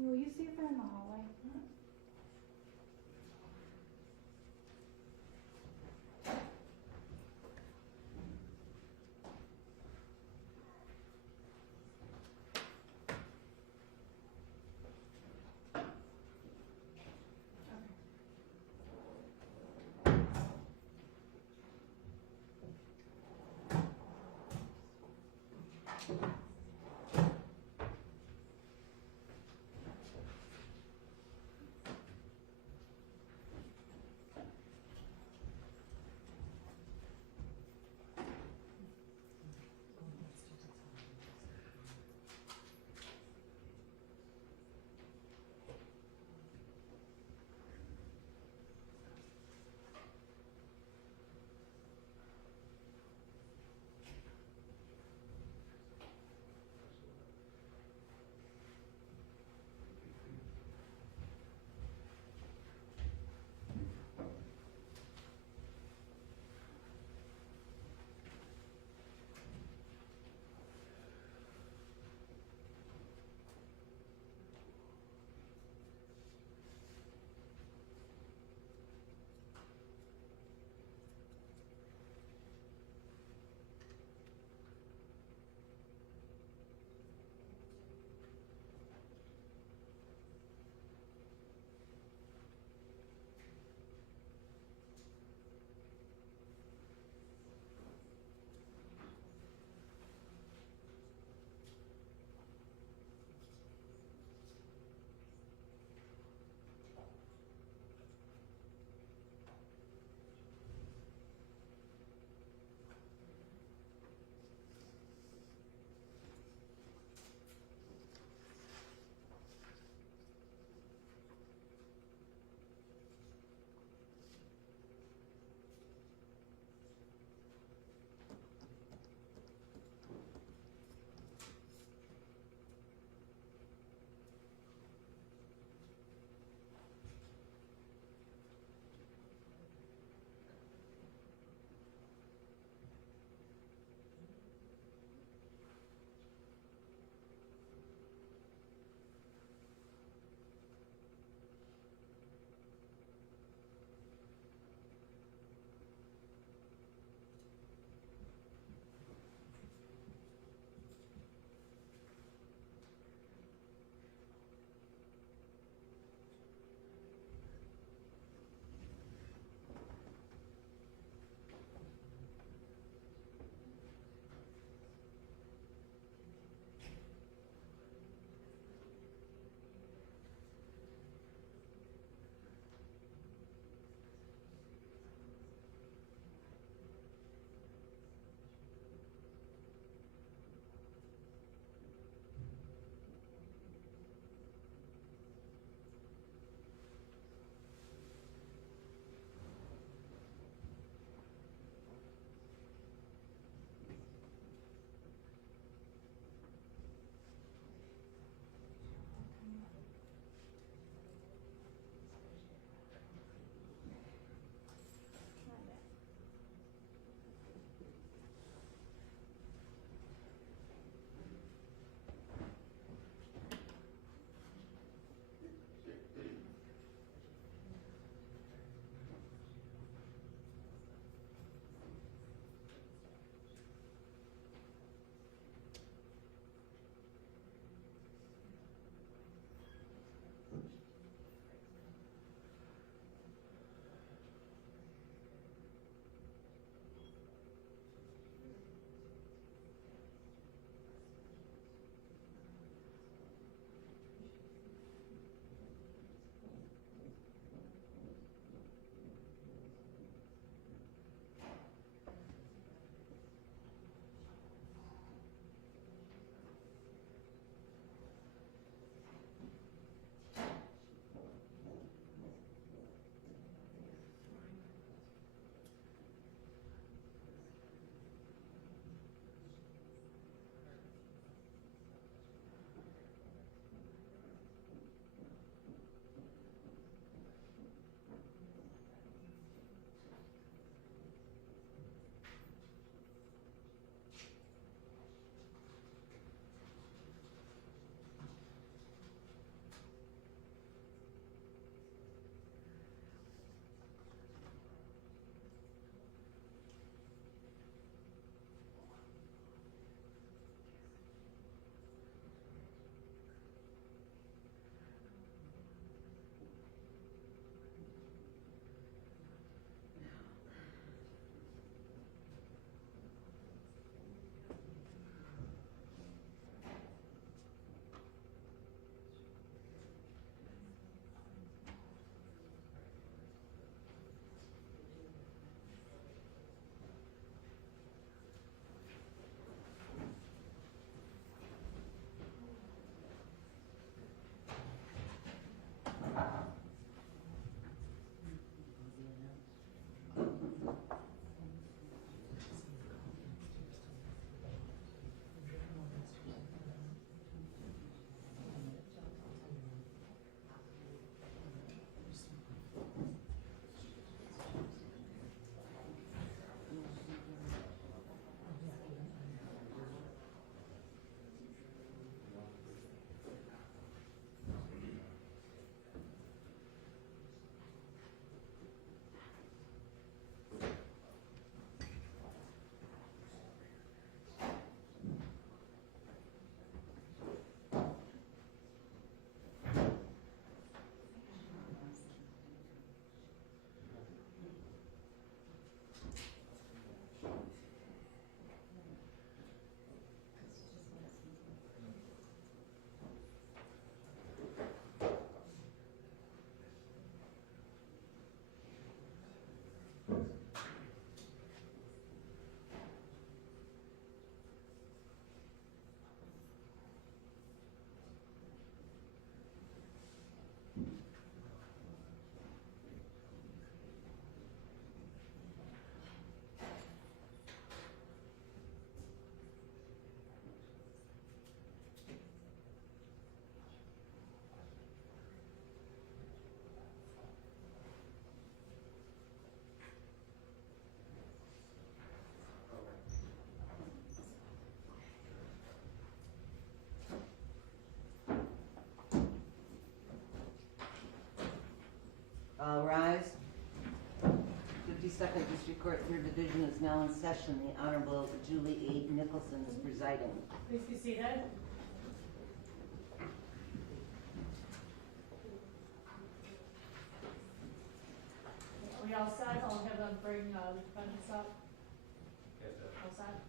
Will you see if they're in the hallway? All rise. 52nd District Court, 3rd Division is now in session. The Honorable Julie A. Nicholson is presiding. Please be seated. We all set? I'll have them bring the defendants up. Yes, sir. All set?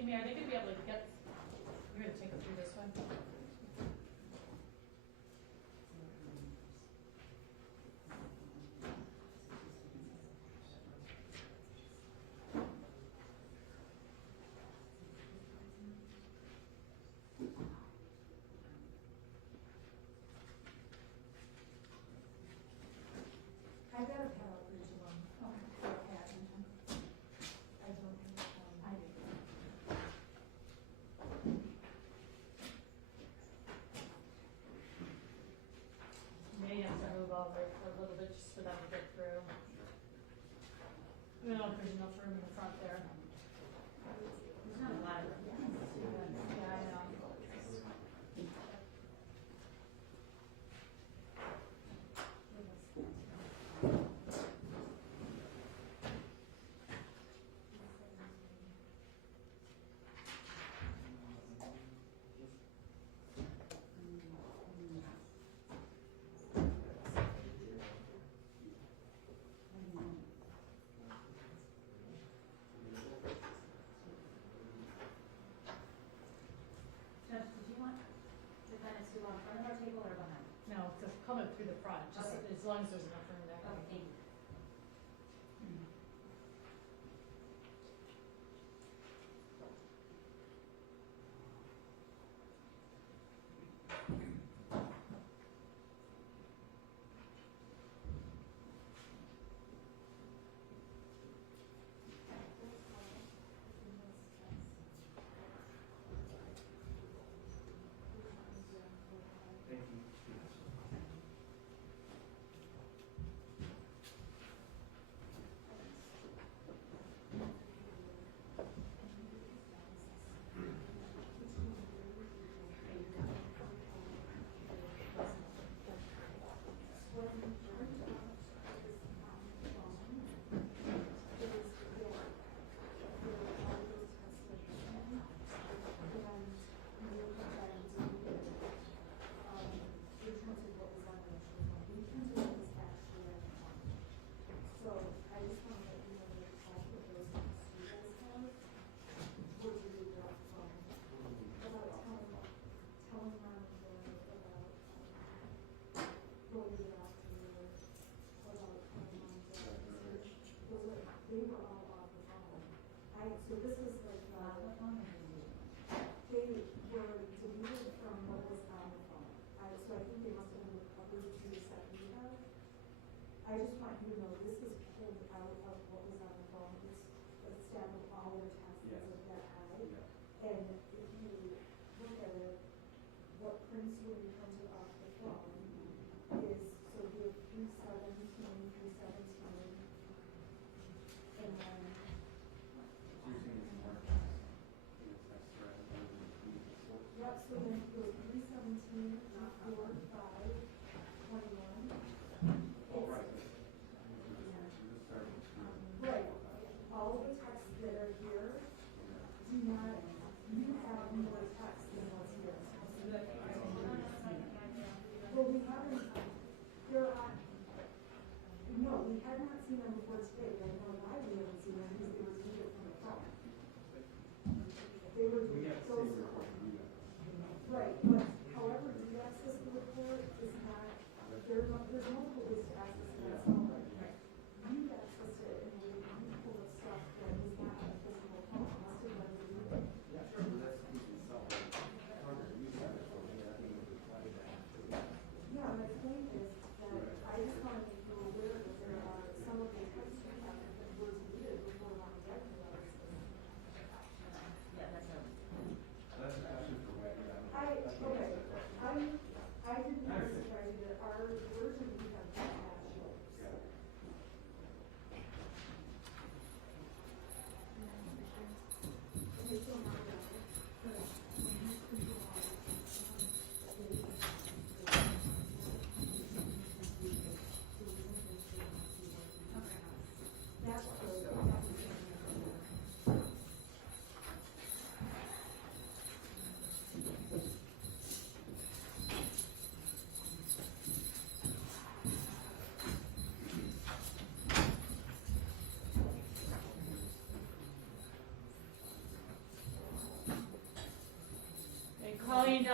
Amy, are they going to be able to get, you're going to take them through this one? I got a pallet for each of them. Okay. I don't think, I do. May have to move over a little bit just for them to get through. I don't know if there's enough room in the front there. There's not a lot of them. Yeah, I know. Judge, did you want defendants to go in front of our table or behind? No, just coming through the front, just Okay. as long as there's enough room there. Okay, thank you. Thank you. So I just want to let you know that all of those things you guys have were really rough from about telling mom and dad about going to the doctor, about telling mom and dad. Those were, they were all off the phone. So this is like, they were deleted from what was on the phone. So I think they must have been recovered to the second email. I just want you to know this is pulled out of what was on the phone. It's a stamp of all their tests of that high. And if you look at it, what prints will be printed off the phone is, so we have 317, 317, and then yep, so then it goes 317, 4, 5, 21. Right, all of the texts that are here do not, you have more text than what's here. Well, we haven't, there are, no, we had not seen them before today, I don't know why calling,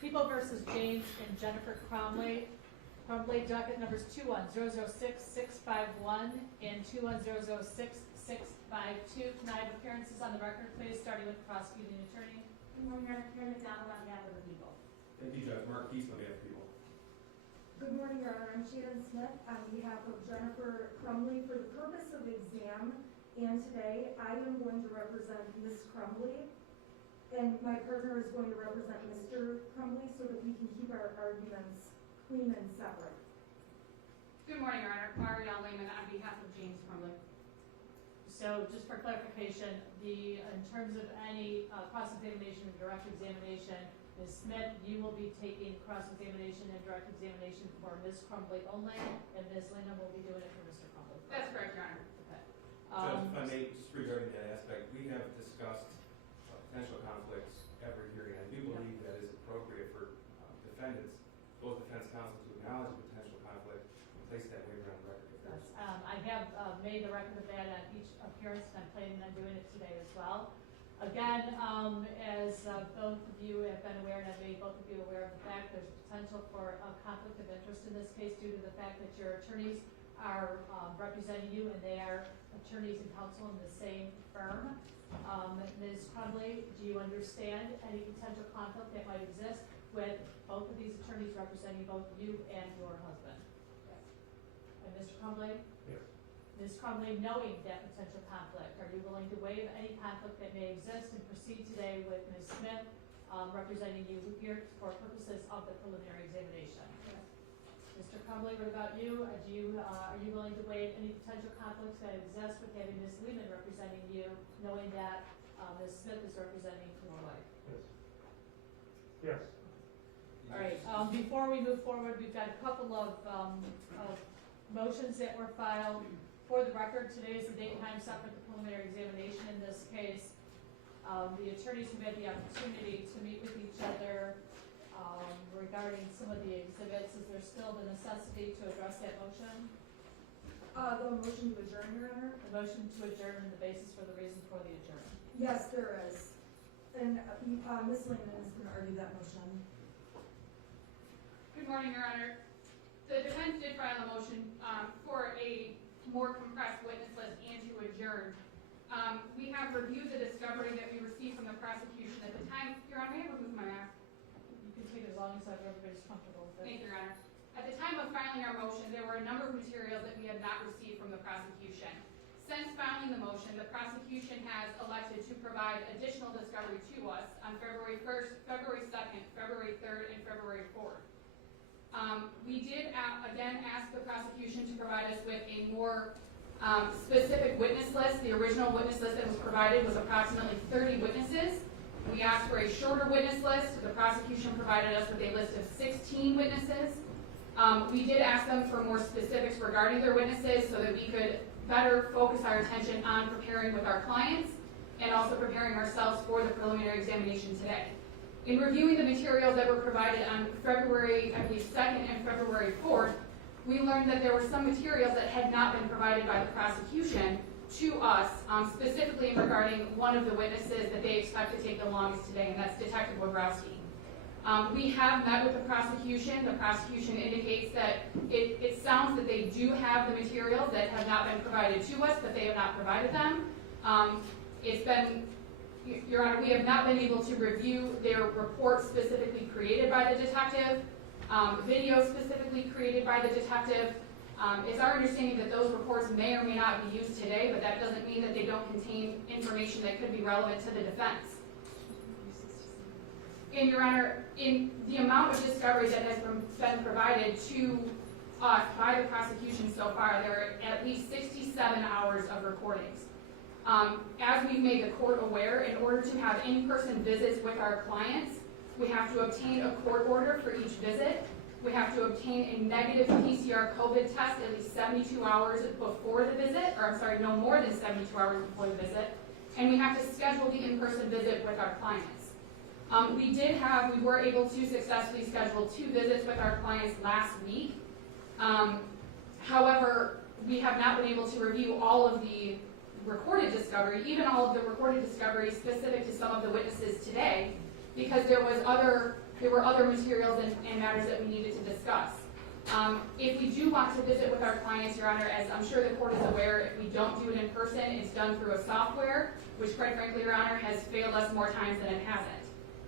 People versus James and Jennifer Crumbley, docket numbers 21006-651 and 21006-652. Can I have appearances on the record, please, starting with the prosecuting attorney? Good morning, Your Honor. Karen McDonald on behalf of the people. Thank you, Judge. Mark Keith on behalf of people. Good morning, Your Honor. I'm Shannon Smith on behalf of Jennifer Crumbley. For the purpose of exam and today, I am going to represent Ms. Crumbley, and my partner is going to represent Mr. Crumbley so that we can keep our arguments clean and separate. Good morning, Your Honor. Marielle Lehman on behalf of James Crumbley. So just for clarification, in terms of any cross-examination and direct examination, Ms. Smith, you will be taking cross-examination and direct examination for Ms. Crumbley only, and Ms. Lehman will be doing it for Mr. Crumbley. That's correct, Your Honor. Okay. Judge, if I may, just regarding that aspect, we have discussed potential conflicts every hearing. I do believe that is appropriate for defendants, both defense counsel, to acknowledge a potential conflict and place that waiver on the record. If Yes, there's- I have made the record of that at each appearance, and I'm planning on doing it today as well. Again, as both of you have been aware, and I've made both of you aware of the fact there's potential for a conflict of interest in this case due to the fact that your attorneys are representing you, and they are attorneys and counsel in the same firm. Ms. Crumbley, do you understand any potential conflict that might exist with both of these attorneys representing both you and your husband? Yes. And Mr. Crumbley? Yes. Ms. Crumbley, knowing that potential conflict, are you willing to waive any conflict that may exist and proceed today with Ms. Smith representing you here for purposes of the preliminary examination? Yes. Mr. Crumbley, what about you? Are you willing to waive any potential conflicts that exist with having Ms. Lehman representing you, knowing that Ms. Smith is representing your wife? Yes. All right, before we move forward, we've got a couple of motions that were filed. For the record, today is the date and time set for the preliminary examination in this case. The attorneys have had the opportunity to meet with each other regarding some of the exhibits. Is there still the necessity to address that motion? The motion to adjourn, Your Honor? The motion to adjourn and the basis for the reason for the adjournment. Yes, there is. And Ms. Lehman is going to argue that motion. Good morning, Your Honor. The defense did file a motion for a more compressed witness list and to adjourn. We have reviewed the discovery that we received from the prosecution at the time. Your Honor, may I remove my mask? You can take it as long as everybody's comfortable with it. Thank you, Your Honor. At the time of filing our motion, there were a number of materials that we had not received from the prosecution. Since filing the motion, the prosecution has elected to provide additional discovery to us on February 1st, February 2nd, February 3rd, and February 4th. We did again ask the prosecution to provide us with a more specific witness list. The original witness list that was provided was approximately 30 witnesses. We asked for a shorter witness list. The prosecution provided us with a list of 16 witnesses. We did ask them for more specifics regarding their witnesses so that we could better focus our attention on preparing with our clients and also preparing ourselves for the preliminary examination today. In reviewing the materials that were provided on February, I believe, 2nd and February 4th, we learned that there were some materials that had not been provided by the prosecution to us, specifically regarding one of the witnesses that they expect to take the longest today, and that's Detective Wagrowski. We have met with the prosecution. The prosecution indicates that it sounds that they do have the materials that have not been provided to us, but they have not provided them. It's been, Your Honor, we have not been able to review their report specifically created by the detective, video specifically created by the detective. It's our understanding that those reports may or may not be used today, but that doesn't mean that they don't contain information that could be relevant to the defense. And Your Honor, in the amount of discovery that has been provided to us by the prosecution so far, there are at least 67 hours of recordings. As we've made the court aware, in order to have in-person visits with our clients, we have to obtain a court order for each visit. We have to obtain a negative PCR COVID test at least 72 hours before the visit, or I'm sorry, no more than 72 hours before the visit. And we have to schedule the in-person visit with our clients. We were able to successfully schedule 2 visits with our clients last week. However, we have not been able to review all of the recorded discovery, even all of the recorded discovery specific to some of the witnesses today, because there were other materials and matters that we needed to discuss. If we do want to visit with our clients, Your Honor, as I'm sure the court is aware, if we don't do it in person, it's done through a software, which quite frankly, Your Honor, has failed us more times than it hasn't.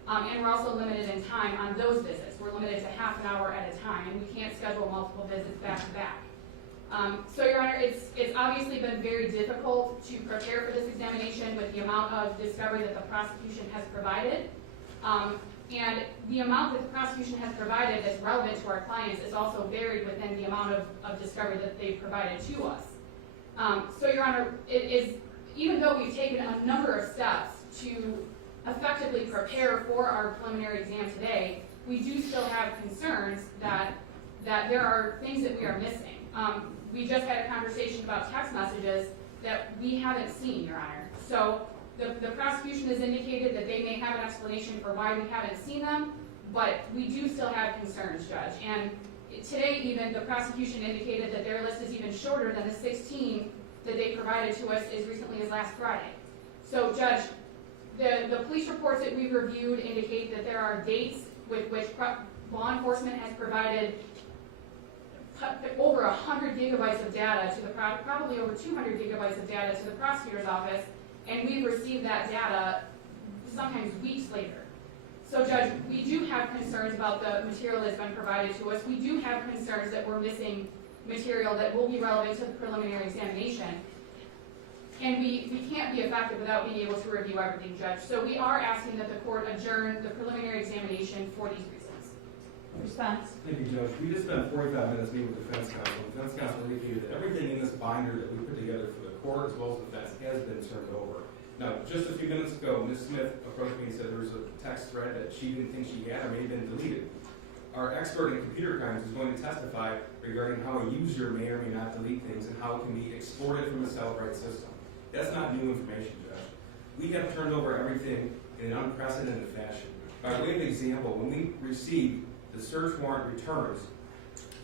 And we're also limited in time on those visits. We're limited to half an hour at a time, and we can't schedule multiple visits back to back. So, Your Honor, it's obviously been very difficult to prepare for this examination with the amount of discovery that the prosecution has provided. And the amount that the prosecution has provided that's relevant to our clients is also varied within the amount of discovery that they've provided to us. So, Your Honor, even though we've taken a number of steps to effectively prepare for our preliminary exam today, we do still have concerns that there are things that we are missing. We just had a conversation about text messages that we haven't seen, Your Honor. So the prosecution has indicated that they may have an explanation for why we haven't seen them, but we do still have concerns, Judge. And today even, the prosecution indicated that their list is even shorter than the 16 that they provided to us as recently as last Friday. So, Judge, the police reports that we've reviewed indicate that there are dates with which law enforcement has provided over 100 gigabytes of data to the probably over 200 gigabytes of data to the prosecutor's office, and we've received that data sometimes weeks later. So, Judge, we do have concerns about the material that's been provided to us. We do have concerns that we're missing material that will be relevant to the preliminary examination. And we can't be effective without being able to review everything, Judge. So we are asking that the court adjourn the preliminary examination for these reasons. Response? Thank you, Judge. We just spent 45 minutes meeting with defense counsel. Defense counsel indicated that everything in this binder that we put together for the court as well as the defense has been turned over. Now, just a few minutes ago, Ms. Smith approached me and said there was a text thread that she didn't think she had or may have been deleted. Our expert in computer crimes is going to testify regarding how a user may or may not delete things and how it can be exported from a Celebrite system. That's not new information, Judge. We have turned over everything in an unprecedented fashion. By way of example, when we received the search warrant returns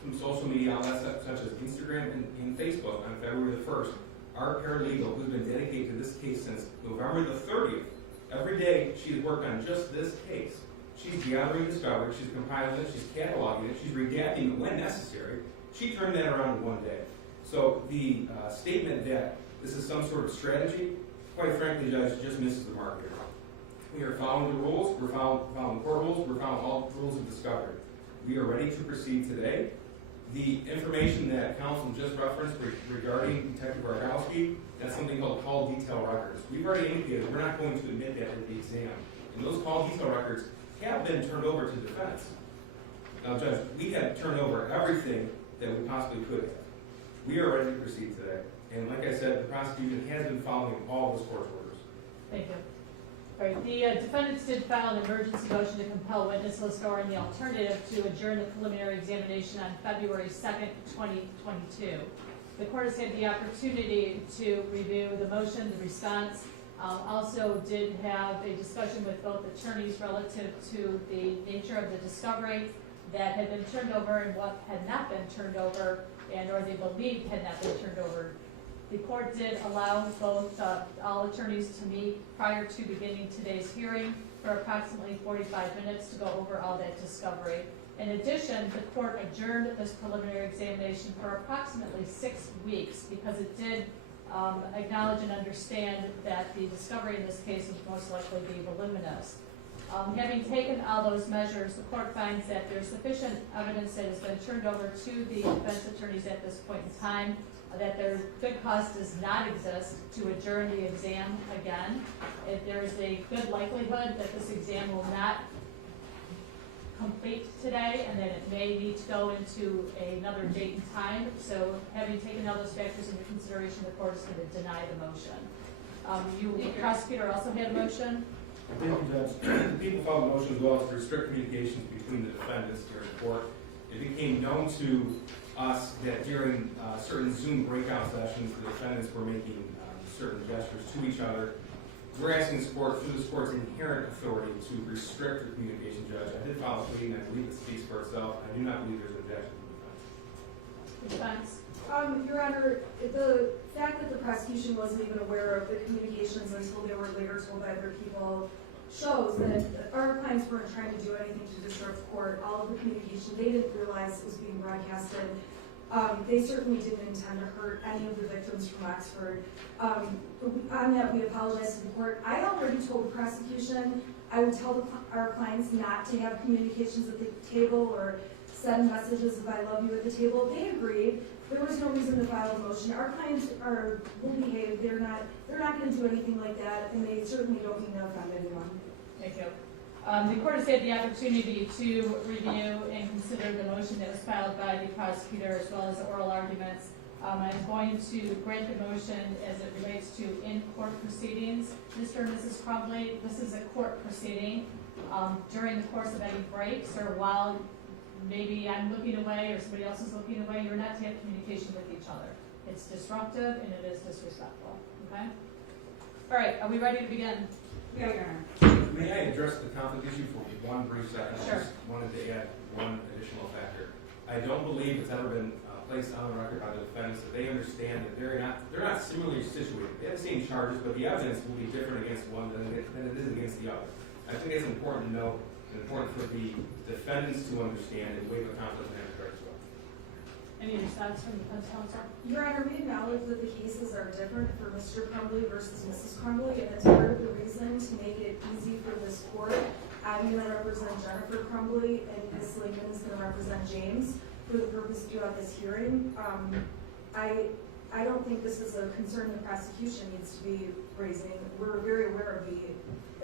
from social media outlets such as Instagram and Facebook on February the 1st, our paralegal, who's been dedicated to this case since November the 30th, every day she's worked on just this case. She's gathering discovery, she's compiling it, she's cataloging it, she's redacting it when necessary. She turned that around in one day. So the statement that this is some sort of strategy, quite frankly, Judge, just misses the mark here. We are following the rules, we're following court rules, we're following all rules of discovery. We are ready to proceed today. The information that counsel just referenced regarding Detective Wagrowski, that's something called call detail records. We've already indicated we're not going to admit that at the exam. And those call detail records have been turned over to defense. Now, Judge, we have turned over everything that we possibly could have. We are ready to proceed today. And like I said, the prosecution has been following all those court orders. Thank you. All right, the defendants did file an emergency motion to compel witness list or in the alternative to adjourn the preliminary examination on February 2nd, 2022. The court has had the opportunity to review the motion, the response. Also did have a discussion with both attorneys relative to the nature of the discovery that had been turned over and what had not been turned over and or they believed had not been turned over. The court did allow both all attorneys to meet prior to beginning today's hearing for approximately 45 minutes to go over all that discovery. In addition, the court adjourned this preliminary examination for approximately 6 weeks because it did acknowledge and understand that the discovery in this case would most likely be voluminous. Having taken all those measures, the court finds that there's sufficient evidence that has been turned over to the defense attorneys at this point in time, that their good cause does not exist to adjourn the exam again. If there is a good likelihood that this exam will not complete today and that it may need to go into another date and time. So having taken all those factors into consideration, the court is going to deny the motion. The prosecutor also had a motion. Thank you, Judge. The people filed a motion as well to restrict communications between the defendants during court. It became known to us that during certain Zoom breakout sessions, the defendants were making certain gestures to each other. We're asking this court, through this court's inherent authority, to restrict the communication, Judge. I did file a plea, and I believe it speaks for itself. I do not believe there's an objection to the defense. Your Honor, the fact that the prosecution wasn't even aware of the communications until they were later told by other people shows that our clients weren't trying to do anything to disrupt court. All of the communication, they didn't realize it was being broadcasted. They certainly didn't intend to hurt any of the victims from Oxford. On that, we apologize to the court. I already told the prosecution I would tell our clients not to have communications at the table or send messages of I love you at the table. They agreed. There was no reason to file a motion. Our clients will behave. They're not going to do anything like that, and they certainly don't mean to offend anyone. Thank you. The court has had the opportunity to review and consider the motion that was filed by the prosecutor as well as the oral arguments. I'm going to grant the motion as it relates to in-court proceedings. Mr. and Mrs. Crumbley, this is a court proceeding. During the course of any breaks or while maybe I'm looking away or somebody else is looking away, you're not to have communication with each other. It's disruptive and it is disrespectful, okay? All right, are we ready to begin? Yeah, Your Honor. May I address the conflict issue for one brief second? Sure. I just wanted to add one additional factor. I don't believe it's ever been placed on the record by the defendants that they understand that they're not similarly situated. They have the same charges, but the evidence will be different against one than it is against the other. I think it's important to know and important for the defendants to understand and waive a conflict in that regard as well. Any response from the defense counsel? Your Honor, we acknowledge that the cases are different for Mr. Crumbley versus Mrs. Crumbley, and it's part of the reason to make it easy for this court. I'm going to represent Jennifer Crumbley, and Ms. Lincoln is going to represent James for the purpose throughout this hearing. I don't think this is a concern the prosecution needs to be raising. We're very aware of the,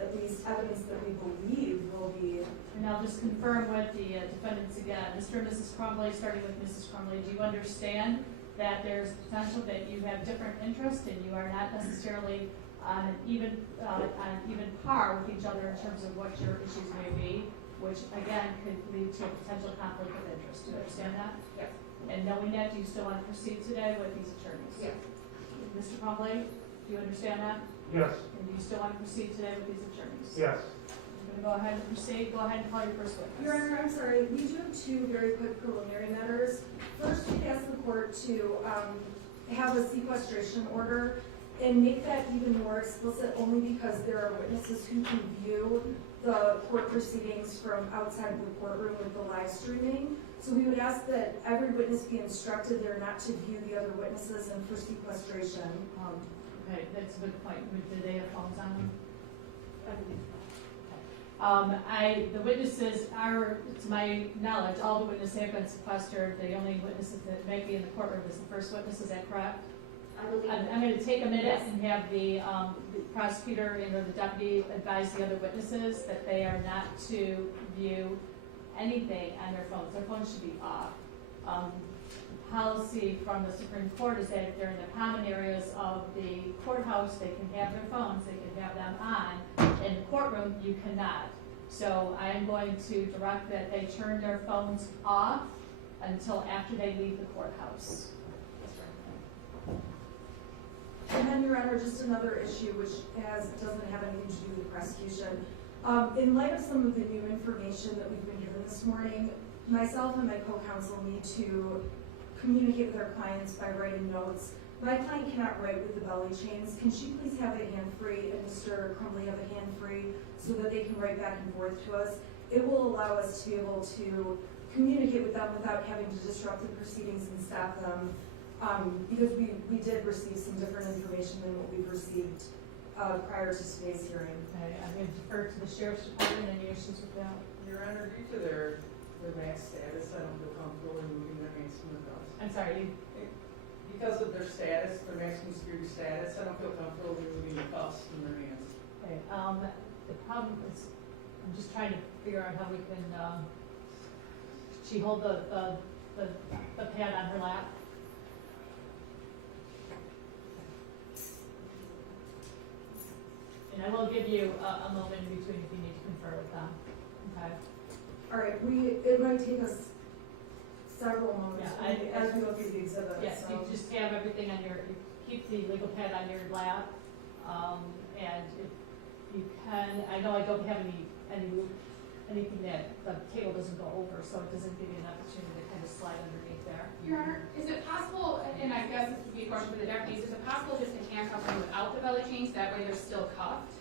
at least, evidence that we believe will be. And I'll just confirm with the defendants again. Mr. and Mrs. Crumbley, starting with Mrs. Crumbley, do you understand that there's potential that you have different interests and you are not necessarily on an even par with each other in terms of what your issues may be, which again could lead to a potential conflict of interest? Do you understand that? Yes. And knowing that, do you still want to proceed today with these attorneys? Yes. Mr. Crumbley, do you understand that? Yes. And do you still want to proceed today with these attorneys? Yes. I'm going to go ahead and proceed. Go ahead and call your first witness. Your Honor, I'm sorry. We do have two very quick preliminary matters. First, we ask the court to have a sequestration order and make that even more explicit only because there are witnesses who can view the court proceedings from outside of the courtroom with the live streaming. So we would ask that every witness be instructed they're not to view the other witnesses and for sequestration. Okay, that's a good point. Do they have phones on them? The witnesses are, to my knowledge, all the witnesses have been sequestered. The only witnesses that may be in the courtroom is the first witness. Is that correct? I believe. I'm going to take a minute and have the prosecutor and or the deputy advise the other witnesses that they are not to view anything on their phones. Their phones should be off. Policy from the Supreme Court is that if they're in the common areas of the courthouse, they can have their phones, they can have them on. In the courtroom, you cannot. So I am going to direct that they turn their phones off until after they leave the courthouse. And then, Your Honor, just another issue which doesn't have anything to do with the prosecution. In light of some of the new information that we've been given this morning, myself and my co-counsel need to communicate with our clients by writing notes. My client cannot write with the belly chains. Can she please have a hand-free and Mr. Crumbley have a hand-free so that they can write back and forth to us? It will allow us to be able to communicate with them without having to disrupt the proceedings and stop them. Because we did receive some different information than what we've received prior to today's hearing. Okay, I'm going to defer to the Sheriff's Department. Any issues with that? Your Honor, due to their mask status, I don't feel comfortable removing their maximum guns. I'm sorry, Because of their status, their maximum security status, I don't feel comfortable removing the cuffs from their hands. okay, the problem is, I'm just trying to figure out how we can, she hold the pad on her lap? And I will give you a moment in between if you need to confer with them, okay? All right, it might take us several moments Yeah, as we go through the exhibit. Yes, so. you just have everything on your, keep the legal pad on your lap, and if you can, I know I don't have anything that the table doesn't go over, so it doesn't give you an opportunity to kind of slide underneath there. Your Honor, is it possible, and I guess this would be a question for the deputies, is it possible just to handcuff them without the belly chains, that way they're still cuffed?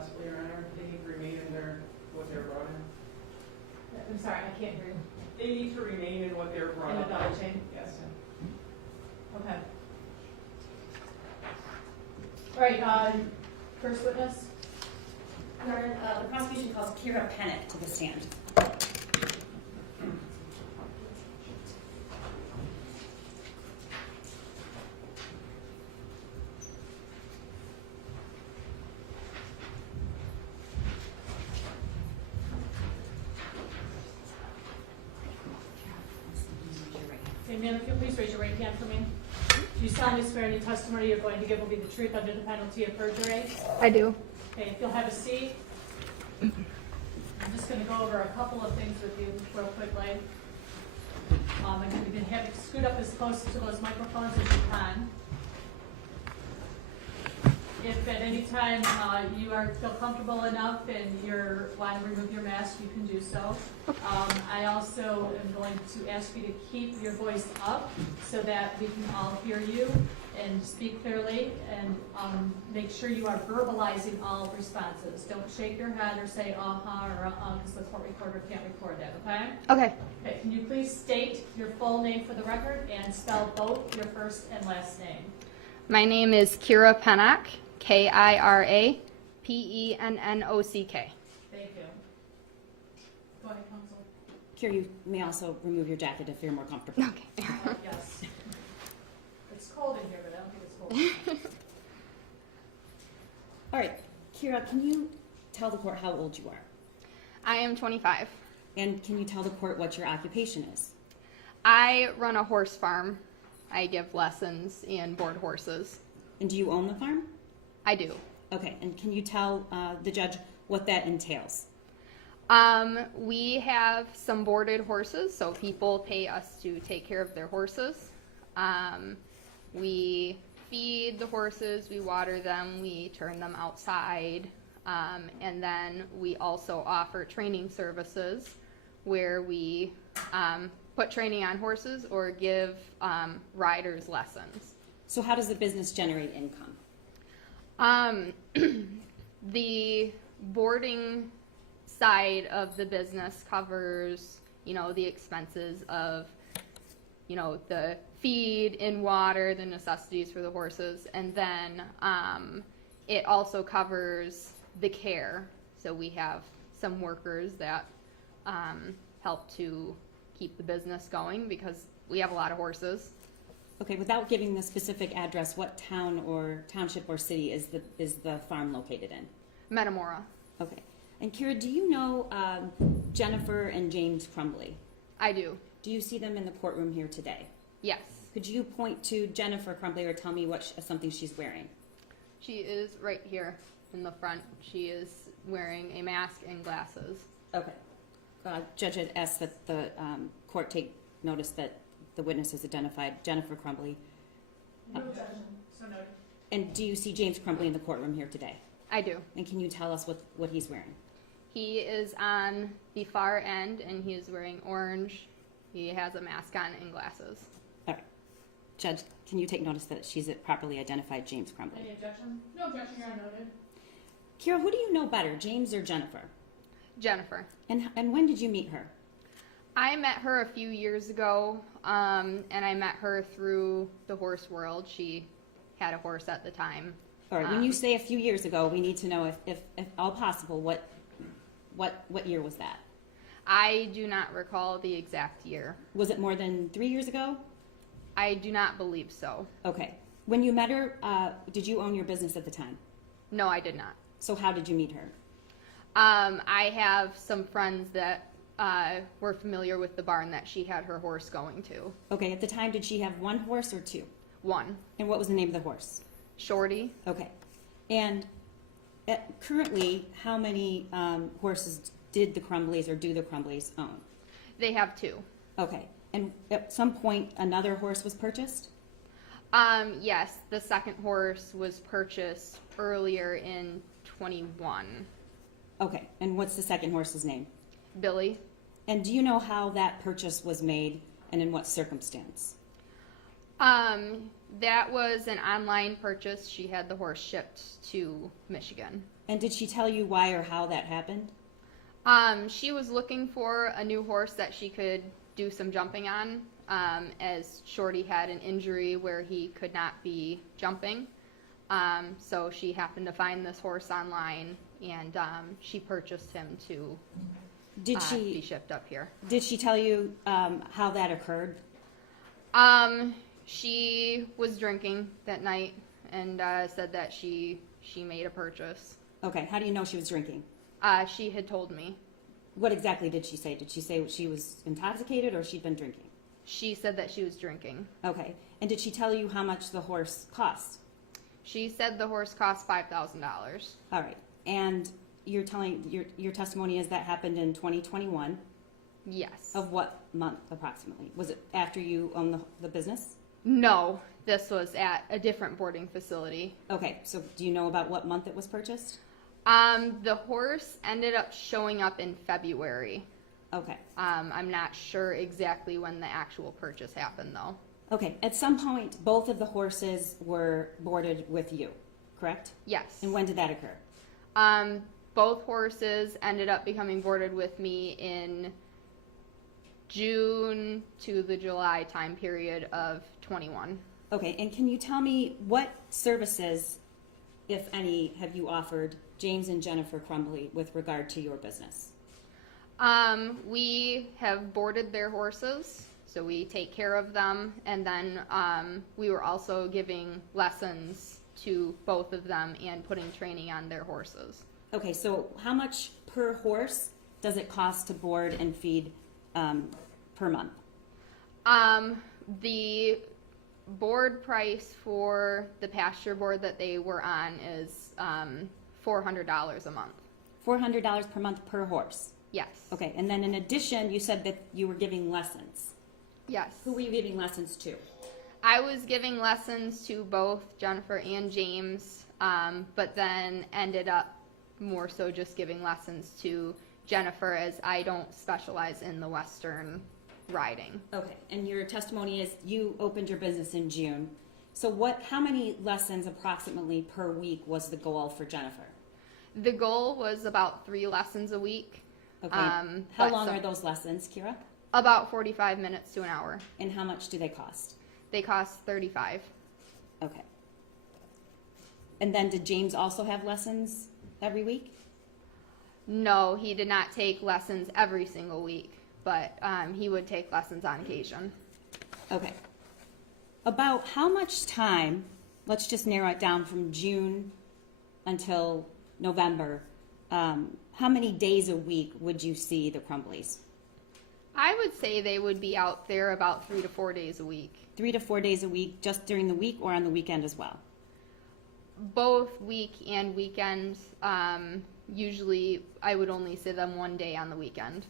possibly, Your Honor. They need to remain in what they're brought in. I'm sorry, I can't hear you. They need to remain in what they're brought In the up. value chain? Yes. Okay. All right, first witness? Your Honor, the prosecution calls Kira Pennock to the stand. Okay, ma'am, if you'll please raise your right hand for me. Do you solemnly swear any testimony you're going to give will be the truth under the penalty of perjury? I do. Okay, if you'll have a seat. I'm just gonna go over a couple of things with you real quickly. I'm gonna have you scoot up as close to those microphones as you can. If at any time you feel comfortable enough and you want to remove your mask, you can do so. I also am going to ask you to keep your voice up so that we can all hear you and speak clearly, and make sure you are verbalizing all responses. Don't shake your head or say uh-huh or because the court recorder can't record that, okay? Okay. Okay, can you please state your full name for the record and spell both your first and last name? My name is Kira Pennock, Kira Pennock. Thank you. Go ahead, counsel. Kira, you may also remove your jacket if you're more comfortable. Okay. Yes. It's cold in here, but I don't think it's cold. All right, Kira, can you tell the court how old you are? I am 25. And can you tell the court what your occupation is? I run a horse farm. I give lessons and board horses. And do you own the farm? I do. Okay, and can you tell the judge what that entails? We have some boarded horses, so people pay us to take care of their horses. We feed the horses, we water them, we turn them outside, and then we also offer training services where we put training on horses or give riders lessons. So how does the business generate income? The boarding side of the business covers, the expenses of, the feed and water, the necessities for the horses, and then it also covers the care. So we have some workers that help to keep the business going because we have a lot of horses. Okay, without giving the specific address, what town or township or city is the farm located in? Metamora. Okay. And Kira, do you know Jennifer and James Crumbley? I do. Do you see them in the courtroom here today? Yes. Could you point to Jennifer Crumbley or tell me something she's wearing? She is right here in the front. She is wearing a mask and glasses. Okay. Judge had asked that the court take notice that the witness has identified Jennifer Crumbley. No objection, so noted. And do you see James Crumbley in the courtroom here today? I do. And can you tell us what he's wearing? He is on the far end and he is wearing orange. He has a mask on and glasses. All right. Judge, can you take notice that she's properly identified James Crumbley? Any objection? No objection, Your Honor, noted. Kira, who do you know better, James or Jennifer? Jennifer. And when did you meet her? I met her a few years ago, and I met her through the horse world. She had a horse at the time. All right. When you say a few years ago, we need to know if all possible, what year was that? I do not recall the exact year. Was it more than 3 years ago? I do not believe so. Okay. When you met her, did you own your business at the time? No, I did not. So how did you meet her? I have some friends that were familiar with the barn that she had her horse going to. Okay. At the time, did she have one horse or two? One. And what was the name of the horse? Shorty. Okay. And currently, how many horses did the Crumbleys or do the Crumbleys own? They have two. Okay. And at some point, another horse was purchased? Yes, the second horse was purchased earlier in 21. Okay. And what's the second horse's name? Billy. And do you know how that purchase was made and in what circumstance? That was an online purchase. She had the horse shipped to Michigan. And did she tell you why or how that happened? She was looking for a new horse that she could do some jumping on, as Shorty had an injury where he could not be jumping. So she happened to find this horse online, and she purchased him to be shipped up here. Did she tell you how that occurred? She was drinking that night and said that she made a purchase. Okay, how do you know she was drinking? She had told me. What exactly did she say? Did she say she was intoxicated or she'd been drinking? She said that she was drinking. Okay, and did she tell you how much the horse cost? She said the horse cost $5,000. All right, and you're telling your testimony is that happened in 2021. Yes. Of what month approximately? Was it after you owned the business? No, this was at a different boarding facility. Okay, so do you know about what month it was purchased? The horse ended up showing up in February. Okay. I'm not sure exactly when the actual purchase happened, though. Okay, at some point, both of the horses were boarded with you, correct? Yes. And when did that occur? Both horses ended up becoming boarded with me in June to the July time period of 21. Okay, and can you tell me what services, if any, have you offered James and Jennifer Crumbley with regard to your business? We have boarded their horses, so we take care of them, and then we were also giving lessons to both of them and putting training on their horses. Okay, so how much per horse does it cost to board and feed per month? The board price for the pasture board that they were on is $400 a month. $400 per month per horse? Yes. Okay, and then in addition, you said that you were giving lessons. Yes. Who were you giving lessons to? I was giving lessons to both Jennifer and James, but then ended up more so just giving lessons to Jennifer, as I don't specialize in the Western riding. Okay, and your testimony is you opened your business in June. So how many lessons approximately per week was the goal for Jennifer? The goal was about 3 lessons a week. Okay, how long are those lessons, Kira? About 45 minutes to an hour. And how much do they cost? They cost $35. Okay. And then did James also have lessons every week? No, he did not take lessons every single week, but he would take lessons on occasion. Okay. About how much time, let's just narrow it down from June until November, how many days a week would you see the Crumbleys? I would say they would be out there about 3 to 4 days a week. 3 to 4 days a week, just during the week or on the weekend as well? Both week and weekend. Usually I would only see them 1 day on the weekend.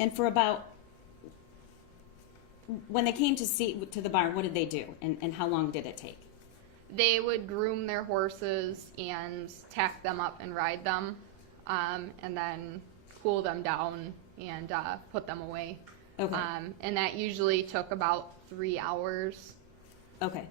And for about, when they came to the barn, what did they do? And how long did it take? They would groom their horses and tack them up and ride them, and then cool them down and put them away. Okay. And that usually took about 3 hours. Okay.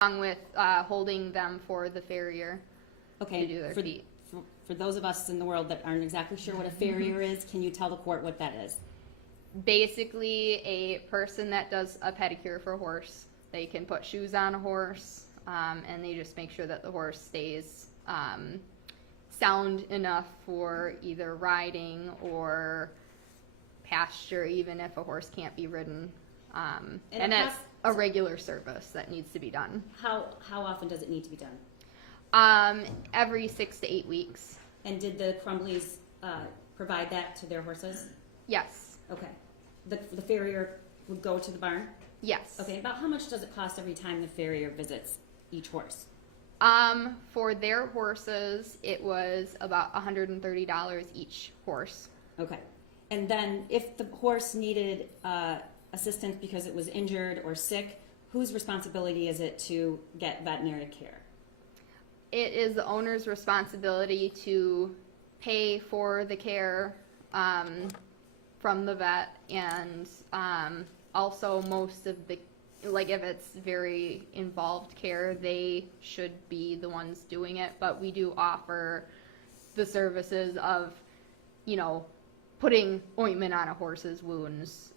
Along with holding them for the farrier to do their feet. For those of us in the world that aren't exactly sure what a farrier is, can you tell the court what that is? basically a person that does a pedicure for a horse. They can put shoes on a horse, and they just make sure that the horse stays sound enough for either riding or pasture, even if a horse can't be ridden. And it's a regular service that needs to be done. How often does it need to be done? Every 6 to 8 weeks. And did the Crumbleys provide that to their horses? Yes. Okay. The farrier would go to the barn? Yes. Okay, about how much does it cost every time the farrier visits each horse? For their horses, it was about $130 each horse. Okay. And then if the horse needed assistance because it was injured or sick, whose responsibility is it to get veterinary care? It is the owner's responsibility to pay for the care from the vet, and also most of the, like if it's very involved care, they should be the ones doing it, but we do offer the services of, you know, putting ointment on a horse's wounds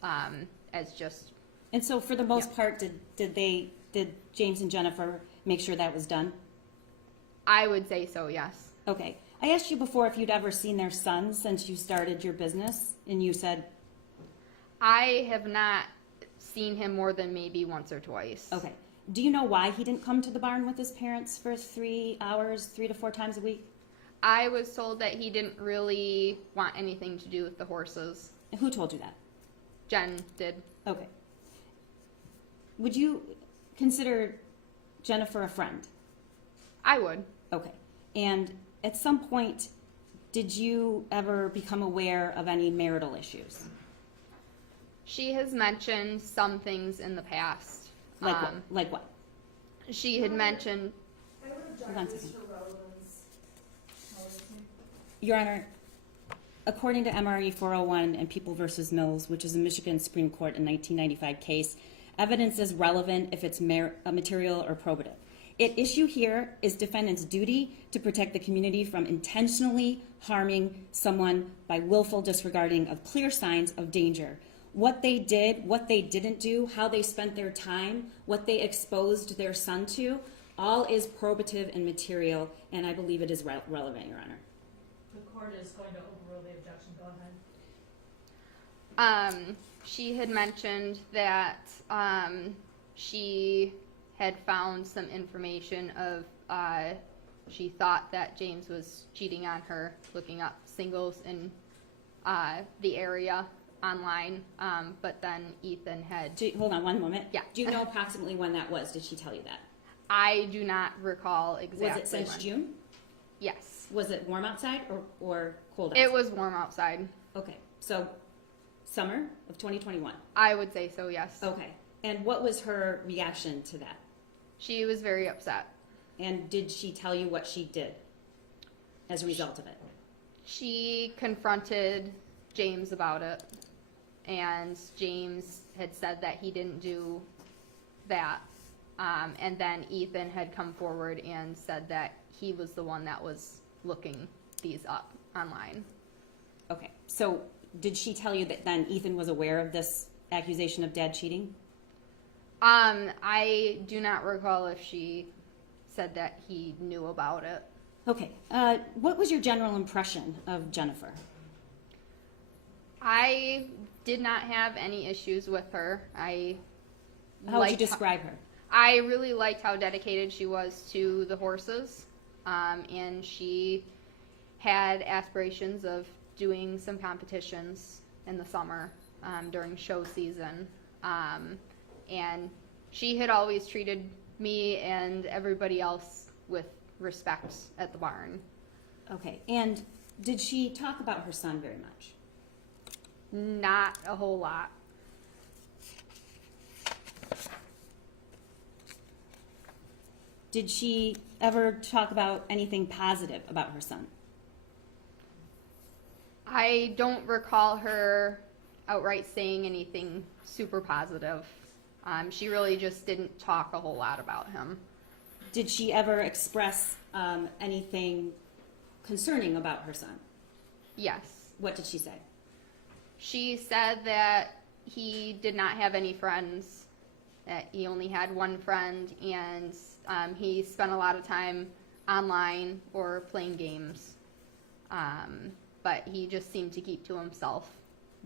as just. And so for the most part, did James and Jennifer make sure that was done? I would say so, yes. Okay. I asked you before if you'd ever seen their son since you started your business, and you said, I have not seen him more than maybe once or twice. okay. Do you know why he didn't come to the barn with his parents for 3 hours, 3 to 4 times a week? I was told that he didn't really want anything to do with the horses. And who told you that? Jen did. Okay. Would you consider Jennifer a friend? I would. Okay. And at some point, did you ever become aware of any marital issues? She has mentioned some things in the past. Like what? Like what? She had mentioned. I would Hold on a object this second. for relevance. Your Honor, according to MRE 401 and People v. Mills, which is a Michigan Supreme Court in 1995 case, evidence is relevant if it's material or probative. At issue here is defendant's duty to protect the community from intentionally harming someone by willful disregarding of clear signs of danger. What they did, what they didn't do, how they spent their time, what they exposed their son to, all is probative and material, and I believe it is relevant, Your Honor. The court is going to overrule the objection. Go ahead. She had mentioned that she had found some information of she thought that James was cheating on her, looking up singles in the area online, but then Ethan had. Hold on one moment. Yeah. Do you know approximately when that was? Did she tell you that? I do not recall exactly. Was it since when. June? Yes. Was it warm outside or cold outside? It was warm outside. Okay, so summer of 2021. I would say so, yes. Okay, and what was her reaction to that? She was very upset. And did she tell you what she did as a result of it? She confronted James about it, and James had said that he didn't do that. And then Ethan had come forward and said that he was the one that was looking these up online. Okay, so did she tell you that then Ethan was aware of this accusation of dad cheating? I do not recall if she said that he knew about it. Okay, what was your general impression of Jennifer? I did not have any issues with her. How would you describe her? I really liked how dedicated she was to the horses, and she had aspirations of doing some competitions in the summer during show season, and she had always treated me and everybody else with respect at the barn. Okay, and did she talk about her son very much? Not a whole lot. Did she ever talk about anything positive about her son? I don't recall her outright saying anything super positive. She really just didn't talk a whole lot about him. Did she ever express anything concerning about her son? Yes. What did she say? She said that he did not have any friends, that he only had one friend, and he spent a lot of time online or playing games. But he just seemed to keep to himself.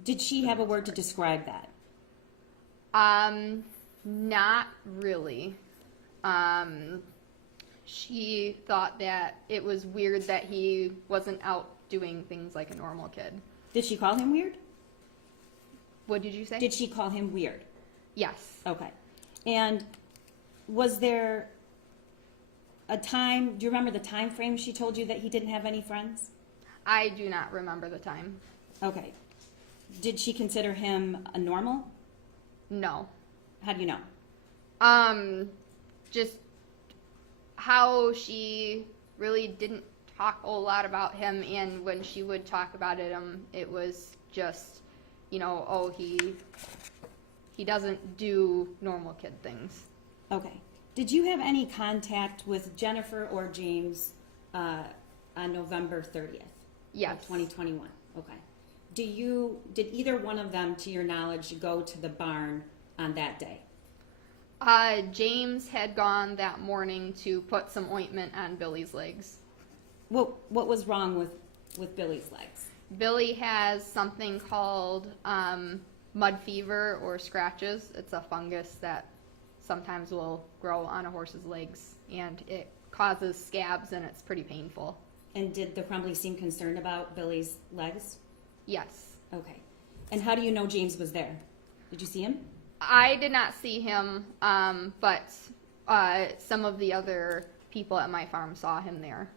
Did she have a word to describe that? Not really. She thought that it was weird that he wasn't out doing things like a normal kid. Did she call him weird? What did you say? Did she call him weird? Yes. Okay. And was there a time, do you remember the time frame she told you that he didn't have any friends? I do not remember the time. Okay. Did she consider him a normal? No. How do you know? Just how she really didn't talk a whole lot about him, and when she would talk about it was just, you know, oh, he doesn't do normal kid things. Okay. Did you have any contact with Jennifer or James on November 30th? Yes. Of 2021. Okay. Did either one of them, to your knowledge, go to the barn on that day? James had gone that morning to put some ointment on Billy's legs. What was wrong with Billy's legs? Billy has something called mud fever or scratches. It's a fungus that sometimes will grow on a horse's legs, and it causes scabs, and it's pretty painful. And did the Crumbley seem concerned about Billy's legs? Yes. Okay. And how do you know James was there? Did you see him? I did not see him, but some of the other people at my farm saw him there.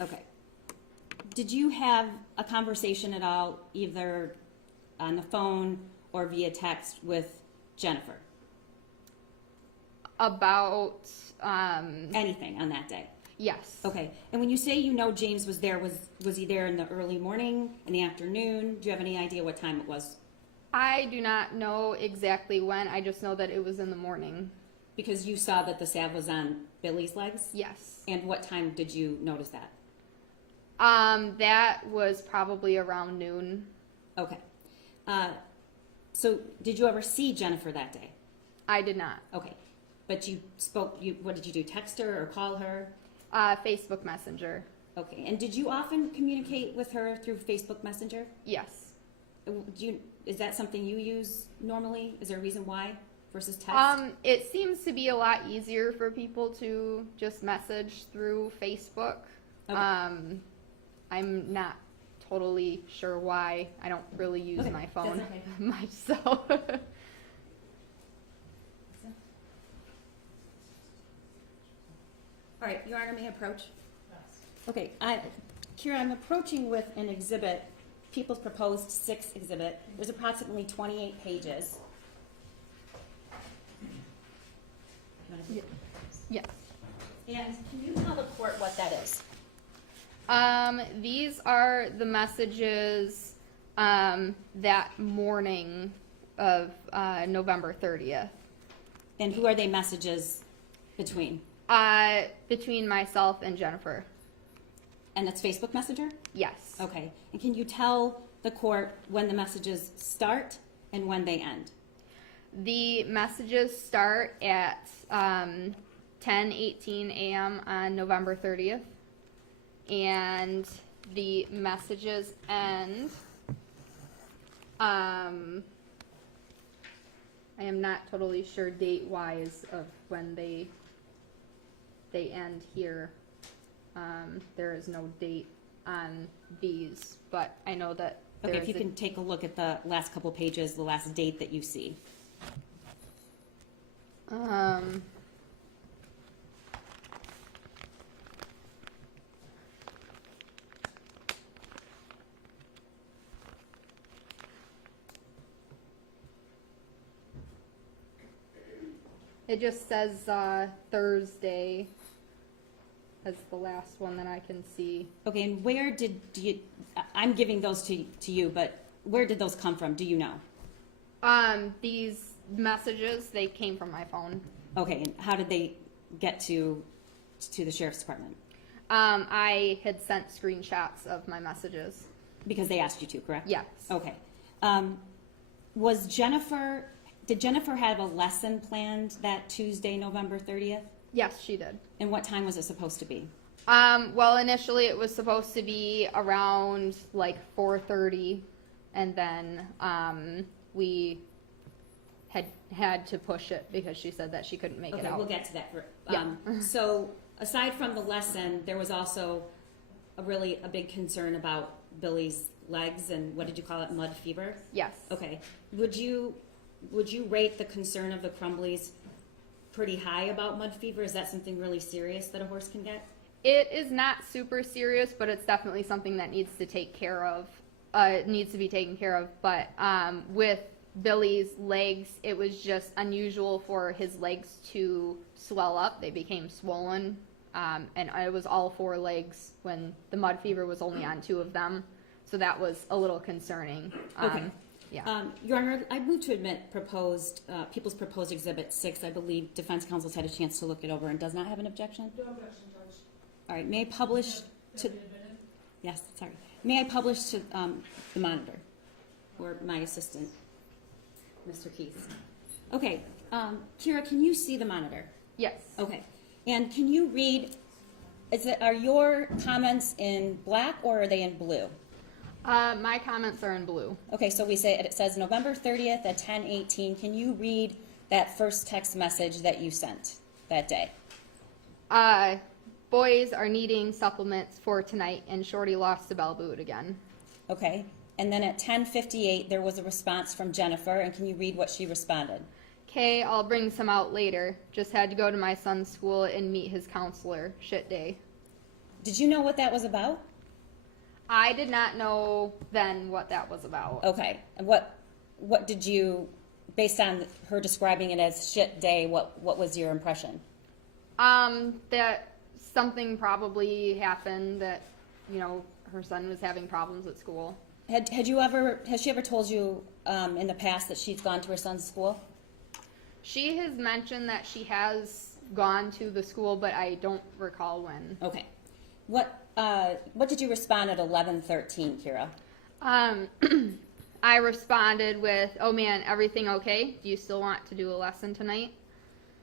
Okay. Did you have a conversation at all, either on the phone or via text, with Jennifer? About Anything on that day? yes. Okay. And when you say you know James was there, was he there in the early morning, in the afternoon? Do you have any idea what time it was? I do not know exactly when. I just know that it was in the morning. Because you saw that the salve was on Billy's legs? Yes. And what time did you notice that? That was probably around noon. Okay. So did you ever see Jennifer that day? I did not. Okay. But you spoke, what did you do, text her or call her? Facebook Messenger. Okay. And did you often communicate with her through Facebook Messenger? Yes. Is that something you use normally? Is there a reason why versus text? It seems to be a lot easier for people to just message through Facebook. Okay. I'm not totally sure why. I don't really use Okay, my phone that's okay. much, so. All right, Your Honor, may I approach? Okay, Kira, I'm approaching with an exhibit, People's Proposed 6 exhibit. There's approximately 28 pages. Yes. And can you tell the court what that is? These are the messages that morning of November 30th. And who are they messages between? Between myself and Jennifer. And that's Facebook Messenger? Yes. Okay. And can you tell the court when the messages start and when they end? The messages start at 10:18 a.m. on November 30th. And the messages end, I am not totally sure date-wise of when they end here. There is no date on these, but I know that Okay, if you can take a look at the last couple pages, the last date that you see. It just says Thursday as the last one that I can see. Okay, and where did you, I'm giving those to you, but where did those come from? Do you know? These messages, they came from my phone. Okay, and how did they get to the sheriff's department? I had sent screenshots of my messages. Because they asked you to, correct? Yes. Okay. Did Jennifer have a lesson planned that Tuesday, November 30th? Yes, she did. And what time was it supposed to be? Well, initially it was supposed to be around like 4:30, and then we had to push it because she said that she couldn't make it Okay, out. we'll get to that. Yeah. So aside from the lesson, there was also a big concern about Billy's legs and what did you call it, mud fever? Yes. Okay. Would you rate the concern of the Crumbleys pretty high about mud fever? Is that something really serious that a horse can get? It is not super serious, but it's definitely something that needs to take care of. It needs to be taken care of. But with Billy's legs, it was just unusual for his legs to swell up. They became swollen, and it was all 4 legs when the mud fever was only on 2 of them. So that was a little concerning. Okay. Yeah. Your Honor, I move to admit People's Proposed Exhibit 6. I believe Defense Counsel's had a chance to look it over and does not have an objection. No objection, Judge. All right, may I publish to, yes, sorry. May I publish to the monitor or my assistant, Mr. Keith? Okay, Kira, can you see the monitor? Yes. Okay, and can you read, are your comments in black or are they in blue? My comments are in blue. Okay, so it says November 30th at 10:18. Can you read that first text message that you sent that day? Boys are needing supplements for tonight, and Shorty lost the bell boot again. Okay, and then at 10:58 there was a response from Jennifer, and can you read what she responded? Okay, I'll bring some out later. Just had to go to my son's school and meet his counselor. Shit day. Did you know what that was about? I did not know then what that was about. Okay, and what did you, based on her describing it as shit day, what was your impression? That something probably happened, that, you know, her son was having problems at school. Has she ever told you in the past that she's gone to her son's school? She has mentioned that she has gone to the school, but I don't recall when. Okay. What did you respond at 11:13, Kira? I responded with, "Oh man, everything okay? Do you still want to do a lesson tonight?"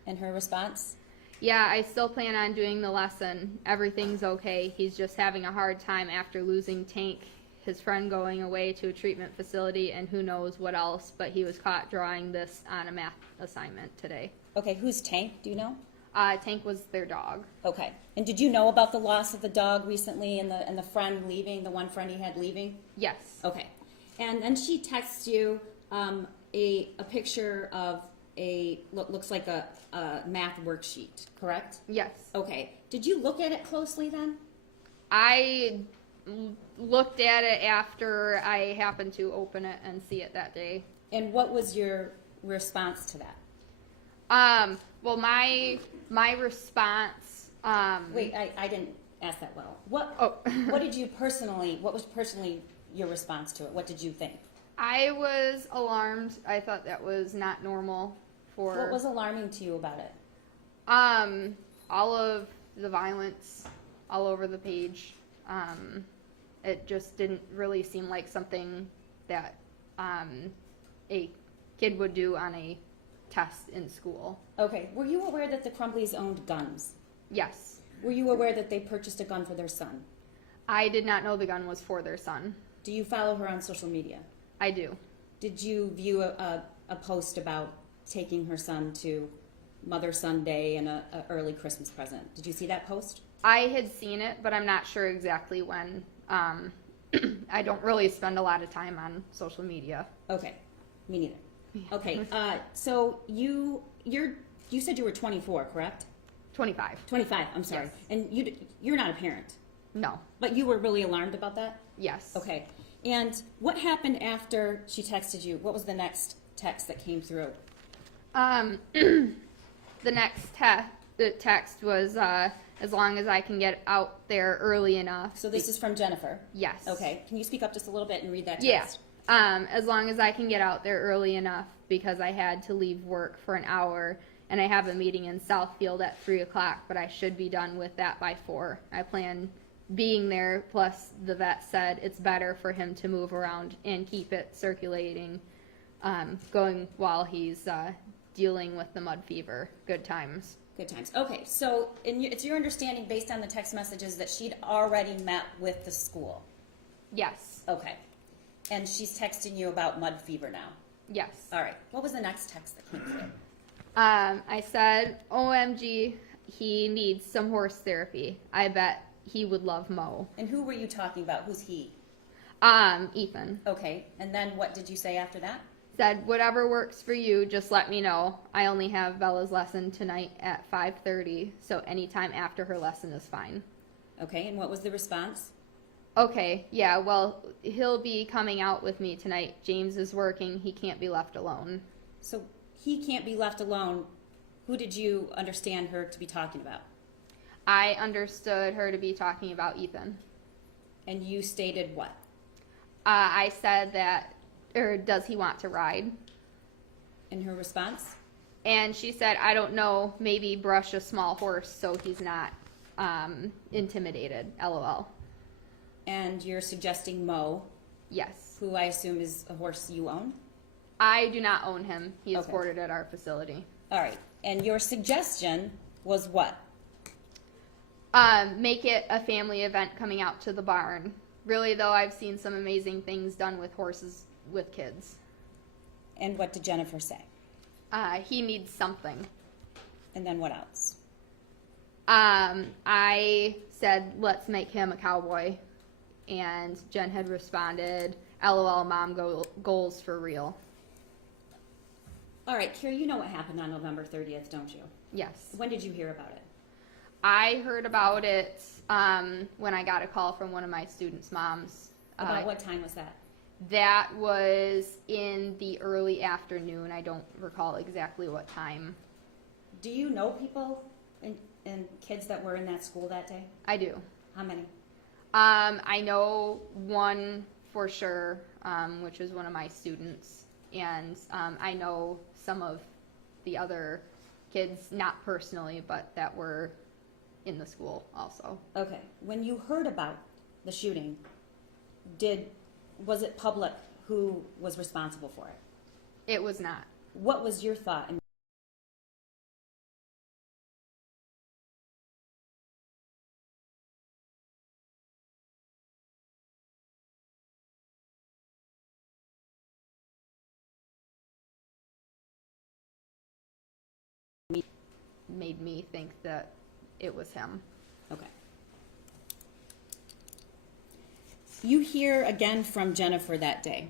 And her response? Yeah, I still plan on doing the lesson. Everything's okay. He's just having a hard time after losing Tank, his friend going away to a treatment facility, and who knows what else, but he was caught drawing this on a math assignment today. Okay, who's Tank? Do you know? Tank was their dog. Okay. And did you know about the loss of the dog recently and the friend leaving, the one friend he had leaving? Yes. Okay. And then she texts you a picture of looks like a math worksheet, correct? Yes. Okay. Did you look at it closely then? I looked at it after I happened to open it and see it that day. And what was your response to that? Well, my response. Wait, I didn't ask that well. What was personally your response to it? What did you think? I was alarmed. I thought that was not normal for. What was alarming to you about it? All of the violence all over the page. It just didn't really seem like something that a kid would do on a test in school. Okay. Were you aware that the Crumbleys owned guns? Yes. Were you aware that they purchased a gun for their son? I did not know the gun was for their son. Do you follow her on social media? I do. Did you view a post about taking her son to Mother-Son Day and a early Christmas present? Did you see that post? I had seen it, but I'm not sure exactly when. I don't really spend a lot of time on social media. Okay. Me neither. Yeah. Okay. So you said you were 24, correct? 25. 25. I'm sorry. Yes. And you're not a parent, No. but you were really alarmed about that? Yes. Okay. And what happened after she texted you? What was the next text that came through? The next text was, as long as I can get out there early enough. So this is from Jennifer. Yes. Okay. Can you speak up just a little bit and read that Yeah. text? As long as I can get out there early enough because I had to leave work for an hour and I have a meeting in Southfield at 3 o'clock, but I should be done with that by 4. I plan being there, plus the vet said it's better for him to move around and keep it circulating, going while he's dealing with the mud fever. Good times. Good times. Okay, so it's your understanding, based on the text messages, that she'd already met with the school? Yes. Okay. And she's texting you about mud fever now? Yes. All right. What was the next text that came through? I said, OMG, he needs some horse therapy. I bet he would love Mo. And who were you talking about? Who's he? Ethan. Okay. And then what did you say after that? Said, whatever works for you, just let me know. I only have Bella's lesson tonight at 5:30, so anytime after her lesson is fine. Okay, and what was the response? Okay, yeah, well, he'll be coming out with me tonight. James is working. He can't be left alone. So he can't be left alone. Who did you understand her to be talking about? I understood her to be talking about Ethan. And you stated what? I said that, or does he want to ride? In her response? And she said, I don't know, maybe brush a small horse so he's not intimidated, LOL. And you're suggesting Mo, Yes. who I assume is a horse you own? I do not own him. He is Okay. boarded at our facility. All right. And your suggestion was what? Make it a family event coming out to the barn. Really, though, I've seen some amazing things done with horses with kids. And what did Jennifer say? He needs something. And then what else? I said, let's make him a cowboy. And Jen had responded, LOL, mom goals for real. All right, Kira, you know what happened on November 30th, don't you? Yes. When did you hear about it? I heard about it when I got a call from one of my students' moms. About what time was that? That was in the early afternoon. I don't recall exactly what time. Do you know people and kids that were in that school that day? I do. How many? I know one for sure, which is one of my students. And I know some of the other kids, not personally, but that were in the school also. Okay. When you heard about the shooting, was it public who was responsible for it? It was not. What was your thought? Made me think that it was him. Okay. You hear again from Jennifer that day.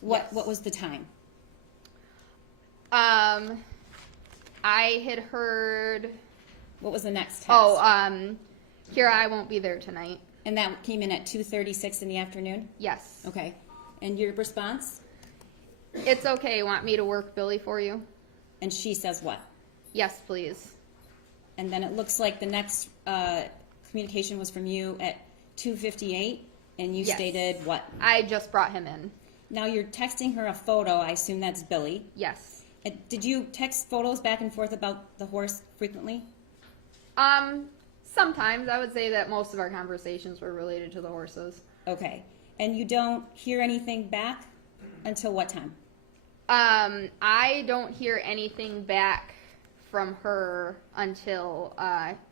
What Yes. was the time? I had heard. What was the next text? Oh, Kira, I won't be there tonight. And that came in at 2:36 in the afternoon? Yes. Okay. And your response? It's okay. Want me to work Billy for you? And she says what? Yes, please. And then it looks like the next communication was from you at 2:58, and you Yes. stated what? I just brought him in. Now you're texting her a photo. I assume that's Billy. Yes. Did you text photos back and forth about the horse frequently? Sometimes I would say that most of our conversations were related to the horses. Okay. And you don't hear anything back until what time? I don't hear anything back from her until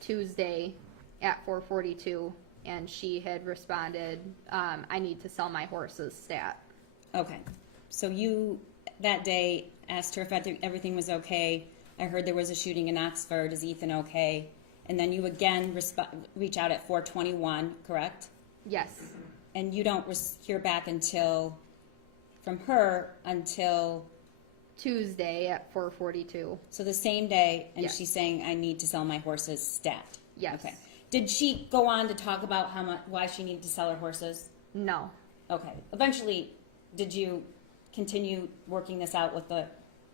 Tuesday at 4:42, and she had responded, I need to sell my horses stat. Okay. So you, that day, asked her if everything was okay. I heard there was a shooting in Oxford. Is Ethan okay? And then you again reach out at 4:21, correct? Yes. And you don't hear back from her until... Tuesday at 4:42. So the same day, and Yes. she's saying, I need to sell my horses stat. Yes. Okay. Did she go on to talk about why she needed to sell her horses? No. Okay. Eventually, did you continue working this out with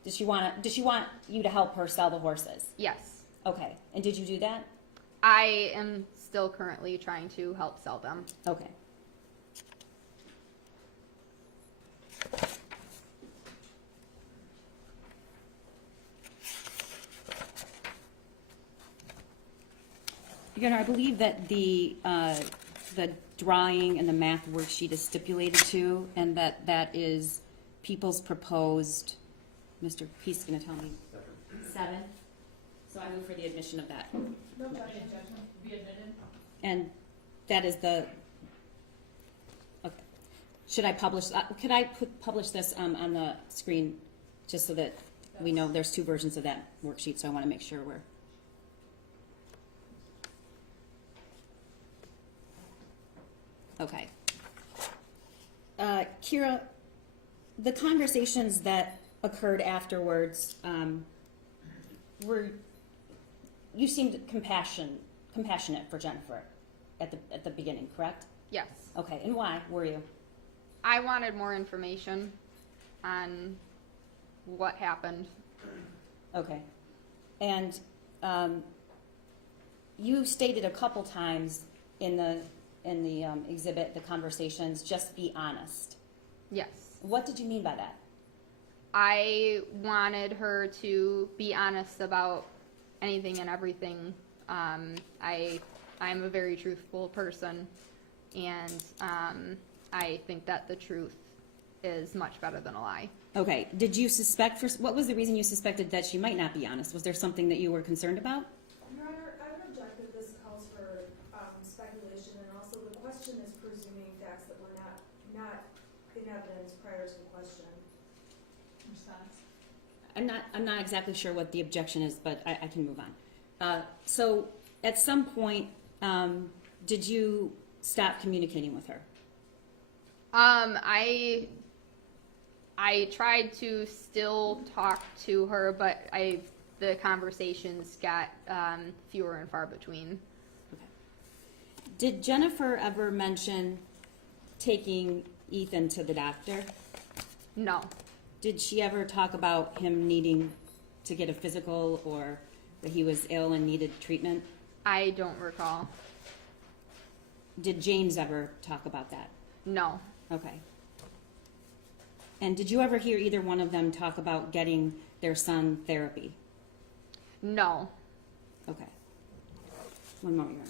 did she want you to help her sell the horses? Yes. Okay. And did you do that? I am still currently trying to help sell them. Okay. Again, I believe that the the drawing and the math worksheet is stipulated to, and that is people's proposed, Mr. Peace is gonna tell me, 7? So I move for the admission of that. No objection. Be admitted. And that is the, okay. Should I publish, could I publish this on the screen, just so that we know there's 2 versions of that worksheet, so I want to make sure we're. Okay. Kira, the conversations that occurred afterwards, you seemed compassionate for Jennifer at the beginning, correct? Yes. Okay, and why were you? I wanted more information on what happened. Okay. And you stated a couple times in the exhibit, the conversations, just be honest. Yes. What did you mean by that? I wanted her to be honest about anything and everything. I'm a very truthful person, and I think that the truth is much better than a lie. Okay. Did you suspect, what was the reason you suspected that she might not be honest? Was there something that you were concerned about? Your Honor, I would object that this calls for speculation, and also the question is presuming facts that were not in evidence prior to the question. Response. I'm not exactly sure what the objection is, but I can move on. So at some point, did you stop communicating with her? I tried to still talk to her, but the conversations got fewer and far between. Okay. Did Jennifer ever mention taking Ethan to the doctor? No. Did she ever talk about him needing to get a physical, or that he was ill and needed treatment? I don't recall. Did James ever talk about that? No. Okay. And did you ever hear either one of them talk about getting their son therapy? No. Okay. One more, Your Honor.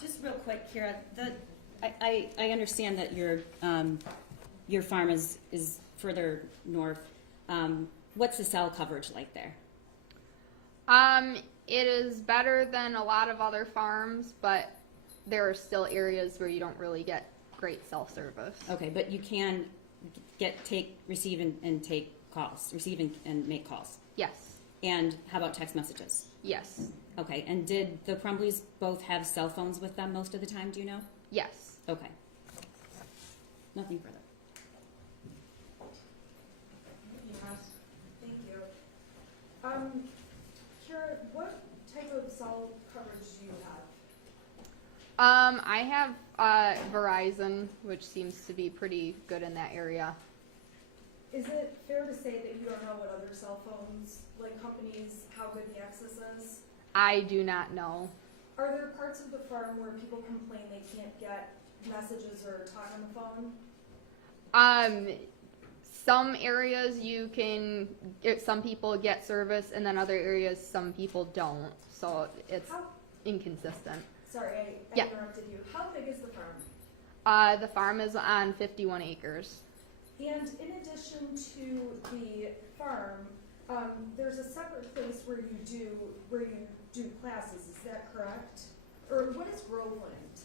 Just real quick, Kira, I understand that your farm is further north. What's the cell coverage like there? It is better than a lot of other farms, but there are still areas where you don't really get great cell service. Okay, but you can receive and take calls, receive and make calls. Yes. And how about text messages? Yes. Okay, and did the Crumbleys both have cell phones with them most of the time, do you know? Yes. Okay. Nothing further. Thank you. Kira, what type of cell coverage do you have? I have Verizon, which seems to be pretty good in that area. Is it fair to say that you don't know what other cell phones, like companies, how good the access is? I do not know. Are there parts of the farm where people complain they can't get messages or talk on the phone? Some areas some people get service, and then other areas some people don't. So it's inconsistent. Sorry, I Yeah. interrupted you. How big is the farm? The farm is on 51 acres. And in addition to the farm, there's a separate place where you do classes. Is that correct? Or what is Groveland?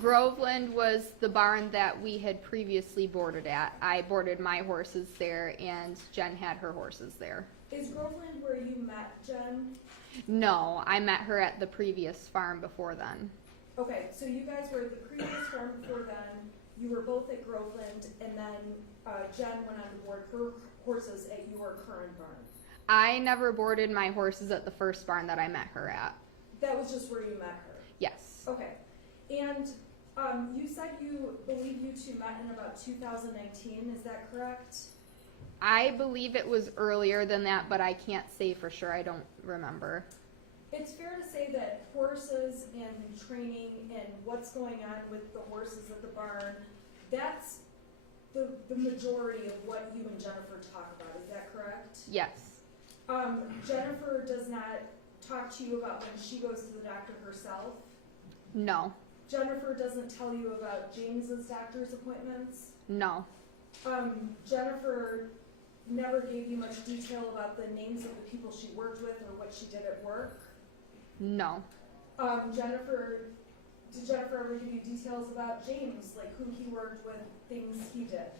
Groveland was the barn that we had previously boarded at. I boarded my horses there, and Jen had her horses there. Is Groveland where you met Jen? No, I met her at the previous farm before then. Okay, so you guys were at the previous farm before then. You were both at Groveland, and then Jen went on to board her horses at your current barn. I never boarded my horses at the first barn that I met her at. That was just where you met her? Yes. Okay. And you said you believe you two met in about 2019, is that correct? I believe it was earlier than that, but I can't say for sure. I don't remember. It's fair to say that horses and training and what's going on with the horses at the barn, that's the majority of what you and Jennifer talk about, is that correct? Yes. Jennifer does not talk to you about when she goes to the doctor herself? No. Jennifer doesn't tell you about James's doctor's appointments? No. Jennifer never gave you much detail about the names of the people she worked with or what she did at work? No. Did Jennifer ever give you details about James, like who he worked with, things he did?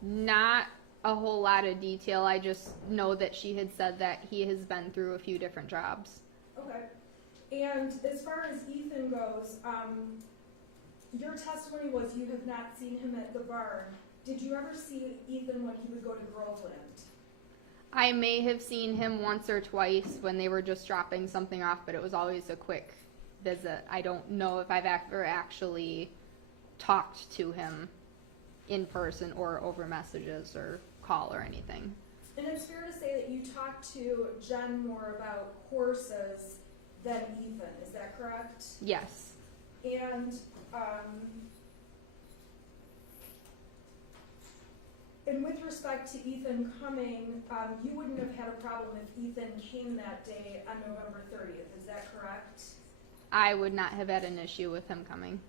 Not a whole lot of detail. I just know that she had said that he has been through a few different jobs. Okay. And as far as Ethan goes, your testimony was you have not seen him at the barn. Did you ever see Ethan when he would go to Groveland? I may have seen him once or twice when they were just dropping something off, but it was always a quick visit. I don't know if I've ever actually talked to him in person or over messages or call or anything. And it's fair to say that you talked to Jen more about horses than Ethan, is that correct? Yes. And with respect to Ethan coming, you wouldn't have had a problem if Ethan came that day on November 30th, is that correct? I would not have had an issue with him coming.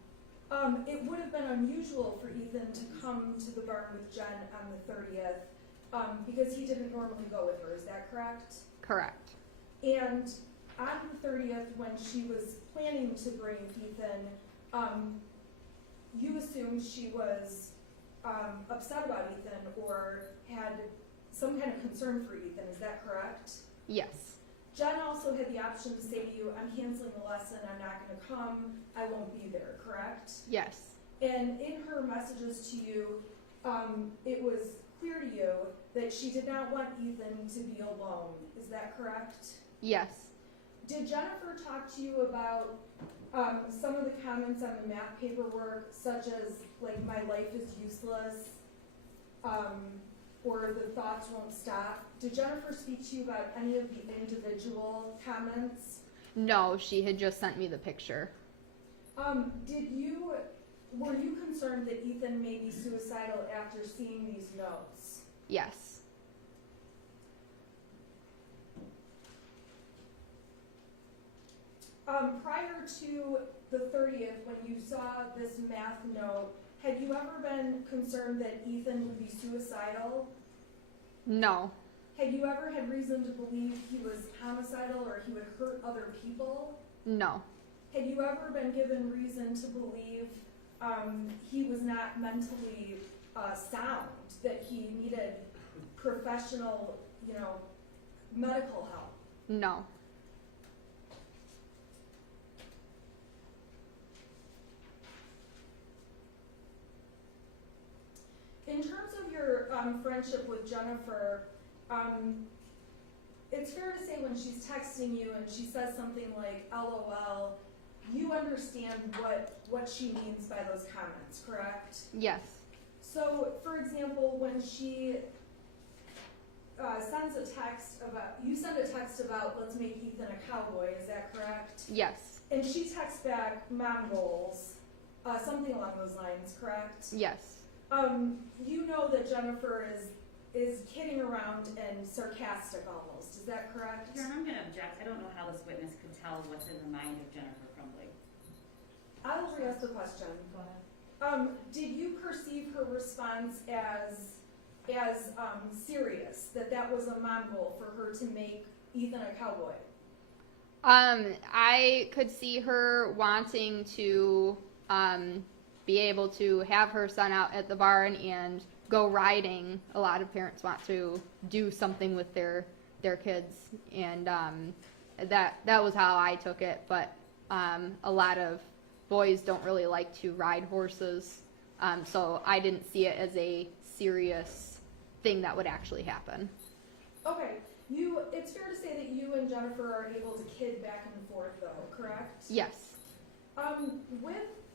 It would have been unusual for Ethan to come to the barn with Jen on the 30th because he didn't normally go with her, is that correct? Correct. And on the 30th, when she was planning to bring Ethan, you assumed she was upset about Ethan or had some kind of concern for Ethan, is that correct? Yes. Jen also had the option to say to you, I'm canceling the lesson, I'm not going to come, I won't be there, correct? Yes. And in her messages to you, it was clear to you that she did not want Ethan to be alone, is that correct? Yes. Did Jennifer talk to you about some of the comments on the math paperwork, such as, like, my life is useless, or the thoughts won't stop? Did Jennifer speak to you about any of the individual comments? No, she had just sent me the picture. Were you concerned that Ethan may be suicidal after seeing these notes? Yes. Prior to the 30th, when you saw this math note, had you ever been concerned that Ethan would be suicidal? No. Had you ever had reason to believe he was homicidal or he would hurt other people? No. Had you ever been given reason to believe he was not mentally sound, that he needed professional, medical help? No. In terms of your friendship with Jennifer, it's fair to say when she's texting you and she says something like LOL, you understand what she means by those comments, correct? Yes. So, for example, when she sends a text about, you send a text about let's make Ethan a cowboy, is that correct? Yes. And she texts back mom goals, something along those lines, correct? Yes. You know that Jennifer is kidding around and sarcastic almost, is that correct? Karen, I'm going to object. I don't know how this witness could tell what's in the mind of Jennifer Crumbley. I'll re-ask the question. Go ahead. Did you perceive her response as serious, that was a mom goal for her to make Ethan a cowboy? I could see her wanting to be able to have her son out at the barn and go riding. A lot of parents want to do something with their kids, and that was how I took it. But a lot of boys don't really like to ride horses, so I didn't see it as a serious thing that would actually happen. Okay, it's fair to say that you and Jennifer are able to kid back and forth, though, correct? Yes.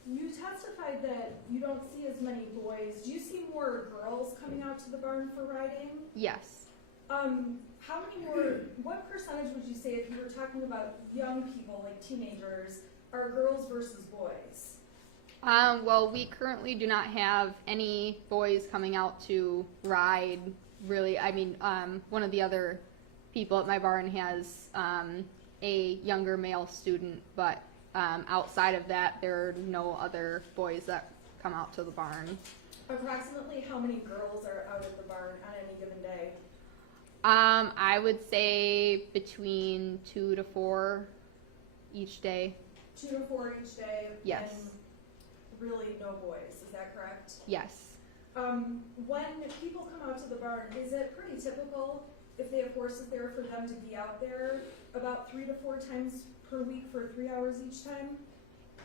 You testified that you don't see as many boys. Do you see more girls coming out to the barn for riding? Yes. How many more, what percentage would you say, if you were talking about young people, like teenagers, are girls versus boys? Well, we currently do not have any boys coming out to ride, really. I mean, one of the other people at my barn has a younger male student, but outside of that, there are no other boys that come out to the barn. Approximately how many girls are out at the barn on any given day? I would say between 2 to 4 each day. 2 to 4 each day? Yes. And really no boys, is that correct? Yes. When people come out to the barn, is it pretty typical, if they have horses there, for them to be out there about 3 to 4 times per week for 3 hours each time?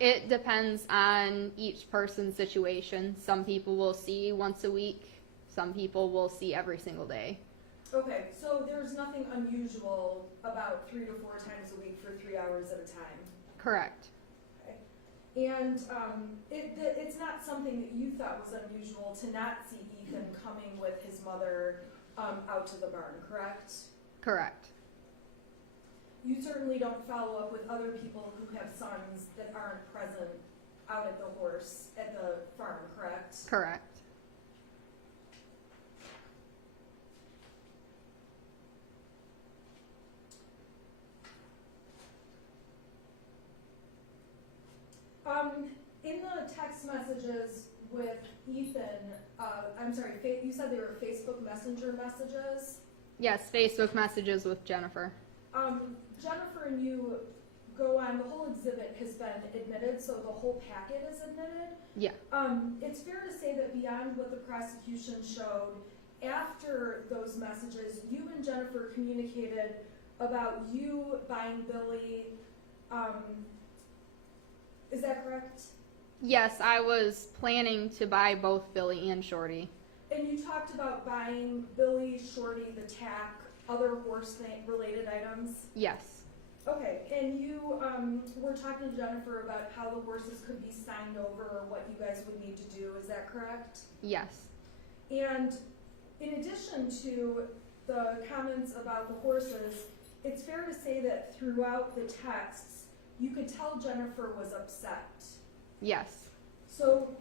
It depends on each person's situation. Some people will see once a week. Some people will see every single day. Okay, so there's nothing unusual about 3 to 4 times a week for 3 hours at a time? Correct. Okay. And it's not something that you thought was unusual to not see Ethan coming with his mother out to the barn, correct? Correct. You certainly don't follow up with other people who have sons that aren't present out at the farm, correct? Correct. In the text messages with Ethan, you said they were Facebook Messenger messages. Yes, Facebook messages with Jennifer. Jennifer and you go on, the whole exhibit has been admitted, so the whole packet is admitted. Yeah. It's fair to say that beyond what the prosecution showed, after those messages, you and Jennifer communicated about you buying Billy. Is that correct? Yes, I was planning to buy both Billy and Shorty. And you talked about buying Billy, Shorty, the tack, other horse-related items? Yes. Okay, and you were talking to Jennifer about how the horses could be signed over or what you guys would need to do, is that correct? Yes. And in addition to the comments about the horses, it's fair to say that throughout the texts, you could tell Jennifer was upset. Yes. So,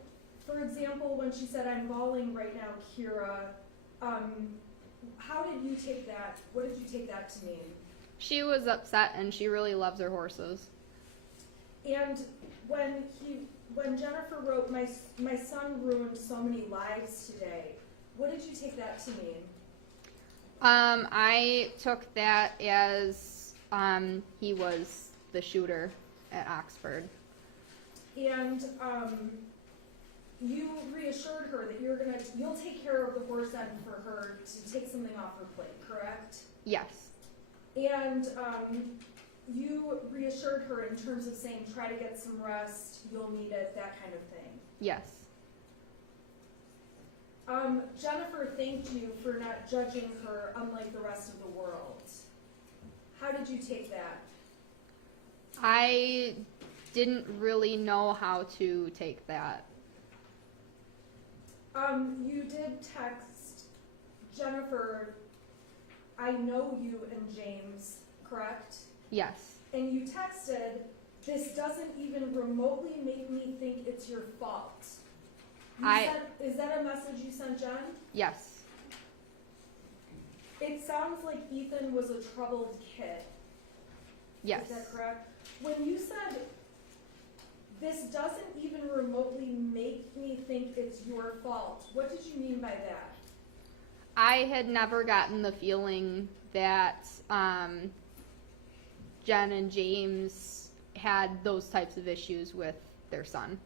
for example, when she said, "I'm bawling right now, Kira," how did you take that? What did you take that to mean? She was upset and she really loves her horses. And when Jennifer wrote, my son ruined so many lives today, what did you take that to mean? I took that as he was the shooter at Oxford. And you reassured her that you'll take care of the horse end for her to take something off her plate, correct? Yes. And you reassured her in terms of saying, try to get some rest, you'll need it, that kind of thing. Yes. Jennifer thanked you for not judging her unlike the rest of the world. How did you take that? I didn't really know how to take that. You did text Jennifer, "I know you and James," correct? Yes. And you texted, "This doesn't even remotely make me think it's your fault." Is that a message you sent Jen? Yes. It sounds like Ethan was a troubled kid. Yes. Is that correct? When you said, "This doesn't even remotely make me think it's your fault," what did you mean by that? I had never gotten the feeling that Jen and James had those types of issues with their son.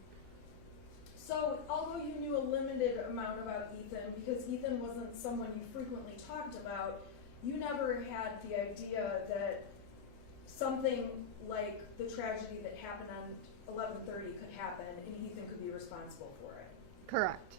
So, although you knew a limited amount about Ethan, because Ethan wasn't someone you frequently talked about, you never had the idea that something like the tragedy that happened on 11/30 could happen and Ethan could be responsible for it. Correct.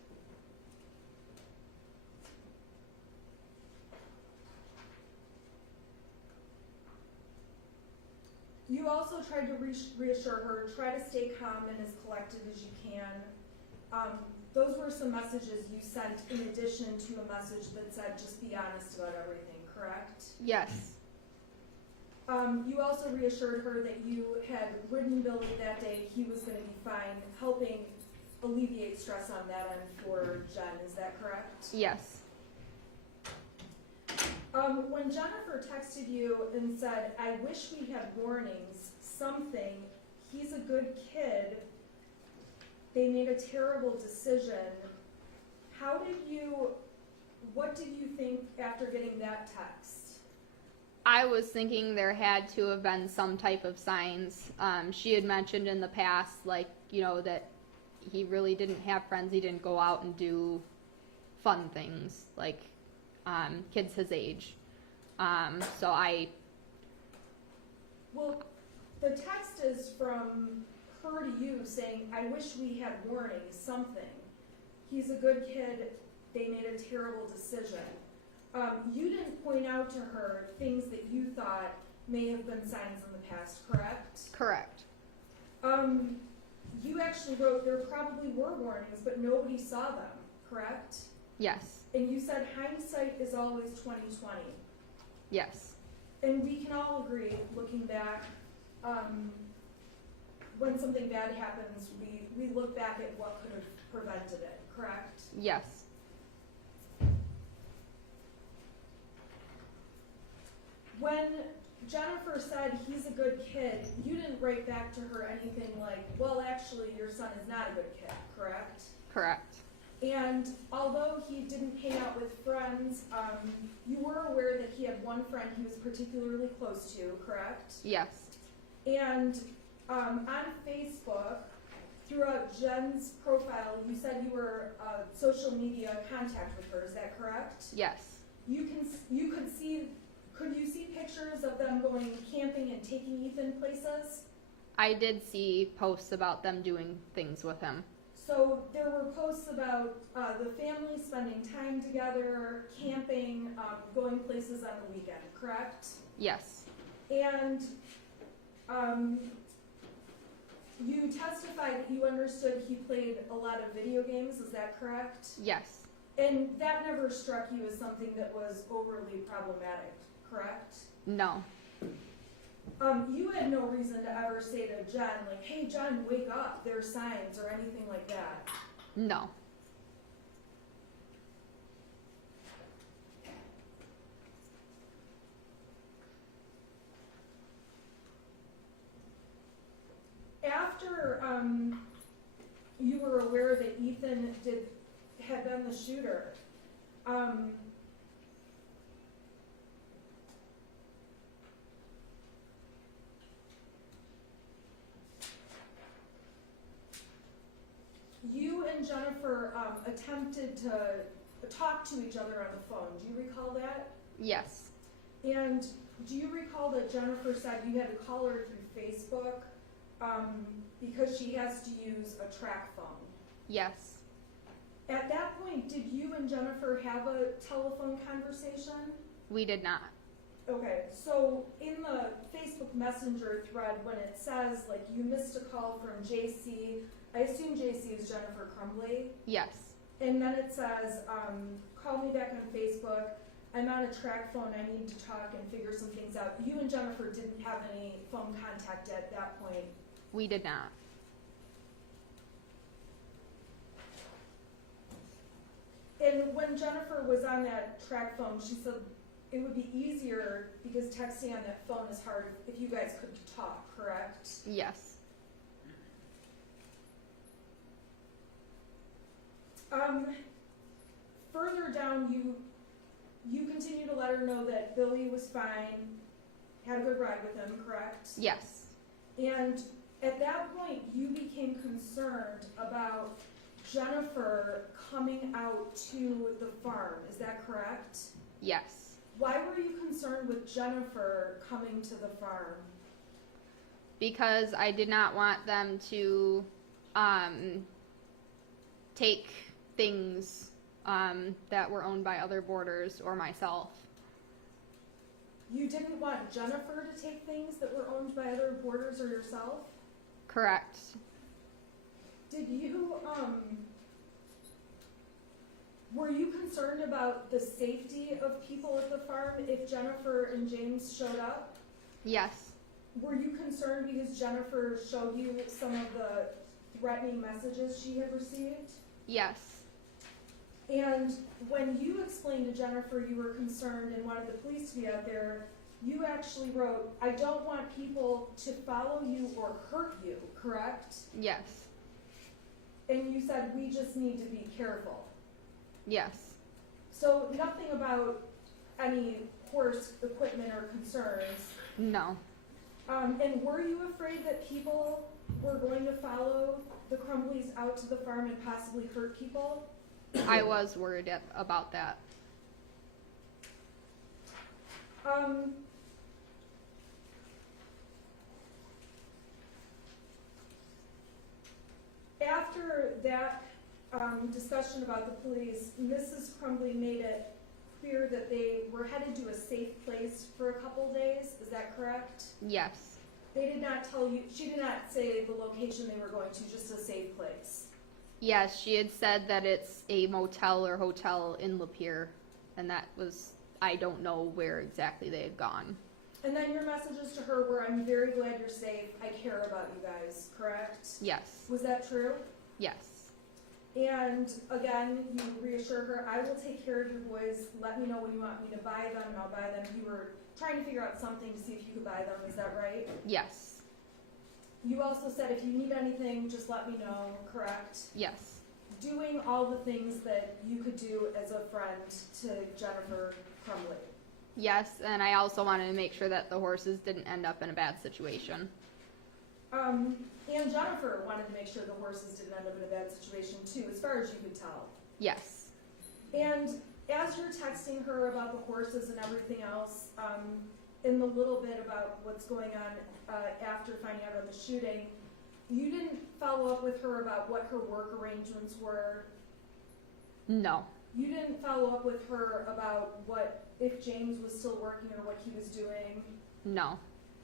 You also tried to reassure her, try to stay calm and as collected as you can. Those were some messages you sent in addition to a message that said, just be honest about everything, correct? Yes. You also reassured her that you had ridden Billy that day, he was gonna be fine, helping alleviate stress on that end for Jen, is that correct? Yes. When Jennifer texted you and said, I wish we had warnings, something, he's a good kid, they made a terrible decision, what did you think after getting that text? I was thinking there had to have been some type of signs. She had mentioned in the past, like, you know, that he really didn't have friends. He didn't go out and do fun things like kids his age. So I... Well, the text is from her to you saying, I wish we had warnings, something. He's a good kid, they made a terrible decision. You didn't point out to her things that you thought may have been signs in the past, correct? Correct. You actually wrote there probably were warnings, but nobody saw them, correct? Yes. And you said hindsight is always 20/20. Yes. And we can all agree, looking back, when something bad happens, we look back at what could have prevented it, correct? Yes. When Jennifer said he's a good kid, you didn't write back to her anything like, well, actually, your son is not a good kid, correct? Correct. And although he didn't hang out with friends, you were aware that he had one friend he was particularly close to, correct? Yes. And on Facebook, throughout Jen's profile, you said you were social media contact with her, is that correct? Yes. Could you see pictures of them going camping and taking Ethan places? I did see posts about them doing things with him. So there were posts about the family spending time together, camping, going places on the weekend, correct? Yes. And you testified that you understood he played a lot of video games, is that correct? Yes. And that never struck you as something that was overly problematic, correct? No. You had no reason to ever say to Jen, like, hey, Jen, wake up, there are signs, or anything like that. No. After you were aware that Ethan had been the shooter, you and Jennifer attempted to talk to each other on the phone. Do you recall that? Yes. And do you recall that Jennifer said you had to call her through Facebook because she has to use a track phone? Yes. At that point, did you and Jennifer have a telephone conversation? We did not. Okay, so in the Facebook Messenger thread, when it says, like, you missed a call from JC, I assume JC is Jennifer Crumbley, Yes. and then it says, call me back on Facebook, I'm on a track phone, I need to talk and figure some things out. You and Jennifer didn't have any phone contact at that point. We did not. And when Jennifer was on that track phone, she said it would be easier because texting on that phone is hard if you guys could talk, correct? Yes. Further down, you continue to let her know that Billy was fine, had a good ride with him, correct? Yes. And at that point, you became concerned about Jennifer coming out to the farm, is that correct? Yes. Why were you concerned with Jennifer coming to the farm? Because I did not want them to take things that were owned by other boarders or myself. You didn't want Jennifer to take things that were owned by other boarders or yourself? Correct. Did you, Were you concerned about the safety of people at the farm if Jennifer and James showed up? Yes. Were you concerned because Jennifer showed you some of the threatening messages she had received? Yes. And when you explained to Jennifer you were concerned and wanted the police to be out there, you actually wrote, I don't want people to follow you or hurt you, correct? Yes. And you said, we just need to be careful. Yes. So nothing about any horse equipment or concerns. No. And were you afraid that people were going to follow the Crumbleys out to the farm and possibly hurt people? I was worried about that. After that discussion about the police, Mrs. Crumbley made it clear that they were headed to a safe place for a couple days. Is that correct? Yes. They did not tell you, she did not say the location they were going to, just a safe place. Yes, she had said that it's a motel or hotel in Lapeer, and that was, I don't know where exactly they had gone. And then your messages to her were, I'm very glad you're safe, I care about you guys, correct? Yes. Was that true? Yes. And again, you reassure her, I will take care of your boys, let me know when you want me to buy them and I'll buy them. You were trying to figure out something to see if you could buy them, is that right? Yes. You also said if you need anything, just let me know, correct? Yes. Doing all the things that you could do as a friend to Jennifer Crumbley. Yes, and I also wanted to make sure that the horses didn't end up in a bad situation. And Jennifer wanted to make sure the horses didn't end up in a bad situation too, as far as you could tell. Yes. And as you're texting her about the horses and everything else, in the little bit about what's going on after finding out about the shooting, you didn't follow up with her about what her work arrangements were? No. You didn't follow up with her about what, if James was still working or what he was doing? No.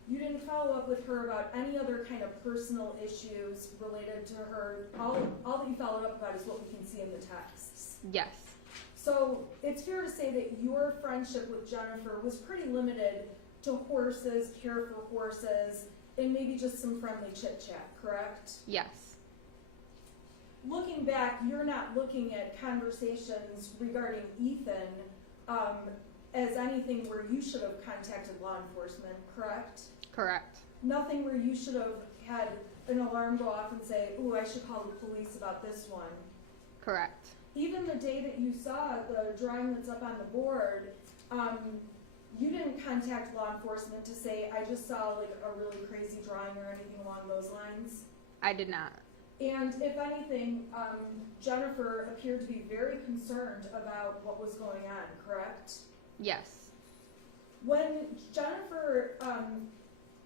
You didn't follow up with her about any other kind of personal issues related to her? All that you followed up about is what we can see in the texts. Yes. So it's fair to say that your friendship with Jennifer was pretty limited to horses, care for horses, and maybe just some friendly chit-chat, correct? Yes. Looking back, you're not looking at conversations regarding Ethan as anything where you should have contacted law enforcement, correct? Correct. Nothing where you should have had an alarm go off and say, ooh, I should call the police about this one. Correct. Even the day that you saw the drawing that's up on the board, you didn't contact law enforcement to say, I just saw like a really crazy drawing or anything along those lines? I did not. And if anything, Jennifer appeared to be very concerned about what was going on, correct? Yes. When Jennifer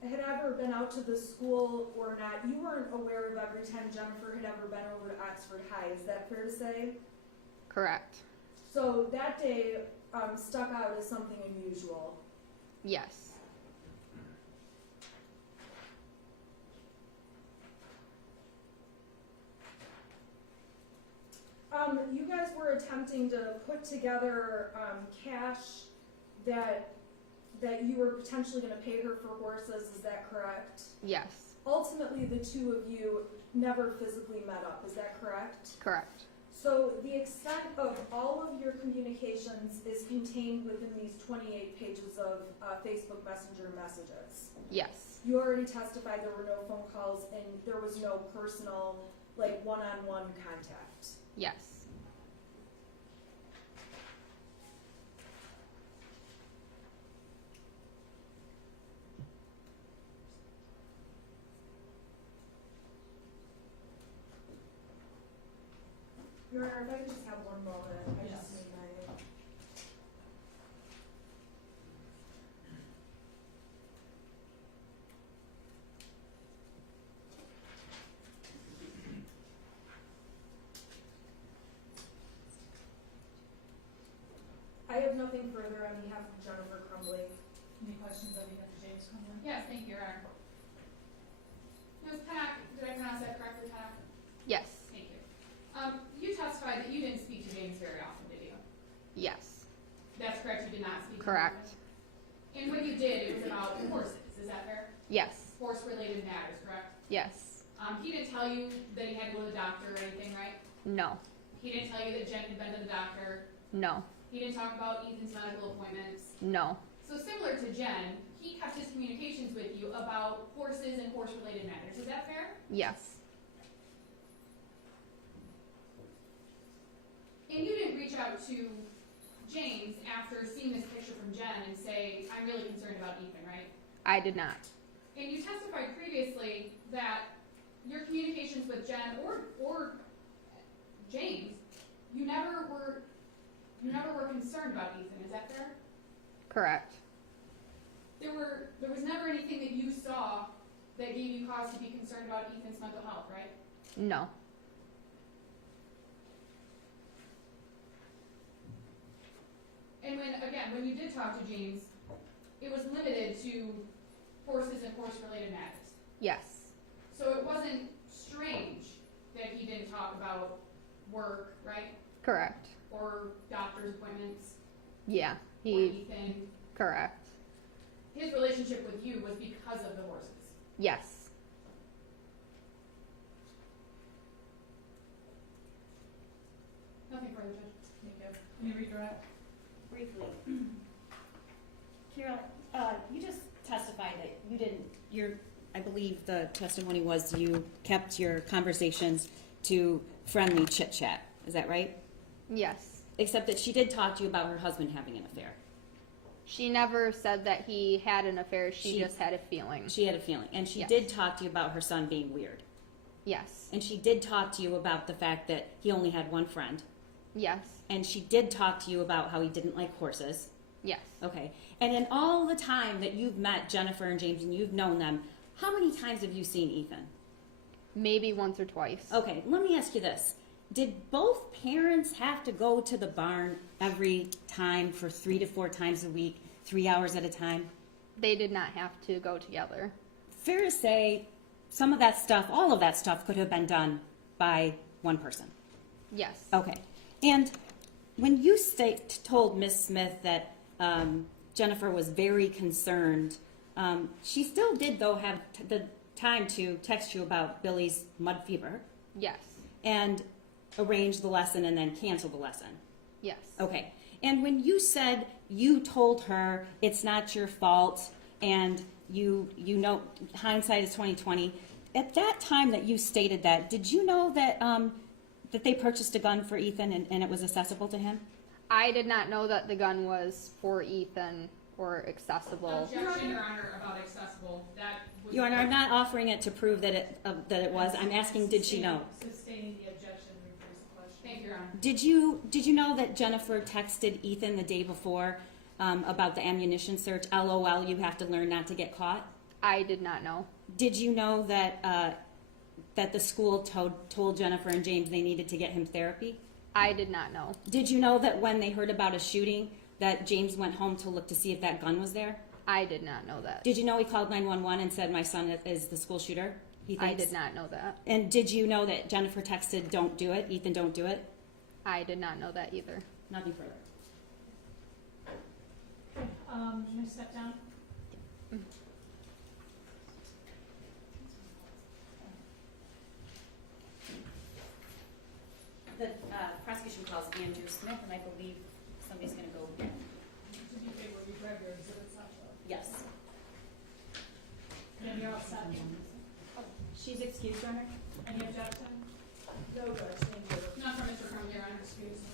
had ever been out to the school or not, you weren't aware of every time Jennifer had ever been over to Oxford High, is that fair to say? Correct. So that day stuck out as something unusual. Yes. You guys were attempting to put together cash that you were potentially going to pay her for horses, is that correct? Yes. Ultimately, the two of you never physically met up, is that correct? Correct. So the extent of all of your communications is contained within these 28 pages of Facebook Messenger messages. Yes. You already testified there were no phone calls and there was no personal, like, one-on-one contact. Yes. Your Honor, if I could just have one moment, I Yes. just need my. I have nothing further on behalf of Jennifer Crumbley. Any questions on behalf of James Crumbley? Yes, thank you, Your Honor. Ms. Pennock, did I pronounce that correctly, Pennock? Yes. Thank you. You testified that you didn't speak to James very often, did Correct. And when you did, it was about horses, is that fair? Yes. Horse-related matters, correct? Yes. He didn't tell you that he had to go to the doctor or anything, right? No. He didn't tell you that Jen had been to the doctor. No. He didn't talk about Ethan's medical appointments. No. So similar to Jen, he kept his communications with you about horses and horse-related matters. Is that fair? Yes. And you didn't reach out to James after seeing this picture from Jen and say, I'm really concerned about Ethan, right? I did not. And you testified previously that your communications with Jen or James, you never were concerned about Ethan. Is that fair? Correct. There was never anything that you saw that gave you cause to be concerned about Ethan's mental health, right? No. And when you did talk to James, it was limited to horses and horse-related matters. Yes. So it wasn't strange that he didn't talk about work, right? Correct. Or doctor's appointments, Yeah. or Ethan. Correct. His relationship with you was because of the horses. Yes. Nothing further, Judge. Thank you. Can you redirect? Briefly. Carol, you just testified that you didn't, I believe the testimony was you kept your conversations to friendly chit chat. Is that right? Yes. Except that she did talk to you about her husband having an affair. She never said that he had an affair. She just had a feeling. She had a feeling. And she Yes. did talk to you about her son being weird. Yes. And she did talk to you about the fact that he only had one friend. Yes. And she did talk to you about how he didn't like horses. Yes. Okay. And in all the time that you've met Jennifer and James and you've known them, how many times have you seen Ethan? Maybe once or twice. Okay, let me ask you this. Did both parents have to go to the barn every time for 3 to 4 times a week, 3 hours at a time? They did not have to go together. Fair to say, some of that stuff, all of that stuff could have been done by one person. Yes. Okay. And when you told Miss Smith that Jennifer was very concerned, she still did, though, have the time to text you about Billy's mud fever Yes. and arrange the lesson and then cancel the lesson. Yes. Okay. And when you said you told her it's not your fault and you know hindsight is 20/20, at that time that you stated that, did you know that that they purchased a gun for Ethan and it was accessible to him? I did not know that the gun was for Ethan or accessible. Objection, Your Honor, about accessible. That was. Your Honor, I'm not offering it to prove that it was. I'm asking, did she know? Sustaining the objection, rephrase the question. Thank you, Your Honor. Did you know that Jennifer texted Ethan the day before about the ammunition search? LOL, you have to learn not to get caught. I did not know. Did you know that that the school told Jennifer and James they needed to get him therapy? I did not know. Did you know that when they heard about a shooting, that James went home to look to see if that gun was there? I did not know that. Did you know he called 911 and said, my son is the school shooter? He I thinks? did not know that. And did you know that Jennifer texted, don't do it, Ethan, don't do it? I did not know that either. Nothing further. Okay, can I step down? The prosecution calls Andrew Smith, and I believe somebody's going to go again. To be fair, will you grab your exhibits out? Yes. And you're all set? She's excused, Your Honor? Any objection? No, Judge, thank you. Not from Mr. Crumbley, Your Honor, excuse.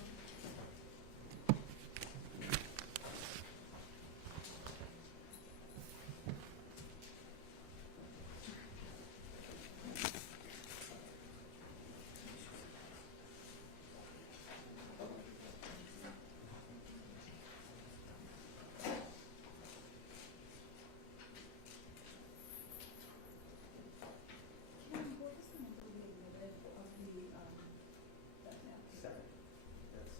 Seven. That's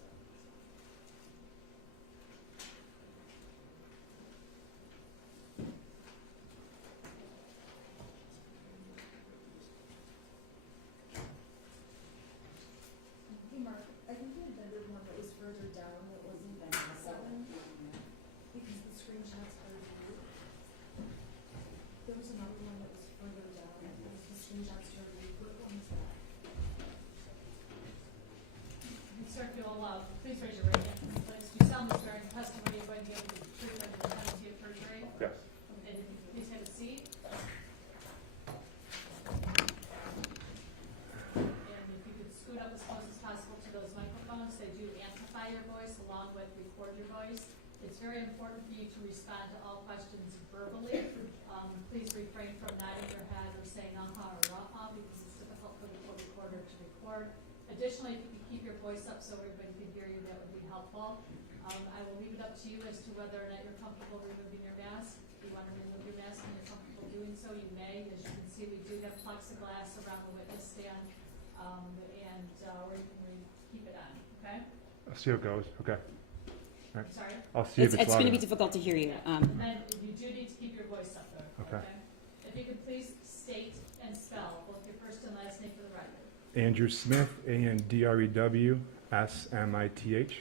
Additionally, if you could keep your voice up so everybody can hear you, that would be helpful. I will leave it up to you as to whether or not you're comfortable removing your mask. If you want to remove your mask and you're comfortable doing so, you may. As you can see, we do have plexiglass around the witness stand, and we're going to keep it on, okay? I'll see how it goes. Okay. I'm sorry? I'll see if It's it's going to loud be enough. difficult to hear you. And you do need to keep your voice up there, Okay. If you could please state and spell both your first and last name for the record. Andrew Smith, ANDREW SMITH.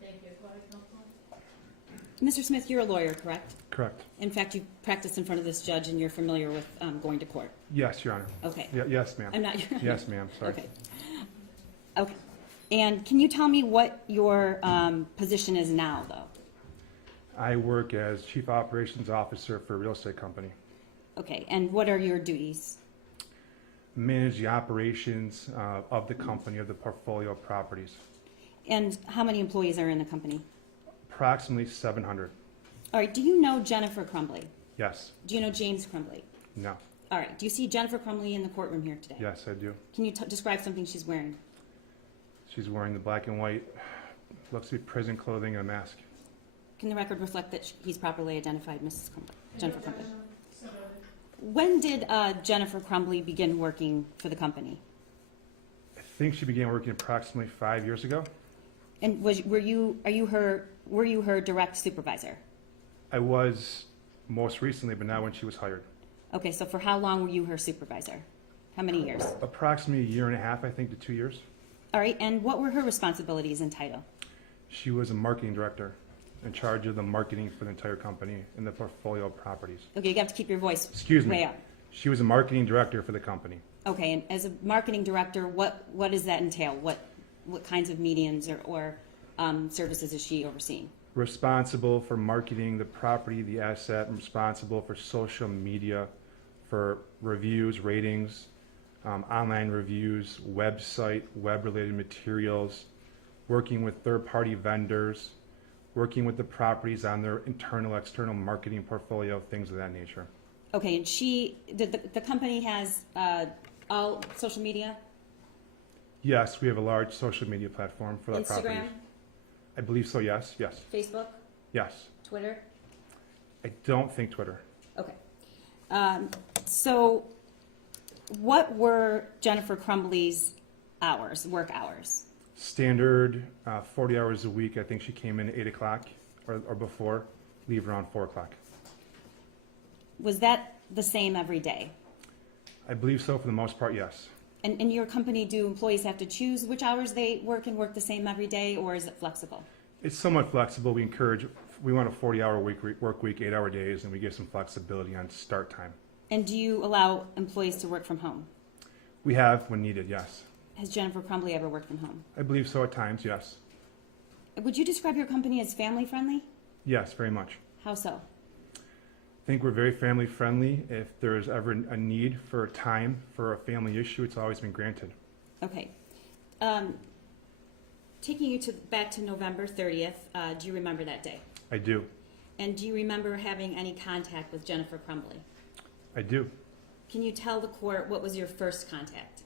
Thank you. Go ahead, Counsel. Mr. Smith, you're a lawyer, correct? Correct. In fact, you practiced in front of this judge and you're familiar with going to court. Yes, Your Honor. Okay. Yes, ma'am. I'm not. Yes, ma'am. Sorry. Okay. Okay. And can you tell me what your position is now, though? I work as Chief Operations Officer for a real estate company. Okay. And what are your duties? Manage the operations of the company, of the portfolio of properties. And how many employees are in the company? Approximately 700. All right. Do you know Jennifer Crumbley? Yes. Do you know James Crumbley? No. All right. Do you see Jennifer Crumbley in the courtroom here today? Yes, I do. Can you describe something she's wearing? She's wearing the black and white, looks to be prison clothing and a mask. Can the record reflect that he's properly identified, Mrs. Crumbley? Jennifer Crumbley. So noted. When did Jennifer Crumbley begin working for the company? I think she began working approximately 5 years ago. And were you her direct supervisor? I was most recently, but not when she was hired. Okay, so for how long were you her supervisor? How many years? Approximately 1.5 years, I think, to 2 years. All right, and what were her responsibilities and title? She was a marketing director in charge of the marketing for the entire company and the portfolio of properties. Okay, you have to keep your voice Excuse way me. up. She was a marketing director for the company. Okay, and as a marketing director, what does that entail? What kinds of mediums or services is she overseeing? Responsible for marketing the property, the asset, and responsible for social media, for reviews, ratings, online reviews, website, web-related materials, working with third-party vendors, working with the properties on their internal, external marketing portfolio, things of that nature. Okay, and the company has all social media? Yes, we have a large social media platform for our Instagram, properties. I believe so, yes, yes, Facebook, yes. Twitter? I don't think Twitter. Okay. So what were Jennifer Crumbley's hours, work hours? Standard 40 hours a week. I think she came in at 8 o'clock or before, leave around 4 o'clock. Was that the same every day? I believe so for the most part, yes. And in your company, do employees have to choose which hours they work and work the same every day, or is it flexible? It's somewhat flexible. We want a 40-hour work week, 8-hour days, and we give some flexibility on start time. And do you allow employees to work from home? We have when needed, yes. Has Jennifer Crumbley ever worked from home? I believe so at times, yes. Would you describe your company as family friendly? Yes, very much. How so? I think we're very family friendly. If there is ever a need for time for a family issue, it's always been granted. Okay. Taking you back to November 30th, do you remember that day? I do. And do you remember having any contact with Jennifer Crumbley? I do. Can you tell the court what was your first contact?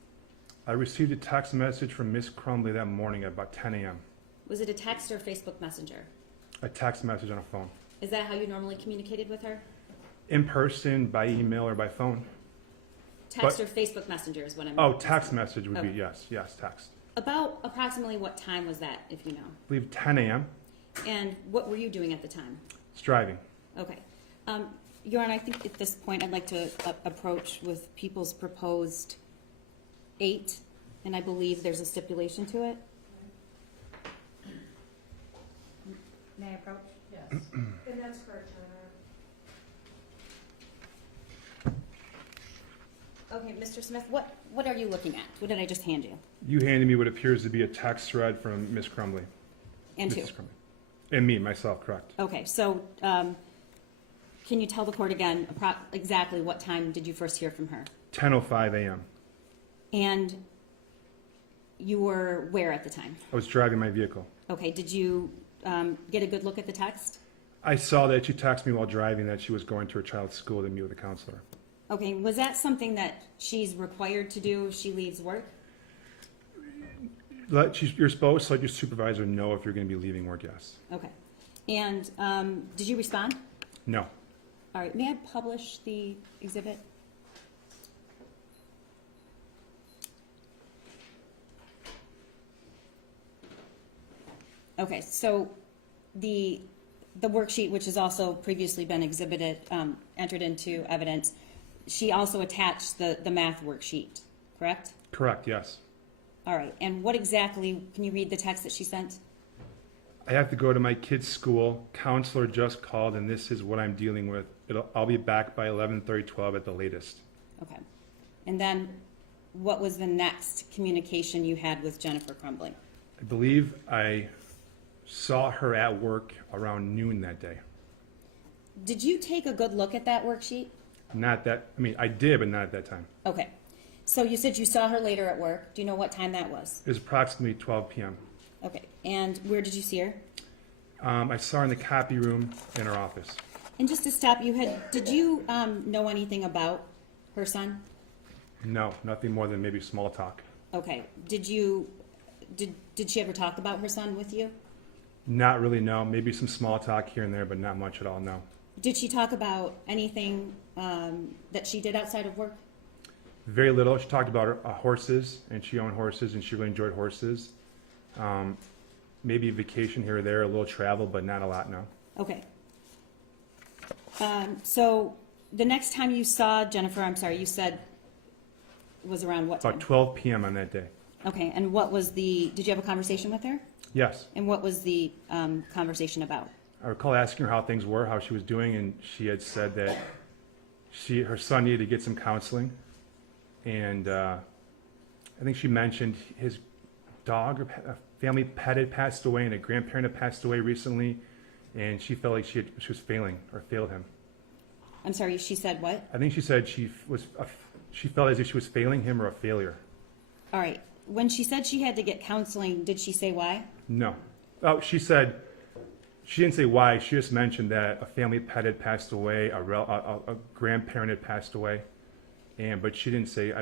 I received a text message from Miss Crumbley that morning at about 10 a.m. Was it a text or Facebook Messenger? A text message on a phone. Is that how you normally communicated with her? In person, by email, or by phone. Text or Facebook Messenger is what I'm... Oh, text message would be, Okay. yes, text. About approximately what time was that, if you know? I believe 10 a.m. And what were you doing at the time? It's driving. Okay. Your Honor, I think at this point I'd like to approach with people's proposed 8, and I believe there's a stipulation to it. May I approach? Yes. And that's correct, Your Honor. Okay, Mr. Smith, what are you looking at? What did I just hand you? You handed me what appears to be a text thread from Miss Crumbley. And who? Mrs. Crumbley. And me, myself, correct. Okay, so can you tell the court again exactly what time did you first hear from her? 10:05 a.m. And you were where at the time? I was driving my vehicle. Okay, did you get a good look at the text? I saw that she texted me while driving that she was going to her child's school to meet with a counselor. Okay, was that something that she's required to do if she leaves work? You're supposed to let your supervisor know if you're going to be leaving work, yes. Okay. And did you respond? No. All right, may I publish the exhibit? Okay, so the worksheet, which has also previously been exhibited, entered into evidence, she also attached the math worksheet, correct? Correct, yes. All right, and what exactly, can you read the text that she sent? I have to go to my kid's school. Counselor just called, and this is what I'm dealing with. I'll be back by 11:30, 12 at the latest. Okay. And then what was the next communication you had with Jennifer Crumbley? I believe I saw her at work around noon that day. Did you take a good look at that worksheet? I did, but not at that time. Okay. So you said you saw her later at work. Do you know what time that was? It was approximately 12 p.m. Okay. And where did you see her? I saw her in the copy room in her office. And just to stop, did you know anything about her son? No, nothing more than maybe small talk. Okay. Did she ever talk about her son with you? Not really, no. Maybe some small talk here and there, but not much at all, no. Did she talk about anything that she did outside of work? Very little. She talked about her horses, and she owned horses, and she really enjoyed horses. Maybe vacation here or there, a little travel, but not a lot, no. Okay. So the next time you saw Jennifer, I'm sorry, you said it was around what time? About 12 p.m. on that day. Okay, and did you have a conversation with her? Yes. And what was the conversation about? I recall asking her how things were, how she was doing, and she had said that her son needed to get some counseling. And I think she mentioned his dog, a family pet had passed away, and a grandparent had passed away recently, and she felt like she was failing or failed him. I'm sorry, she said what? I think she said she felt as if she was failing him or a failure. All right. When she said she had to get counseling, did she say why? No. Oh, she didn't say why. She just mentioned that a family pet had passed away, a grandparent had passed away, but she didn't say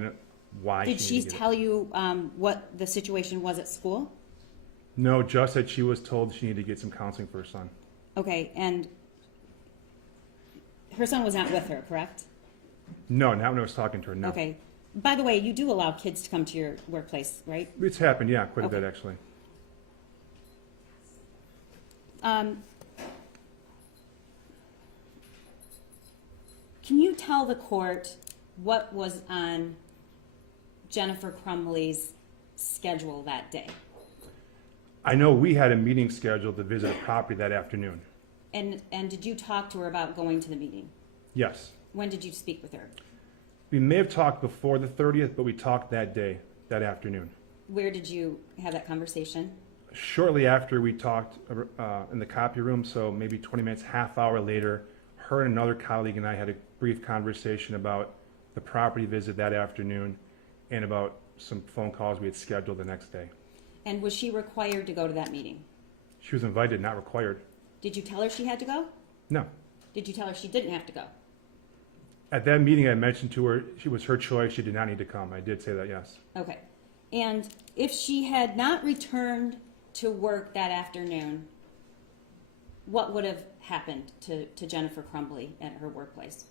why. Did she tell you what the situation was at school? No, just that she was told she needed to get some counseling for her son. Okay, and her son was not with her, correct? No, not when I was talking to her, no. Okay. By the way, you do allow kids to come to your workplace, right? It's happened, yeah, quite a Okay. bit actually. Can you tell the court what was on Jennifer Crumbley's schedule that day? I know we had a meeting scheduled to visit a property that afternoon. And did you talk to her about going to the meeting? Yes. When did you speak with her? We may have talked before the 30th, but we talked that day, that afternoon. Where did you have that conversation? Shortly after we talked in the copy room, so maybe 20 minutes, half hour later, her and another colleague and I had a brief conversation about the property visit that afternoon and about some phone calls we had scheduled the next day. And was she required to go to that meeting? She was invited, not required. Did you tell her she had to go? No. Did you tell her she didn't have to go? At that meeting, I mentioned to her it was her choice. She did not need to come. I did say that, yes. Okay. And if she had not returned to work that afternoon, what would have happened to Jennifer Crumbley at her workplace?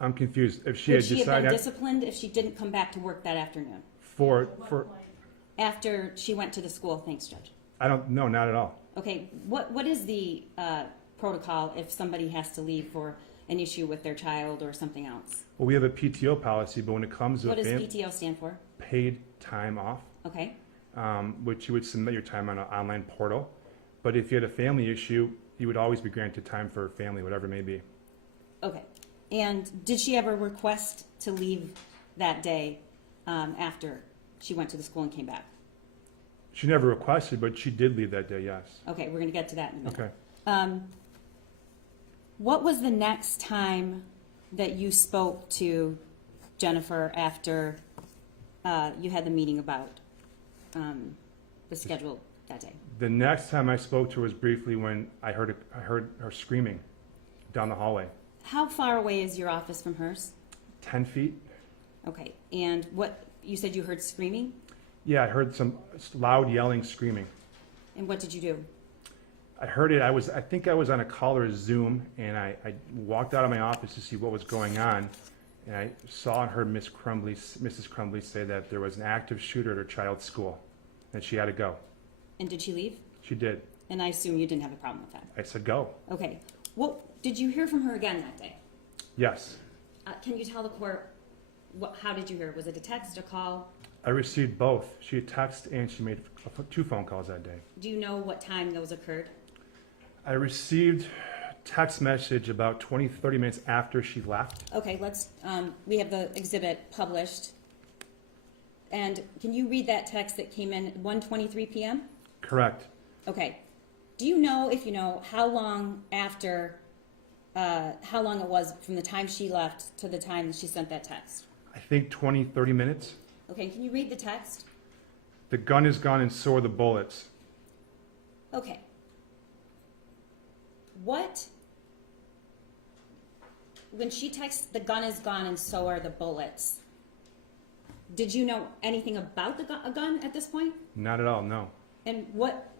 I'm confused. If she Would had she have been decided disciplined if she didn't come back to work that afternoon? for After she went to the school? Thanks, Judge. I don't know, not at all. Okay. What is the protocol if somebody has to leave for an issue with their child or something else? Well, we have a PTO policy, but when it comes to What does PTO stand for? paid time off, Okay. which you would submit your time on an online portal. But if you had a family issue, you would always be granted time for family, whatever it may be. Okay. And did she ever request to leave that day after she went to the school and came back? She never requested, but she did leave that day, yes. Okay, we're going to get to that in a minute. Okay. What was the next time that you spoke to Jennifer after you had the meeting about the schedule that day? The next time I spoke to her was briefly when I heard her screaming down the hallway. How far away is your office from hers? 10 feet? Okay, and what, you said you heard screaming? Yeah, I heard some loud yelling, screaming. And what did you do? I heard it. I think I was on a call or a Zoom, and I walked out of my office to see what was going on, and I saw and heard Mrs. Crumbley say that there was an active shooter at her child's school, and she had to go. And did she leave? She did. And I assume you didn't have a problem with that. I said go. Okay. Well, did you hear from her again that day? Yes. Can you tell the court how did you hear? Was it a text, a call? I received both. She had texted and she made 2 phone calls that day. Do you know what time those occurred? I received text message about 20, 30 minutes after she left. Okay, we have the exhibit published. And can you read that text that came in at 1:23 p.m.? Correct. Okay. Do you know, if you know, how long it was from the time she left to the time she sent that text? I think 20, 30 minutes. Okay, can you read the text? The gun is gone and so are the bullets. Okay. When she texts, the gun is gone and so are the bullets, did you know anything about a gun at this point? Not at all, no. And what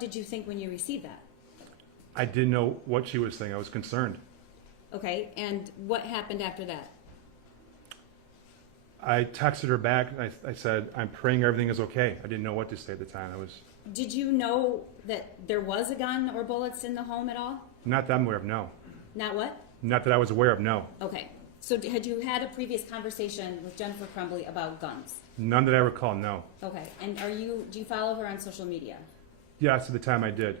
did you think when you received that? I didn't know what she was saying. I was concerned. Okay, and what happened after that? I texted her back. I said, I'm praying everything is okay. I didn't know what to say at the time. Did you know that there was a gun or bullets in the home at all? Not that I'm aware of, no. Not what? Not that I was aware of, no. Okay. So had you had a previous conversation with Jennifer Crumbley about guns? None that I recall, no. Okay. And do you follow her on social media? Yes, at the time I did.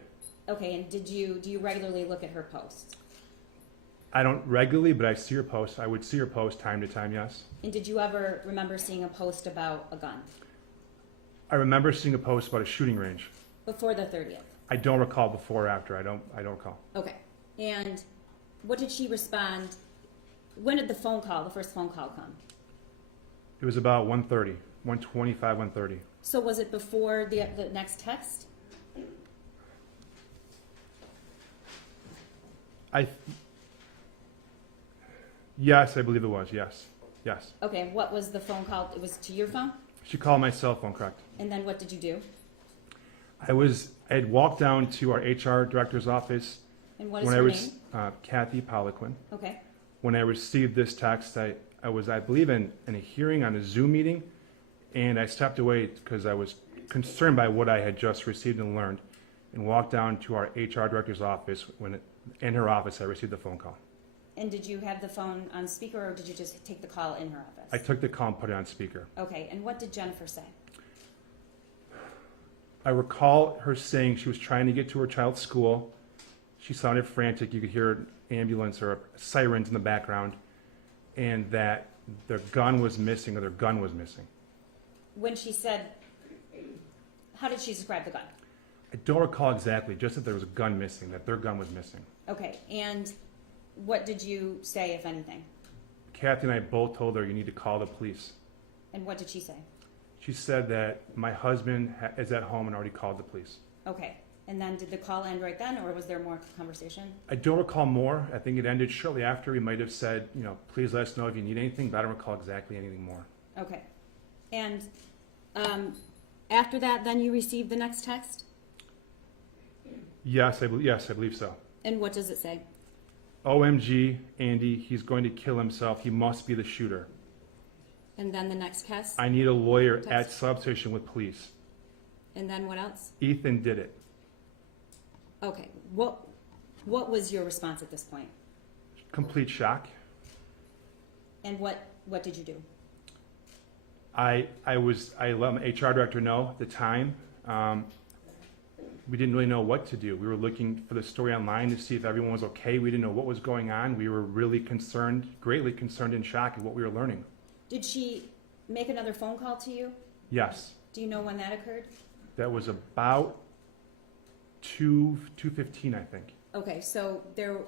Okay. And do you regularly look at her posts? I don't regularly, but I see her posts. I would see her post time to time, yes. And did you ever remember seeing a post about a gun? I remember seeing a post about a shooting range. Before the 30th? I don't recall before or after. I don't recall. Okay. And what did she respond? When did the first phone call come? It was about 1:30, 1:25, 1:30. So was it before the next text? Yes, I believe it was, yes. Yes. Okay, what was the phone call? It was to your phone? She called my cell phone, correct. And then what did you do? I had walked down to our HR director's office. And what is her name? Kathy Poliquin. Okay. When I received this text, I was, I believe, in a hearing on a Zoom meeting, and I stepped away because I was concerned by what I had just received and learned, and walked down to our HR director's office. In her office, I received the phone call. And did you have the phone on speaker, or did you just take the call in her office? I took the call and put it on speaker. Okay, and what did Jennifer say? I recall her saying she was trying to get to her child's school. She sounded frantic. You could hear an ambulance or sirens in the background, and that their gun was missing, or their gun was missing. When she said, how did she describe the gun? I don't recall exactly, just that there was a gun missing, that their gun was missing. Okay, and what did you say, if anything? Kathy and I both told her, you need to call the police. And what did she say? She said that my husband is at home and already called the police. Okay, and then did the call end right then, or was there more conversation? I don't recall more. I think it ended shortly after. We might have said, please let us know if you need anything, but I don't recall exactly anything more. Okay, and after that, then you received the next text? Yes, I believe so. And what does it say? OMG, Andy, he's going to kill himself. He must be the shooter. And then the next text? I need a lawyer Text. at substation with police. And then what else? Ethan did it. Okay, what was your response at this point? Complete shock. And what did you do? I let my HR director know at the time. We didn't really know what to do. We were looking for the story online to see if everyone was okay. We didn't know what was going on. We were really concerned, greatly concerned and shocked at what we were learning. Did she make another phone call to you? Yes. Do you know when that occurred? That was about 2:15, I think. Okay, so there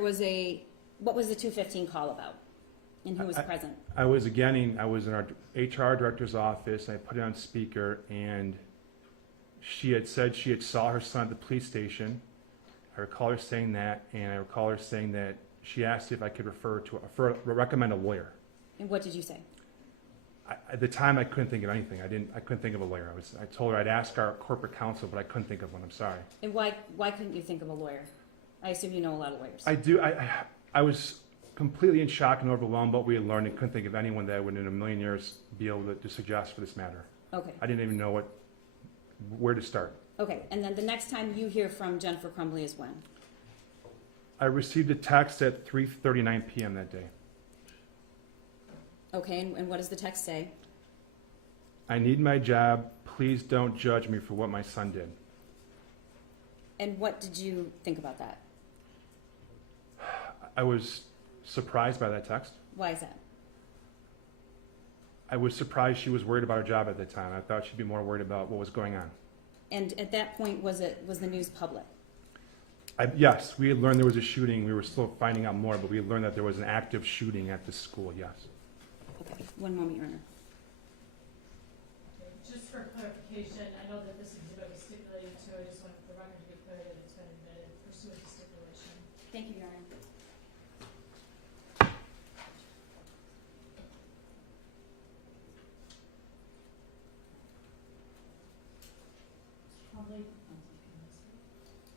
was what was the 2:15 call about? And who was present? I was in our HR director's office, and I put it on speaker, and she had said she had saw her son at the police station. I recall her saying that, and I recall her saying that she asked if I could recommend a lawyer. And what did you say? At the time, I couldn't think of anything. I couldn't think of a lawyer. I told her I'd ask our corporate counsel, but I couldn't think of one. I'm sorry. And why couldn't you think of a lawyer? I assume you know a lot of lawyers. I do. I was completely in shock and overwhelmed by what we had learned and couldn't think of anyone that would in a million years be able to suggest for this matter. Okay. I didn't even know where to start. Okay, and then the next time you hear from Jennifer Crumbley is when? I received a text at 3:39 p.m. that day. Okay, and what does the text say? I need my job. Please don't judge me for what my son did. And what did you think about that? I was surprised by that text. Why is that? I was surprised she was worried about her job at the time. I thought she'd be more worried about what was going on. And at that point, was the news public? Yes, we had learned there was a shooting. We were still finding out more, but we had learned that there was an active shooting at the school, yes. Okay, one moment, Your Honor. Okay, just for clarification, I know that this exhibit was stipulated to, I just want the record to be clear that it's been admitted pursuant to stipulation. Thank you, Your Honor. Probably.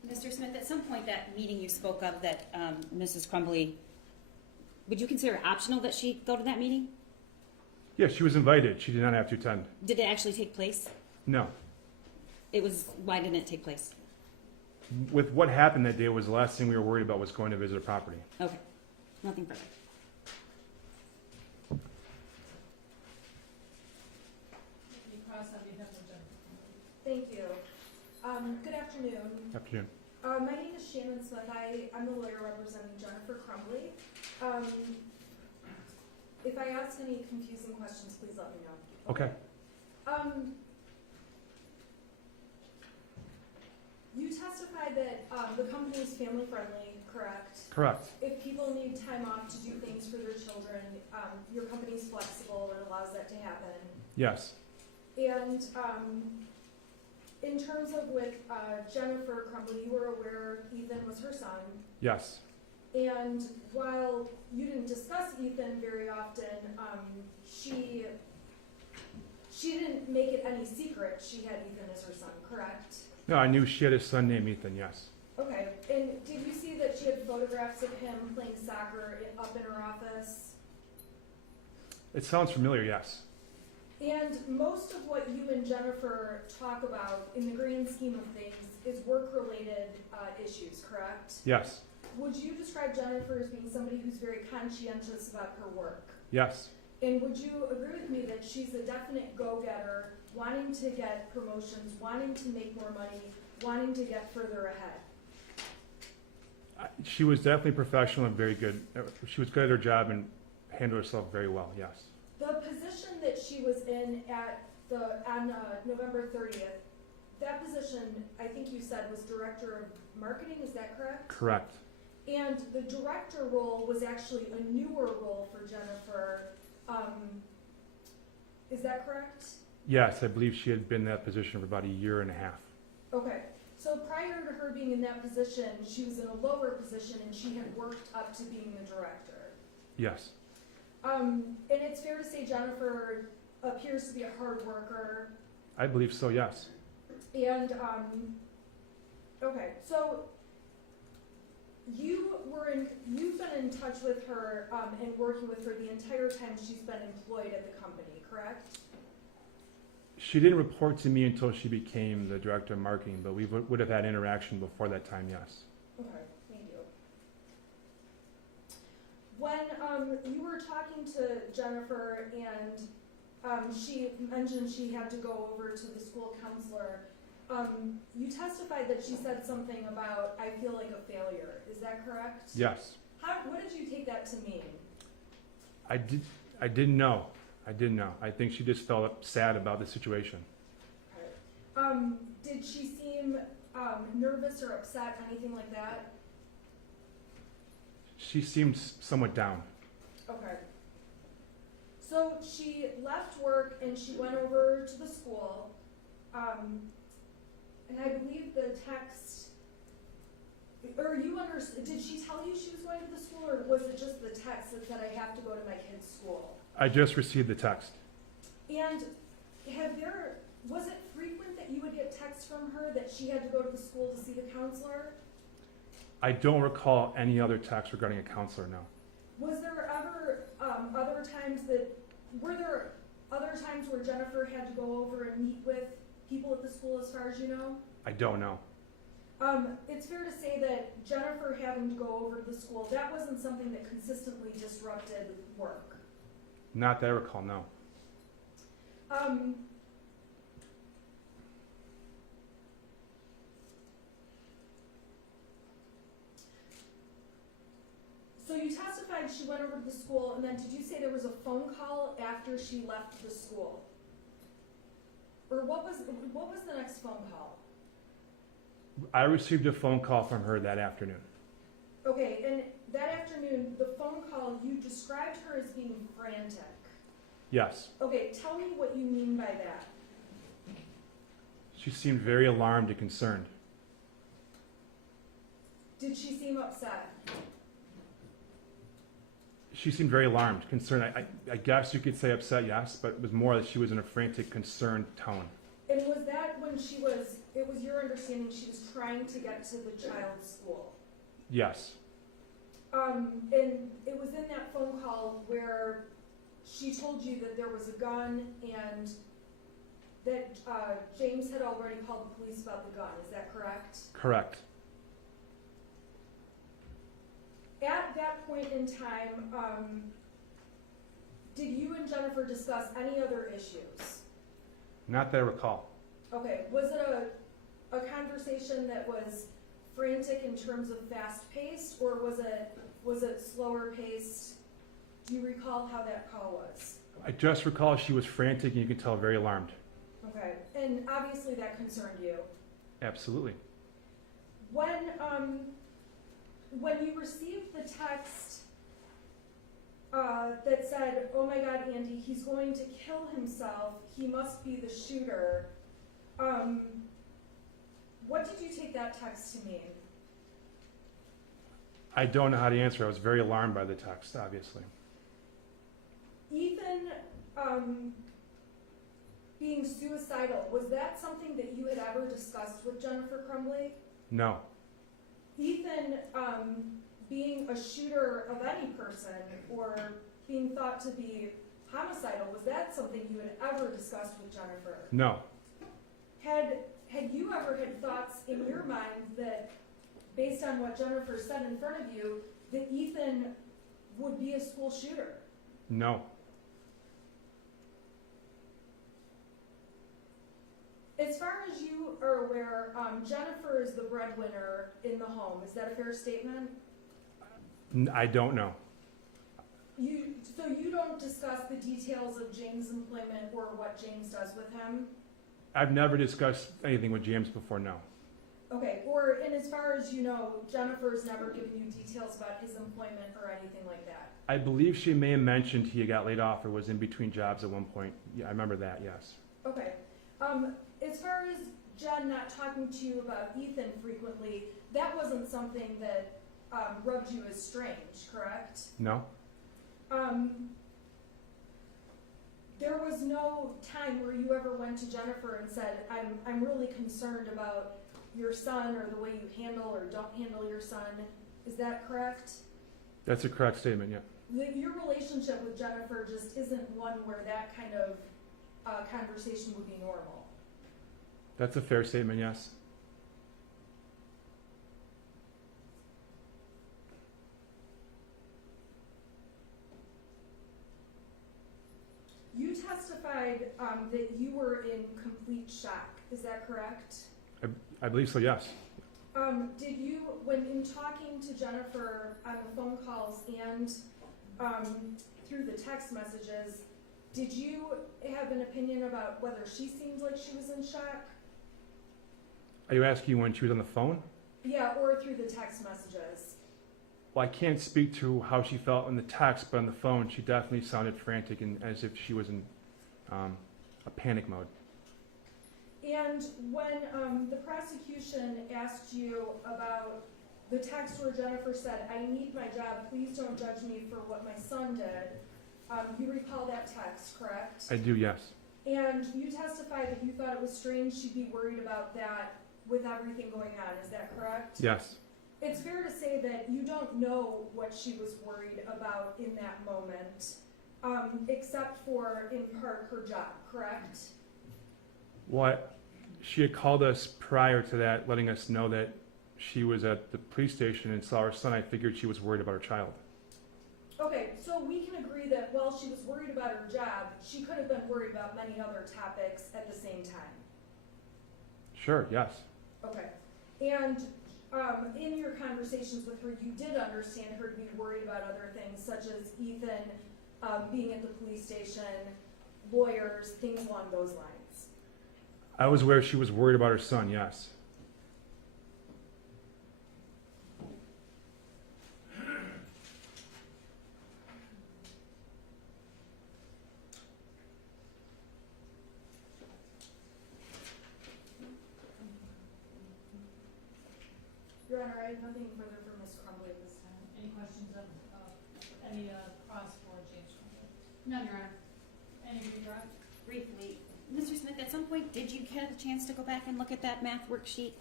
Mr. Smith, at some point that meeting you spoke of that Mrs. Crumbley, would you consider it optional that she go to that meeting? Yes, she was invited. She did not have to attend. Did it actually take place? No. Why didn't it take place? With what happened that day was the last thing we were worried about was going to visit her property. Okay, nothing further. You cross on behalf of Jennifer Crumbley. Thank you. Good afternoon. Afternoon. My name is Shannon Smith. I'm the lawyer representing Jennifer Crumbley. If I ask any confusing questions, please let me know. Okay. You testified that the company is family friendly, correct? Correct. If people need time off to do things for their children, your company is flexible and allows that to happen. Yes. And in terms of with Jennifer Crumbley, you were aware Ethan was her son. Yes. And while you didn't discuss Ethan very often, she didn't make it any secret she had Ethan as her son, correct? No, I knew she had a son named Ethan, yes. Okay, and did you see that she had photographs of him playing soccer up in her office? It sounds familiar, yes. And most of what you and Jennifer talk about in the grand scheme of things is work-related issues, correct? Yes. Would you describe Jennifer as being somebody who's very conscientious about her work? Yes. And would you agree with me that she's a definite go-getter, wanting to get promotions, wanting to make more money, wanting to get further ahead? She was definitely professional and very good. She was good at her job and handled herself very well, yes. The position that she was in on November 30th, that position, I think you said, was Director of Marketing, is that correct? Correct. And the director role was actually a newer role for Jennifer. Is that correct? Yes, I believe she had been in that position for about a year and a half. Okay. So prior to her being in that position, she was in a lower position and she had worked up to being the director. Yes. And it's fair to say Jennifer appears to be a hard worker. I believe so, yes. And, okay, so you've been in touch with her and working with her the entire time she's been employed at the company, correct? She didn't report to me until she became the Director of Marketing, but we would have had interaction before that time, yes. Okay, thank you. When you were talking to Jennifer and she mentioned she had to go over to the school counselor, you testified that she said something about, I feel like a failure. Is that correct? Yes. What did you take that to mean? I didn't know. I didn't know. I think she just felt sad about the situation. Okay. Did she seem nervous or upset, anything like that? She seemed somewhat down. Okay. So she left work and she went over to the school. And I believe the text, or did she tell you she was going to the school, or was it just the text that said I have to go to my kid's school? I just received the text. And was it frequent that you would get texts from her that she had to go to the school to see the counselor? I don't recall any other text regarding a counselor, no. Was there ever were there other times where Jennifer had to go over and meet with people at the school, as far as you know? I don't know. It's fair to say that Jennifer having to go over to the school, that wasn't something that consistently disrupted work. Not that I recall, no. So you testified she went over to the school, and then did you say there was a phone call after she left the school? Or what was the next phone call? I received a phone call from her that afternoon. Okay, and that afternoon, the phone call, you described her as being frantic. Yes. Okay, tell me what you mean by that. She seemed very alarmed and concerned. Did she seem upset? She seemed very alarmed, concerned. I guess you could say upset, yes, but it was more that she was in a frantic, concerned tone. And was that when it was your understanding she was trying to get to the child's school? Yes. And it was in that phone call where she told you that there was a gun and that James had already called the police about the gun. Is that correct? Correct. At that point in time, did you and Jennifer discuss any other issues? Not that I recall. Okay, was it a conversation that was frantic in terms of fast-paced, or was it slower paced? Do you recall how that call was? I just recall she was frantic and you could tell very alarmed. Okay, and obviously that concerned you. Absolutely. When you received the text that said, "Oh my God, Andy, he's going to kill himself. He must be the shooter." What did you take that text to mean? I don't know how to answer. I was very alarmed by the text, obviously. Ethan being suicidal, was that something that you had ever discussed with Jennifer Crumbley? No. Ethan being a shooter of any person or being thought to be homicidal, was that something you had ever discussed with Jennifer? No. Had you ever had thoughts in your mind that, based on what Jennifer said in front of you, that Ethan would be a school shooter? No. As far as you are aware, Jennifer is the breadwinner in the home. Is that a fair statement? I don't know. So you don't discuss the details of James' employment or what James does with him? I've never discussed anything with James before, no. Okay, and as far as you know, Jennifer's never given you details about his employment or anything like that? I believe she may have mentioned he got laid off or was in between jobs at one point. Yeah, I remember that, yes. Okay. As far as Jen not talking to you about Ethan frequently, that wasn't something that rubbed you as strange, correct? No. There was no time where you ever went to Jennifer and said, I'm really concerned about your son or the way you handle or don't handle your son. Is that correct? That's a correct statement, yeah. Your relationship with Jennifer just isn't one where that kind of conversation would be normal. That's a fair statement, yes. You testified that you were in complete shock. Is that correct? I believe so, yes. Did you, when in talking to Jennifer on the phone calls and through the text messages, did you have an opinion about whether she seemed like she was in shock? Are you asking when she was on the phone? Yeah, or through the text messages. Well, I can't speak to how she felt in the text, but on the phone, she definitely sounded frantic and as if she was in a panic mode. And when the prosecution asked you about the text where Jennifer said, "I need my job, please don't judge me for what my son did," you recall that text, correct? I do, yes. And you testified that you thought it was strange she'd be worried about that with everything going on, is that correct? Yes. It's fair to say that you don't know what she was worried about in that moment, except for, in part, her job, correct? What, she had called us prior to that, letting us know that she was at the police station and saw her son. I figured she was worried about her child. Okay, so we can agree that while she was worried about her job, she could have been worried about many other topics at the same time. Sure, yes. Okay, and in your conversations with her, you did understand her to be worried about other things, such as Ethan being at the police station, lawyers, things along those lines. I was aware she was worried about her son, yes. Your Honor, I have nothing further for Ms. Crumbley at this time. Any questions of, any, cross for James Crumbley? None, Your Honor. Any redraft? Briefly, Mr. Smith, at some point, did you get a chance to go back and look at that math worksheet?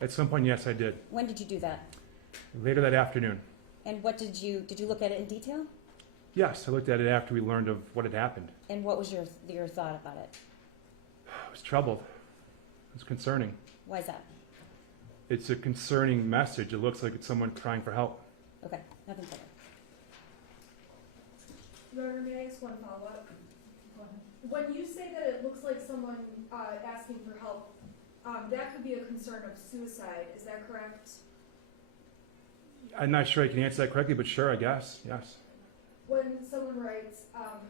At some point, yes, I did. When did you do that? Later that afternoon. And what did you look at it in detail? Yes, I looked at it after we learned of what had happened. And what was your thought about it? I was troubled. It was concerning. Why is that? It's a concerning message. It looks like it's someone crying for help. Okay, nothing further. Your Honor, may I ask one follow-up? Go ahead. When you say that it looks like someone asking for help, that could be a concern of suicide, is that correct? I'm not sure I can answer that correctly, but sure, I guess, yes. When someone writes,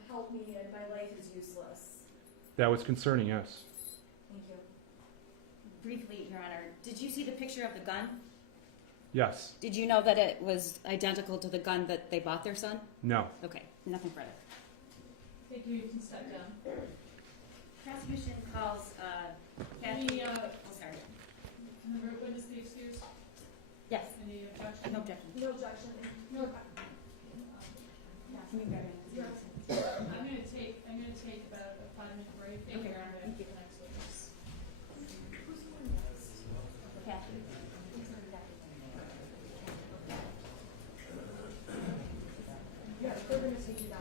help me and my life is useless. That was concerning, yes. Thank you. Briefly, Your Honor, did you see the picture of the gun? Yes. Did you know that it was identical to the gun that they bought their son? No. Okay, nothing further. Thank you, you can step down. Prosecution calls, Any, sorry. can the witness be excused? Yes, Any objection? no objection. No objection. No. Can you grab Yes. I'm gonna take about a 5-minute break. Okay, Your Honor, thank you. for the next witness. Kathy. Yes, they're gonna take you down.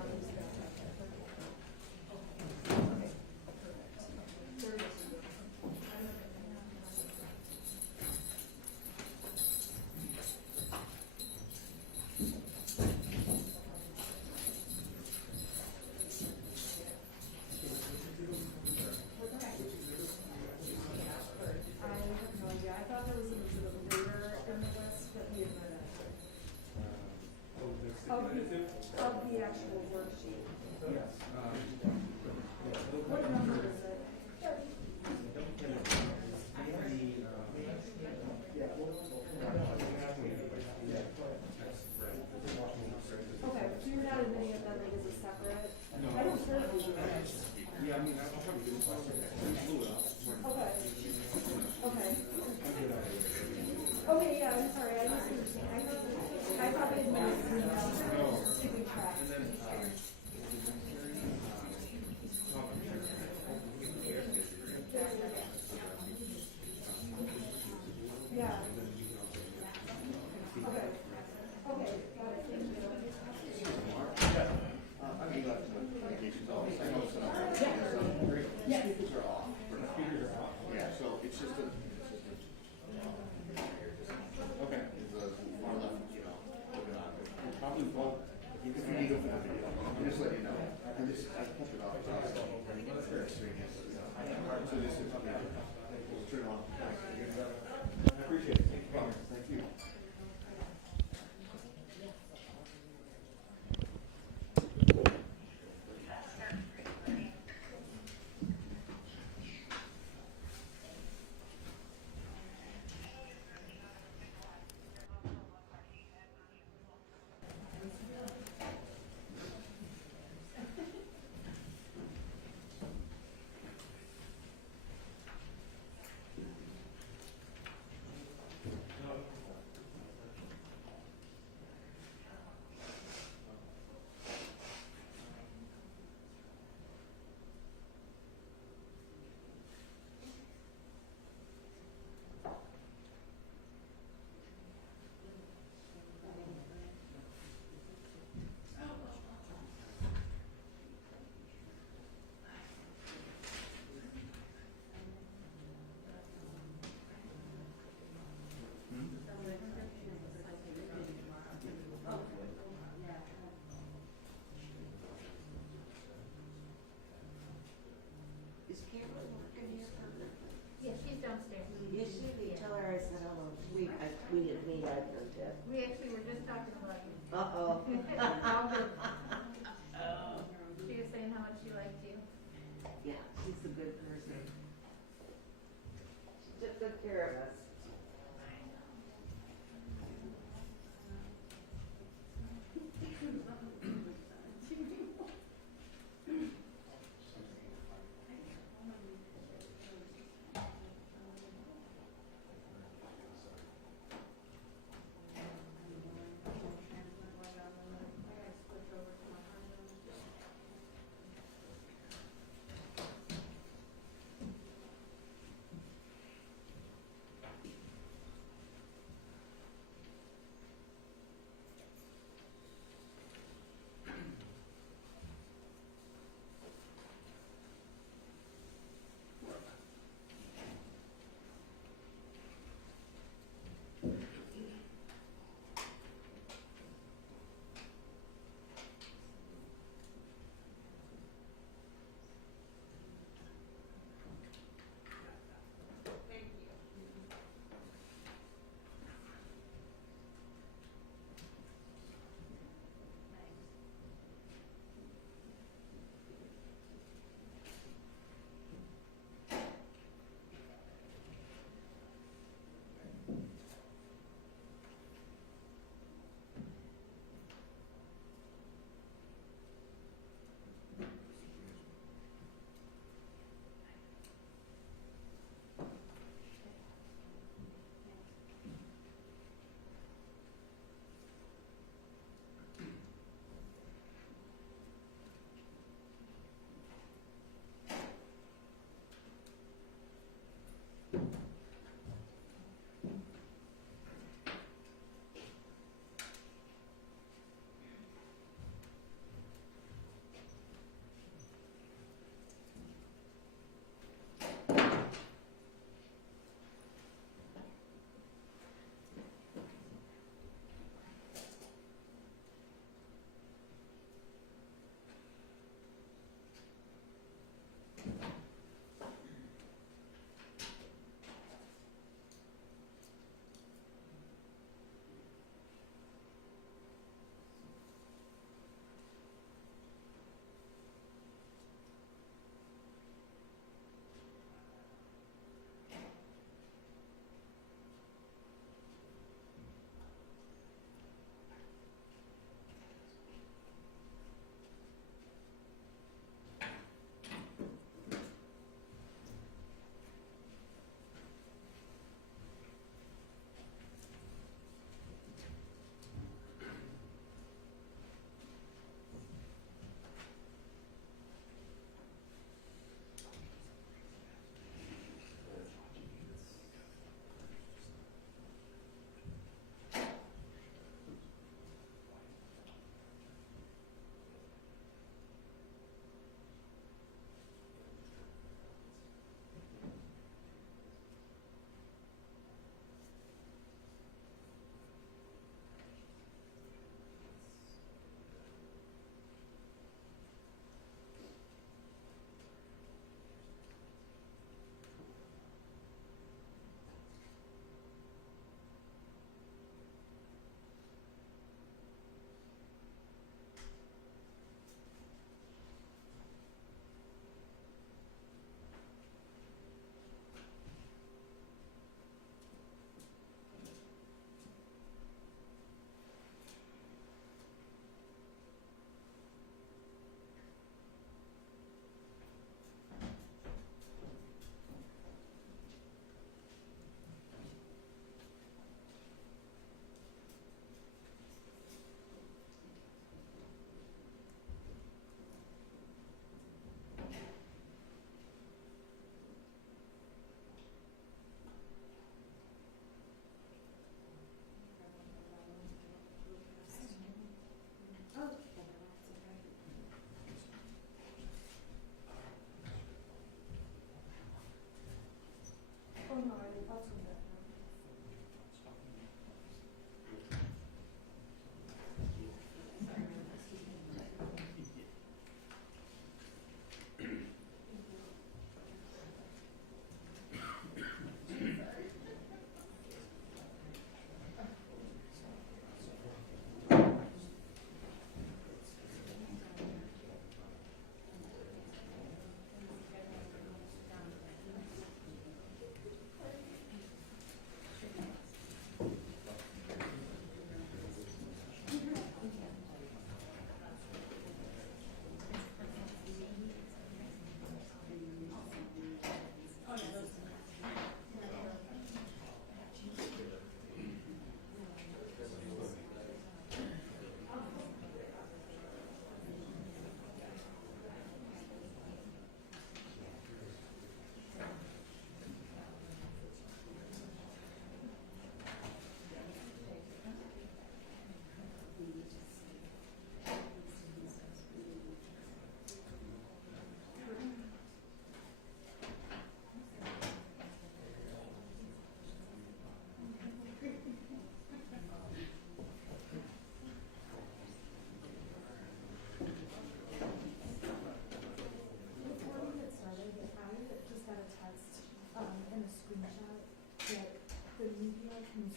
I thought there was a little bit of a waiver in the list, but we have not. Of the actual worksheet. Yes. What number is it? Okay, so you're not admitting it that it is a separate? I don't care if you Yeah, I mean, I'll probably do this last Okay. Okay. Okay, yeah, I'm sorry, I just understand. I thought they admitted it to be tracked. Yeah. Okay. Okay, got it, thank you. Yeah. Speakers are off. Yeah, so it's just a. Okay. It's a far left, probably both. If you need to open a video, I'll just let you know. I cut it off. So this is, we'll turn it on. I appreciate it. Thank you. Is Kimberly working here? Yeah, she's downstairs. Yes, she, tell her I said hello. We didn't meet, I heard that. We actually were just talking about you. Uh-oh. All good. She was saying how much she liked you. Yeah, she's a good person. She took good care of us.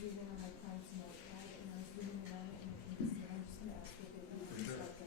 reading on my client's notepad, and I was reading along, and I'm just gonna ask that they be instructed.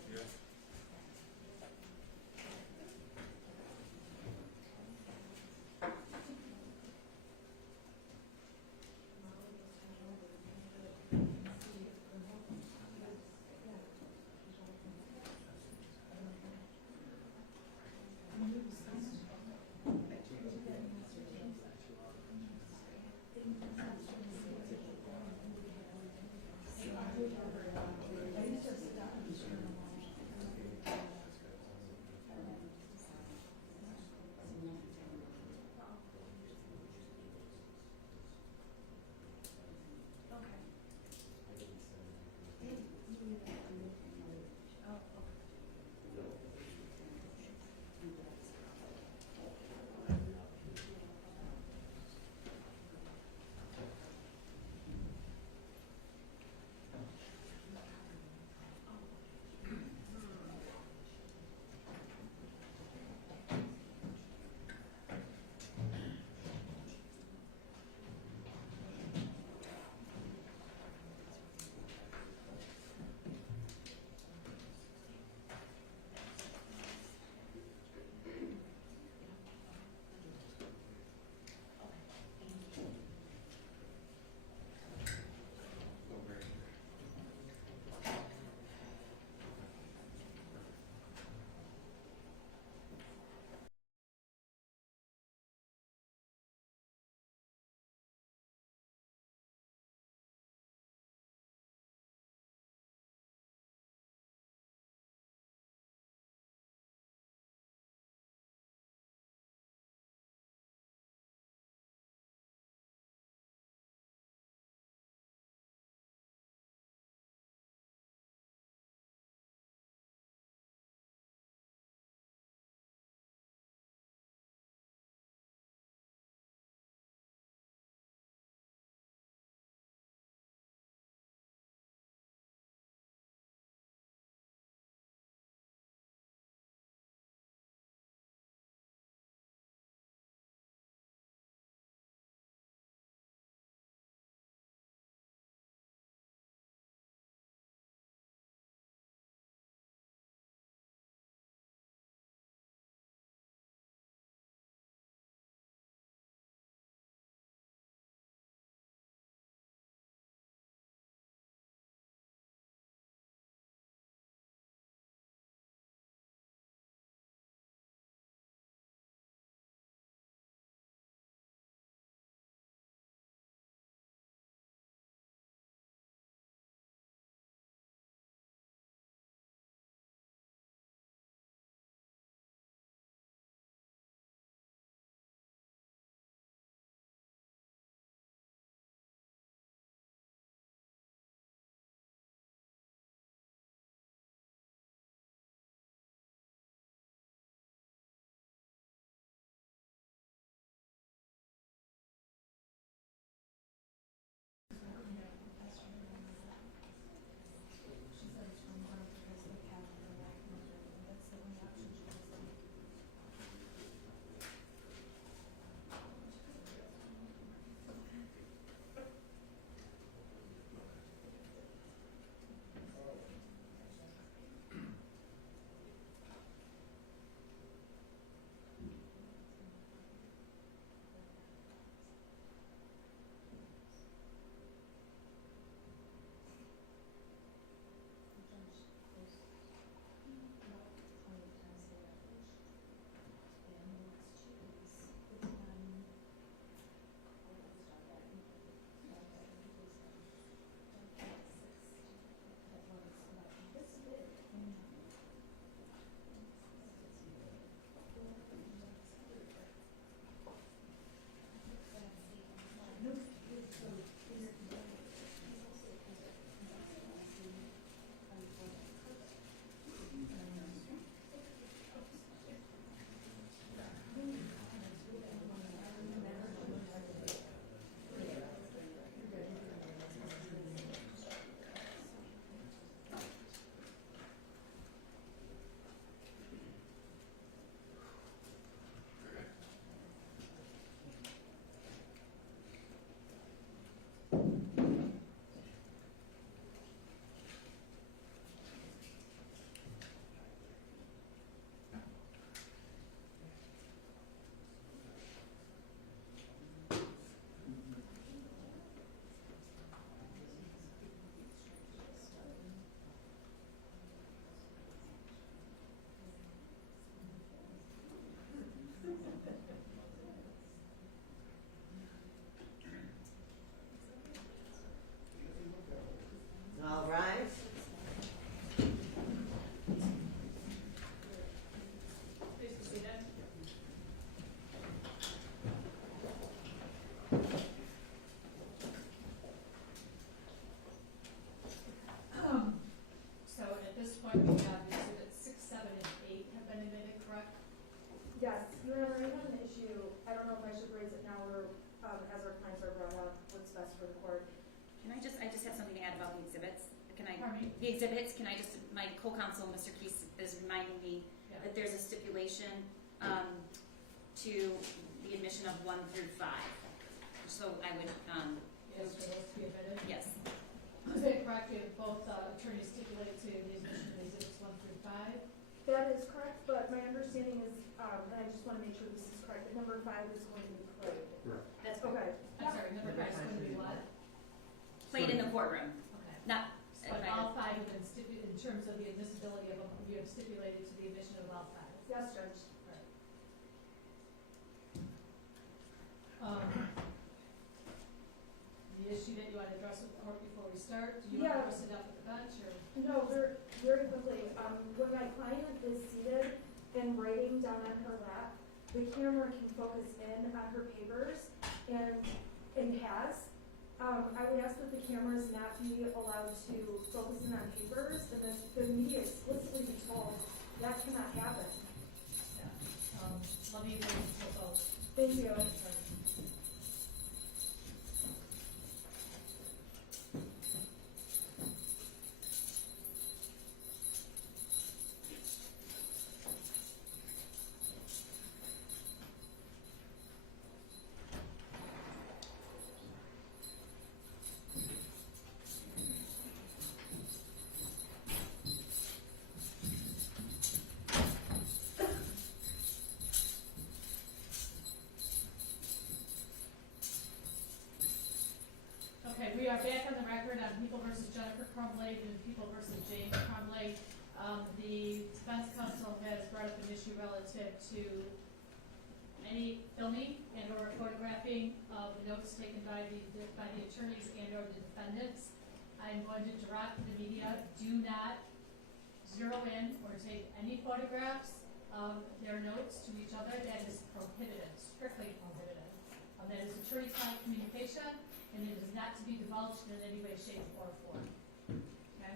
Your Honor, I have an issue, I don't know if I should raise it now or, as our clients are brought up, what's best for the court. I just have something to add about the exhibits. Can I? Pardon me? The exhibits, can I just, my co-counsel, Mr. Keese, is reminding me Yeah. that there's a stipulation, to the admission of 1 through 5. So I would, Yes, for those to be admitted. yes. Is it correct if both attorneys stipulate to the admission of exhibits 1 through 5? That is correct, but my understanding is, and I just want to make sure this is correct, that number 5 is going to be played. That's Okay. I'm sorry, number 5 is going to be what? played in the courtroom, Okay. not. But all 5 have been in terms of the admissibility of them, you have stipulated to the admission of all 5. Yes, Judge. The issue that you want to address with the court before we start, do you want to address it up at the bench or? No, very quickly, when my client is seated and writing down on her lap, the camera can focus in on her papers and has. I would ask that the cameras not be allowed to focus in on papers, and that the media explicitly be told that cannot happen. Yeah. Let me wait until both. Thank you. Okay, we are back on the record on People versus Jennifer Crumbley and People versus James Crumbley. The defense counsel has brought up an issue relative to any filming and or photographing of notes taken by the attorneys and or the defendants. I am going to direct the media, do not zero in or take any photographs of their notes to each other. That is prohibited, strictly prohibited. That is attorney-client communication, and it is not to be divulged in any way, shape, or form. Okay?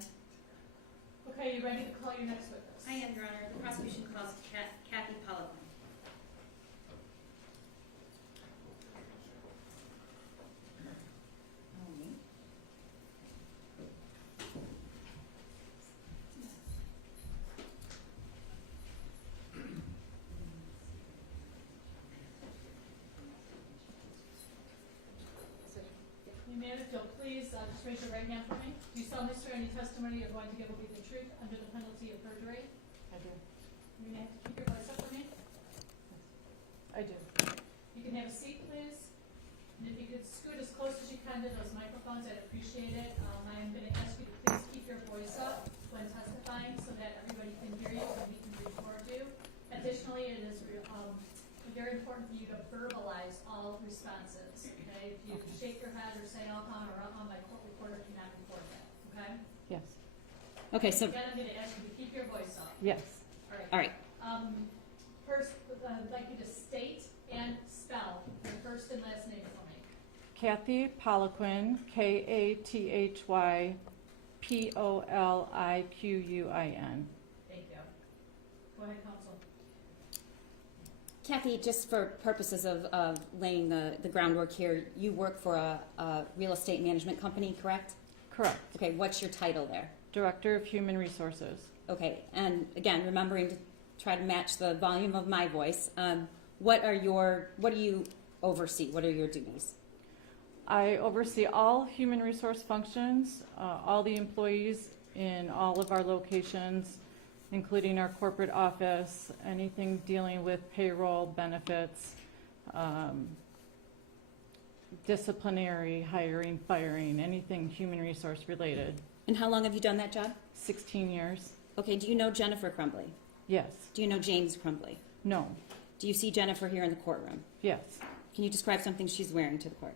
Okay, you ready to call your next witness? I am, Your Honor. The prosecution calls Kathy Poliquin. You may, if you'll please, just raise your right hand for me. Do you solemnly swear any testimony you're going to give will be the truth under the penalty of perjury? I do. You may have to keep your voice up for me. I do. You can have a seat, please. And if you could scoot as close as you can to those microphones, I'd appreciate it. I am going to ask you to please keep your voice up when testifying so that everybody can hear you and we can record you. Additionally, it is very important for you to verbalize all responses. Okay? If you shake your head or say my court reporter cannot record that. Okay? Yes. Okay, so, Again, I'm going to ask you to keep your voice up. Yes. All right. all right. First, I'd like you to state and spell your first and last name for me. Kathy Poliquin, Kathy Poliquin. Thank you. Go ahead, counsel. Kathy, just for purposes of laying the groundwork here, you work for a real estate management company, correct? Correct. Okay, what's your title there? Director of Human Resources. Okay, and again, remembering to try to match the volume of my voice, what do you oversee? What are your duties? I oversee all human resource functions, all the employees in all of our locations, including our corporate office, anything dealing with payroll, benefits, disciplinary, hiring, firing, anything human resource related. And how long have you done that job? 16 years. Okay, do you know Jennifer Crumbley? Yes. Do you know James Crumbley? No. Do you see Jennifer here in the courtroom? Yes. Can you describe something she's wearing to the court?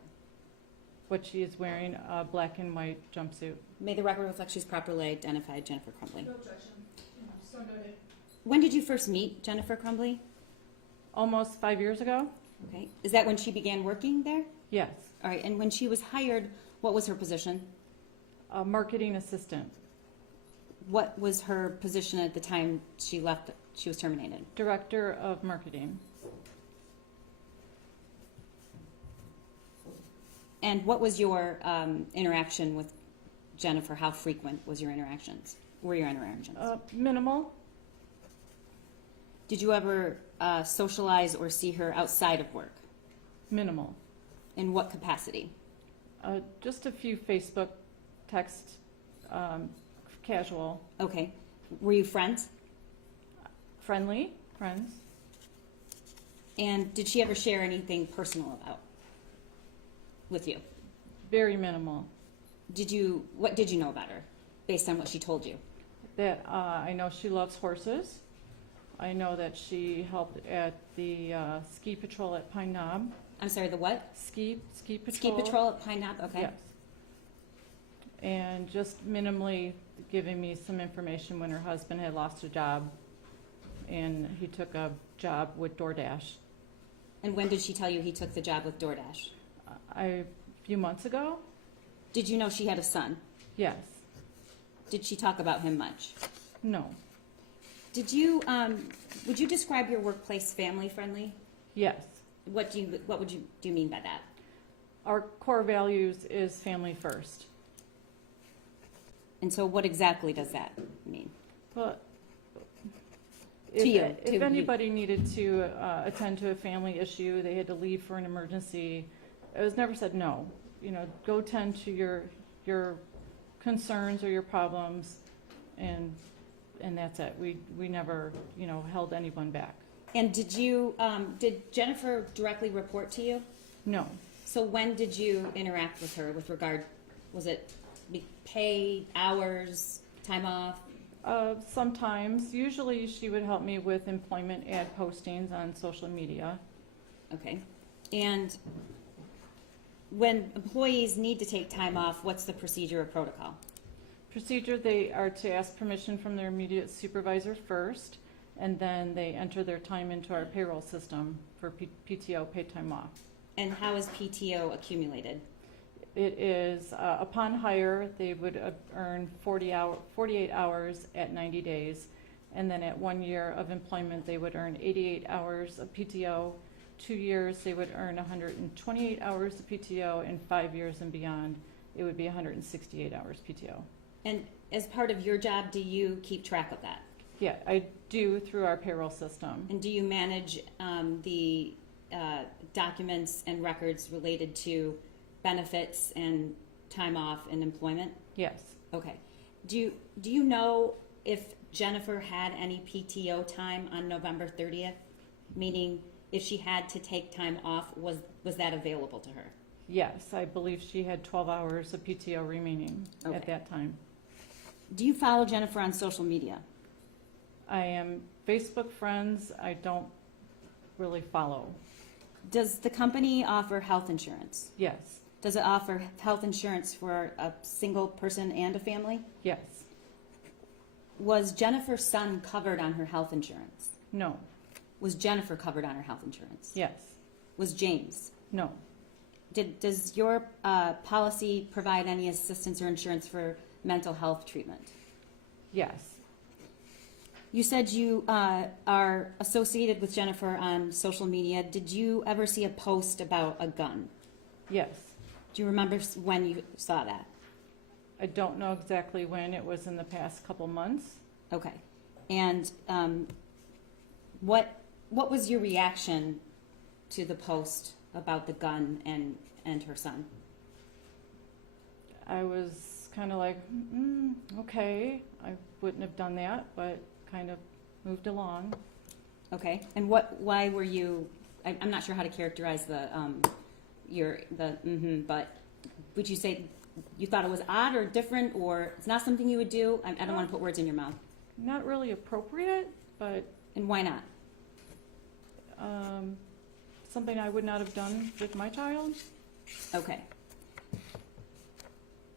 What she is wearing, a black and white jumpsuit. May the record reflect she's properly identified Jennifer Crumbley. No objection. So noted. When did you first meet Jennifer Crumbley? Almost 5 years ago? Okay, is that when she began working there? Yes. All right, and when she was hired, what was her position? A marketing assistant. What was her position at the time she left, she was terminated? Director of marketing. And what was your interaction with Jennifer? How frequent was your interactions? Were your interactions? Minimal. Did you ever socialize or see her outside of work? Minimal. In what capacity? Just a few Facebook text, casual. Okay. Were you friends? Friendly, friends. And did she ever share anything personal with you? Very minimal. What did you know about her based on what she told you? That I know she loves horses. I know that she helped at the ski patrol at Pine Knob. I'm sorry, the what? Ski patrol. Ski patrol at Pine Knob, okay. Yes. And just minimally giving me some information when her husband had lost a job and he took a job with DoorDash. And when did she tell you he took the job with DoorDash? A few months ago. Did you know she had a son? Yes. Did she talk about him much? No. Did you, would you describe your workplace family friendly? Yes. What do you mean by that? Our core values is family first. And so what exactly does that mean? Well, To if anybody needed to attend to a family issue, they had to leave for an emergency, it was never said no. You know, go tend to your concerns or your problems, and that's it. We never, held anyone back. And did Jennifer directly report to you? No. So when did you interact with her with regard, was it pay, hours, time off? Sometimes. Usually she would help me with employment ad postings on social media. Okay. And when employees need to take time off, what's the procedure or protocol? Procedure, they are to ask permission from their immediate supervisor first, and then they enter their time into our payroll system for PTO, paid time off. And how is PTO accumulated? It is, upon hire, they would earn 48 hours at 90 days, and then at 1 year of employment, they would earn 88 hours of PTO. 2 years, they would earn 128 hours of PTO, and 5 years and beyond, it would be 168 hours PTO. And as part of your job, do you keep track of that? Yeah, I do through our payroll system. And do you manage the documents and records related to benefits and time off and employment? Yes. Okay. Do you know if Jennifer had any PTO time on November 30th? Meaning, if she had to take time off, was that available to her? Yes, I believe she had 12 hours of PTO remaining at that time. Do you follow Jennifer on social media? I am Facebook friends. I don't really follow. Does the company offer health insurance? Yes. Does it offer health insurance for a single person and a family? Yes. Was Jennifer's son covered on her health insurance? No. Was Jennifer covered on her health insurance? Yes. Was James? No. Does your policy provide any assistance or insurance for mental health treatment? Yes. You said you are associated with Jennifer on social media. Did you ever see a post about a gun? Yes. Do you remember when you saw that? I don't know exactly when. It was in the past couple months. Okay. And what was your reaction to the post about the gun and her son? I was kind of like, okay, I wouldn't have done that, but kind of moved along. Okay. And why were you, I'm not sure how to characterize but would you say you thought it was odd or different, or it's not something you would do? I don't want to put words in your mouth. Not really appropriate, but... And why not? Something I would not have done with my child. Okay.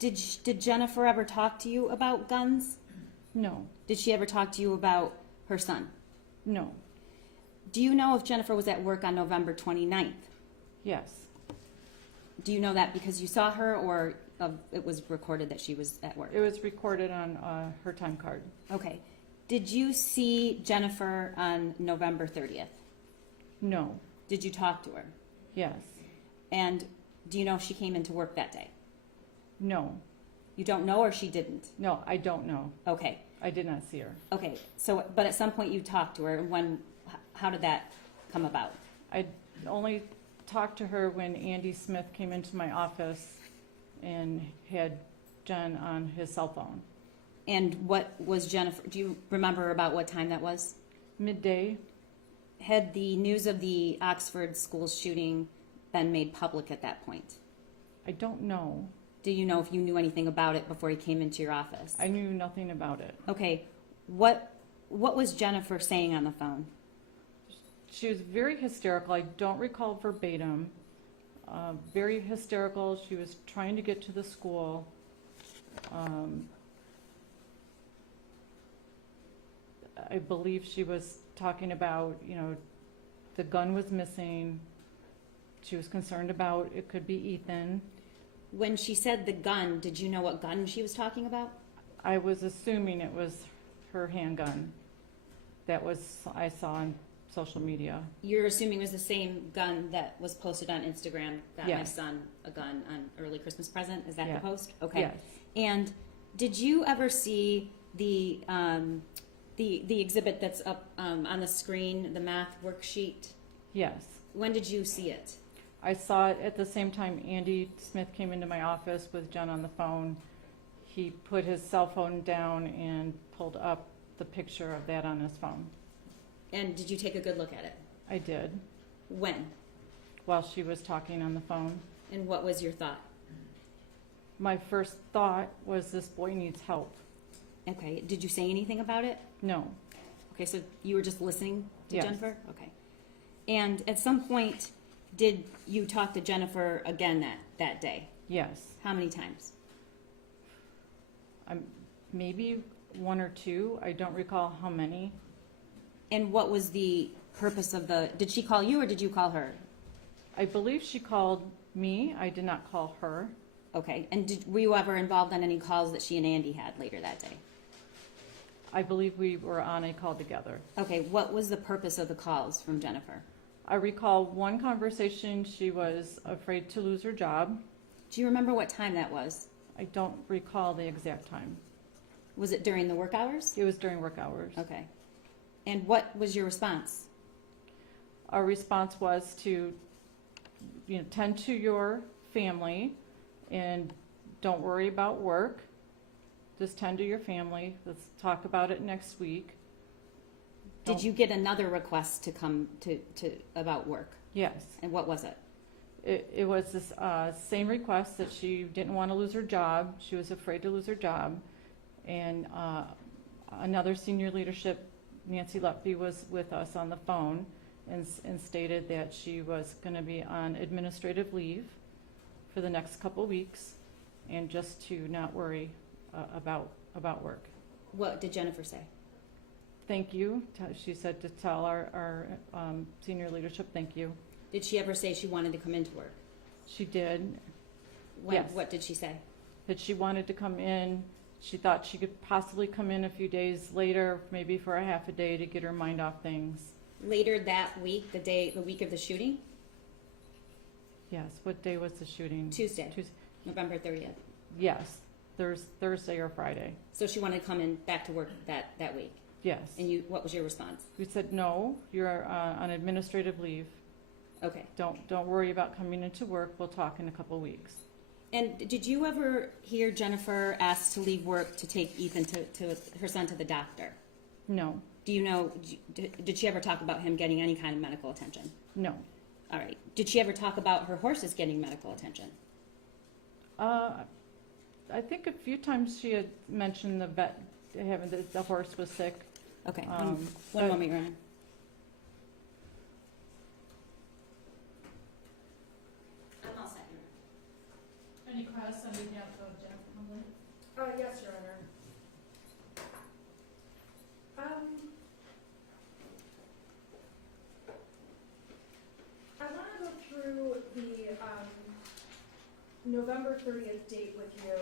Did Jennifer ever talk to you about guns? No. Did she ever talk to you about her son? No. Do you know if Jennifer was at work on November 29th? Yes. Do you know that because you saw her, or it was recorded that she was at work? It was recorded on her time card. Okay. Did you see Jennifer on November 30th? No. Did you talk to her? Yes. And do you know if she came into work that day? No. You don't know, or she didn't? No, I don't know. Okay. I did not see her. Okay, so, but at some point you talked to her, and how did that come about? I only talked to her when Andy Smith came into my office and had Jen on his cell phone. And what was Jennifer, do you remember about what time that was? Midday. Had the news of the Oxford school shooting been made public at that point? I don't know. Do you know if you knew anything about it before he came into your office? I knew nothing about it. Okay, what was Jennifer saying on the phone? She was very hysterical. I don't recall verbatim. Very hysterical. She was trying to get to the school. I believe she was talking about, the gun was missing. She was concerned about it could be Ethan. When she said the gun, did you know what gun she was talking about? I was assuming it was her handgun. I saw on social media. You're assuming it was the same gun that was posted on Instagram, got my Yes. son a gun on early Christmas present? Is that Yeah. the post? Okay. Yes. And did you ever see the exhibit that's up on the screen, the math worksheet? Yes. When did you see it? I saw it at the same time Andy Smith came into my office with Jen on the phone. He put his cell phone down and pulled up the picture of that on his phone. And did you take a good look at it? I did, When? while she was talking on the phone. And what was your thought? My first thought was this boy needs help. Okay. Did you say anything about it? No. Okay, so you were just listening to Yes. Jennifer? Okay. And at some point, did you talk to Jennifer again that day? Yes. How many times? Maybe one or two. I don't recall how many. And what was the purpose of did she call you or did you call her? I believe she called me. I did not call her. Okay, and were you ever involved on any calls that she and Andy had later that day? I believe we were on a call together. Okay, what was the purpose of the calls from Jennifer? I recall one conversation, she was afraid to lose her job. Do you remember what time that was? I don't recall the exact time. Was it during the work hours? It was during work hours. Okay. And what was your response? Our response was to, tend to your family and don't worry about work. Just tend to your family. Let's talk about it next week. Did you get another request to come to about work? Yes. And what was it? It was this same request that she didn't want to lose her job. She was afraid to lose her job. And another senior leadership, Nancy Lutby, was with us on the phone and stated that she was going to be on administrative leave for the next couple weeks and just to not worry about work. What did Jennifer say? Thank you. She said to tell our senior leadership thank you. Did she ever say she wanted to come into work? She did. Yes. What did she say? That she wanted to come in. She thought she could possibly come in a few days later, maybe for a half a day to get her mind off things. Later that week, the week of the shooting? Yes. What day was the shooting? Tuesday. November 30th. Yes. Thursday or Friday. So she wanted to come in back to work that week? Yes. And what was your response? We said, no, you're on administrative leave. Okay. Don't worry about coming into work. We'll talk in a couple of weeks. And did you ever hear Jennifer ask to leave work to take Ethan to her son to the doctor? No. Do you know, did she ever talk about him getting any kind of medical attention? No. All right. Did she ever talk about her horses getting medical attention? I think a few times she had mentioned the vet having the horse was sick. Okay. One moment, Your Honor. I'm all set, Your Honor. Any questions on behalf of Jennifer Crumbley? Yes, Your Honor. I want to go through the November 30th date with you.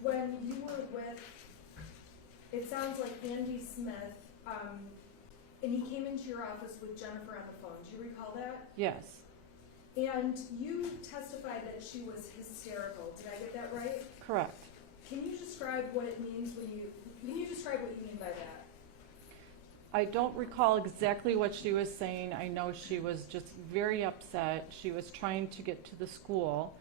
When you were with, it sounds like Andy Smith, and he came into your office with Jennifer on the phone. Do you recall that? Yes, And you testified that she was hysterical. Did I get that right? correct. Can you describe what it means can you describe what you mean by that? I don't recall exactly what she was saying. I know she was just very upset. She was trying to get to the school.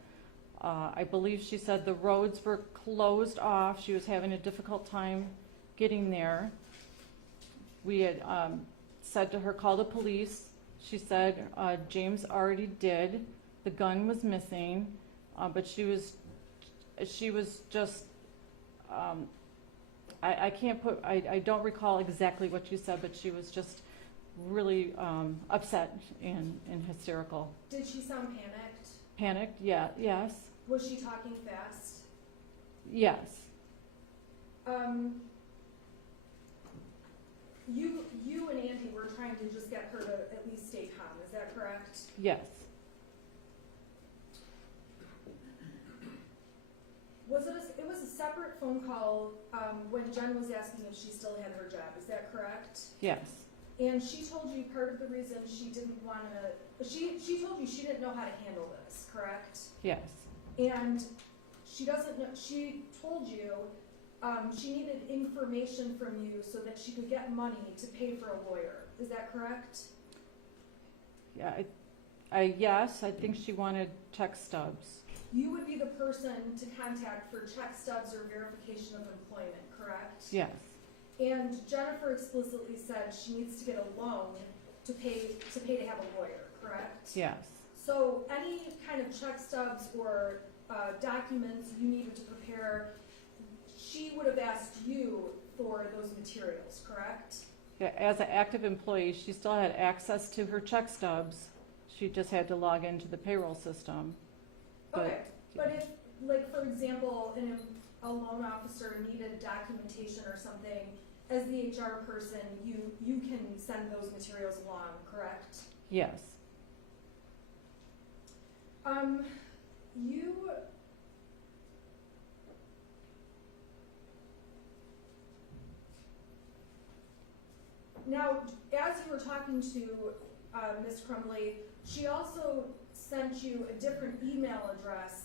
I believe she said the roads were closed off. She was having a difficult time getting there. We had said to her, call the police. She said James already did. The gun was missing, but she was just, I don't recall exactly what you said, but she was just really upset and hysterical. Did she sound panicked? Panicked? Yeah, yes, Was she talking fast? yes, You and Andy were trying to just get her to at least stay calm, is that correct? yes, It was a separate phone call when Jen was asking if she still had her job, is that correct? yes, And she told you part of the reason she didn't want to, she told you she didn't know how to handle this, correct? yes, And she doesn't know, she told you she needed information from you so that she could get money to pay for a lawyer, is that correct? yeah. Yes, I think she wanted check stubs. You would be the person to contact for check stubs or verification of employment, correct? Yes, And Jennifer explicitly said she needs to get a loan to pay to have a lawyer, correct? yes, So any kind of check stubs or documents you needed to prepare, she would have asked you for those materials, correct? yeah. As an active employee, she still had access to her check stubs. She just had to log into the payroll system. Okay, but if, like, for example, a loan officer needed documentation or something, as the HR person, you can send those materials along, correct? Yes, Now, as you were talking to Ms. Crumbley, she also sent you a different email address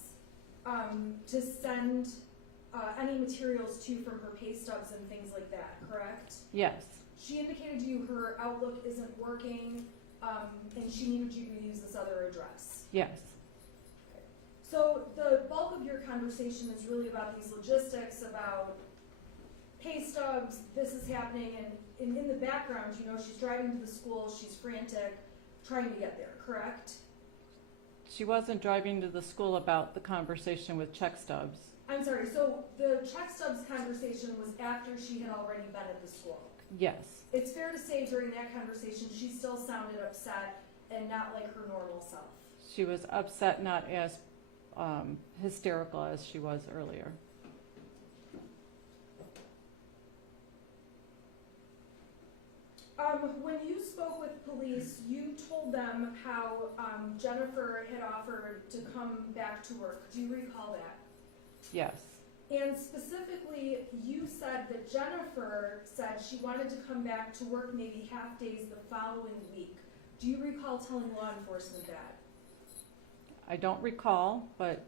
to send any materials to from her pay stubs and things like that, correct? yes, She indicated to you her Outlook isn't working, and she needed you to use this other address. yes, So the bulk of your conversation is really about these logistics, about pay stubs, this is happening, and in the background, you know, she's driving to the school, she's frantic, trying to get there, correct? she wasn't driving to the school about the conversation with check stubs. I'm sorry, so the check stubs conversation was after she had already been at the school. Yes, It's fair to say during that conversation, she still sounded upset and not like her normal self. she was upset, not as hysterical as she was earlier. When you spoke with police, you told them how Jennifer had offered to come back to work. Do you recall that? Yes, And specifically, you said that Jennifer said she wanted to come back to work maybe half days the following week. Do you recall telling law enforcement that? I don't recall, but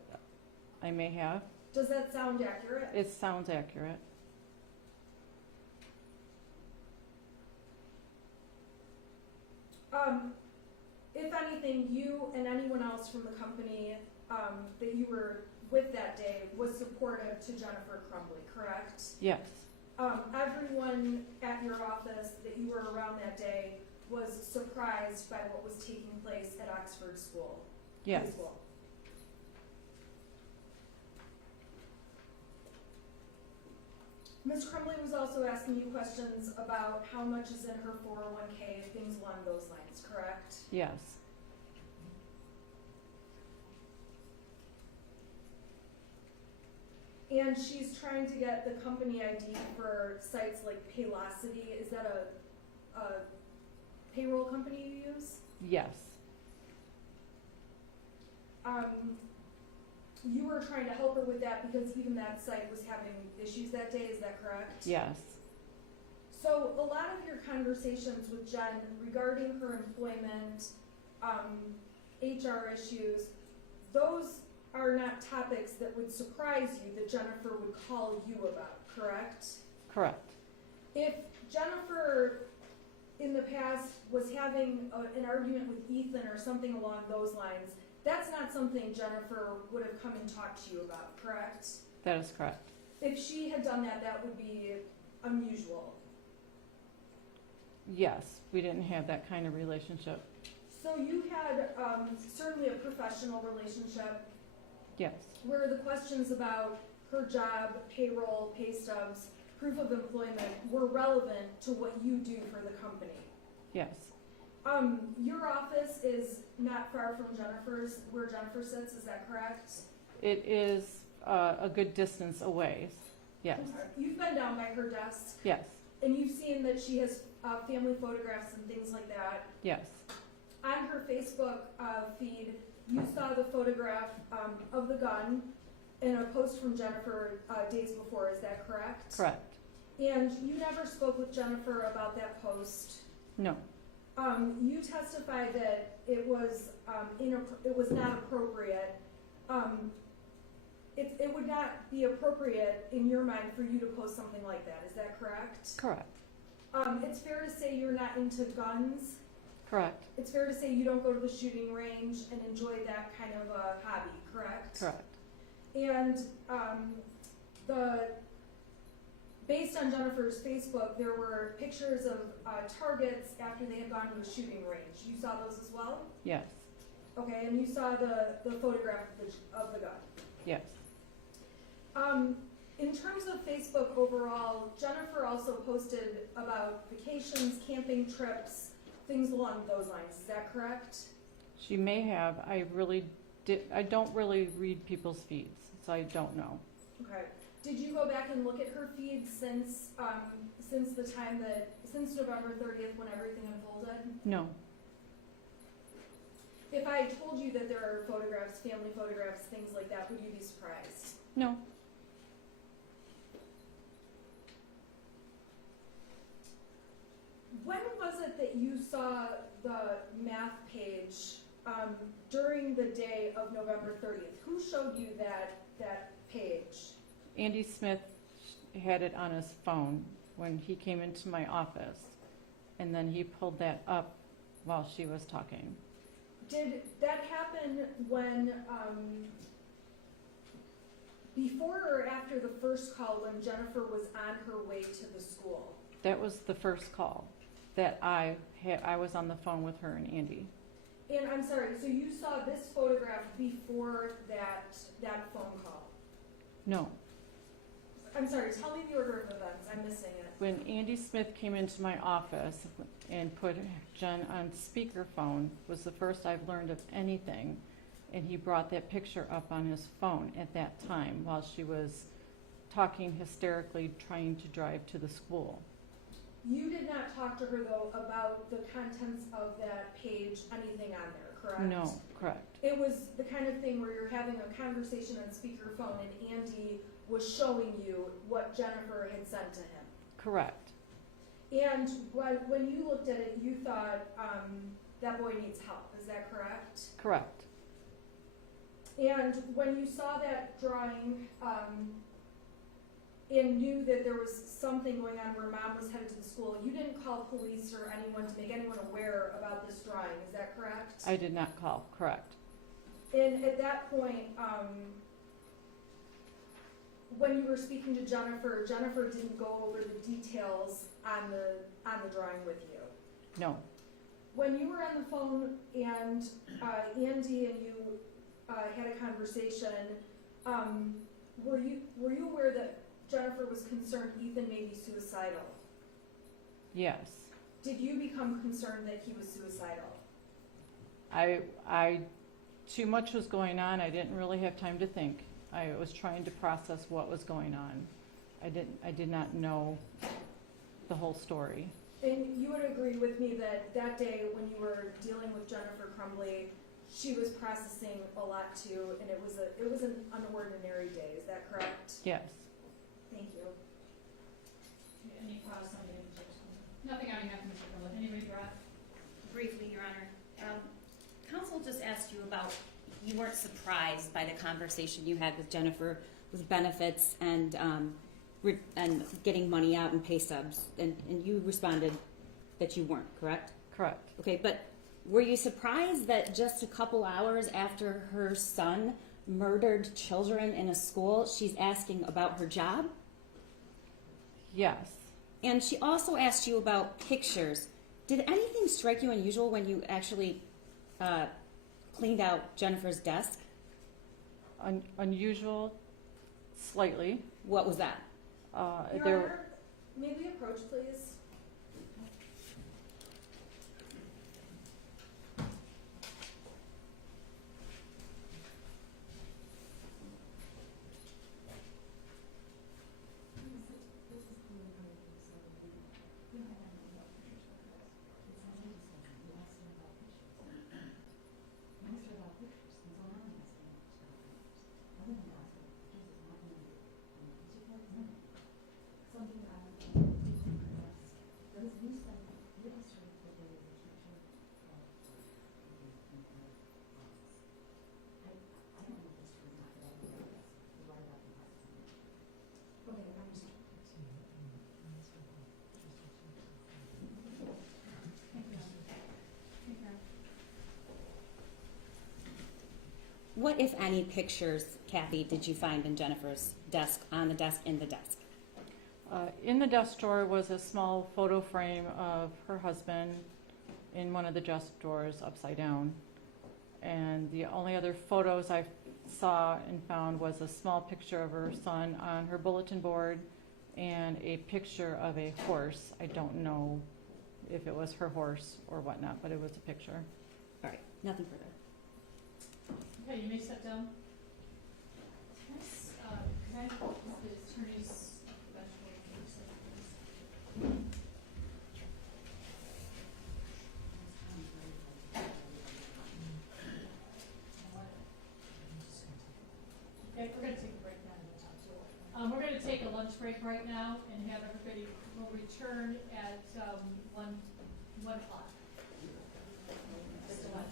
I may have. Does that sound accurate? It sounds accurate. If anything, you and anyone else from the company that you were with that day was supportive to Jennifer Crumbley, correct? Yes, Everyone at your office that you were around that day was surprised by what was taking place at Oxford School. yes, School. Ms. Crumbley was also asking you questions about how much is in her 401k, things along those lines, correct? yes, And she's trying to get the company ID for sites like Paylocity. Is that a payroll company you use? yes, You were trying to help her with that because even that site was having issues that day, is that correct? yes, So a lot of your conversations with Jen regarding her employment, HR issues, those are not topics that would surprise you that Jennifer would call you about, correct? Correct. If Jennifer in the past was having an argument with Ethan or something along those lines, that's not something Jennifer would have come and talked to you about, correct? That is correct. If she had done that, that would be unusual. Yes, we didn't have that kind of relationship. So you had certainly a professional relationship Yes, where the questions about her job, payroll, pay stubs, proof of employment were relevant to what you do for the company. yes, Your office is not far from Jennifer's, where Jennifer sits, is that correct? it is a good distance away. Yes, You've been down by her desk, yes, and you've seen that she has family photographs and things like that. yes, On her Facebook feed, you saw the photograph of the gun in a post from Jennifer days before, is that correct? correct. And you never spoke with Jennifer about that post. No, You testified that it was not appropriate. It would not be appropriate in your mind for you to post something like that. Is that correct? correct, It's fair to say you're not into guns. correct, It's fair to say you don't go to the shooting range and enjoy that kind of a hobby. Correct? correct. And based on Jennifer's Facebook, there were pictures of targets after they had gone to a shooting range. You saw those as well? Yes, Okay, and you saw the photograph of the gun. yes, In terms of Facebook overall, Jennifer also posted about vacations, camping trips, things along those lines. Is that correct? she may have. I don't really read people's feeds, so I don't know. Okay. Did you go back and look at her feed since November 30th when everything unfolded? No, If I told you that there are photographs, family photographs, things like that, would you be surprised? no, When was it that you saw the math page during the day of November 30th? Who showed you that page? Andy Smith had it on his phone when he came into my office, and then he pulled that up while she was talking. Did that happen when, before or after the first call when Jennifer was on her way to the school? That was the first call that I was on the phone with her and Andy. And I'm sorry, so you saw this photograph before that phone call? No, I'm sorry, tell me the order of events, I'm missing it. when Andy Smith came into my office and put Jen on speakerphone was the first I've learned of anything, and he brought that picture up on his phone at that time while she was talking hysterically, trying to drive to the school. You did not talk to her, though, about the contents of that page, anything on there, correct? No, correct, It was the kind of thing where you're having a conversation on speakerphone and Andy was showing you what Jennifer had sent to him. correct, And when you looked at it, you thought, that boy needs help, is that correct? correct. And when you saw that drawing, and knew that there was something going on where mom was headed to the school, you didn't call police or anyone to make anyone aware about this drawing, is that correct? I did not call, correct. And at that point, when you were speaking to Jennifer, Jennifer didn't go over the details on the drawing with you. No, When you were on the phone and Andy and you had a conversation, were you aware that Jennifer was concerned Ethan may be suicidal? yes. Did you become concerned that he was suicidal? I too much was going on. I didn't really have time to think. I was trying to process what was going on. I did not know the whole story. And you would agree with me that day when you were dealing with Jennifer Crumbley, she was processing a lot too, and it was an unordinary day. Is that correct? Yes. Thank you. And you pause something to Nothing on behalf of Mr. Crumbley. Anybody, Brett? Briefly, Your Honor, counsel just asked you about, you weren't surprised by the conversation you had with Jennifer with benefits and getting money out and pay stubs, and you responded that you weren't, correct? Correct. Okay, but were you surprised that just a couple hours after her son murdered children in a school, she's asking about her job? Yes. And she also asked you about pictures. Did anything strike you unusual when you actually cleaned out Jennifer's desk? Unusual, slightly. What was that? Your There. Honor, may we approach, please? What, if any, pictures, Kathy, did you find in Jennifer's desk, on the desk, in the desk? In the desk drawer was a small photo frame of her husband in one of the desk drawers upside down. And the only other photos I saw and found was a small picture of her son on her bulletin board and a picture of a horse. I don't know if it was her horse or whatnot, but it was a picture. All right, nothing further. Okay, you may step down. Yes, can I have the attorney's okay, we're going to take a break now. We're going to take a lunch break right now and have everybody, will return at 1 o'clock. Just a 1.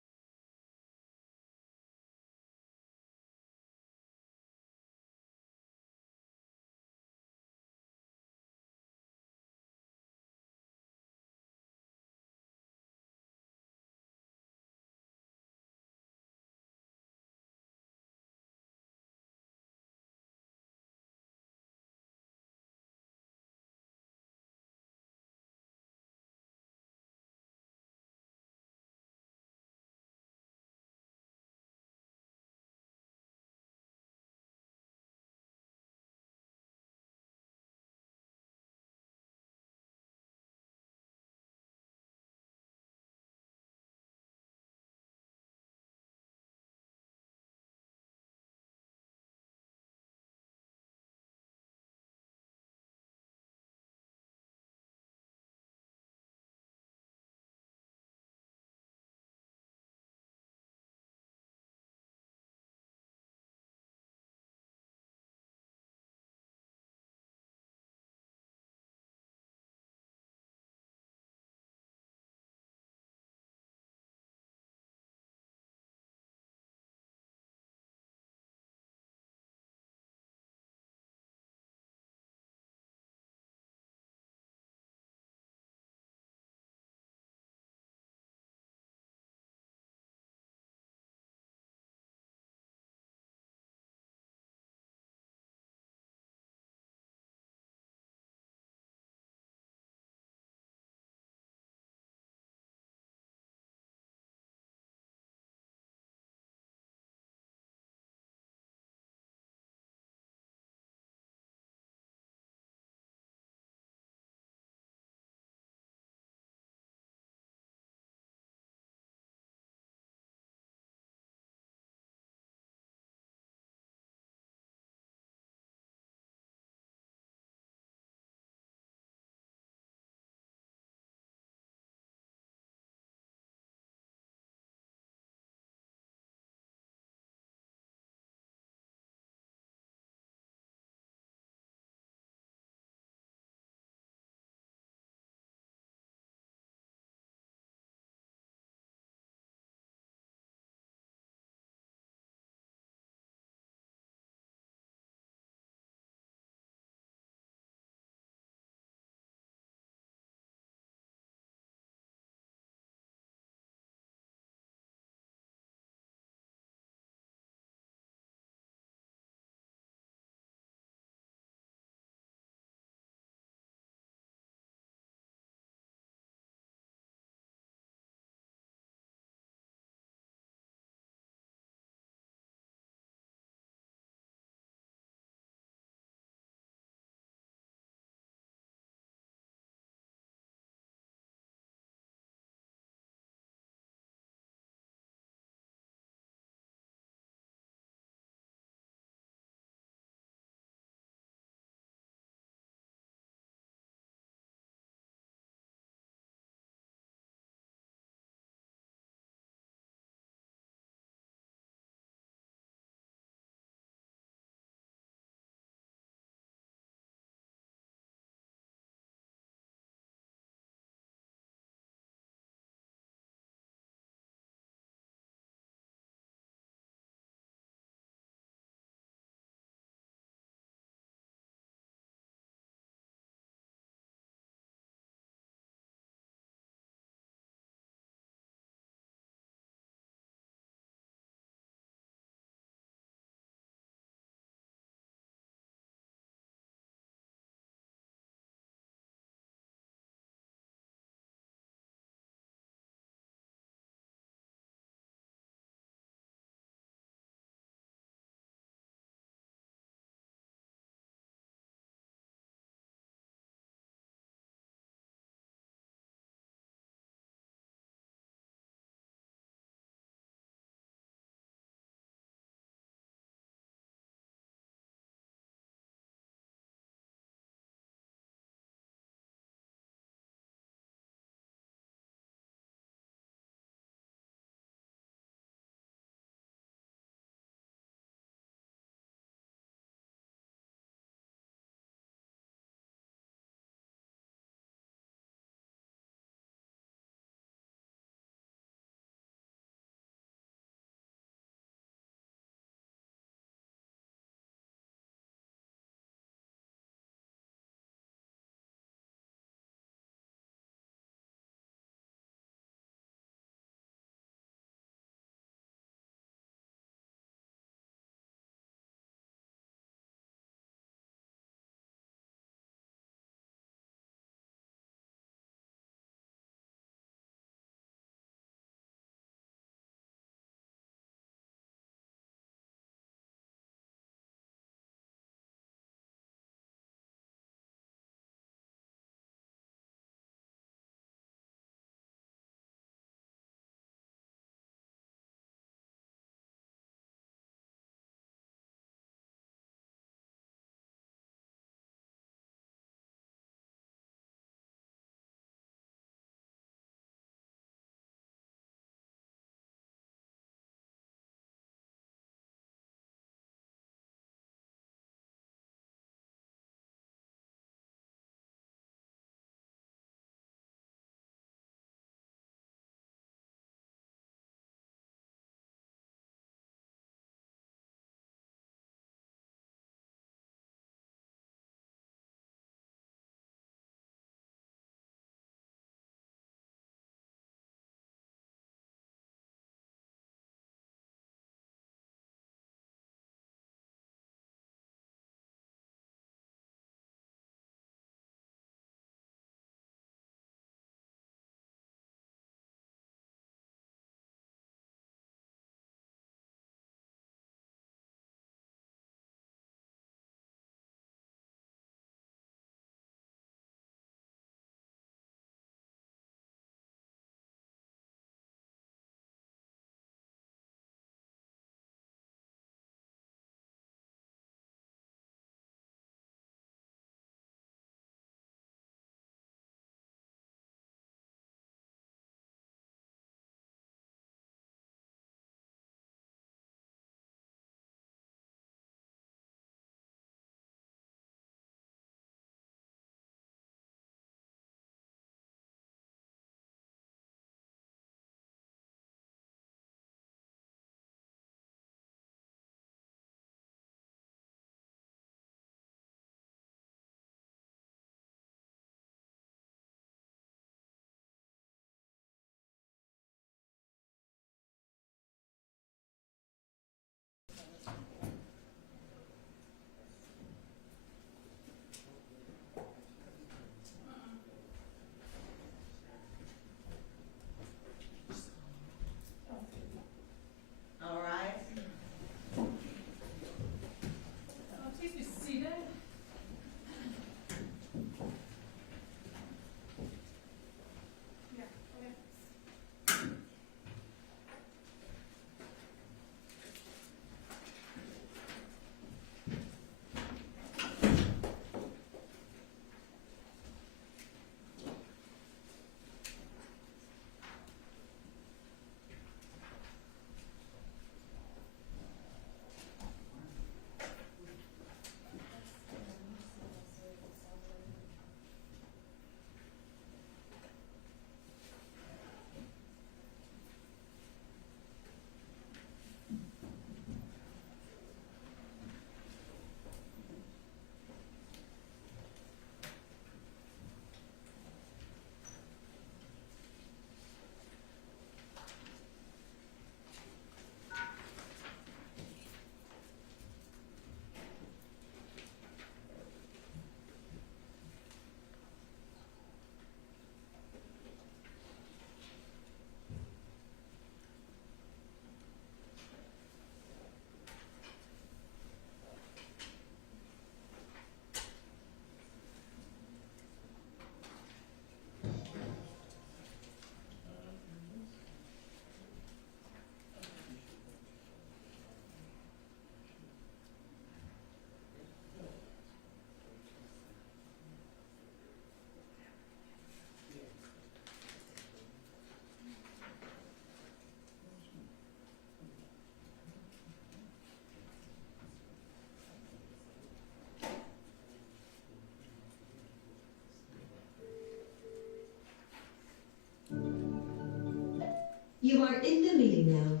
You are in the meeting now.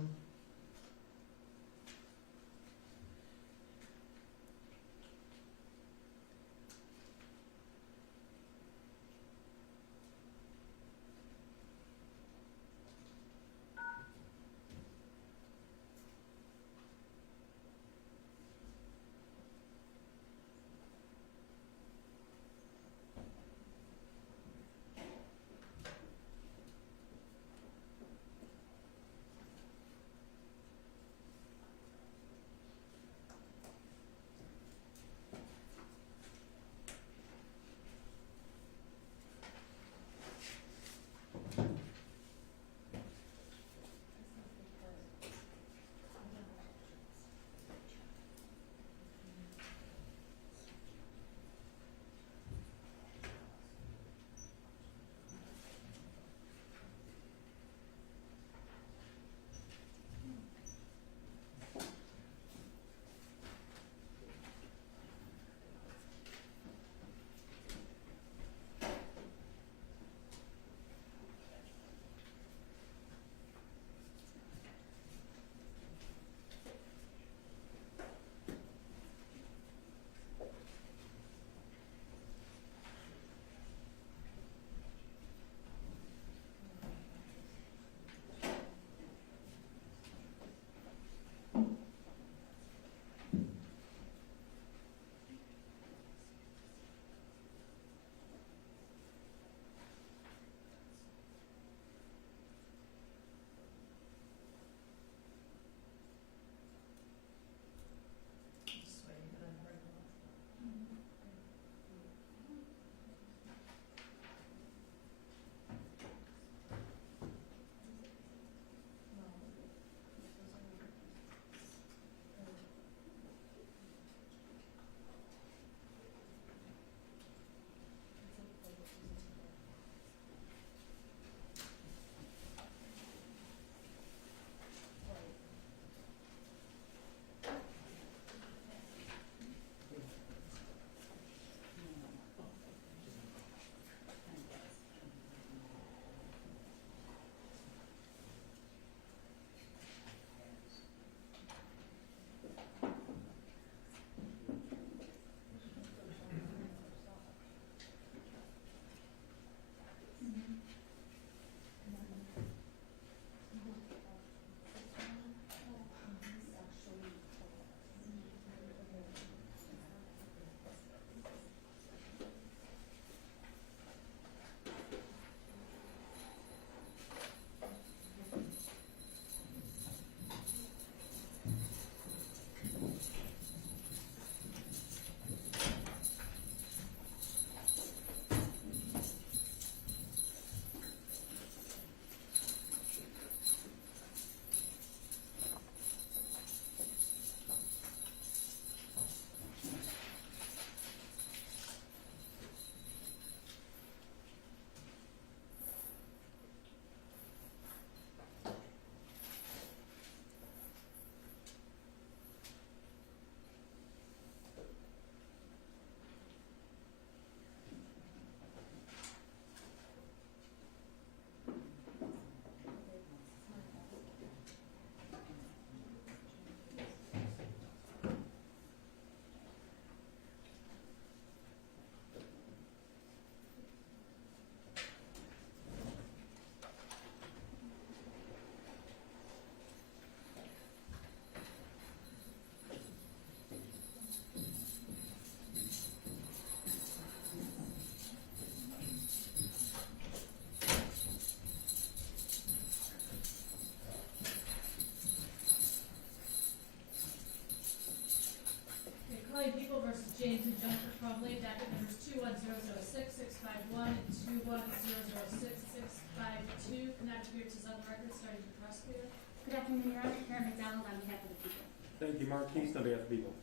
People versus James and Jennifer Crumbley, docket numbers 21006-651 and 21006-652. Pennock appearances on the record, starting with the prosecutor. Good afternoon, Your Honor. Karen McDonald on behalf of the people. Thank you, Mark Keast, on behalf of the people.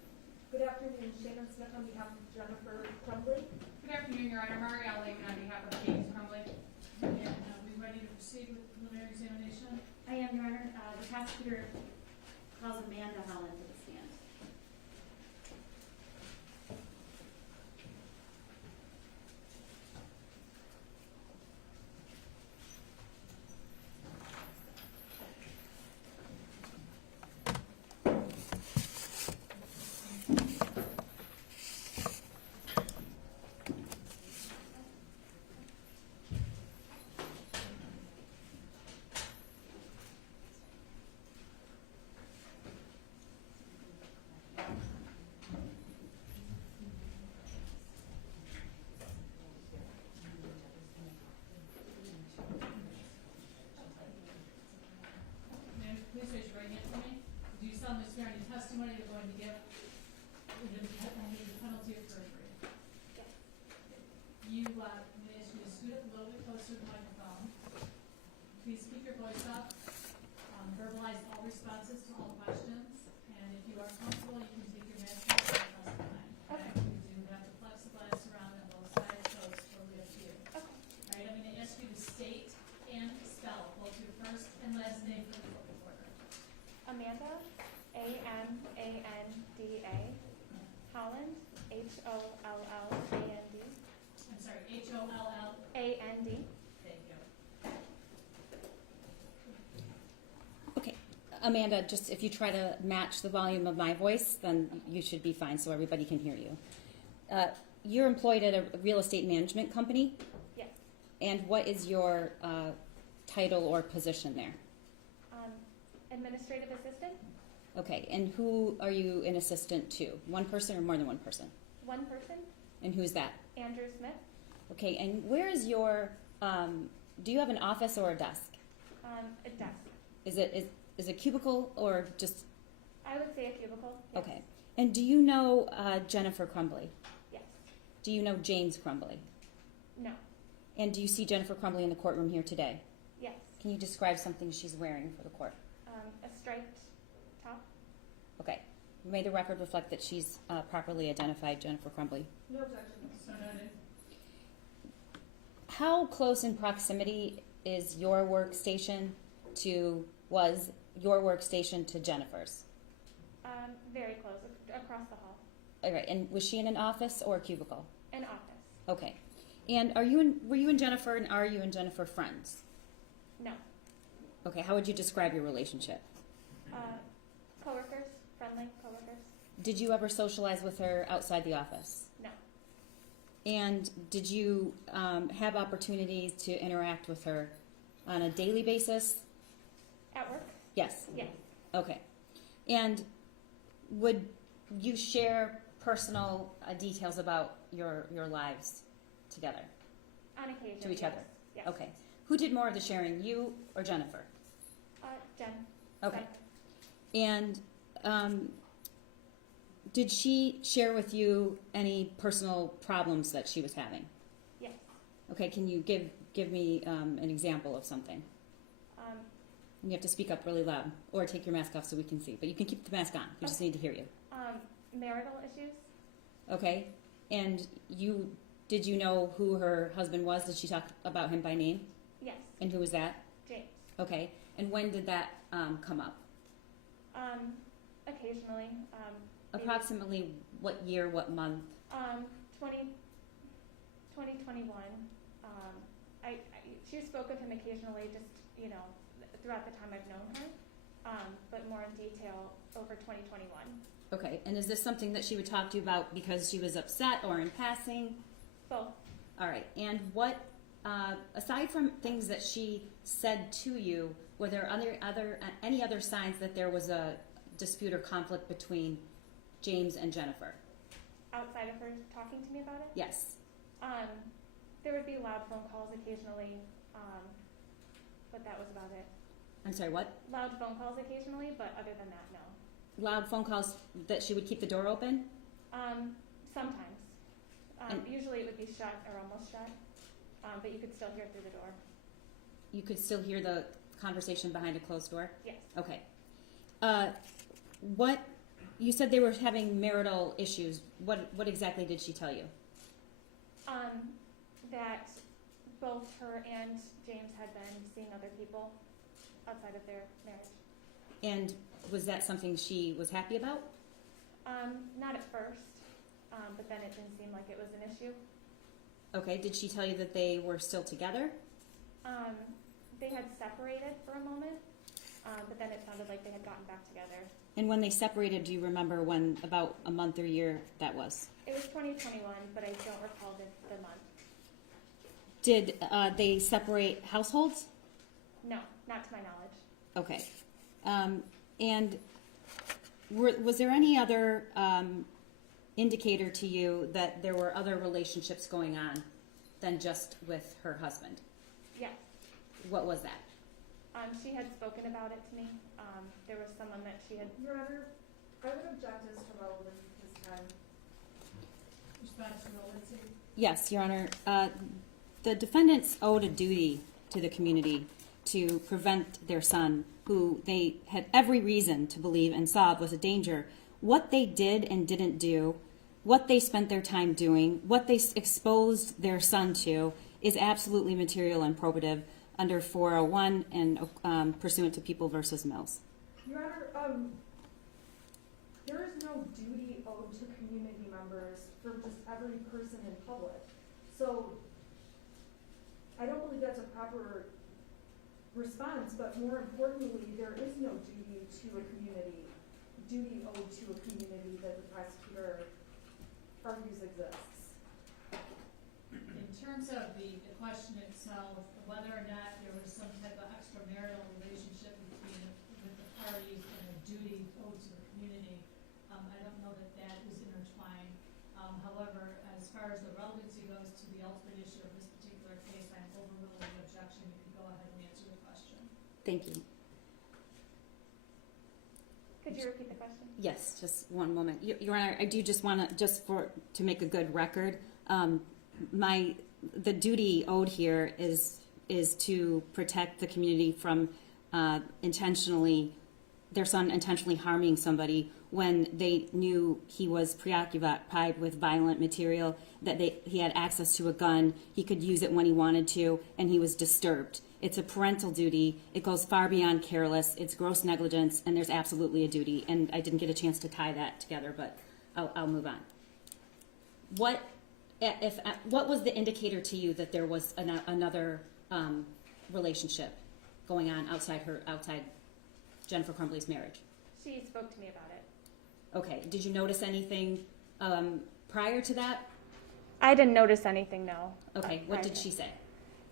Good afternoon, Shannon Smith on behalf of Jennifer Crumbley. Good afternoon, Your Honor. Marielle Lehman on behalf of James Crumbley. And are we ready to proceed with the preliminary examination? I am, Your Honor. The prosecutor calls Amanda Holland to the stand. please raise your right hand for me. Do you solemnly swear any testimony you're going to give under the penalty of perjury? Yes. You, I'm going to ask you to scoot up a little bit closer to the microphone. Please keep your voice up. Verbalize all responses to all questions. And if you are comfortable, you can take your mask off and testify. Okay? You do have the plexiglass around on both sides, so it's totally up to you. Okay. All right, I'm going to ask you to state and spell both your first and last name for the court reporter. Amanda, Amanda. Holland, Holland. I'm sorry, Holl. And. Thank you. Okay, Amanda, just if you try to match the volume of my voice, then you should be fine so everybody can hear you. You're employed at a real estate management company, Yes. and what is your title or position there? Administrative assistant, Okay, and who are you an assistant to? One person or more than one person? one person, And who's that? Andrew Smith, Okay, and where is your, do you have an office or a desk? a desk. Is it cubicle or just, I would say a cubicle. Yes. okay. And do you know Jennifer Crumbley? Yes. Do you know James Crumbley? No. And do you see Jennifer Crumbley in the courtroom here today? Yes. Can you describe something she's wearing for the court? A striped top. Okay. May the record reflect that she's properly identified Jennifer Crumbley. No objection. So noted. How close in proximity is your workstation was your workstation to Jennifer's? Very close, across the hall. All right, and was she in an office or a cubicle? An office. Okay. And were you and Jennifer and are you and Jennifer friends? No. Okay, how would you describe your relationship? Coworkers, friendly coworkers. Did you ever socialize with her outside the office? No. And did you have opportunities to interact with her on a daily basis? At work? Yes. Yes. Okay. And would you share personal details about your lives together? On occasion. To each yes. other? Yes. Okay. Who did more of the sharing, you or Jennifer? Jen. Okay. And did she share with you any personal problems that she was having? Yes. Okay, can you give me an example of something? You have to speak up really loud, or take your mask off so we can see. But you can keep the mask on. We just need to hear you. Marital issues? Okay. And did you know who her husband was? Did she talk about him by name? Yes. And who was that? James. Okay. And when did that come up? Occasionally. Maybe, Approximately what year, what month? 2021. She spoke of him occasionally, just, throughout the time I've known her, but more in detail over 2021. Okay. And is this something that she would talk to you about because she was upset or in passing? Both. All right. And what, aside from things that she said to you, were there any other signs that there was a dispute or conflict between James and Jennifer? Outside of her talking to me about it? Yes. There would be loud phone calls occasionally, but that was about it. I'm sorry, what? Loud phone calls occasionally, but other than that, no. Loud phone calls that she would keep the door open? Sometimes. And- Usually it would be shut or almost shut, but you could still hear through the door. You could still hear the conversation behind a closed door? Yes. Okay. You said they were having marital issues. What exactly did she tell you? That both her and James had been seeing other people outside of their marriage. And was that something she was happy about? Not at first, but then it didn't seem like it was an issue. Okay. Did she tell you that they were still together? They had separated for a moment, but then it sounded like they had gotten back together. And when they separated, do you remember when, about a month or year that was? It was 2021, but I don't recall the month. Did they separate households? No, not to my knowledge. Okay. And was there any other indicator to you that there were other relationships going on than just with her husband? Yes. What was that? She had spoken about it to me. There was someone that she had. Your Honor, I would object as to relevance at this time. Response to relevancy. Yes, Your Honor. The defendants owed a duty to the community to prevent their son, who they had every reason to believe and saw was a danger. What they did and didn't do, what they spent their time doing, what they exposed their son to is absolutely material and probative under 401 and pursuant to People versus Mills. Your Honor, there is no duty owed to community members for just every person in public. So I don't believe that's a proper response, but more importantly, there is no duty owed to a community that the prosecutor argues exists. In terms of the question itself, whether or not there was some type of extramarital relationship with the parties and a duty owed to the community, I don't know that that is intertwined. However, as far as the relevancy goes to the ultimate issue of this particular case, I'm overruling the objection. You can go ahead and answer the question. Thank you. Could you repeat the question? Yes, just one moment. Your Honor, I do just want to, to make a good record, the duty owed here is to protect the community from their son intentionally harming somebody when they knew he was preoccupied with violent material, that he had access to a gun, he could use it when he wanted to, and he was disturbed. It's a parental duty. It goes far beyond careless. It's gross negligence, and there's absolutely a duty. And I didn't get a chance to tie that together, but I'll move on. What was the indicator to you that there was another relationship going on outside Jennifer Crumbley's marriage? She spoke to me about it. Okay. Did you notice anything prior to that? I didn't notice anything, no. Okay. What did she say?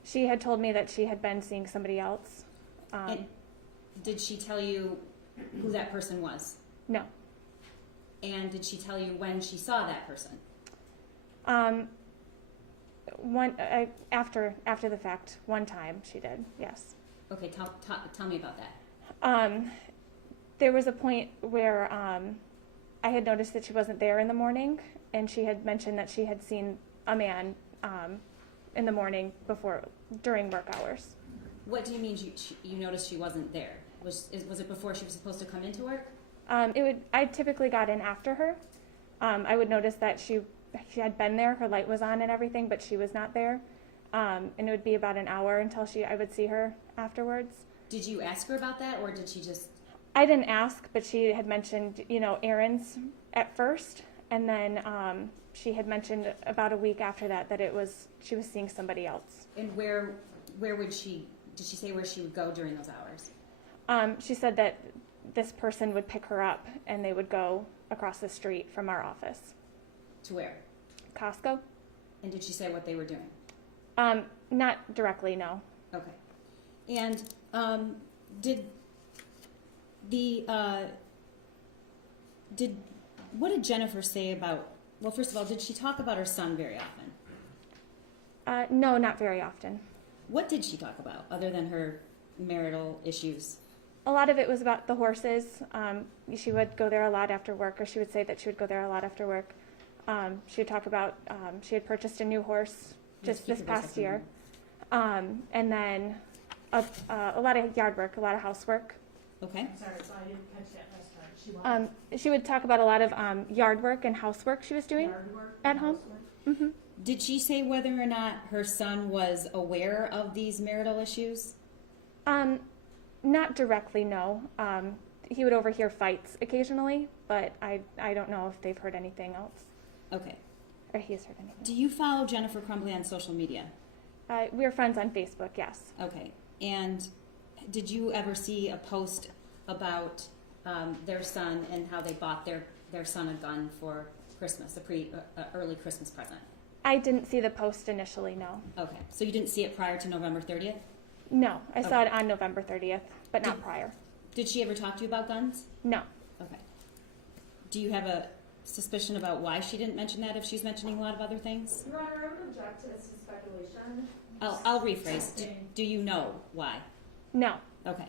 She had told me that she had been seeing somebody else. And did she tell you who that person was? No. And did she tell you when she saw that person? After the fact, one time she did, yes. Okay, tell me about that. There was a point where I had noticed that she wasn't there in the morning, and she had mentioned that she had seen a man in the morning during work hours. What do you mean you noticed she wasn't there? Was it before she was supposed to come into work? I typically got in after her. I would notice that she had been there, her light was on and everything, but she was not there. And it would be about an hour until I would see her afterwards. Did you ask her about that, or did she just? I didn't ask, but she had mentioned, errands at first, and then she had mentioned about a week after that she was seeing somebody else. And where did she say where she would go during those hours? She said that this person would pick her up and they would go across the street from our office. To where? Costco. And did she say what they were doing? Not directly, no. Okay. And what did Jennifer say about, well, first of all, did she talk about her son very often? No, not very often. What did she talk about other than her marital issues? A lot of it was about the horses. She would go there a lot after work, or she would say that she would go there a lot after work. She would talk about she had purchased a new horse just this past year. And then a lot of yard work, a lot of housework. Okay. I'm sorry, so I didn't catch that last part. She would talk about a lot of yard work and housework she was doing at home. Mm-hmm. Did she say whether or not her son was aware of these marital issues? Not directly, no. He would overhear fights occasionally, but I don't know if they've heard anything else. Okay. Or he's heard anything. Do you follow Jennifer Crumbley on social media? We're friends on Facebook, yes. Okay. And did you ever see a post about their son and how they bought their son a gun for Christmas, early Christmas present? I didn't see the post initially, no. Okay. So you didn't see it prior to November 30th? No, I saw it on November 30th, but not prior. Did she ever talk to you about guns? No. Okay. Do you have a suspicion about why she didn't mention that if she's mentioning a lot of other things? Your Honor, I would object to speculation. I'll rephrase. Do you know why? No. Okay.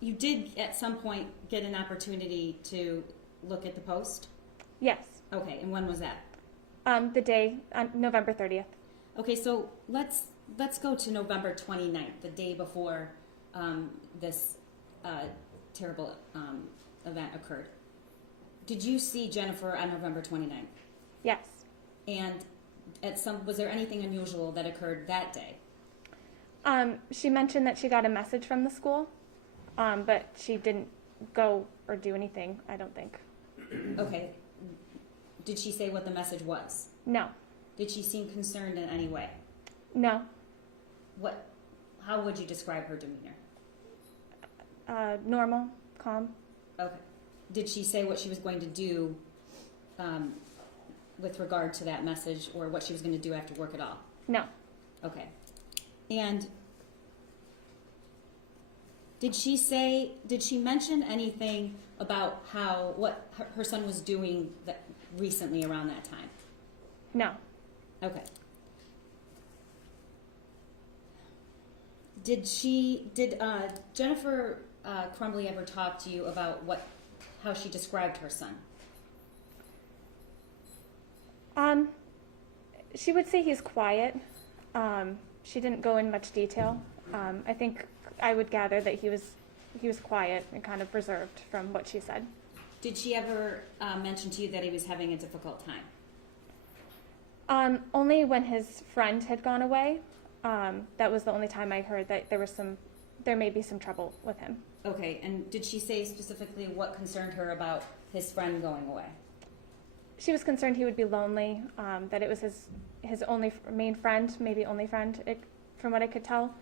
You did at some point get an opportunity to look at the post? Yes. Okay, and when was that? The day, November 30th. Okay, so let's go to November 29th, the day before this terrible event occurred. Did you see Jennifer on November 29th? Yes. And was there anything unusual that occurred that day? She mentioned that she got a message from the school, but she didn't go or do anything, I don't think. Okay. Did she say what the message was? No. Did she seem concerned in any way? No. How would you describe her demeanor? Normal, calm. Okay. Did she say what she was going to do with regard to that message, or what she was going to do after work at all? No. Okay. And did she mention anything about what her son was doing recently around that time? No. Okay. Did Jennifer Crumbley ever talk to you about how she described her son? She would say he's quiet. She didn't go in much detail. I think I would gather that he was quiet and kind of reserved from what she said. Did she ever mention to you that he was having a difficult time? Only when his friend had gone away. That was the only time I heard that there may be some trouble with him. Okay, and did she say specifically what concerned her about his friend going away? She was concerned he would be lonely, that it was his only main friend, maybe only friend, from what I could tell.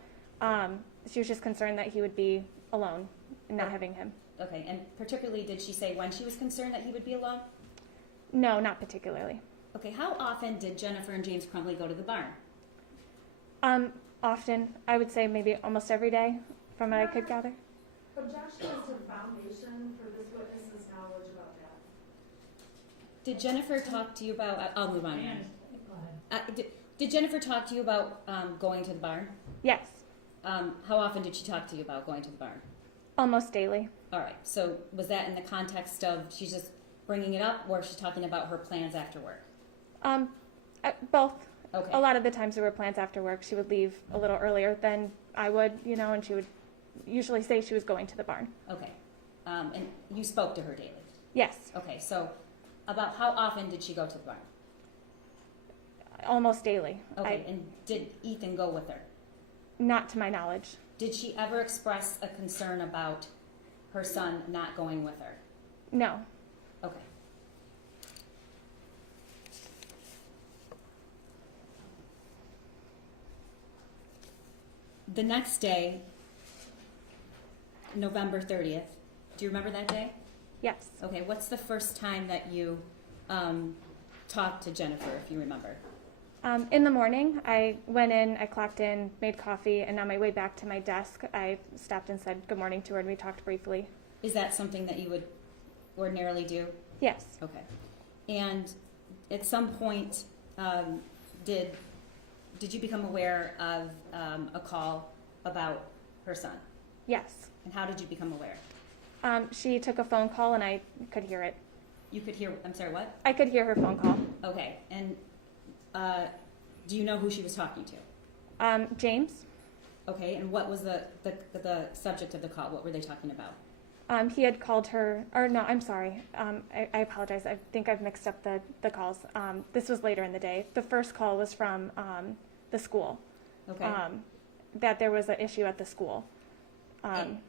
She was just concerned that he would be alone and not having him. Okay, and particularly did she say when she was concerned that he would be alone? No, not particularly. Okay, how often did Jennifer and James Crumbley go to the barn? Often. I would say maybe almost every day, from what I could gather. Objection is to foundation for this witness's knowledge about that. Did Jennifer talk to you about, I'll move on. Did Jennifer talk to you about going to the barn? Yes. How often did she talk to you about going to the barn? Almost daily. All right, so was that in the context of she's just bringing it up, or is she talking about her plans after work? Both. Okay. A lot of the times there were plans after work. She would leave a little earlier than I would, and she would usually say she was going to the barn. Okay. And you spoke to her daily? Yes. Okay, so about how often did she go to the barn? Almost daily. Okay, and did Ethan go with her? Not to my knowledge. Did she ever express a concern about her son not going with her? No. Okay. The next day, November 30th, do you remember that day? Yes. Okay, what's the first time that you talked to Jennifer, if you remember? In the morning, I went in, I clocked in, made coffee, and on my way back to my desk, I stopped and said good morning to her, and we talked briefly. Is that something that you would ordinarily do? Yes. Okay. And at some point, did you become aware of a call about her son? Yes. And how did you become aware? She took a phone call, and I could hear it. You could hear, I'm sorry, what? I could hear her phone call. Okay, and do you know who she was talking to? James. Okay, and what was the subject of the call? What were they talking about? He had called her, or no, I'm sorry. I apologize. I think I've mixed up the calls. This was later in the day. The first call was from the school. Okay. That there was an issue at the school.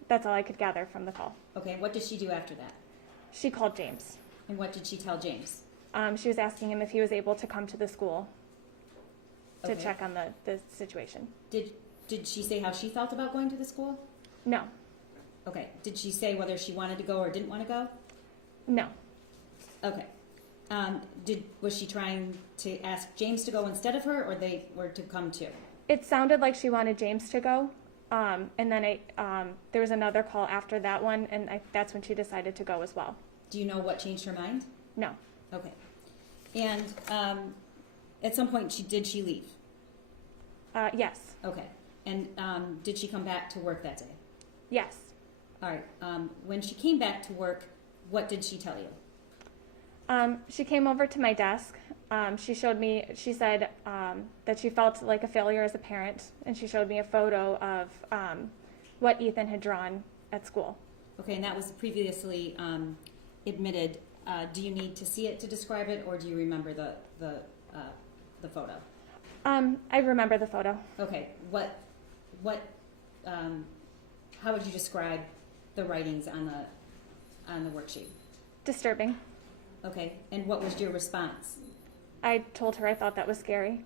That's all I could gather from the call. Okay, what did she do after that? She called James. And what did she tell James? She was asking him if he was able to come to the school to Okay. check on the situation. Did she say how she felt about going to the school? No. Okay. Did she say whether she wanted to go or didn't want to go? No. Okay. Was she trying to ask James to go instead of her, or they were to come too? It sounded like she wanted James to go. And then there was another call after that one, and that's when she decided to go as well. Do you know what changed her mind? No. Okay. And at some point, did she leave? Yes. Okay. And did she come back to work that day? Yes. All right. When she came back to work, what did she tell you? She came over to my desk. She said that she felt like a failure as a parent, and she showed me a photo of what Ethan had drawn at school. Okay, and that was previously admitted. Do you need to see it to describe it, or do you remember the photo? I remember the photo. Okay, how would you describe the writings on the worksheet? Disturbing. Okay, and what was your response? I told her I thought that was scary.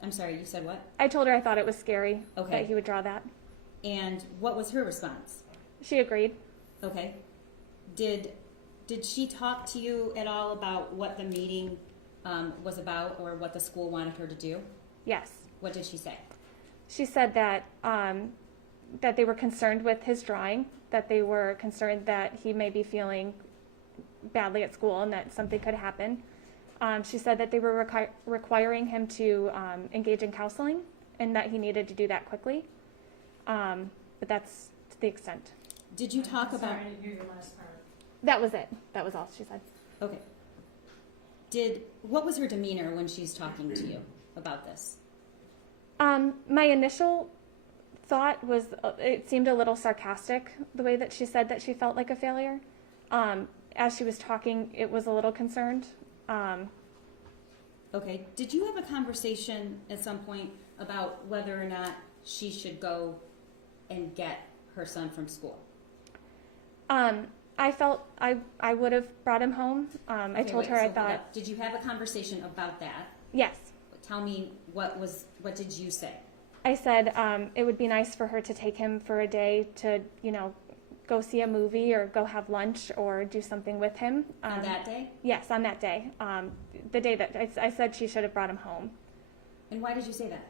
I'm sorry, you said what? I told her I thought it was scary Okay. that he would draw that. And what was her response? She agreed. Okay. Did she talk to you at all about what the meeting was about, or what the school wanted her to do? Yes. What did she say? She said that that they were concerned with his drawing, that they were concerned that he may be feeling badly at school and that something could happen. She said that they were requiring him to engage in counseling and that he needed to do that quickly. But that's to the extent. Did you talk about... Sorry, I didn't hear your last part. That was it. That was all she said. Okay. What was her demeanor when she's talking to you about this? My initial thought was it seemed a little sarcastic, the way that she said that she felt like a failure. As she was talking, it was a little concerned. Okay. Did you have a conversation at some point about whether or not she should go and get her son from school? I felt I would have brought him home. I told her I thought... Did you have a conversation about that? Yes. Tell me, what did you say? I said it would be nice for her to take him for a day to, go see a movie or go have lunch or do something with him. On that day? Yes, on that day. The day that I said she should have brought him home. And why did you say that?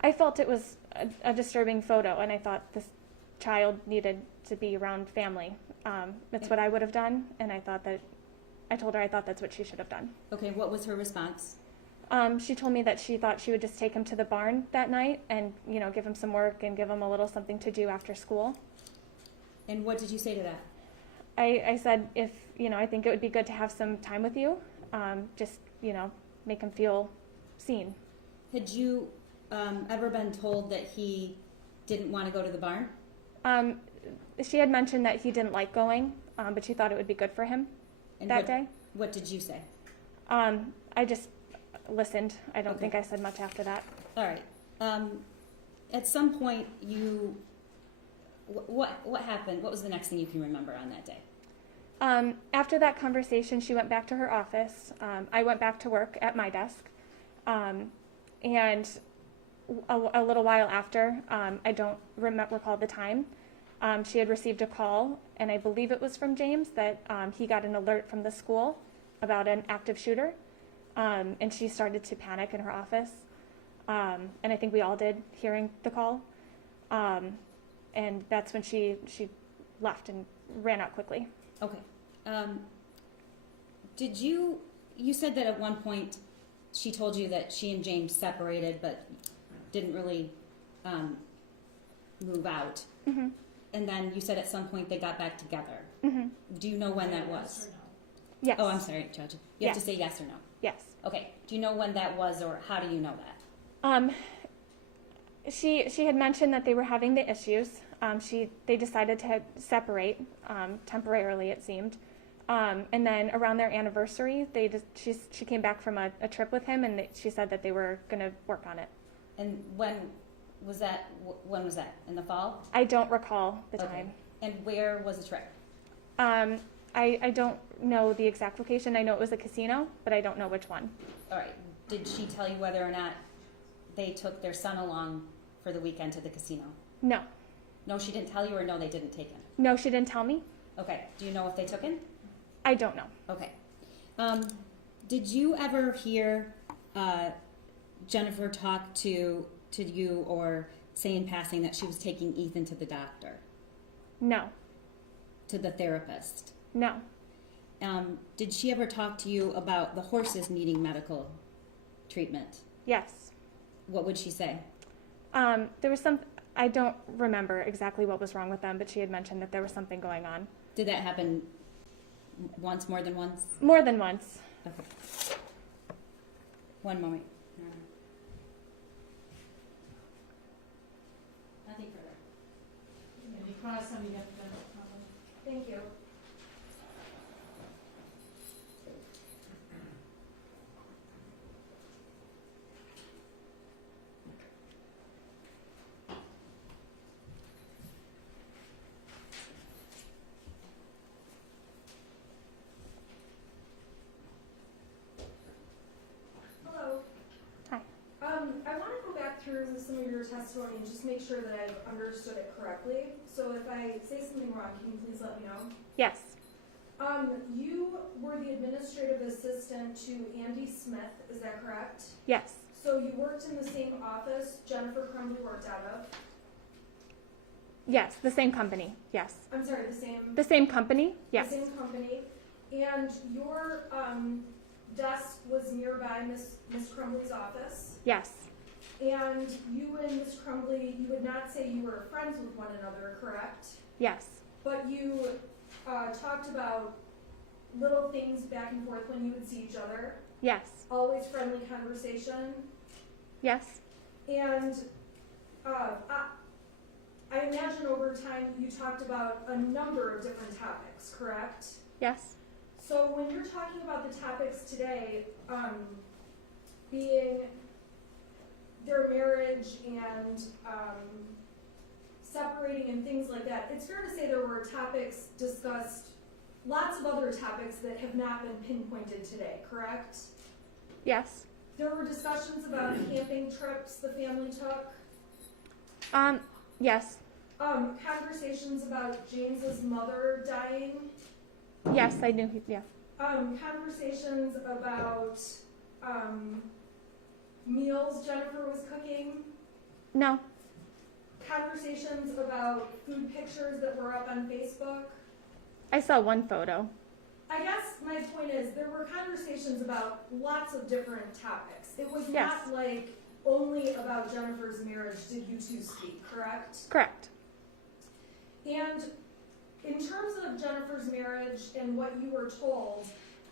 I felt it was a disturbing photo, and I thought this child needed to be around family. That's what I would have done, and I told her I thought that's what she should have done. Okay, what was her response? She told me that she thought she would just take him to the barn that night and, give him some work and give him a little something to do after school. And what did you say to that? I said, if, I think it would be good to have some time with you, just, make him feel seen. Had you ever been told that he didn't want to go to the barn? She had mentioned that he didn't like going, but she thought it would be good for him that day. What did you say? I just listened. I don't think I said much after that. All right. At some point, what happened? What was the next thing you can remember on that day? After that conversation, she went back to her office. I went back to work at my desk. And a little while after, I don't recall the time, she had received a call, and I believe it was from James, that he got an alert from the school about an active shooter. And she started to panic in her office. And I think we all did, hearing the call. And that's when she left and ran out quickly. Okay. You said that at one point she told you that she and James separated but didn't really move out. Mm-hmm. And then you said at some point they got back together. Mm-hmm. Do you know when that was? Yes. Oh, I'm sorry, Judge. You have to say yes or no. Yes. Okay. Do you know when that was, or how do you know that? She had mentioned that they were having the issues. They decided to separate temporarily, it seemed. And then around their anniversary, she came back from a trip with him, and she said that they were going to work on it. And when was that? When was that? In the fall? I don't recall the time. And where was the trip? I don't know the exact location. I know it was a casino, but I don't know which one. All right. Did she tell you whether or not they took their son along for the weekend to the casino? No. No, she didn't tell you, or no, they didn't take him? No, she didn't tell me. Okay. Do you know if they took him? I don't know. Okay. Did you ever hear Jennifer talk to you or say in passing that she was taking Ethan to the doctor? No. To the therapist? No. Did she ever talk to you about the horses needing medical treatment? Yes. What would she say? There was some, I don't remember exactly what was wrong with them, but she had mentioned that there was something going on. Did that happen once, more than once? More than once. Okay. One moment. Nothing further. Any questions on the Thank you. Hello. Hi. I want to go back through some of your testimony and just make sure that I've understood it correctly. So if I say something wrong, can you please let me know? Yes. You were the administrative assistant to Andy Smith, is that correct? Yes. So you worked in the same office Jennifer Crumbley worked out of? Yes, the same company. Yes. I'm sorry, the same? The same company? Yes. The same company. And your desk was nearby Miss Crumbley's office? Yes. And you and Miss Crumbley, you would not say you were friends with one another, correct? Yes. But you talked about little things back and forth when you would see each other? Yes. Always friendly conversation? Yes. And I imagine over time you talked about a number of different topics, correct? Yes. So when you're talking about the topics today, being their marriage and separating and things like that, it's fair to say there were topics discussed, lots of other topics that have not been pinpointed today, correct? Yes. There were discussions about camping trips the family took. Yes. Conversations about James's mother dying. Yes, I knew. Yeah. Conversations about meals Jennifer was cooking. No. Conversations about food pictures that were up on Facebook. I saw one photo. I guess my point is there were conversations about lots of different topics. It was Yes. not like only about Jennifer's marriage did you two speak, correct? Correct. And in terms of Jennifer's marriage and what you were told,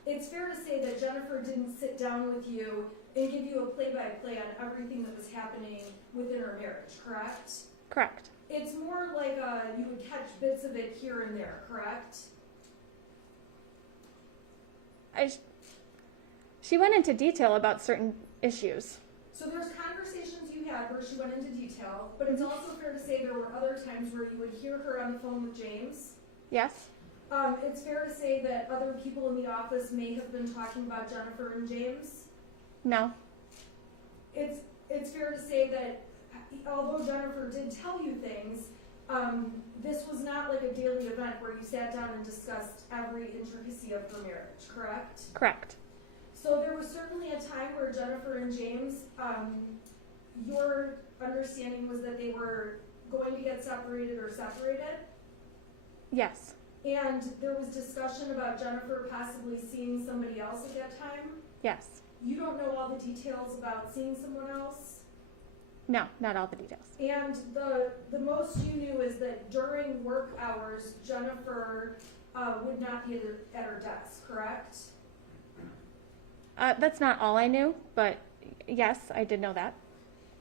it's fair to say that Jennifer didn't sit down with you and give you a play-by-play on everything that was happening within her marriage, correct? Correct. It's more like you would catch bits of it here and there, correct? She went into detail about certain issues. So there's conversations you had where she went into detail, but it's also fair to say there were other times where you would hear her on the phone with James. Yes. It's fair to say that other people in the office may have been talking about Jennifer and James. No. It's fair to say that although Jennifer did tell you things, this was not like a daily event where you sat down and discussed every intricacy of her marriage, correct? Correct. So there was certainly a time where Jennifer and James, your understanding was that they were going to get separated or separated? Yes. And there was discussion about Jennifer possibly seeing somebody else at that time? Yes. You don't know all the details about seeing someone else? No, not all the details. And the most you knew is that during work hours, Jennifer would not be at her desk, correct? That's not all I knew, but yes, I did know that.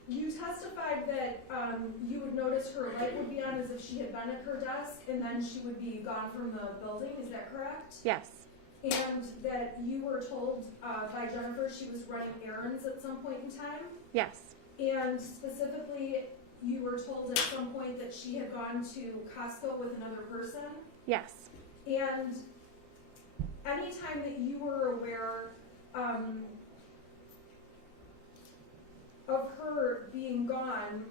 You testified that you would notice her light would be on as if she had been at her desk, and then she would be gone from the building, is that correct? Yes. And that you were told by Jennifer she was running errands at some point in time? Yes. And specifically, you were told at some point that she had gone to Costco with another person? Yes. And any time that you were aware of her being gone,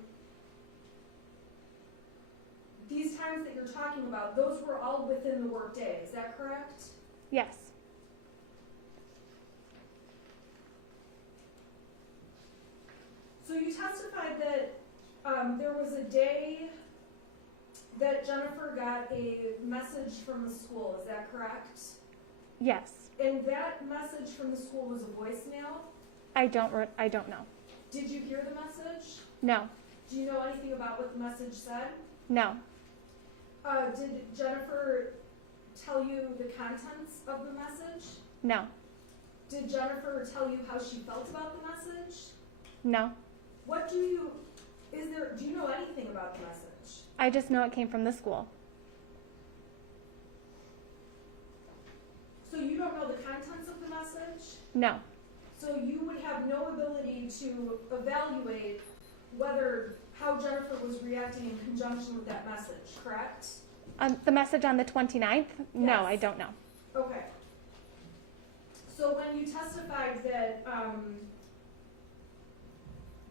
these times that you're talking about, those were all within the workday, is that correct? Yes. So you testified that there was a day that Jennifer got a message from the school, is that correct? Yes. And that message from the school was a voicemail? I don't know. Did you hear the message? No. Do you know anything about what the message said? No. Did Jennifer tell you the contents of the message? No. Did Jennifer tell you how she felt about the message? No. Do you know anything about the message? I just know it came from the school. So you don't know the contents of the message? No. So you would have no ability to evaluate how Jennifer was reacting in conjunction with that message, correct? The message on the 29th? No, Yes. I don't know. Okay. So when you testified that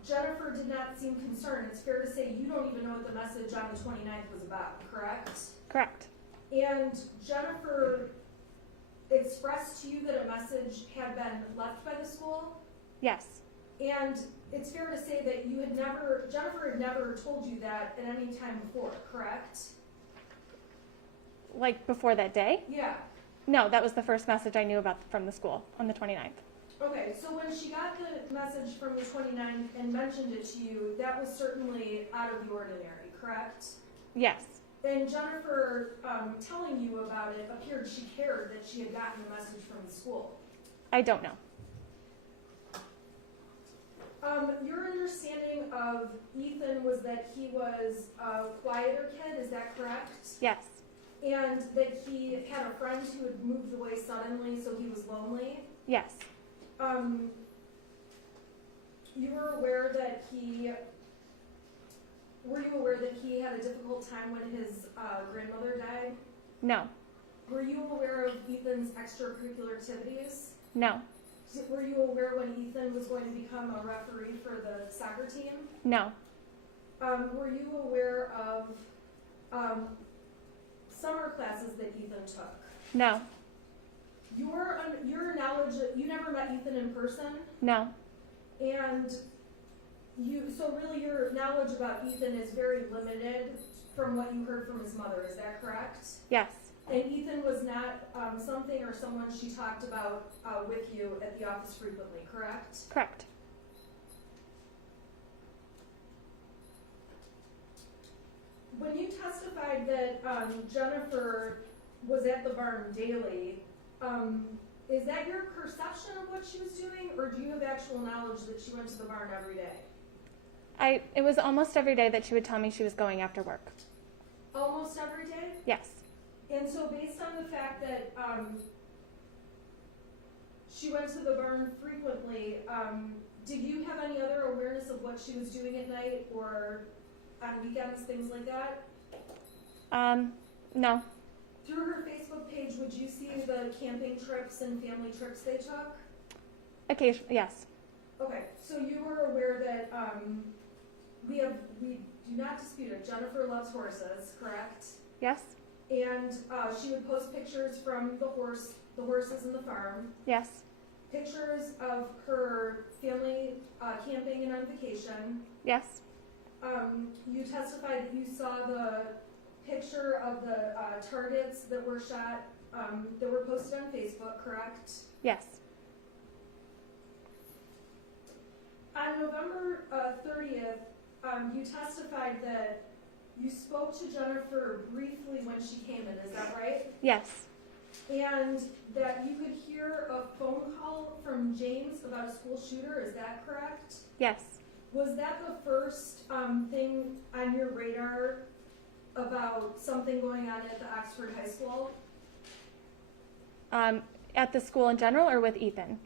Jennifer did not seem concerned, it's fair to say you don't even know what the message on the 29th was about, correct? Correct. And Jennifer expressed to you that a message had been left by the school? Yes. And it's fair to say that Jennifer had never told you that at any time before, correct? Like before that day? Yeah. No, that was the first message I knew about from the school on the 29th. Okay, so when she got the message from the 29th and mentioned it to you, that was certainly out of the ordinary, correct? Yes. And Jennifer telling you about it appeared she cared that she had gotten the message from the school. I don't know. Your understanding of Ethan was that he was a quieter kid, is that correct? Yes. And that he had a friend who had moved away suddenly, so he was lonely? Yes. Were you aware that he had a difficult time when his grandmother died? No. Were you aware of Ethan's extracurricular activities? No. Were you aware when Ethan was going to become a referee for the soccer team? No. Were you aware of summer classes that Ethan took? No. Your knowledge, you never met Ethan in person? No. And so really your knowledge about Ethan is very limited from what you heard from his mother, is that correct? Yes. And Ethan was not something or someone she talked about with you at the office frequently, correct? Correct. When you testified that Jennifer was at the barn daily, is that your perception of what she was doing, or do you have actual knowledge that she went to the barn every day? It was almost every day that she would tell me she was going after work. Almost every day? Yes. And so based on the fact that she went to the barn frequently, did you have any other awareness of what she was doing at night or on weekends, things like that? No. Through her Facebook page, would you see the camping trips and family trips they took? Occasionally, yes. Okay, so you were aware that we do not dispute it. Jennifer loves horses, correct? Yes. And she would post pictures from the horses in the farm. Yes. Pictures of her family camping and on vacation. Yes. You testified that you saw the picture of the targets that were shot, that were posted on Facebook, correct? Yes. On November 30th, you testified that you spoke to Jennifer briefly when she came in, is that right? Yes. And that you could hear a phone call from James about a school shooter, is that correct? Yes. Was that the first thing on your radar about something going on at the Oxford High School? At the school in general or with Ethan?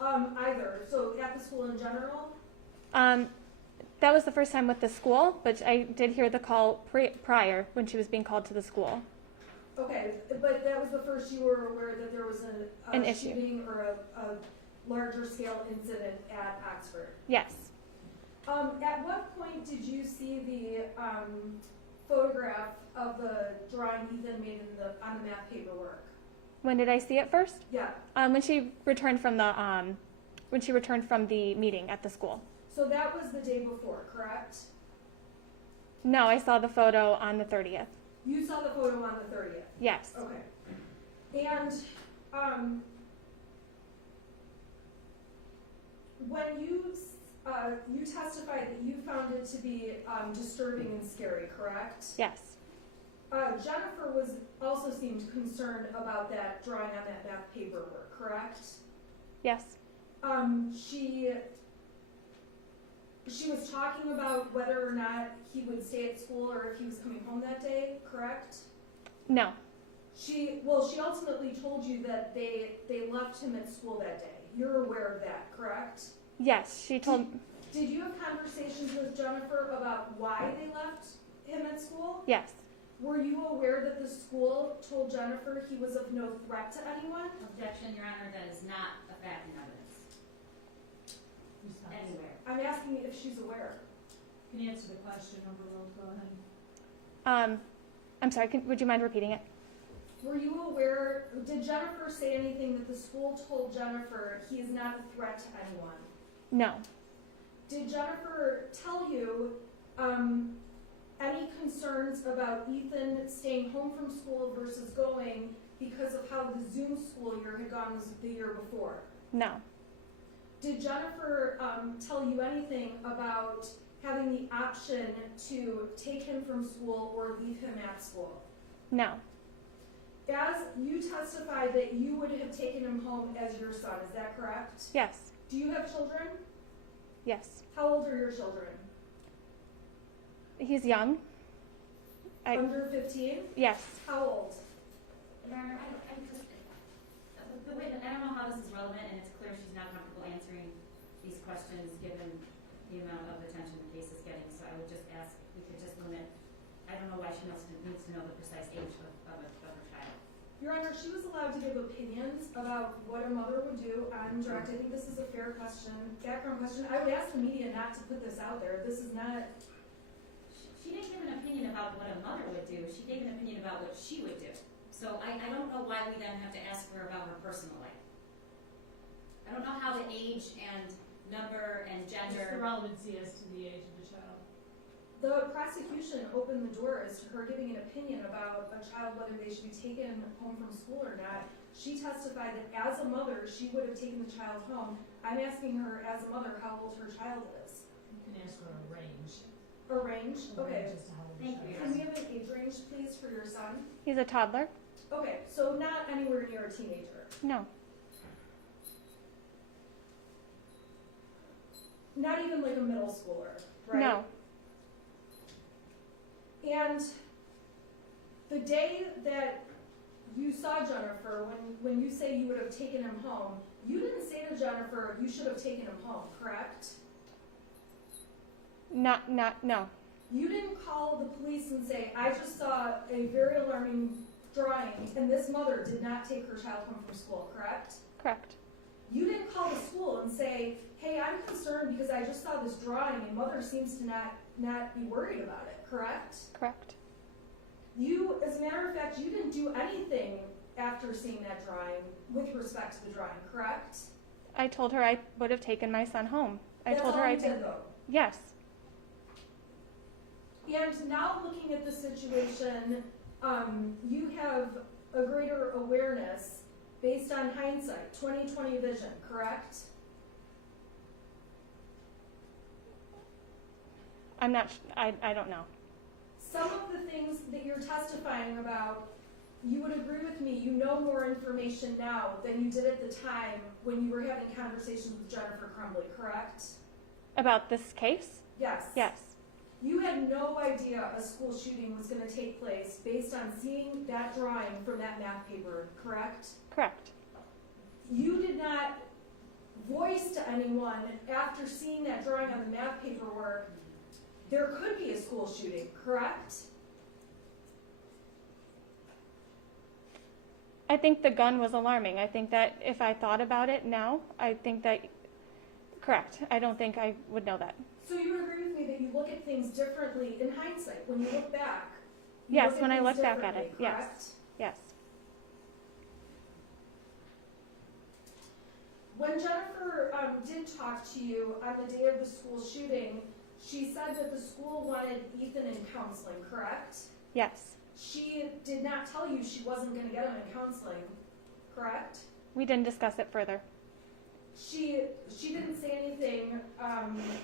Either. So at the school in general? That was the first time with the school, but I did hear the call prior when she was being called to the school. Okay, but that was the first you were aware that there was An a issue. shooting or a larger scale incident at Oxford? Yes. At what point did you see the photograph of the drawing Ethan made on the math paperwork? When did I see it first? Yeah. When she returned from the meeting at the school. So that was the day before, correct? No, I saw the photo on the 30th. You saw the photo on the 30th? Yes. Okay. And when you You testified that you found it to be disturbing and scary, correct? Yes. Jennifer also seemed concerned about that drawing on that math paperwork, correct? Yes. She was talking about whether or not he would stay at school or if he was coming home that day, correct? No. She ultimately told you that they left him at school that day. You're aware of that, correct? Yes, she told. Did you have conversations with Jennifer about why they left him at school? Yes. Were you aware that the school told Jennifer he was of no threat to anyone? Objection, Your Honor, that is not a fact in evidence. Anywhere. I'm asking if she's aware. Can you answer the question, Overruled? Go ahead. I'm sorry. Would you mind repeating it? Were you aware? Did Jennifer say anything that the school told Jennifer he is not a threat to anyone? No. Did Jennifer tell you any concerns about Ethan staying home from school versus going because of how the Zoom school year had gone the year before? No. Did Jennifer tell you anything about having the option to take him from school or leave him at school? No. As you testified that you would have taken him home as your son, is that correct? Yes. Do you have children? Yes. How old are your children? He's young. Under 15? Yes. How old? Your Honor, I don't know how this is relevant, and it's clear she's not comfortable answering these questions given the amount of attention the case is getting, so I would just ask if we could just limit, I don't know why she needs to know the precise age of her child. Your Honor, she was allowed to give opinions about what a mother would do on direct. I think this is a fair question, background question. I would ask the media not to put this out there. This is not... She didn't give an opinion about what a mother would do. She gave an opinion about what she would do. So I don't know why we then have to ask her about her personal life. I don't know how the age and number and Just gender. the relevancy as to the age of the child. The prosecution opened the door as to her giving an opinion about a child, whether they should be taken home from school or not. She testified that as a mother, she would have taken the child home. I'm asking her, as a mother, how old her child is. You can ask her a range. A range? Okay. Range as to how old the Thank child you. is. Can we have an age range, please, for your son? He's a toddler. Okay, so not anywhere near a teenager. No. Not even like a middle schooler, right? No. And the day that you saw Jennifer, when you say you would have taken him home, you didn't say to Jennifer, you should have taken him home, correct? No. You didn't call the police and say, I just saw a very alarming drawing, and this mother did not take her child home from school, correct? Correct. You didn't call the school and say, hey, I'm concerned because I just saw this drawing and mother seems to not be worried about it, correct? Correct. You, as a matter of fact, you didn't do anything after seeing that drawing with respect to the drawing, correct? I told her I would have taken my son home. That's all you did, though. Yes. And now looking at the situation, you have a greater awareness based on hindsight, 20/20 vision, correct? I'm not. I don't know. Some of the things that you're testifying about, you would agree with me, you know more information now than you did at the time when you were having conversations with Jennifer Crumbley, correct? About this case? Yes. Yes. You had no idea a school shooting was going to take place based on seeing that drawing from that math paper, correct? Correct. You did not voice to anyone after seeing that drawing on the math paperwork, there could be a school shooting, correct? I think the gun was alarming. I think that if I thought about it now, I think that, correct. I don't think I would know that. So you would agree with me that you look at things differently in hindsight when you look back? Yes, when I look back at it, yes. Correct? Yes. When Jennifer did talk to you on the day of the school shooting, she said that the school wanted Ethan in counseling, correct? Yes. She did not tell you she wasn't going to get him in counseling, correct? We didn't discuss it further. she didn't say anything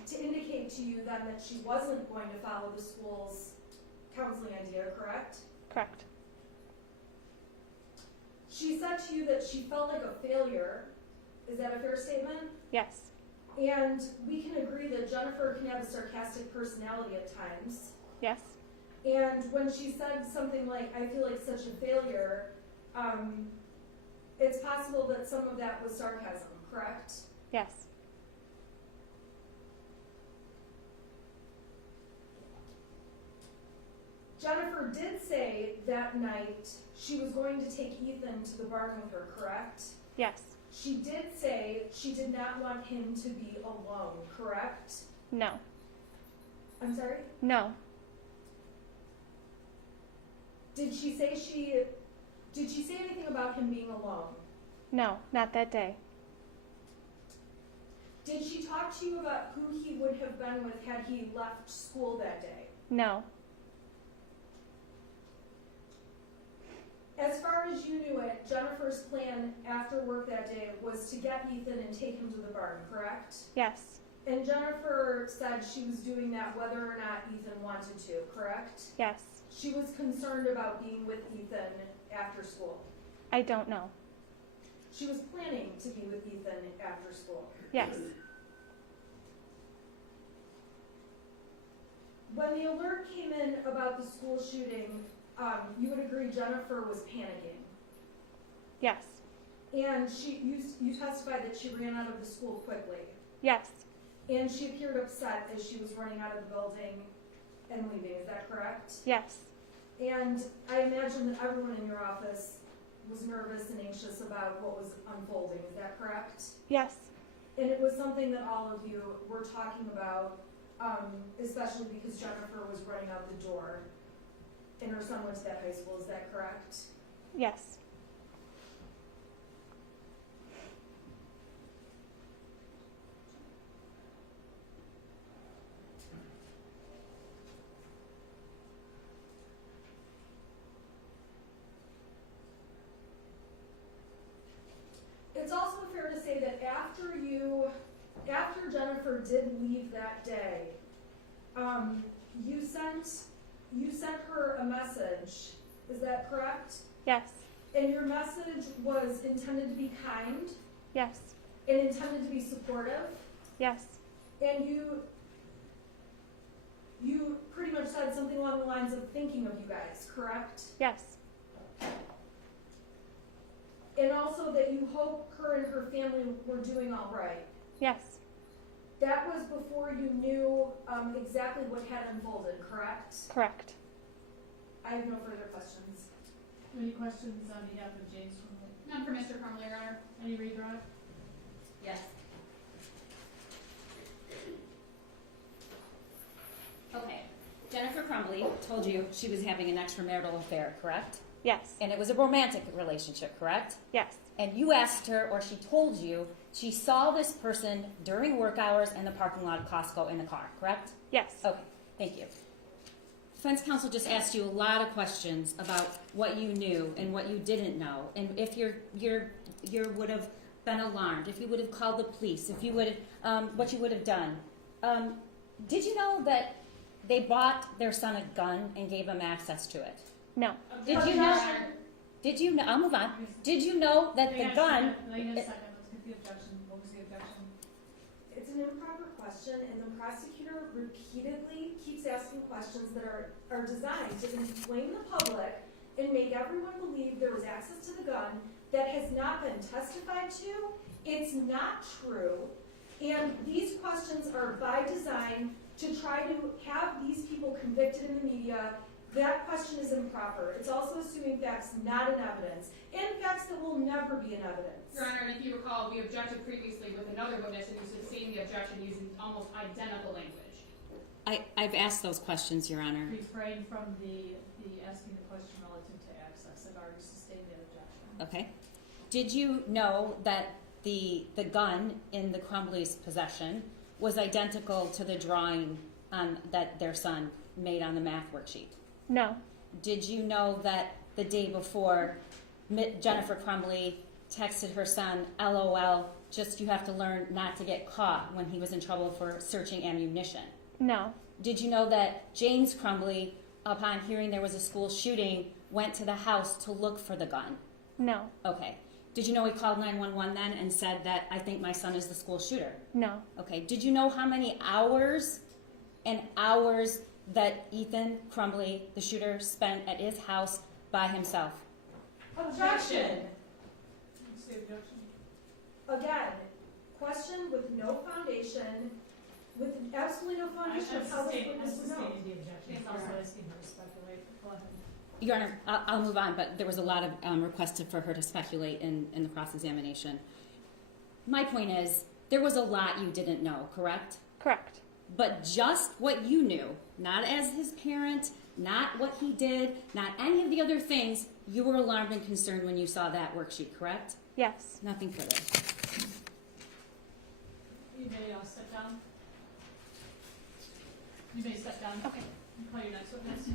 to indicate to you then that she wasn't going to follow the school's counseling idea, correct? Correct. She said to you that she felt like a failure. Is that a fair statement? Yes. And we can agree that Jennifer can have a sarcastic personality at times. Yes. And when she said something like, I feel like such a failure, it's possible that some of that was sarcasm, correct? Yes. Jennifer did say that night she was going to take Ethan to the barn with her, correct? Yes. She did say she did not want him to be alone, correct? No. I'm sorry? No. Did she say anything about him being alone? No, not that day. Did she talk to you about who he would have been with had he left school that day? No. As far as you knew it, Jennifer's plan after work that day was to get Ethan and take him to the barn, correct? Yes. And Jennifer said she was doing that whether or not Ethan wanted to, correct? Yes. She was concerned about being with Ethan after school. I don't know. She was planning to be with Ethan after school. Yes. When the alert came in about the school shooting, you would agree Jennifer was panicking. Yes. And you testified that she ran out of the school quickly. Yes. And she appeared upset as she was running out of the building and leaving. Is that correct? Yes. And I imagine that everyone in your office was nervous and anxious about what was unfolding. Is that correct? Yes. And it was something that all of you were talking about, especially because Jennifer was running out the door and her son went to that high school. Is that correct? Yes. It's also fair to say that after Jennifer did leave that day, you sent her a message. Is that correct? Yes. And your message was intended to be kind Yes. and intended to be supportive. Yes. And you pretty much said something along the lines of thinking of you guys, correct? Yes. And also that you hope her and her family were doing all right. Yes. That was before you knew exactly what had unfolded, correct? Correct. I have no further questions. Any questions on behalf of James Crumbley? None for Mr. Crumbley, Your Honor. Any redraw? Yes. Okay. Jennifer Crumbley told you she was having an extramarital affair, correct? Yes. And it was a romantic relationship, correct? Yes. And you asked her, or she told you, she saw this person during work hours in the parking lot of Costco in the car, correct? Yes. Okay, thank you. Defense counsel just asked you a lot of questions about what you knew and what you didn't know, and if you would have been alarmed, if you would have called the police, if you would what you would have done. Did you know that they bought their son a gun and gave him access to it? No. Did you know? Did you know? I'll move on. Did you know that the gun? Wait a second, let's get the objection. What was the objection? It's an improper question, and the prosecutor repeatedly keeps asking questions that are designed to inflame the public and make everyone believe there was access to the gun that has not been testified to. It's not true. And these questions are by design to try to have these people convicted in the media. That question is improper. It's also assuming facts not in evidence, and facts that will never be in evidence. Your Honor, and if you recall, we objected previously with another witness and you sustained the objection using almost identical language. I've asked those questions, Your Honor. Refrain from the asking the question relative to access. I've already sustained that objection. Okay. Did you know that the gun in the Crumbley's possession was identical to the drawing that their son made on the math worksheet? No. Did you know that the day before, Jennifer Crumbley texted her son, LOL, just you have to learn not to get caught when he was in trouble for searching ammunition? No. Did you know that James Crumbley, upon hearing there was a school shooting, went to the house to look for the gun? No. Okay. Did you know he called 911 then and said that I think my son is the school shooter? No. Okay. Did you know how many hours and hours that Ethan Crumbley, the shooter, spent at his house by himself? Objection. Again, question with no foundation, with absolutely no foundation of how this witness would know. the objection. It's also asking her to speculate. Go ahead. Your Honor, I'll move on, but there was a lot of requests for her to speculate in the cross-examination. My point is, there was a lot you didn't know, correct? Correct. But just what you knew, not as his parent, not what he did, not any of the other things, you were alarmed and concerned when you saw that worksheet, correct? Yes. Nothing further. You may step down. You may step down. Okay. Call your next witness.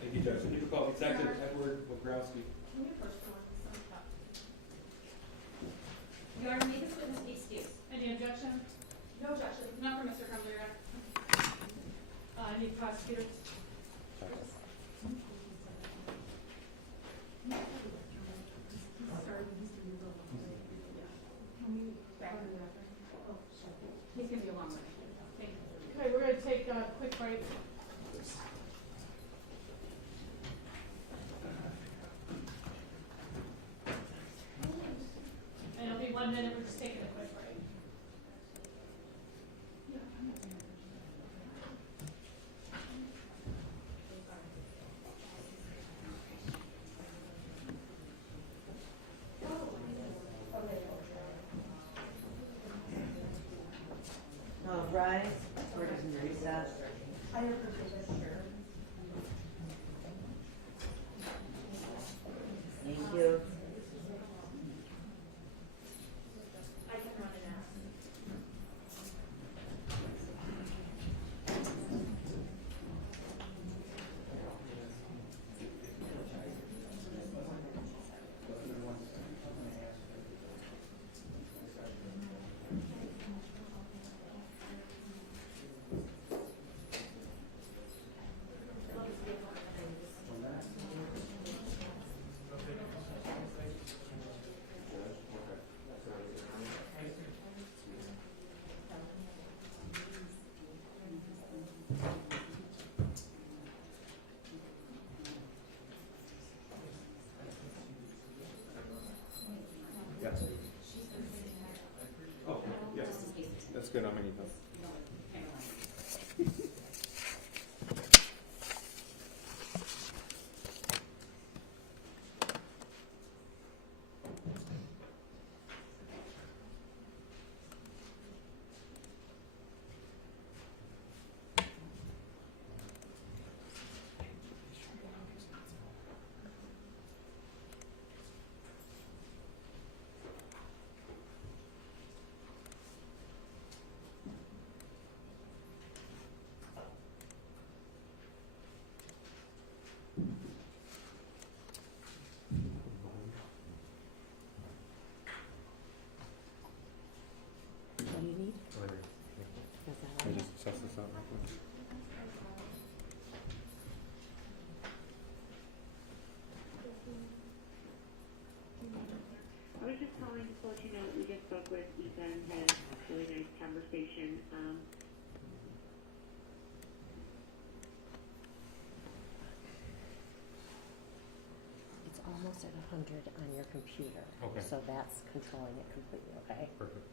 Thank you, Judge. You call Executive Edward Wagrowski. Can you approach the one that's on top? Your Honor, may this witness be excused? Any objection? No objection. Not for Mr. Crumbley, Your Honor. Any prosecutor? He's going to be a long one. Thank you. Okay, we're going to take a quick break. And it'll be 1 minute, we're just taking a quick break. Rise, court is in recess. I appreciate it. Thank you. I can run it out. Yes. Oh, yeah. That's good. How many of them? What do you need? Can I just suss this out real quick? I was just calling to let you know that we just spoke with Ethan, had a really nice conversation. It's almost at 100 on your computer. Okay. So that's controlling it completely, okay? Perfect.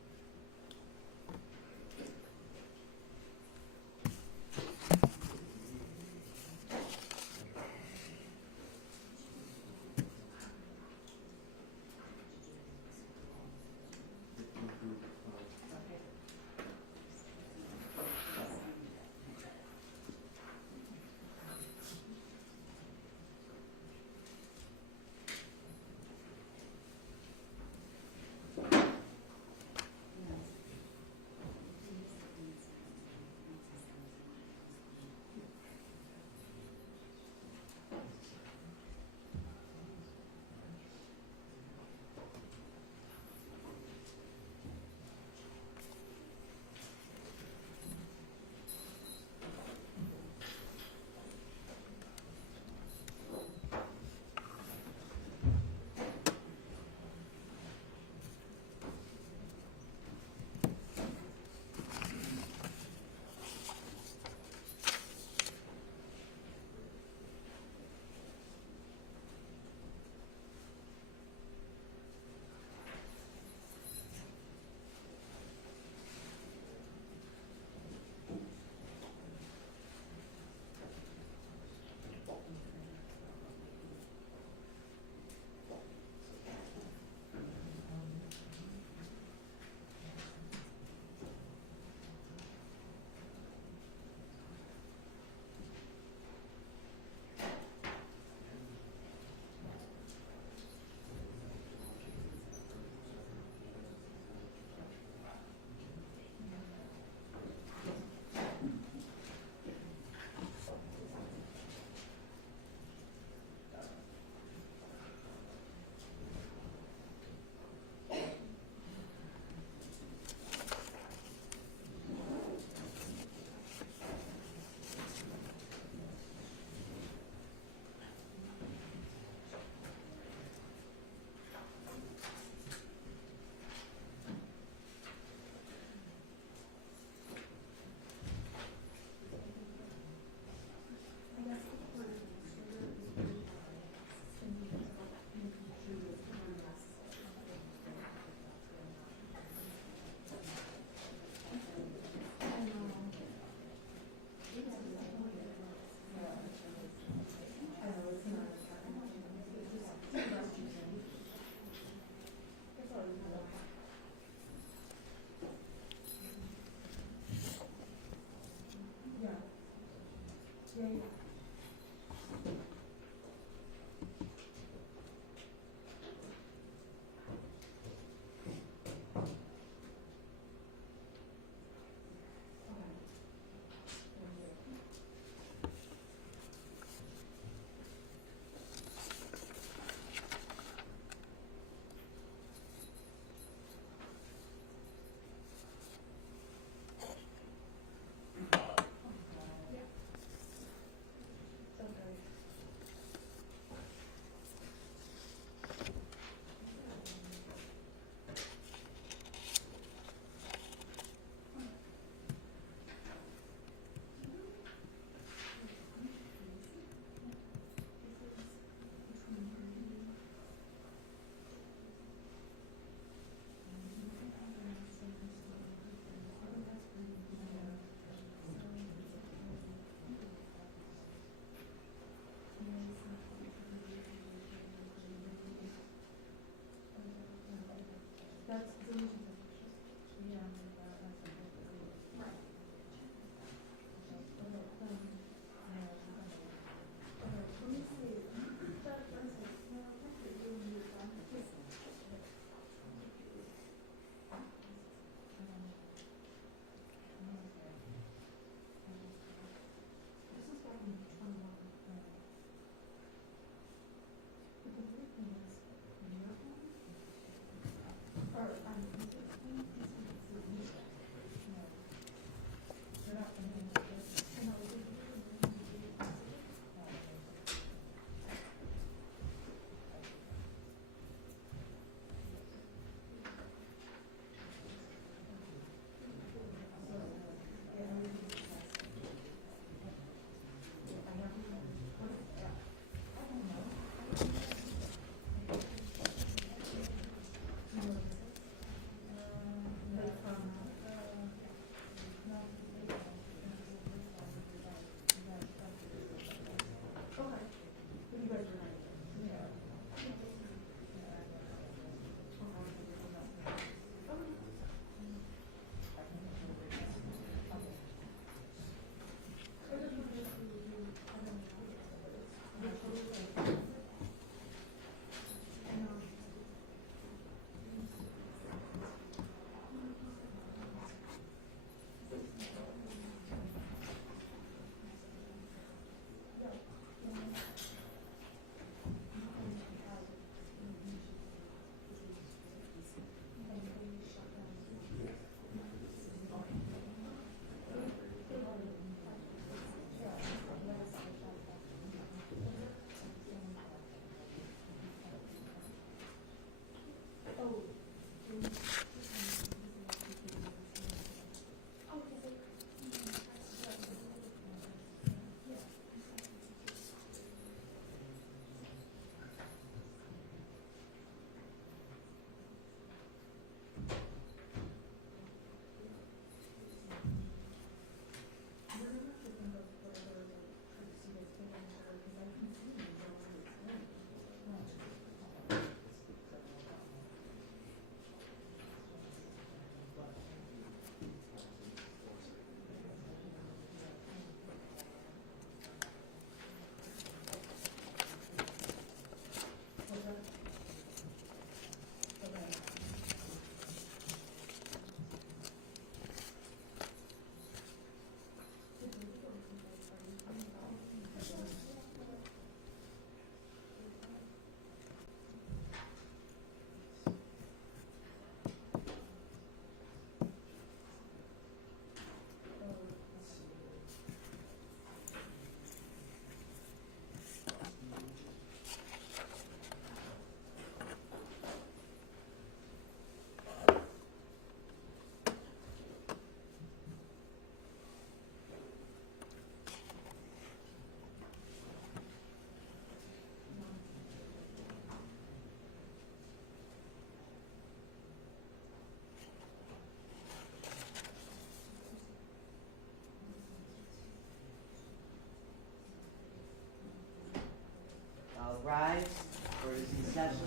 Court is in session.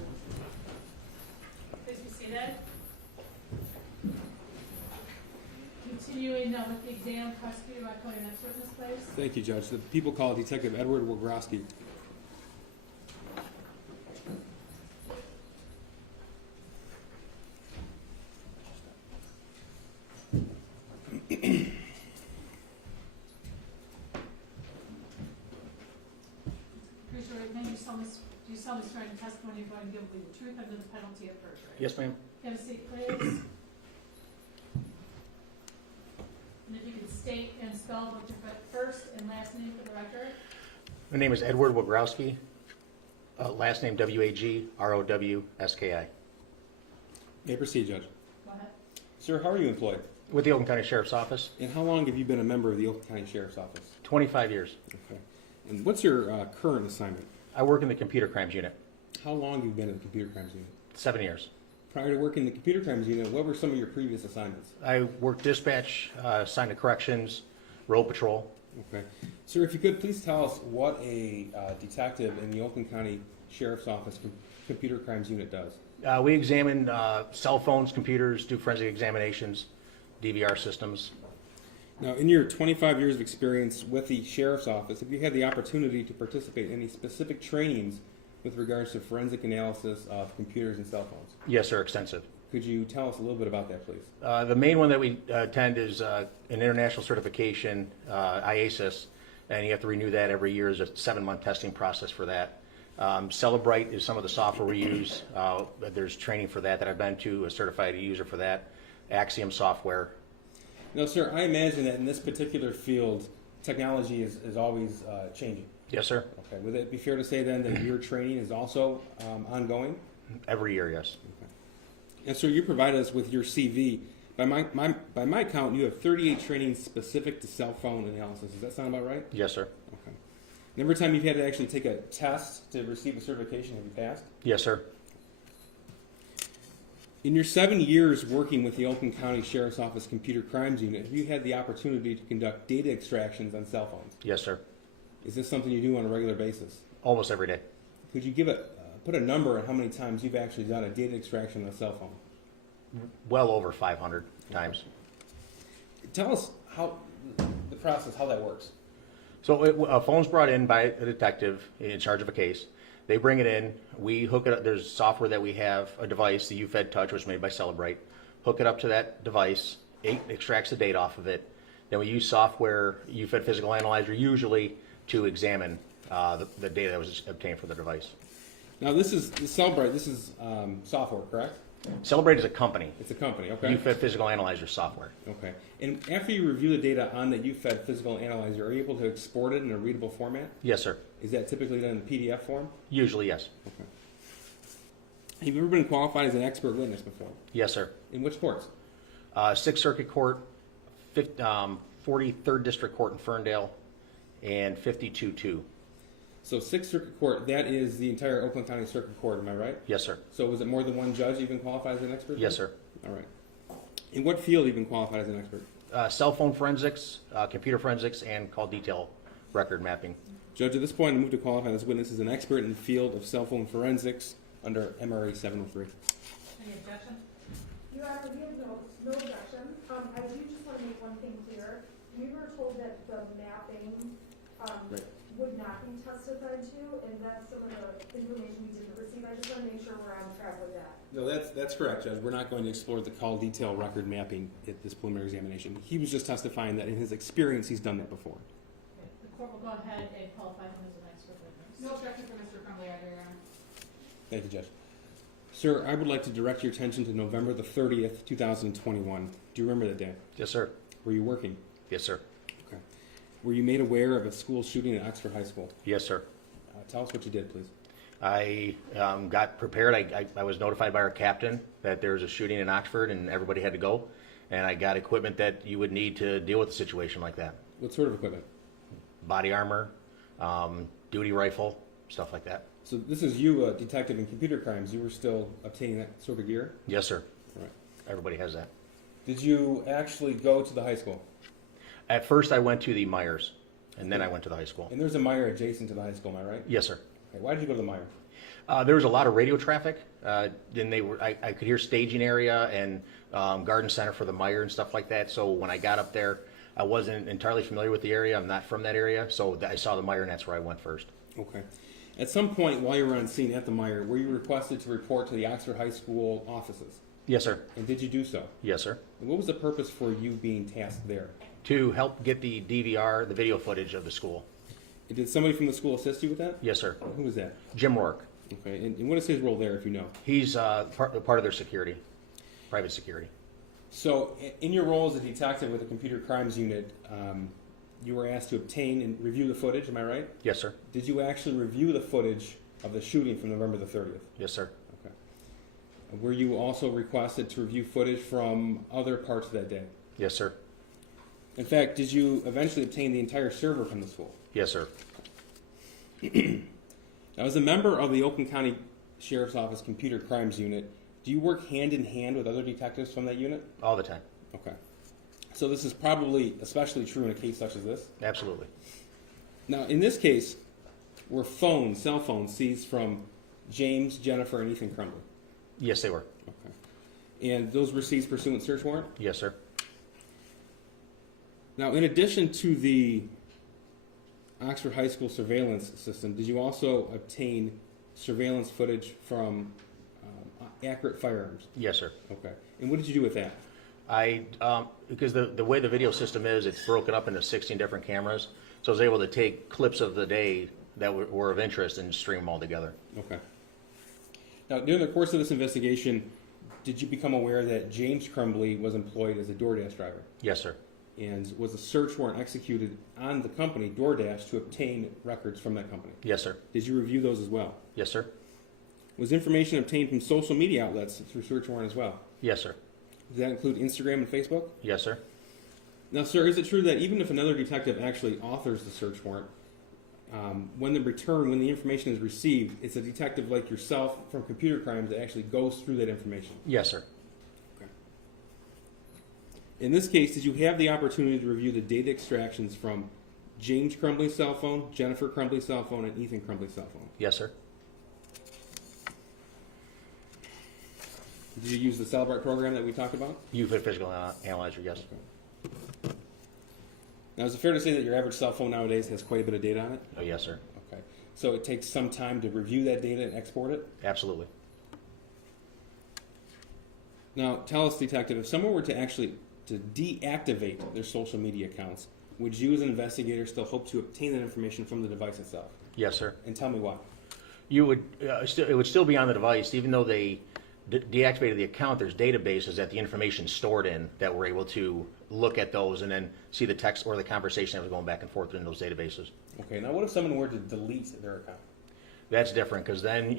Please be seated. Continuing with the exam, prosecutor, my calling next witness, please. Thank you, Judge. The people call Detective Edward Wagrowski. Do you solemnly swear in the testimony you're going to give will be the truth under the penalty of perjury? Yes, ma'am. Have a seat, please. And if you could state and spell both your first and last name for the record. My name is Edward Wagrowski. Last name Wagrowski. May I proceed, Judge? Go ahead. Sir, how are you employed? With the Oakland County Sheriff's Office. And how long have you been a member of the Oakland County Sheriff's Office? 25 years. Okay. And what's your current assignment? I work in the computer crimes unit. How long have you been in the computer crimes unit? 7 years. Prior to working in the computer crimes unit, what were some of your previous assignments? I worked dispatch, assigned to corrections, road patrol. Okay. Sir, if you could please tell us what a detective in the Oakland County Sheriff's Office computer crimes unit does. We examine cell phones, computers, do forensic examinations, DVR systems. Now, in your 25 years of experience with the Sheriff's Office, have you had the opportunity to participate in any specific trainings with regards to forensic analysis of computers and cell phones? Yes, sir, extensive. Could you tell us a little bit about that, please? The main one that we attend is an international certification, IASIS, and you have to renew that every year. There's a 7-month testing process for that. Celebrite is some of the software we use. There's training for that I've been to, a certified user for that. Axiom software. Now, sir, I imagine that in this particular field, technology is always changing. Yes, sir. Okay. Would it be fair to say then that your training is also ongoing? Every year, yes. Okay. And sir, you provide us with your CV. By my count, you have 38 trainings specific to cell phone analysis. Does that sound about right? Yes, sir. Okay. And every time you've had to actually take a test to receive a certification, have you passed? Yes, sir. In your 7 years working with the Oakland County Sheriff's Office Computer Crimes Unit, have you had the opportunity to conduct data extractions on cell phones? Yes, sir. Is this something you do on a regular basis? Almost every day. Could you put a number on how many times you've actually done a data extraction on a cell phone? Well over 500 times. Tell us how the process, how that works. So a phone's brought in by a detective in charge of a case. They bring it in. We hook it up. There's software that we have, a device, the UFED Touch, which was made by Celebrite. Hook it up to that device. It extracts the data off of it. Then we use software, UFED Physical Analyzer, usually to examine the data that was obtained from the device. Now, this is Celebrite. This is software, correct? Celebrate is a company. It's a company, okay. UFED Physical Analyzer software. Okay. And after you review the data on the UFED Physical Analyzer, are you able to export it in a readable format? Yes, sir. Is that typically done in PDF form? Usually, yes. Okay. Have you ever been qualified as an expert witness before? Yes, sir. In which courts? 6th Circuit Court, 43rd District Court in Ferndale, and 52-2. So 6th Circuit Court, that is the entire Oakland County Circuit Court, am I right? Yes, sir. So was it more than one judge you've been qualified as an expert? Yes, sir. All right. In what field have you been qualified as an expert? Cell phone forensics, computer forensics, and call detail record mapping. Judge, at this point, I move to qualify this witness as an expert in the field of cell phone forensics under MRA 703. Any objection? Your Honor, we have no objection. I do just want to make one thing clear. We were told that the mapping would not be testified to, and that's some of the information we didn't receive. I just want to make sure we're on track with that. No, that's correct, Judge. We're not going to explore the call detail record mapping at this preliminary examination. He was just testifying that in his experience, he's done that before. Okay. The court will go ahead and qualify him as an expert witness. No objection for Mr. Crumbley either, Your Honor. Thank you, Judge. Sir, I would like to direct your attention to November the 30th, 2021. Do you remember that day? Yes, sir. Were you working? Yes, sir. Okay. Were you made aware of a school shooting at Oxford High School? Yes, sir. Tell us what you did, please. I got prepared. I was notified by our captain that there was a shooting in Oxford and everybody had to go. And I got equipment that you would need to deal with a situation like that. What sort of equipment? Body armor, duty rifle, stuff like that. So this is you, a detective in computer crimes. You were still obtaining that sort of gear? Yes, sir. All right. Everybody has that. Did you actually go to the high school? At first, I went to the Myers, and then I went to the high school. And there's a Meyer adjacent to the high school, am I right? Yes, sir. Okay. Why did you go to the Meyer? There was a lot of radio traffic. Then I could hear staging area and garden center for the Meyer and stuff like that. So when I got up there, I wasn't entirely familiar with the area. I'm not from that area, so I saw the Meyer and that's where I went first. Okay. At some point while you were on scene at the Meyer, were you requested to report to the Oxford High School offices? Yes, sir. And did you do so? Yes, sir. And what was the purpose for you being tasked there? To help get the DVR, the video footage of the school. And did somebody from the school assist you with that? Yes, sir. Who was that? Jim Rourke. Okay. And what is his role there, if you know? He's part of their security, private security. So in your role as a detective with the Computer Crimes Unit, you were asked to obtain and review the footage, am I right? Yes, sir. Did you actually review the footage of the shooting from November the 30th? Yes, sir. Okay. Were you also requested to review footage from other parts of that day? Yes, sir. In fact, did you eventually obtain the entire server from the school? Yes, sir. Now, as a member of the Oakland County Sheriff's Office Computer Crimes Unit, do you work hand in hand with other detectives from that unit? All the time. Okay. So this is probably especially true in a case such as this? Absolutely. Now, in this case, were cell phones seized from James, Jennifer, and Ethan Crumbley? Yes, they were. Okay. And those were seized pursuant to search warrant? Yes, sir. Now, in addition to the Oxford High School surveillance system, did you also obtain surveillance footage from accurate firearms? Yes, sir. Okay. And what did you do with that? Because the way the video system is, it's broken up into 16 different cameras, so I was able to take clips of the day that were of interest and stream them all together. Okay. Now, during the course of this investigation, did you become aware that James Crumbley was employed as a DoorDash driver? Yes, sir. And was a search warrant executed on the company, DoorDash, to obtain records from that company? Yes, sir. Did you review those as well? Yes, sir. Was information obtained from social media outlets through search warrant as well? Yes, sir. Does that include Instagram and Facebook? Yes, sir. Now, sir, is it true that even if another detective actually authors the search warrant, when the information is received, it's a detective like yourself from computer crimes that actually goes through that information? Yes, sir. Okay. In this case, did you have the opportunity to review the data extractions from James Crumbley's cell phone, Jennifer Crumbley's cell phone, and Ethan Crumbley's cell phone? Yes, sir. Did you use the Celebrate program that we talked about? UFID Physical Analyzer, yes. Okay. Now, is it fair to say that your average cell phone nowadays has quite a bit of data on it? Oh, yes, sir. Okay. So it takes some time to review that data and export it? Absolutely. Now, tell us, detective, if someone were to actually deactivate their social media accounts, would you as an investigator still hope to obtain that information from the device itself? Yes, sir. And tell me why. You would it would still be on the device, even though they deactivated the account. There's databases that the information stored in that we're able to look at those and then see the text or the conversation that was going back and forth in those databases. Okay. Now, what if someone were to delete their account? That's different because then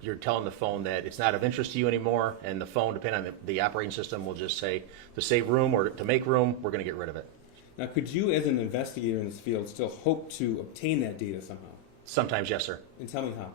you're telling the phone that it's not of interest to you anymore, and the phone, depending on the operating system, will just say to save room or to make room, we're going to get rid of it. Now, could you, as an investigator in this field, still hope to obtain that data somehow? Sometimes, yes, sir. And tell me how.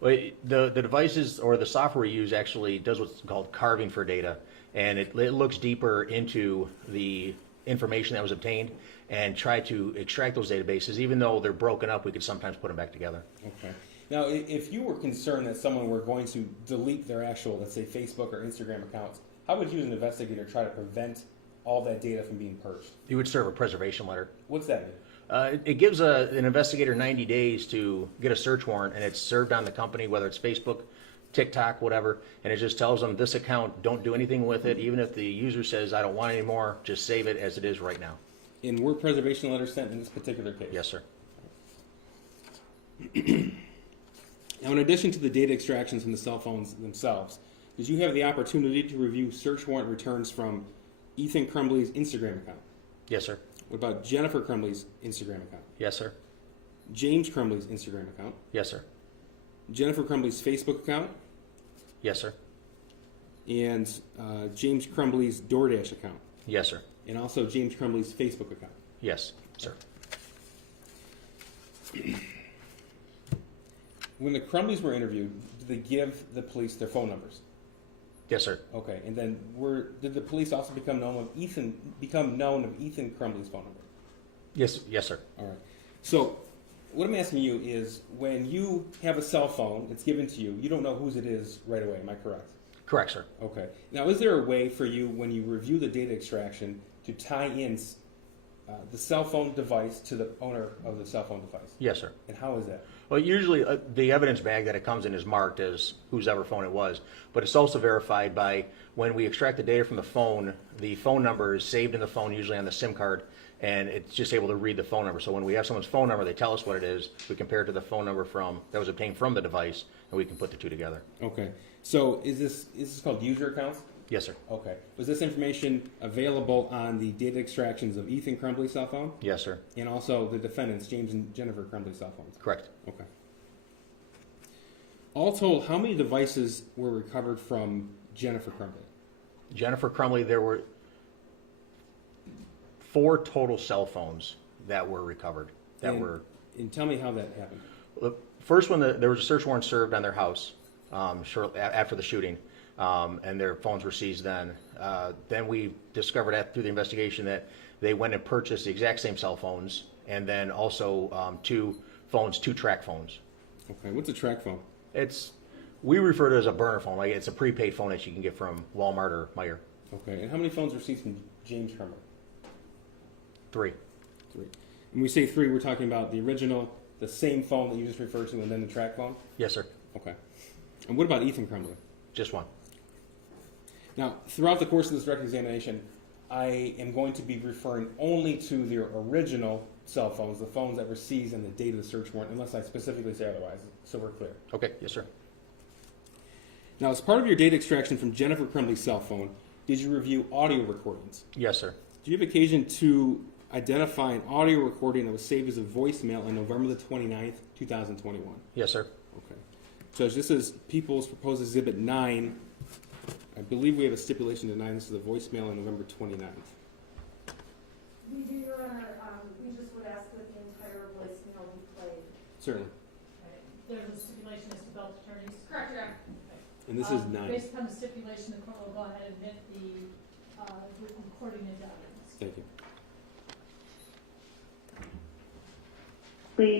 Well, the devices or the software we use actually does what's called carving for data, and it looks deeper into the information that was obtained and try to extract those databases. Even though they're broken up, we could sometimes put them back together. Okay. Now, if you were concerned that someone were going to delete their actual, let's say, Facebook or Instagram accounts, how would you as an investigator try to prevent all that data from being purged? You would serve a preservation letter. What's that mean? It gives an investigator 90 days to get a search warrant, and it's served on the company, whether it's Facebook, TikTok, whatever, and it just tells them this account, don't do anything with it. Even if the user says, I don't want it anymore, just save it as it is right now. And were preservation letters sent in this particular case? Yes, sir. Now, in addition to the data extractions from the cell phones themselves, did you have the opportunity to review search warrant returns from Ethan Crumbley's Instagram account? Yes, sir. What about Jennifer Crumbley's Instagram account? Yes, sir. James Crumbley's Instagram account? Yes, sir. Jennifer Crumbley's Facebook account? Yes, sir. And James Crumbley's DoorDash account? Yes, sir. And also James Crumbley's Facebook account? Yes, sir. When the Crumbleys were interviewed, did they give the police their phone numbers? Yes, sir. Okay, and then did the police also become known of Ethan Crumbley's phone number? Yes, yes, sir. All right. So, what I'm asking you is, when you have a cell phone, it's given to you, you don't know whose it is right away, am I correct? Correct, sir. Okay. Now, is there a way for you, when you review the data extraction, to tie in the cell phone device to the owner of the cell phone device? Yes, sir. And how is that? Well, usually the evidence bag that it comes in is marked as whosever phone it was, but it's also verified by when we extract the data from the phone number is saved in the phone, usually on the SIM card, and it's just able to read the phone number. So when we have someone's phone number, they tell us what it is, we compare it to the phone number that was obtained from the device, and we can put the two together. Okay. So is this called user accounts? Yes, sir. Okay. Was this information available on the data extractions of Ethan Crumbley's cell phone? Yes, sir. And also the defendants, James and Jennifer Crumbley's cell phones? Correct. Okay. All told, how many devices were recovered from Jennifer Crumbley? Jennifer Crumbley, there were 4 total cell phones that were recovered. And tell me how that happened. The first one, there was a search warrant served on their house shortly after the shooting. And their phones were seized then. Then we discovered through the investigation that they went and purchased the exact same cell phones, and then also 2 track phones. Okay, what's a track phone? We refer to it as a burner phone. Like, it's a prepaid phone that you can get from Walmart or Meijer. Okay, and how many phones were seized from James Crumbley? 3. 3. When we say 3, we're talking about the original, the same phone that you just referred to, and then the track phone? Yes, sir. Okay. And what about Ethan Crumbley? Just 1. Now, throughout the course of this direct examination, I am going to be referring only to their original cell phones, the phones that were seized in the date of the search warrant, unless I specifically say otherwise, so we're clear. Okay, yes, sir. Now, as part of your data extraction from Jennifer Crumbley's cell phone, did you review audio recordings? Yes, sir. Did you have occasion to identify an audio recording that was saved as a voicemail on November the 29th, 2021? Yes, sir. Okay. Judge, this is People's Proposed Exhibit 9. I believe we have a stipulation tonight. This is a voicemail on November 29th. We do, Your Honor, we just would ask that the entire voicemail be played. Certainly. There's a stipulation as to belt attorneys. Correct, Your Honor. And this is 9. Based upon the stipulation, the court will go ahead and admit the recording into evidence. Thank you.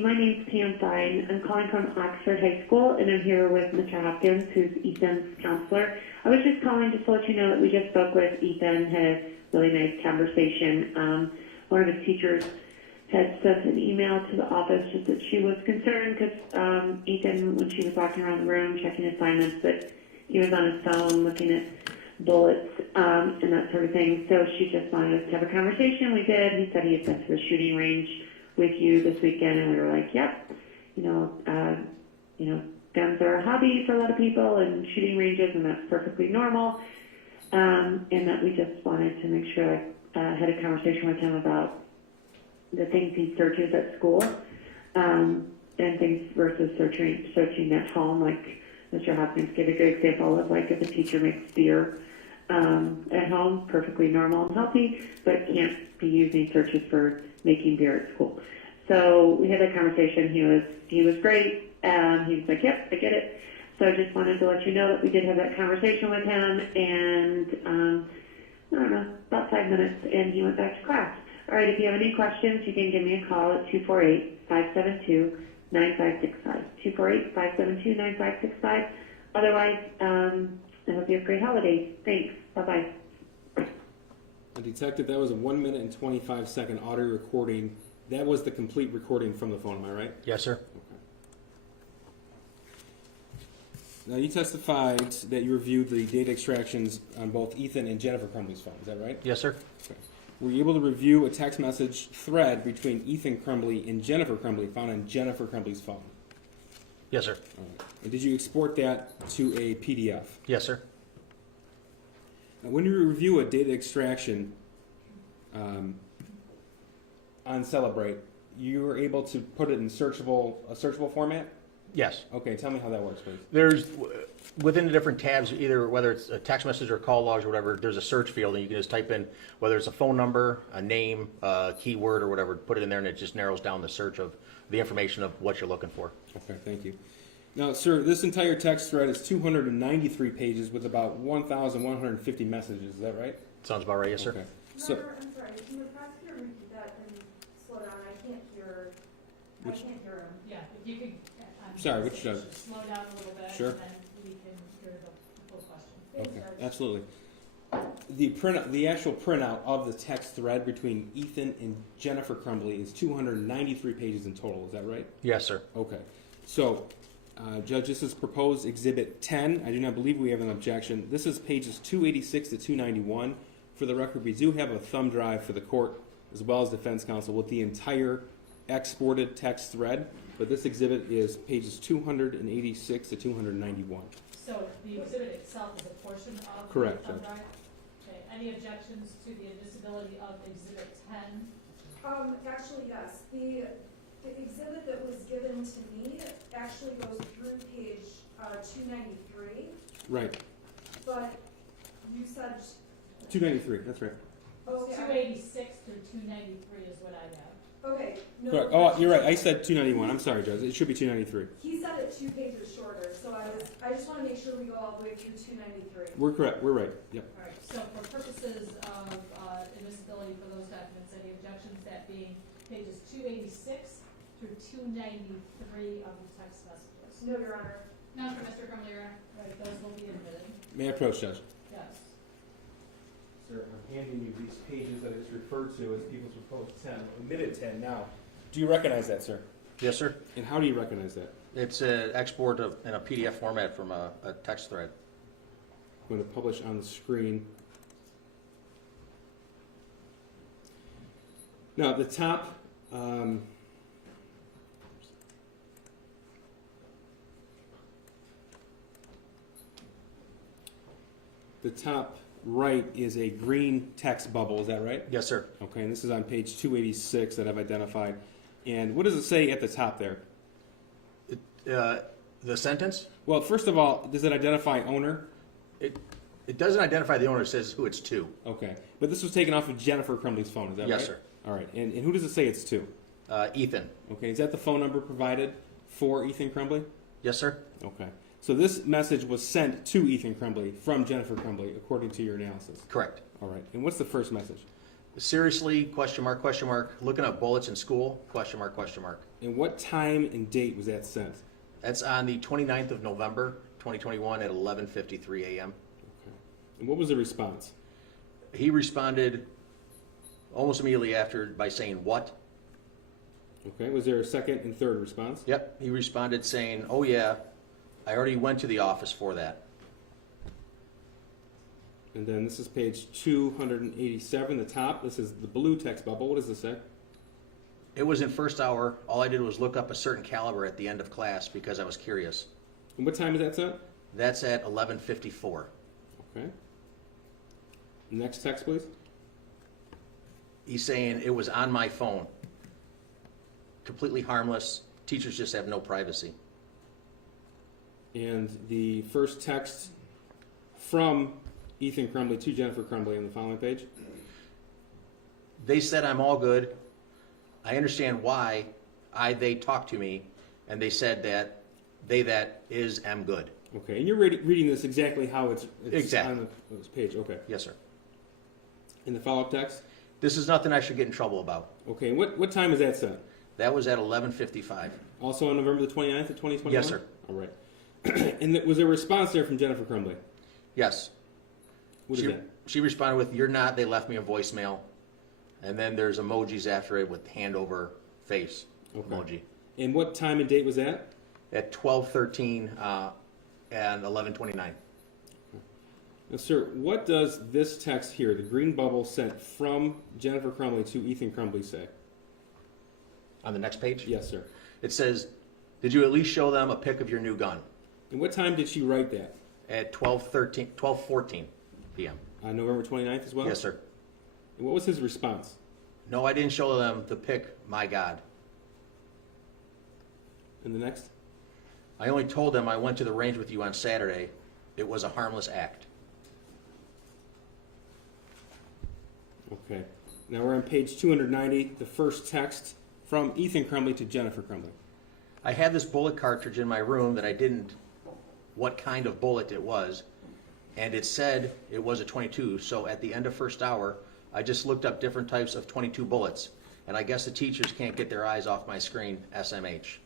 My name's Pam Fine. I'm calling from Oxford High School, and I'm here with Mr. Hopkins, who's Ethan's counselor. I was just calling just to let you know that we just spoke with Ethan, had a really nice conversation. One of his teachers had sent an email to the office just that she was concerned because Ethan, when she was walking around the room checking assignments, that he was on his phone looking at bullets and that sort of thing. So she just wanted us to have a conversation. We did. He said he had been to the shooting range with you this weekend, and we were like, yep, guns are a hobby for a lot of people and shooting ranges, and that's perfectly normal. And that we just wanted to make sure I had a conversation with him about the things he searches at school, and things versus searching at home. Like Mr. Hopkins gave a good example of, like, if a teacher makes beer at home, perfectly normal and healthy, but can't be using searches for making beer at school. So we had that conversation. He was great. He was like, yep, I get it. So I just wanted to let you know that we did have that conversation with him, and I don't know, about 5 minutes, and he went back to class. All right, if you have any questions, you can give me a call at 248-572-9565. 248-572-9565. Otherwise, I hope you have great holidays. Thanks. Bye-bye. Detective, that was a 1 minute and 25-second audio recording. That was the complete recording from the phone, am I right? Yes, sir. Okay. Now, you testified that you reviewed the data extractions on both Ethan and Jennifer Crumbley's phone. Is that right? Yes, sir. Okay. Were you able to review a text message thread between Ethan Crumbley and Jennifer Crumbley found on Jennifer Crumbley's phone? Yes, sir. All right. And did you export that to a PDF? Yes, sir. Now, when you review a data extraction on Celebrate, you were able to put it in a searchable format? Yes. Okay, tell me how that works, please. There's, within the different tabs, either whether it's a text message or call logs or whatever, there's a search field, and you can just type in whether it's a phone number, a name, a keyword or whatever, put it in there, and it just narrows down the search of the information of what you're looking for. Okay, thank you. Now, sir, this entire text thread is 293 pages with about 1,150 messages. Is that right? Sounds about right, yes, sir. Okay. So, I'm sorry, can the prosecutor repeat that and slow down? I can't hear I can't hear him. Yeah, if you could. Sorry, which judge? Slow down a little bit. Sure. And then we can hear the full question. Okay, Thanks, Judge. absolutely. The actual printout of the text thread between Ethan and Jennifer Crumbley is 293 pages in total. Is that right? Yes, sir. Okay. So, Judge, this is proposed Exhibit 10. I do not believe we have an objection. This is pages 286 to 291. For the record, we do have a thumb drive for the court as well as defense counsel with the entire exported text thread, but this exhibit is pages 286 to 291. So the exhibit itself is a portion of Correct, the thumb Judge. drive? Okay, any objections to the admissibility of exhibit 10? Actually, yes, the exhibit that was given to me actually goes through page 293, Right. but you said, 293, that's right. okay, 286 through 293 is what I have. okay, no. Correct. Oh, you're right. I said 291. I'm sorry, Judge. It should be 293. He said it 2 pages shorter, so I just want to make sure we go all the way through 293. We're correct. We're right. Yep. All right, so for purposes of admissibility for those documents, any objections, that being pages 286 through 293 of the text messages? No, Your Honor. None for Mr. Crumbley, Your Honor. Right, those will be admitted. May I approach, Judge? Yes. Sir, I'm handing you these pages that I just referred to as People's Proposed 10, admitted 10 now. Do you recognize that, sir? Yes, sir. And how do you recognize that? It's an export in a PDF format from a text thread. I'm going to publish on the screen. Now, at the top, the top right is a green text bubble, is that right? Yes, sir. Okay, and this is on page 286 that I've identified. And what does it say at the top there? The sentence? Well, first of all, does it identify owner? It doesn't identify the owner. It says who it's to. Okay, but this was taken off of Jennifer Crumbley's phone, is that right? Yes, sir. All right, and who does it say it's to? Ethan. Okay, is that the phone number provided for Ethan Crumbley? Yes, sir. Okay, so this message was sent to Ethan Crumbley from Jennifer Crumbley, according to your analysis? Correct. All right, and what's the first message? Seriously, question mark, looking up bullets in school, question mark, question mark. And what time and date was that sent? That's on the 29th of November, 2021 at 11:53 a.m. Okay, and what was the response? He responded almost immediately after by saying, "What?" Okay, was there a second and third response? Yep, he responded saying, "Oh yeah, I already went to the office for that." And then this is page 287, the top. This is the blue text bubble. What does this say? It was in first hour. All I did was look up a certain caliber at the end of class because I was curious. And what time is that sent? That's at 11:54. Okay. Next text, please. He's saying it was on my phone. Completely harmless. Teachers just have no privacy. And the first text from Ethan Crumbley to Jennifer Crumbley on the following page. They said I'm all good. I understand why they talked to me, and they said that am good. Okay, and you're reading this exactly how it's Exactly. on this page. Okay. Yes, sir. In the follow-up text? This is nothing I should get in trouble about. Okay, and what time was that sent? That was at 11:55. Also on November the 29th of 2021? Yes, sir. All right. And was there a response there from Jennifer Crumbley? Yes. What is that? She responded with, "You're not." They left me a voicemail. And then there's emojis after it with hand over face emoji. And what time and date was that? At 12:13 and 11:29. Now, sir, what does this text here, the green bubble sent from Jennifer Crumbley to Ethan Crumbley, say? On the next page? Yes, sir. It says, "Did you at least show them a pic of your new gun?" And what time did she write that? At 12:14 p.m. On November 29th as well? Yes, sir. And what was his response? "No, I didn't show them the pic, my God." And the next? "I only told them I went to the range with you on Saturday. It was a harmless act." Okay. Now we're on page 290, the first text from Ethan Crumbley to Jennifer Crumbley. "I had this bullet cartridge in my room that I didn't what kind of bullet it was, and it said it was a 22, so at the end of first hour, I just looked up different types of 22 bullets. and I guess the teachers can't get their eyes off my screen, SMH.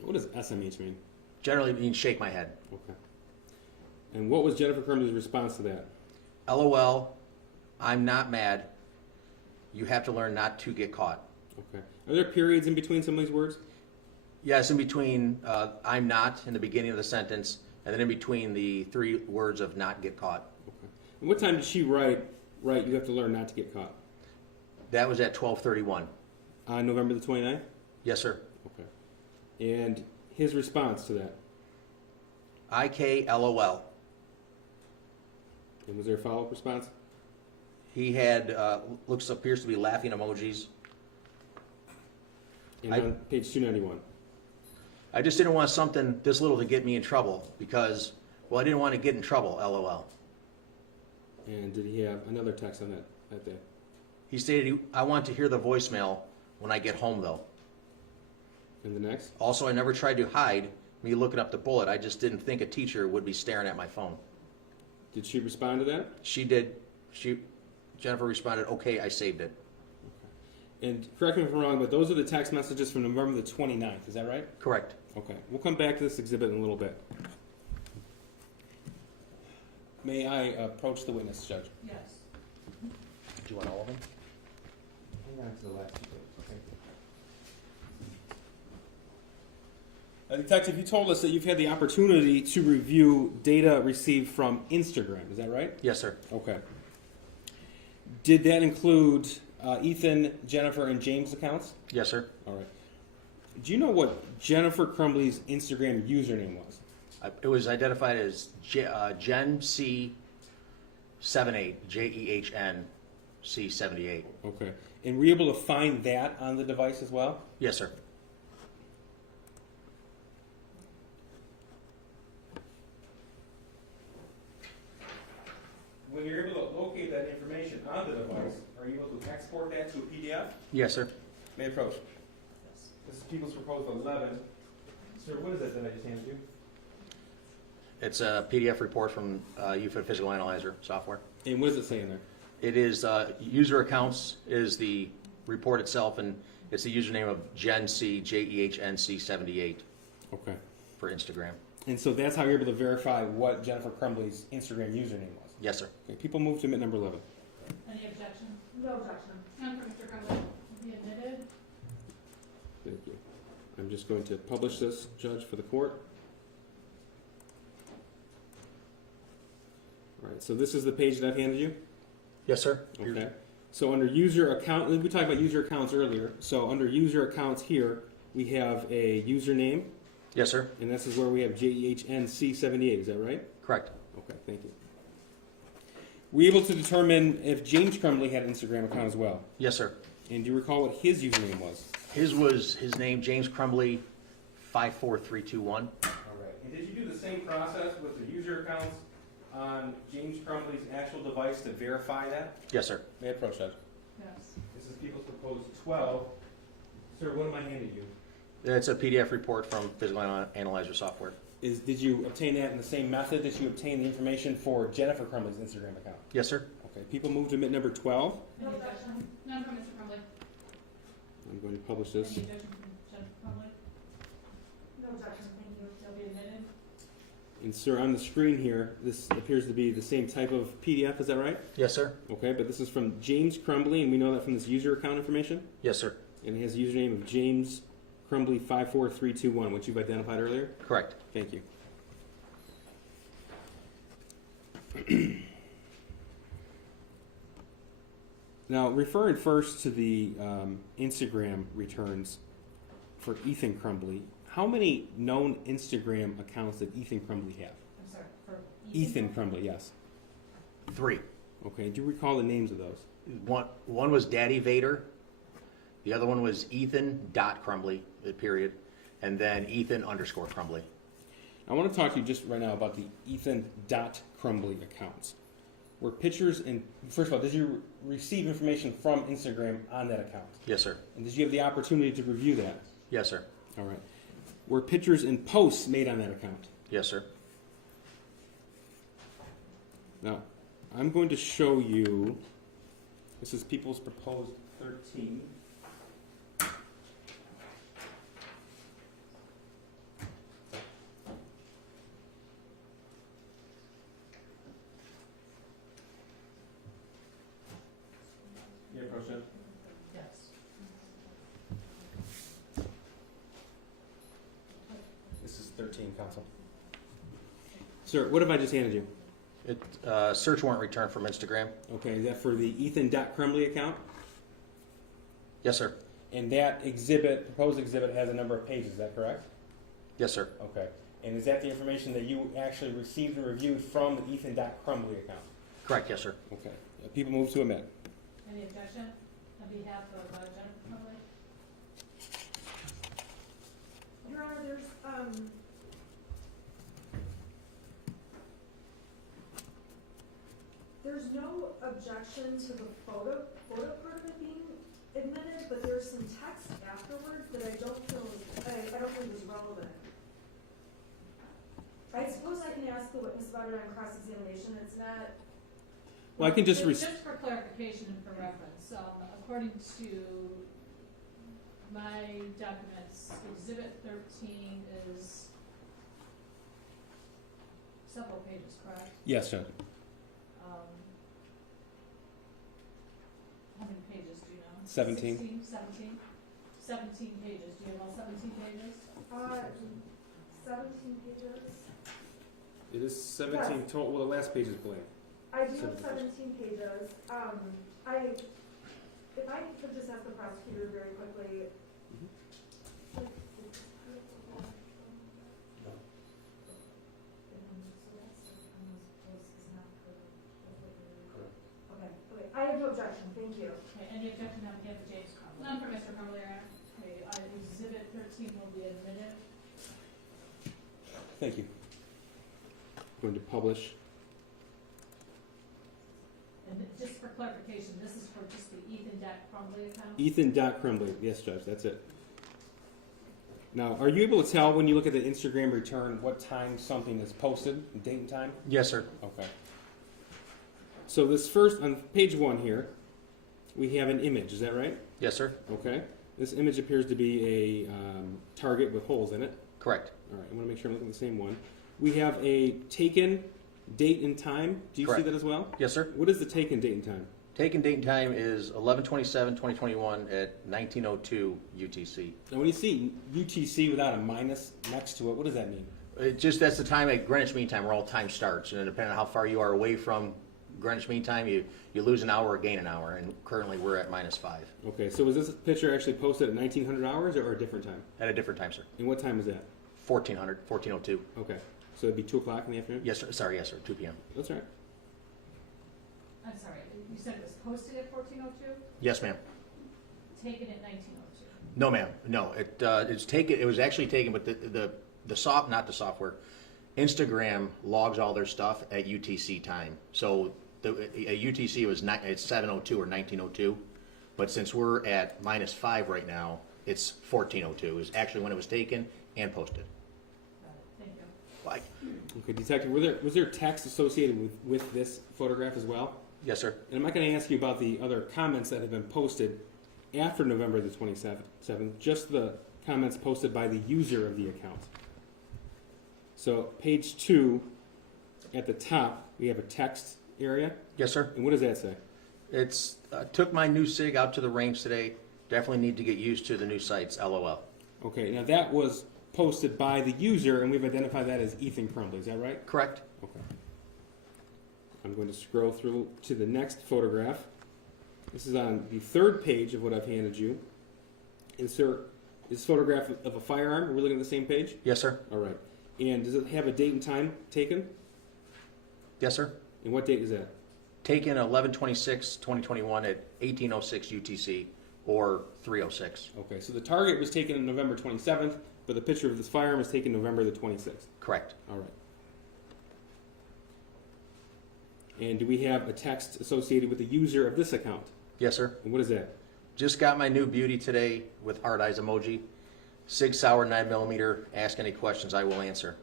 What does SMH mean? Generally means shake my head. Okay. And what was Jennifer Crumbley's response to that? LOL, I'm not mad. You have to learn not to get caught. Okay. Are there periods in between some of these words? Yes, in between I'm not in the beginning of the sentence, and then in between the 3 words of not get caught. Okay. And what time did she write, you have to learn not to get caught? That was at 12:31. On November the 29th? Yes, sir. Okay. And his response to that? IKLOL. And was there a follow-up response? He had appears to be laughing emojis. And on page 291? I just didn't want something this little to get me in trouble because, well, I didn't want to get in trouble, LOL. And did he have another text on that day? He stated, I want to hear the voicemail when I get home, though. And the next? Also, I never tried to hide me looking up the bullet. I just didn't think a teacher would be staring at my phone. Did she respond to that? She did. Jennifer responded, okay, I saved it. And correct me if I'm wrong, but those are the text messages from November the 29th, is that right? Correct. Okay. We'll come back to this exhibit in a little bit. May I approach the witness, Judge? Yes. Do you want all of them? Hang on to the last two. Okay. Detective, you told us that you've had the opportunity to review data received from Instagram, is that right? Yes, sir. Okay. Did that include Ethan, Jennifer, and James' accounts? Yes, sir. All right. Do you know what Jennifer Crumbley's Instagram username was? It was identified as Gen C 78, JEHN C 78. Okay. And were you able to find that on the device as well? Yes, sir. When you're able to locate that information on the device, are you able to export that to a PDF? Yes, sir. May I approach? This is People's Proposal 11. Sir, what is that I just handed you? It's a PDF report from UFED Physical Analyzer software. And what does it say in there? It is user accounts is the report itself, and it's the username of Gen C, JEHNC 78. Okay. For Instagram. And so that's how you're able to verify what Jennifer Crumbley's Instagram username was? Yes, sir. Okay. People move to admit number 11. Any objection? No objection. None for Mr. Crumbley. Be admitted. Thank you. I'm just going to publish this, Judge, for the court. All right, so this is the page that I've handed you? Yes, sir. Okay. So under user account, we talked about user accounts earlier. So under user accounts here, we have a username. Yes, sir. And this is where we have JEHNC78, is that right? Correct. Okay, thank you. Were you able to determine if James Crumbley had an Instagram account as well? Yes, sir. And do you recall what his username was? His name, James Crumbley, 54321. All right. And did you do the same process with the user accounts on James Crumbley's actual device to verify that? Yes, sir. May I approach, Judge? Yes. This is People's Proposed 12. Sir, what am I handing you? It's a PDF report from Physical Analyzer software. Did you obtain that in the same method that you obtained the information for Jennifer Crumbley's Instagram account? Yes, sir. Okay. People move to admit number 12. No objection. None for Mr. Crumbley. I'm going to publish this. Any objection from Jennifer Crumbley? No objection, thank you. They'll be admitted. And sir, on the screen here, this appears to be the same type of PDF, is that right? Yes, sir. Okay, but this is from James Crumbley, and we know that from this user account information? Yes, sir. And it has the username of James Crumbley 54321, which you've identified earlier? Correct. Thank you. Now, referring first to the Instagram returns for Ethan Crumbley, how many known Instagram accounts did Ethan Crumbley have? I'm sorry, for Ethan Crumbley, yes. 3. Okay, do you recall the names of those? One was Daddy Vader. The other one was Ethan.Crumbley, period. And then Ethan_Crumbley. I want to talk to you just right now about the Ethan.Crumbley accounts. Were pictures and first of all, did you receive information from Instagram on that account? Yes, sir. And did you have the opportunity to review that? Yes, sir. All right. Were pictures and posts made on that account? Yes, sir. Now, I'm going to show you, this is People's Proposed 13. proceeding, counsel. Sir, what have I just handed you? Search warrant return from Instagram. Okay, is that for the Ethan.Crumbley account? Yes, sir. And that proposed exhibit has a number of pages, is that correct? Yes, sir. Okay. And is that the information that you actually received and reviewed from the Ethan.Crumbley account? Correct, yes, sir. Okay. People move to admit. Any objection on behalf of Jennifer Crumbley? Your Honor, there's no objection to the photo part of it being admitted, but there's some text afterwards that I don't think is relevant. I suppose I can ask the witness about it on cross-examination. It's not. Well, I can just Just for clarification and for reference, according to my documents, Exhibit 13 is several pages, correct? Yes, Judge. How many pages do you know? 17. 17 pages. Do you have all 17 pages? 17 pages. It is 17 Yes. total. Well, the last page is blank. I do have 17 pages. If I could just ask the prosecutor very quickly. Okay, I have no objection, thank you. Okay, any objection on behalf of James Crumbley? None for Mr. Crumbley, Your Honor. Okay, Exhibit 13 will be admitted. Thank you. Going to publish. And just for clarification, this is for just the Ethan.Crumbley account? Ethan.Crumbley. Yes, Judge, that's it. Now, are you able to tell when you look at the Instagram return what time something is posted, date and time? Yes, sir. Okay. So this first, on page 1 here, we have an image, is that right? Yes, sir. Okay. This image appears to be a target with holes in it. Correct. All right, I want to make sure I'm looking at the same one. We have a taken date and time. Do you Correct. see that as well? Yes, sir. What is the taken date and time? Taken date and time is 11/27/2021 at 19:02 UTC. Now, when you see UTC without a minus next to it, what does that mean? That's the time at Greenwich Mean Time where all time starts, and depending on how far you are away from Greenwich Mean Time, you lose an hour or gain an hour, and currently we're at -5. Okay, so was this picture actually posted at 1900 hours or a different time? At a different time, sir. And what time is that? 14:02. Okay, so it'd be 2 o'clock in the afternoon? Yes, sir. Sorry, yes, sir. 2 p.m. That's all right. I'm sorry, you said it was posted at 14:02? Yes, ma'am. Taken at 19:02? No, ma'am. No, it's taken. It was actually taken, but not the software. Instagram logs all their stuff at UTC time. So at UTC it's 7:02 or 19:02, but since we're at -5 right now, it's 14:02. Is actually when it was taken and posted. Got it, thank you. Like, Okay, Detective, was there text associated with this photograph as well? yes, sir. And I'm not going to ask you about the other comments that have been posted after November the 27th, just the comments posted by the user of the account. So page 2, at the top, we have a text area. Yes, sir. And what does that say? It's took my new SIG out to the range today. Definitely need to get used to the new sites. LOL. Okay, now that was posted by the user, and we've identified that as Ethan Crumbley. Is that right? Correct. Okay. I'm going to scroll through to the next photograph. This is on the 3rd page of what I've handed you. Is this photograph of a firearm? Are we looking at the same page? Yes, sir. All right. And does it have a date and time taken? Yes, sir. And what date is that? Taken 11/26/2021 at 18:06 UTC or 3:06. Okay, so the target was taken on November 27th, but the picture of this firearm was taken November the 26th. Correct. All right. And do we have a text associated with the user of this account? Yes, sir. And what is that? Just got my new beauty today with heart eyes emoji. Sig Sauer 9mm. Ask any questions, I will answer.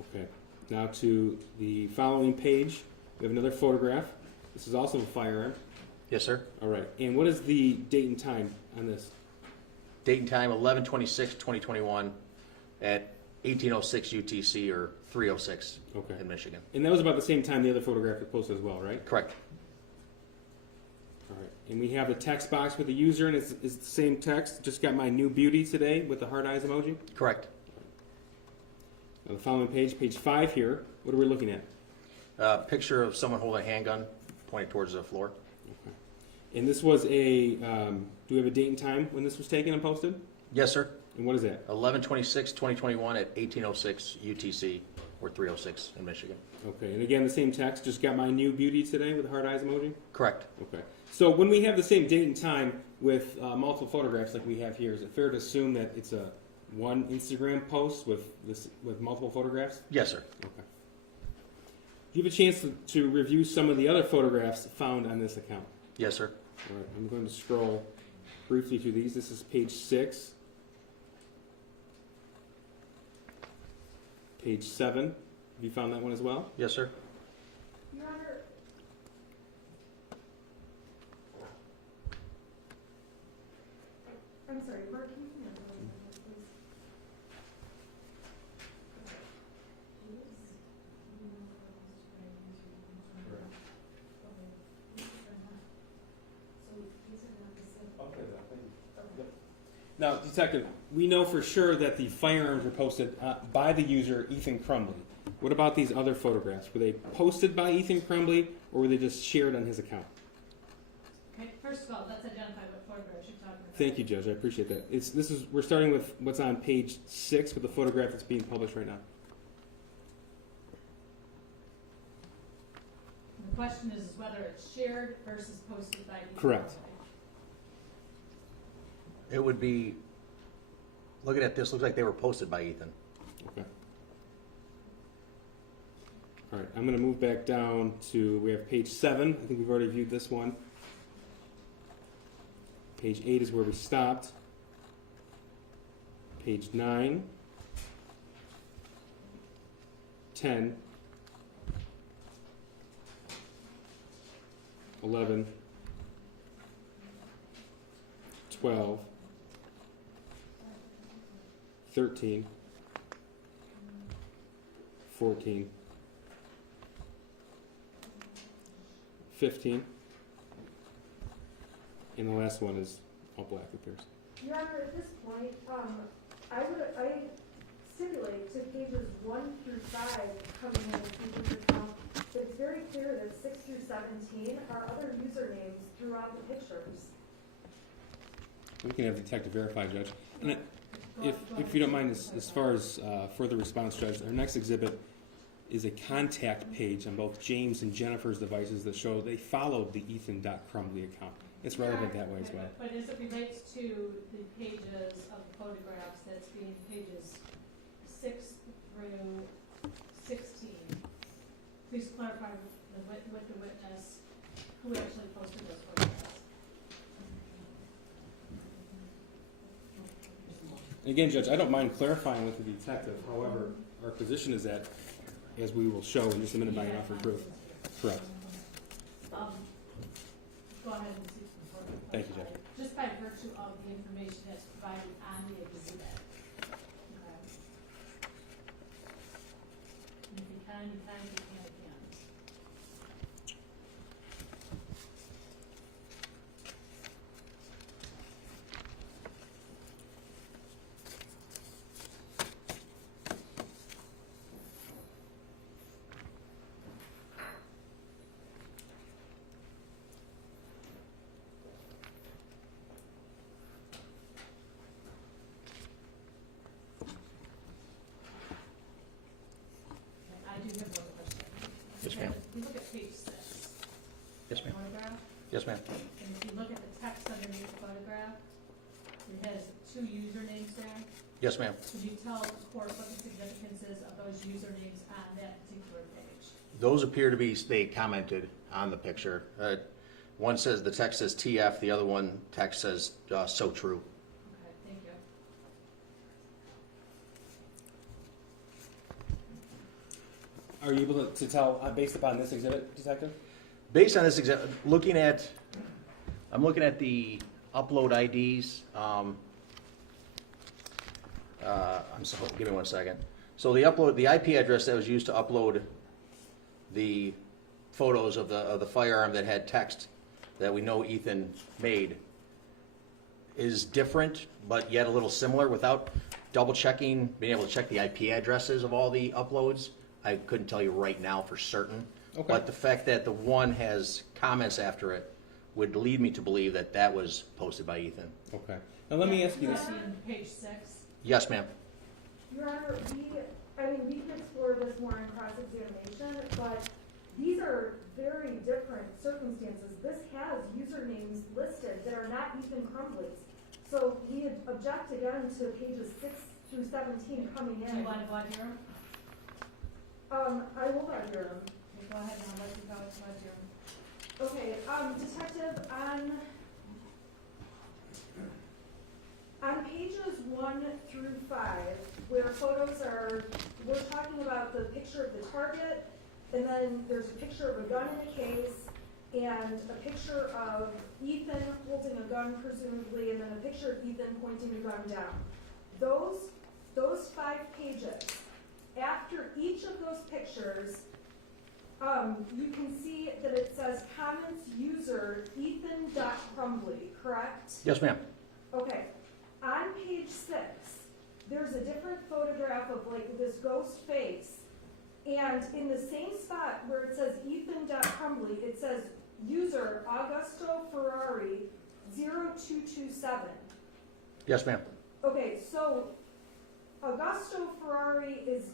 Okay. Now to the following page, we have another photograph. This is also a firearm. Yes, sir. All right. And what is the date and time on this? Date and time 11/26/2021 at 18:06 UTC or 3:06 Okay. in Michigan. And that was about the same time the other photograph was posted as well, right? Correct. All right. And we have the text box with the user, and it's the same text. Just got my new beauty today with the heart eyes emoji. Correct. Now, the following page, page 5 here, what are we looking at? Picture of someone holding a handgun pointed towards the floor. And this was a, do we have a date and time when this was taken and posted? Yes, sir. And what is that? 11/26/2021 at 18:06 UTC, or 3:06 in Michigan. Okay, and again, the same text, just got my new beauty today with the heart eyes emoji? Correct. Okay. So when we have the same date and time with multiple photographs like we have here, is it fair to assume that it's a one Instagram post with multiple photographs? Yes, sir. Okay. Do you have a chance to review some of the other photographs found on this account? Yes, sir. All right, I'm going to scroll briefly through these. This is page 6. Page 7. Have you found that one as well? Yes, sir. Your Honor, I'm sorry, Mark, can you come here for a minute, please? Now, Detective, we know for sure that the firearms were posted by the user, Ethan Crumbley. What about these other photographs? Were they posted by Ethan Crumbley, or were they just shared on his account? Okay, first of all, let's identify what photographs you're talking about. Thank you, Judge. I appreciate that. We're starting with what's on page 6 with the photograph that's being published right now. The question is whether it's shared versus posted by Ethan. Correct. It would be, looking at this, looks like they were posted by Ethan. Okay. All right, I'm going to move back down to, we have page 7. I think we've already viewed this one. Page 8 is where we stopped. Page 9, 10, 11, 12, 13, 14, 15, and the last one is all black, it appears. Your Honor, at this point, I stipulate to pages 1 through 5 coming in as user account, that it's very clear that 6 through 17 are other usernames throughout the pictures. We can have Detective verify, Judge. And if you don't mind, as far as further response, Judge, our next exhibit is a contact page on both James and Jennifer's devices that show they followed the Ethan.Crumbley account. It's relevant that way as well. But as it relates to the pages of the photographs, that's being pages 6 through 16, please clarify with the witness who actually posted those photographs. Again, Judge, I don't mind clarifying with the detective. However, our position is that, as we will show in just a minute by an offer of proof. Correct. Go ahead and see the photograph. Thank you, Judge. Just by virtue of the information that's provided on the exhibit. Okay. And if you can, you can. If you can't, you can't. I do have one question. Yes, ma'am. If you look at page 6. Yes, ma'am. Photograph, Yes, ma'am. and if you look at the text underneath the photograph, it has 2 usernames there. Yes, ma'am. Could you tell the court what the significance is of those usernames on that particular page? Those appear to be, they commented on the picture. One says, the text says TF, the other one text says, so true. Okay, thank you. Are you able to tell, based upon this exhibit, Detective? Based on this example, I'm looking at the upload IDs. Give me 1 second. So the IP address that was used to upload the photos of the firearm that had text that we know Ethan made is different, but yet a little similar. Without double checking, being able to check the IP addresses of all the uploads, I couldn't tell you right now for certain. Okay. But the fact that the one has comments after it would lead me to believe that that was posted by Ethan. Okay. Now let me ask you this. Page 6. Yes, ma'am. Your Honor, we can explore this more in cross-examination, but these are very different circumstances. This has usernames listed that are not Ethan Crumbley's. So we object again to pages 6 through 17 coming in. Do you want to blood your? I will blood your. Go ahead, and I'll let you go to blood your. Okay, Detective, on pages 1 through 5, where photos are, we're talking about the picture of the target, and then there's a picture of a gun in a case, and a picture of Ethan holding a gun presumably, and then a picture of Ethan pointing a gun down. Those 5 pages, after each of those pictures, you can see that it says comments user Ethan.Crumbley, correct? Yes, ma'am. Okay. On page 6, there's a different photograph of like this ghost face, and in the same spot where it says Ethan.Crumbley, it says user Augusto Ferrari 0227. Yes, ma'am. Okay, so Augusto Ferrari is,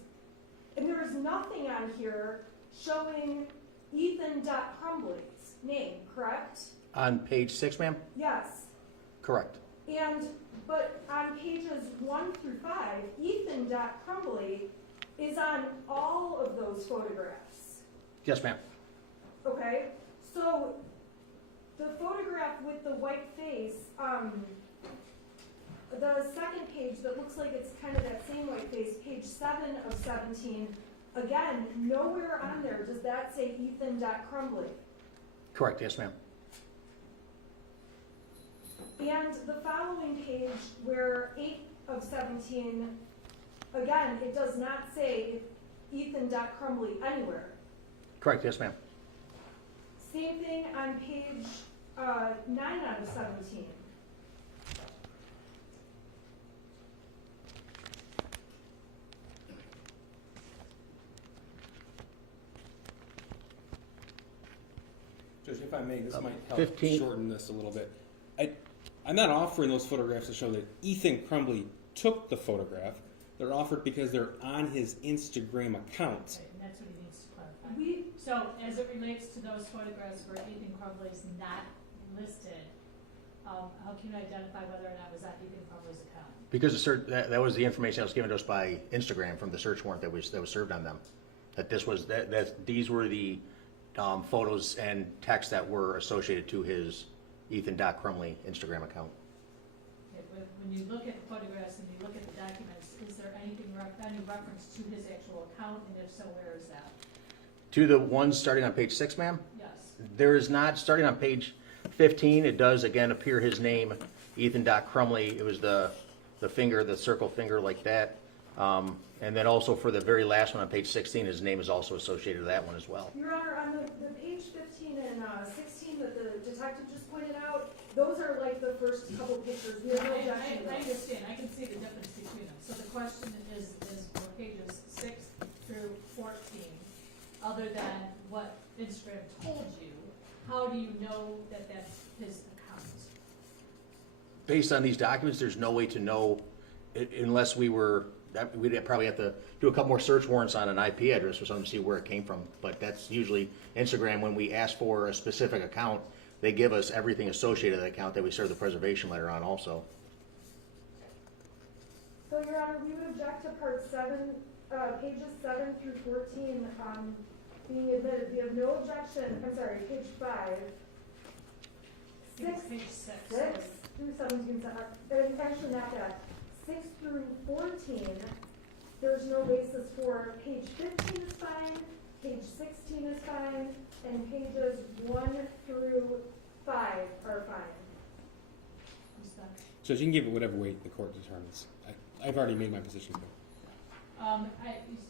and there is nothing on here showing Ethan.Crumbley's name, correct? On page 6, ma'am? Yes. Correct. But on pages 1 through 5, Ethan.Crumbley is on all of those photographs. Yes, ma'am. Okay? So the photograph with the white face, the second page that looks like it's kind of that same white face, page 7 of 17, again, nowhere on there does that say Ethan.Crumbley. Correct. Yes, ma'am. And the following page, where 8 of 17, again, it does not say Ethan.Crumbley anywhere. Correct. Yes, ma'am. Same thing on page 9 out of 17. Judge, if I may, this might help 15. shorten this a little bit. I'm not offering those photographs to show that Ethan Crumbley took the photograph. They're offered because they're on his Instagram account. Right, and that's what he needs to clarify. So as it relates to those photographs where Ethan Crumbley is not listed, how can you identify whether or not it was on Ethan Crumbley's account? Because that was the information that was given to us by Instagram from the search warrant that was served on them. That this was that these were the photos and text that were associated to his Ethan.Crumbley Instagram account. Okay, but when you look at the photographs and you look at the documents, is there anything any reference to his actual account, and if so, where is that? To the ones starting on page 6, ma'am? Yes. There is not. Starting on page 15, it does again appear his name, Ethan.Crumbley. It was the finger, the circle finger like that. And then also for the very last one on page 16, his name is also associated to that one as well. Your Honor, on the page 15 and 16 that the detective just pointed out, those are like the first couple pictures. We have no objection to I those. understand. I can see the difference between them. So the question is for pages 6 through 14, other than what Instagram told you, how do you know that that's his account? Based on these documents, there's no way to know unless we'd probably have to do a couple more search warrants on an IP address or something to see where it came from. But that's usually Instagram. When we ask for a specific account, they give us everything associated with the account that we serve the preservation letter on also. So, Your Honor, we would object to part 7, pages 7 through 14 being admitted. We have no objection. I'm sorry, page 5. Page 6. 6 through 17. Actually, not that. 6 through 14, there's no basis for. Page 15 is fine, page 16 is fine, and pages 1 through 5 are fine. Judge, you can give it whatever weight the court determines. I've already made my position clear.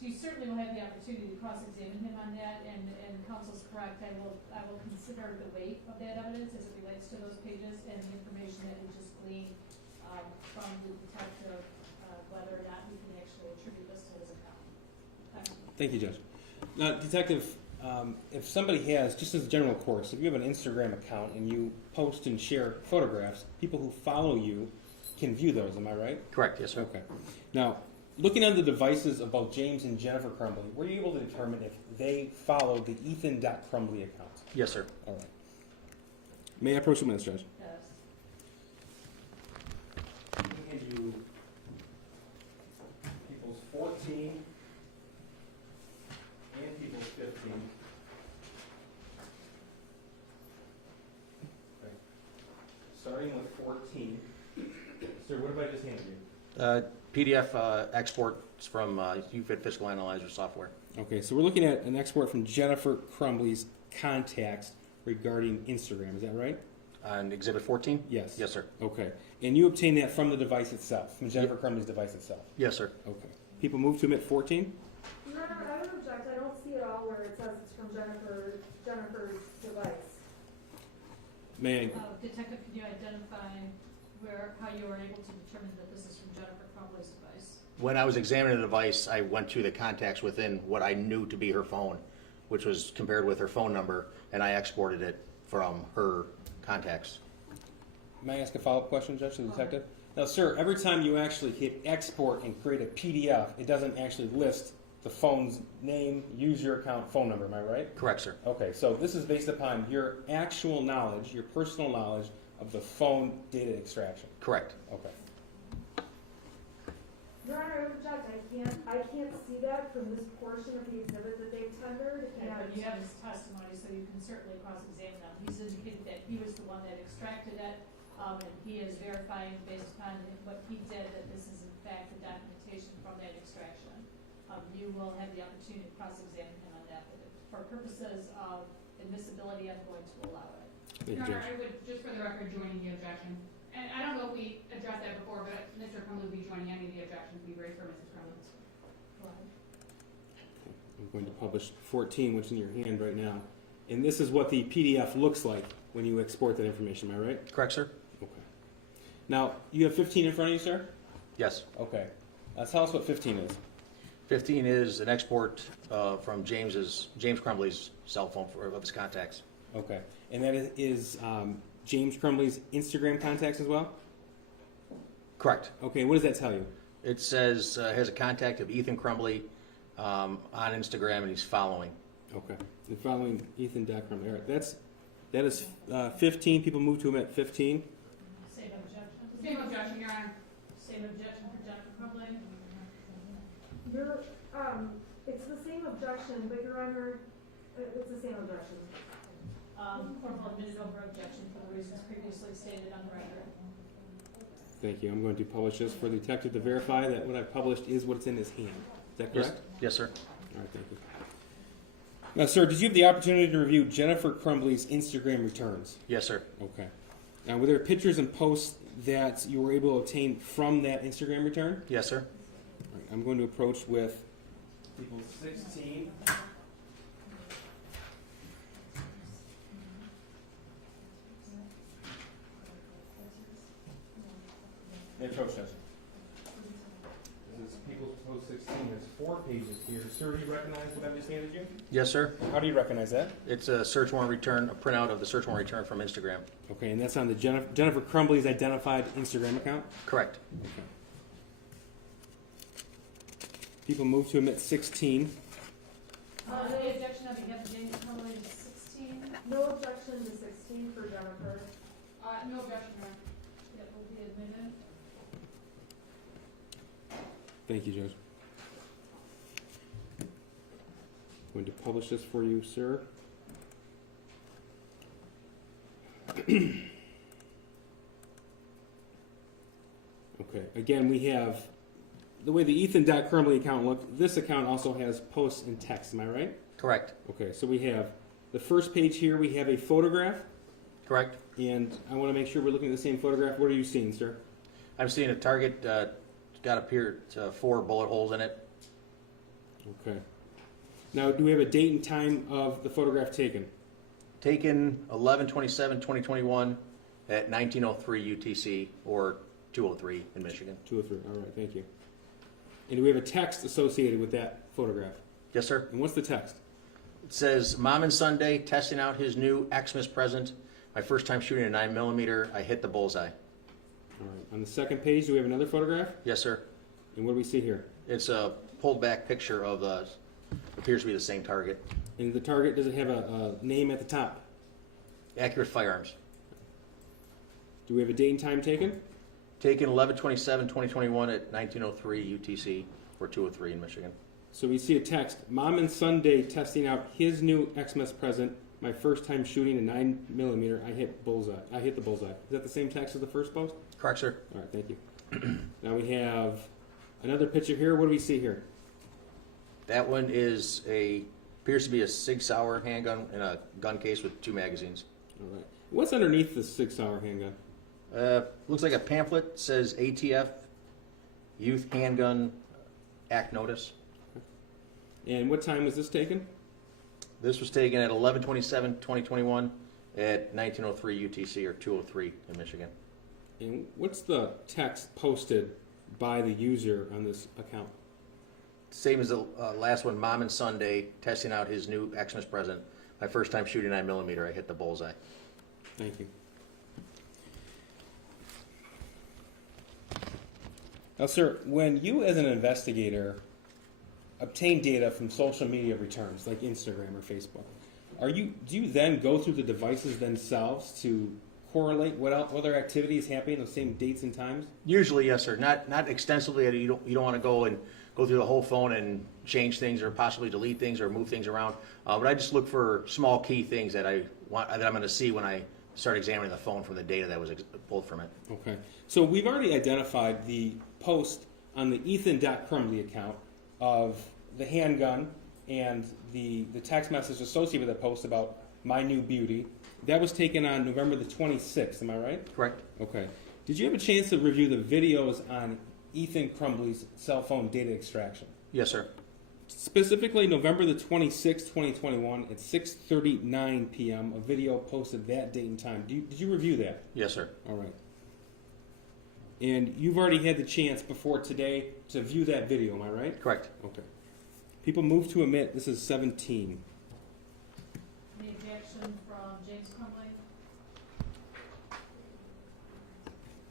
You certainly will have the opportunity to cross-examine him on that, and counsel's correct. I will consider the weight of that evidence as it relates to those pages and the information that we just gleaned from the detective whether or not we can actually attribute this to his account. Thank you, Judge. Now, Detective, if somebody has, just as a general course, if you have an Instagram account and you post and share photographs, people who follow you can view those, am I right? Correct, yes, sir. Okay. Now, looking on the devices of both James and Jennifer Crumbley, were you able to determine if they followed the Ethan.Crumbley account? Yes, sir. All right. May I approach the minutes, Judge? Yes. Looking at you, people's 14 and people's 15. Okay. Starting with 14. Sir, what have I just handed you? PDF exports from UFID Fiscal Analyzer software. Okay, so we're looking at an export from Jennifer Crumbley's contacts regarding Instagram. Is that right? On Exhibit 14? Yes. Yes, sir. Okay. And you obtained that from the device itself, from Jennifer Crumbley's device itself? Yes, sir. Okay. People move to omit 14? Your Honor, I would object, I don't see it all where it says it's from Jennifer's device. May I? Detective, can you identify how you were able to determine that this is from Jennifer Crumbley's device? When I was examining the device, I went to the contacts within what I knew to be her phone, which was compared with her phone number, and I exported it from her contacts. May I ask a follow-up question, Judge, to the detective? Now, sir, every time you actually hit export and create a PDF, it doesn't actually list the phone's name, user account, phone number, am I right? Correct, sir. Okay, so this is based upon your actual knowledge, your personal knowledge of the phone data extraction? Correct. Okay. Your Honor, I would object, I can't see that from this portion of the exhibit that they've tendered, Okay, but you have his testimony, so you can certainly cross-examine him. He's indicated that he was the one that extracted it, and he is verifying based upon what he did that this is in fact the documentation from that extraction. You will have the opportunity to cross-examine him on that, but for purposes of admissibility, I'm going to allow it. Thank Your you, Honor, Judge. I would, just for the record, joining the objection. And I don't know if we addressed that before, but Mr. Crumbley will be joining any of the objections we've raised for Mrs. Crumbley. Go ahead. I'm going to publish 14, which is in your hand right now. And this is what the PDF looks like when you export that information, am I right? Correct, sir? Okay. Now, you have 15 in front of you, sir? Yes. Okay. Tell us what 15 is. 15 is an export from James Crumbley's cell phone of his contacts. Okay. And that is James Crumbley's Instagram contacts as well? Correct. Okay, what does that tell you? It says has a contact of Ethan Crumbley on Instagram, and he's following. Okay. And following Ethan.Crumbley. All right. That is 15. People move to omit 15. Same objection? Same objection, Your Honor. Same objection for Jennifer Crumbley? It's the same objection, but Your Honor, it's the same objection. Corporal admitted over objection for the reasons previously stated on the record. Thank you. I'm going to publish this for the detective to verify that what I've published is what's in his hand. Is that correct? Yes, sir. All right, thank you. Now, sir, did you have the opportunity to review Jennifer Crumbley's Instagram returns? Yes, sir. Okay. Now, were there pictures and posts that you were able to obtain from that Instagram return? Yes, sir. All right, I'm going to approach with people 16. May I approach, Judge? This is People's Post 16. There's 4 pages here. Sir, do you recognize what I just handed you? Yes, sir. How do you recognize that? It's a search warrant return, a printout of the search warrant return from Instagram. Okay, and that's on the Jennifer Crumbley's identified Instagram account? Correct. Okay. People move to omit 16. The objection on behalf of James Crumbley is 16. No objection to 16 for Jennifer. No objection, Your Honor. That will be admitted. Thank you, Judge. I'm going to publish this for you, sir. Okay, again, we have the way the Ethan.Crumbley account looked. This account also has posts and text, am I right? Correct. Okay, so we have the first page here, we have a photograph. Correct. And I want to make sure we're looking at the same photograph. What are you seeing, sir? I'm seeing a target got appeared 4 bullet holes in it. Okay. Now, do we have a date and time of the photograph taken? Taken 11/27/2021 at 1903 UTC or 203 in Michigan. 203. All right, thank you. And do we have a text associated with that photograph? Yes, sir. And what's the text? It says, Mom and Sunday testing out his new Xmas present. My first time shooting a 9mm. I hit the bullseye. All right. On the second page, do we have another photograph? Yes, sir. And what do we see here? It's a pulled back picture of appears to be the same target. And the target, does it have a name at the top? Accurate Firearms. Do we have a date and time taken? Taken 11/27/2021 at 1903 UTC or 203 in Michigan. So we see a text, Mom and Sunday testing out his new Xmas present. My first time shooting a 9mm. I hit bullseye. I hit the bullseye. Is that the same text as the first post? Correct, sir. All right, thank you. Now we have another picture here. What do we see here? That one appears to be a Sig Sauer handgun in a gun case with 2 magazines. All right. What's underneath the Sig Sauer handgun? Looks like a pamphlet, says ATF Youth Handgun Act Notice. And what time was this taken? This was taken at 11/27/2021 at 1903 UTC or 203 in Michigan. And what's the text posted by the user on this account? Same as the last one, Mom and Sunday testing out his new Xmas present. My first time shooting 9mm. I hit the bullseye. Thank you. Now, sir, when you as an investigator obtain data from social media returns like Instagram or Facebook, do you then go through the devices themselves to correlate what other activities happening those same dates and times? Usually, yes, sir. Not extensively. You don't want to go through the whole phone and change things or possibly delete things or move things around. But I just look for small key things that I'm going to see when I start examining the phone from the data that was pulled from it. Okay. So we've already identified the post on the Ethan Crumbley account of the handgun and the text message associated with that post about my new beauty. That was taken on November the 26th, am I right? Correct. Okay. Did you have a chance to review the videos on Ethan Crumbley's cell phone data extraction? Yes, sir. Specifically, November the 26th, 2021, at 6:39 p.m., a video posted that date and time. Did you review that? Yes, sir. All right. And you've already had the chance before today to view that video, am I right? Correct. Okay. People move to omit. This is 17. Any objection from James Crumbley?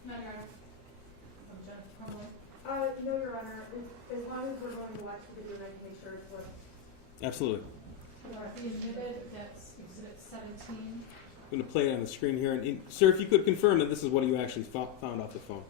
No, Your Honor. From Jennifer Crumbley? No, Your Honor, as long as we're going to watch the video, I can make sure it's what. Absolutely. The exhibit, that's exhibit 17. I'm going to play it on the screen here. And, sir, if you could confirm that this is what you actually found off the phone.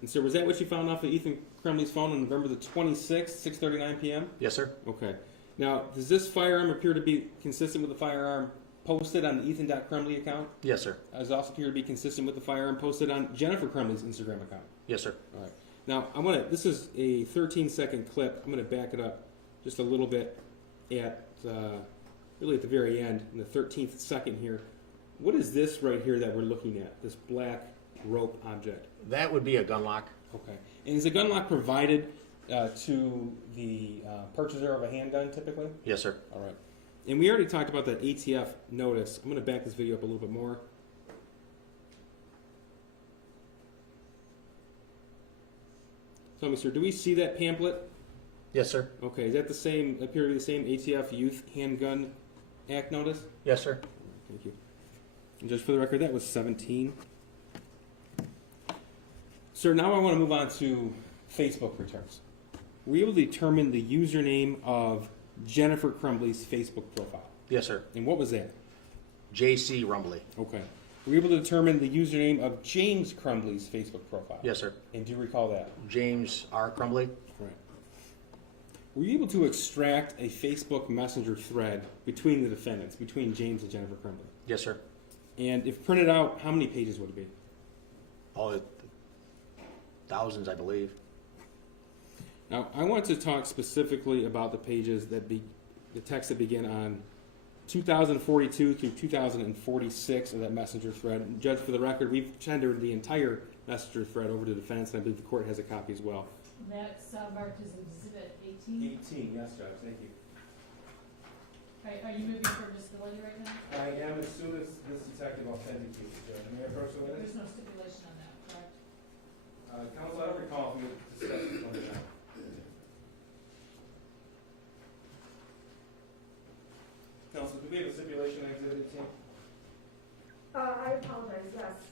And sir, was that what you found off of Ethan Crumbley's phone on November the 26th, 6:39 p.m.? Yes, sir. Okay. Now, does this firearm appear to be consistent with the firearm posted on the Ethan Crumbley account? Yes, sir. Does it also appear to be consistent with the firearm posted on Jennifer Crumbley's Instagram account? Yes, sir. All right. Now, this is a 13-second clip. I'm going to back it up just a little bit at really at the very end, in the 13th second here. What is this right here that we're looking at, this black rope object? That would be a gun lock. Okay. And is a gun lock provided to the purchaser of a handgun typically? Yes, sir. All right. And we already talked about that ATF notice. I'm going to back this video up a little bit more. Tell me, sir, do we see that pamphlet? Yes, sir. Okay. Is that the same, appear to be the same ATF Youth Handgun Act notice? Yes, sir. Thank you. And just for the record, that was 17. Sir, now I want to move on to Facebook returns. Were you able to determine the username of Jennifer Crumbley's Facebook profile? Yes, sir. And what was that? J.C. Rumbley. Okay. Were you able to determine the username of James Crumbley's Facebook profile? Yes, sir. And do you recall that? James R. Crumbley. Right. Were you able to extract a Facebook Messenger thread between the defendants, between James and Jennifer Crumbley? Yes, sir. And if printed out, how many pages would it be? Oh, thousands, I believe. Now, I want to talk specifically about the pages that the text that begin on 2042 through 2046 of that messenger thread. And Judge, for the record, we've tendered the entire messenger thread over to the defense, and I believe the court has a copy as well. That's marked as Exhibit 18. 18, yes, Judge, thank you. Are you moving for disability right now? I am, as soon as this detective authenticates it, Judge. May I approach the witness? There's no stipulation on that, correct? Counsel, I don't recall if we discussed this one or not. Counsel, do we have a stipulation on Exhibit 18? I apologize, yes,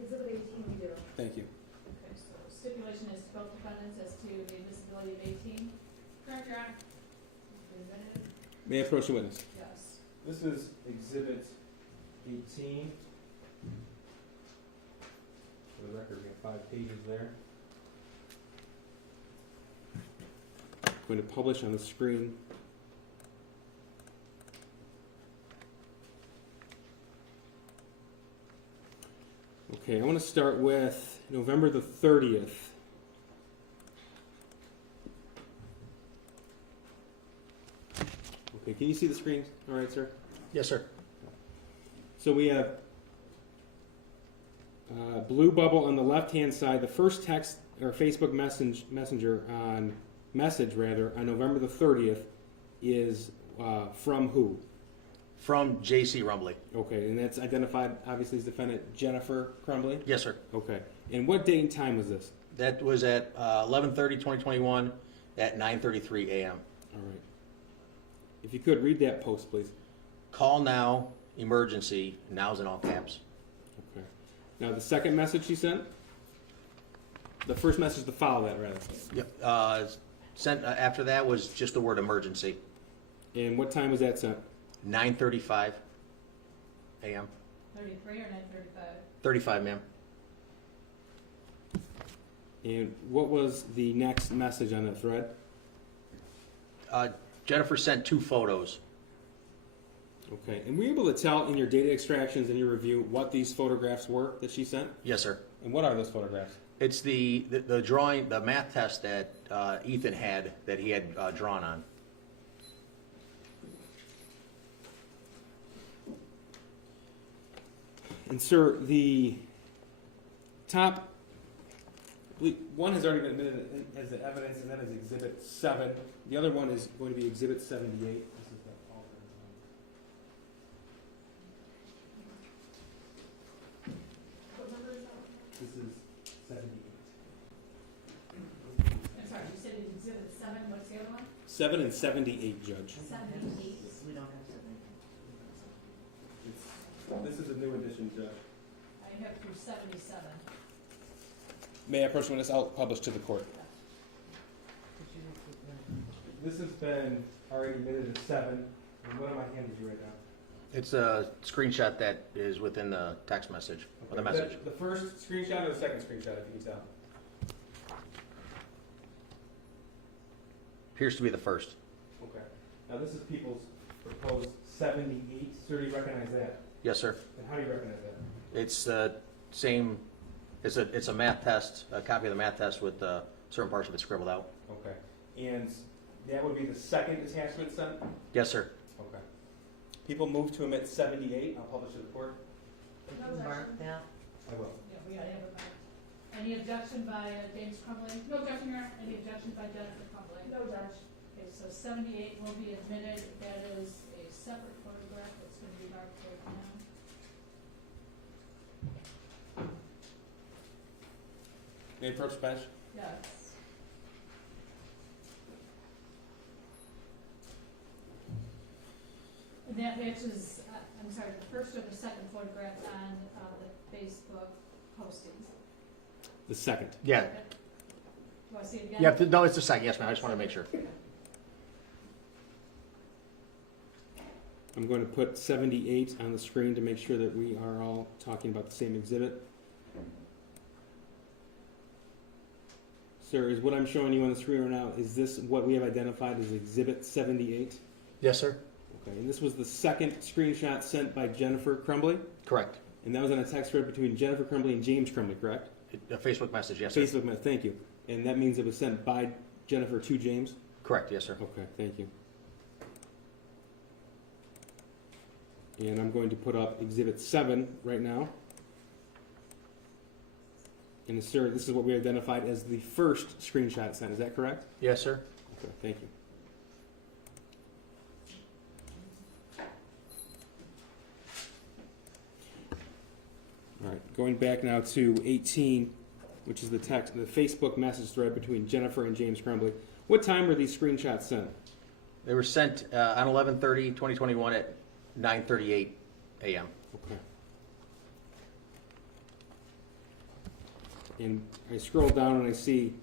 exhibit 18 we do. Thank you. Okay, so stipulation is to both defendants as to the disability of 18. Correct, Your Honor. May I approach the witness? Yes. This is Exhibit 18. For the record, we have 5 pages there. I'm going to publish on the screen. Okay, I want to start with November the 30th. Okay, can you see the screen? All right, sir? Yes, sir. So we have blue bubble on the left-hand side. The first text or Facebook messenger on November the 30th is from who? From J.C. Rumbley. Okay, and that's identified obviously as defendant Jennifer Crumbley? Yes, sir. Okay, and what date and time was this? That was at 11/30/2021 at 9:33 a.m. All right. If you could read that post, please. Call now, emergency. Now's in all caps. Okay. Now the second message she sent. The first message to follow that, rather. Yep. Sent after that was just the word emergency. And what time was that sent? 9:35 a.m. 33 or 9:35? 35, ma'am. And what was the next message on that thread? Jennifer sent 2 photos. Okay. And were you able to tell in your data extractions and your review what these photographs were that she sent? Yes, sir. And what are those photographs? It's the drawing, the math test that Ethan had, that he had drawn on. And sir, the top one has already been admitted as the evidence, and that is Exhibit 7. The other one is going to be Exhibit 78. This is the alternate one. What number is that? This is 78. I'm sorry, you said Exhibit 7, what's the other one? 7 and 78, Judge. 78. We don't have 7. This is a new edition, Judge. I have through 77. May I approach the witness? I'll publish to the court. This has been already admitted as 7. And what am I handing you right now? It's a screenshot that is within the text message, or the message. The first screenshot or the second screenshot, if you can tell? Appears to be the first. Okay. Now this is people's proposed 78. Sir, do you recognize that? Yes, sir. And how do you recognize that? It's the same. It's a math test, a copy of the math test with certain parts of it scribbled out. Okay. And that would be the second attachment sent? Yes, sir. Okay. People move to omit 78. I'll publish to the court. Could you mark that? I will. Yeah, we gotta have it back. Any objection by James Crumbley? No objection, Your Honor. Any objection by Jennifer Crumbley? No, Judge. Okay, so 78 will be admitted. That is a separate photograph that's going to be marked right now. May I approach the bench? Yes. And that matches, I'm sorry, the first or the second photograph on the Facebook postings? The second. Yeah. Do I see it again? Yeah. No, it's the second. Yes, ma'am. I just want to make sure. I'm going to put 78 on the screen to make sure that we are all talking about the same exhibit. Sir, is what I'm showing you on the screen right now, is this what we have identified as Exhibit 78? Yes, sir. Okay, and this was the second screenshot sent by Jennifer Crumbley? Correct. And that was on a text thread between Jennifer Crumbley and James Crumbley, correct? A Facebook message, yes, sir. Facebook message, thank you. And that means it was sent by Jennifer to James? Correct, yes, sir. Okay, thank you. And I'm going to put up Exhibit 7 right now. And sir, this is what we identified as the first screenshot sent. Is that correct? Yes, sir. Okay, thank you. All right, going back now to 18, which is the text, the Facebook message thread between Jennifer and James Crumbley. What time were these screenshots sent? They were sent on 11/30/2021 at 9:38 a.m. Okay. And I scroll down and I see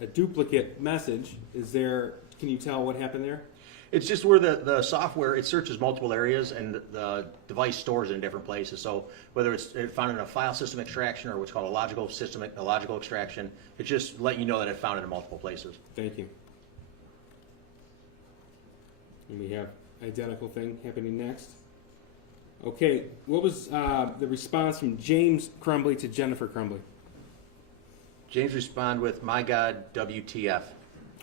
a duplicate message. Is there, can you tell what happened there? It's just where the software, it searches multiple areas and the device stores it in different places. So whether it's found in a file system extraction or what's called a logical extraction, it just let you know that it found it in multiple places. Thank you. And we have identical thing happening next. Okay, what was the response from James Crumbley to Jennifer Crumbley? James responded with, "My God, WTF."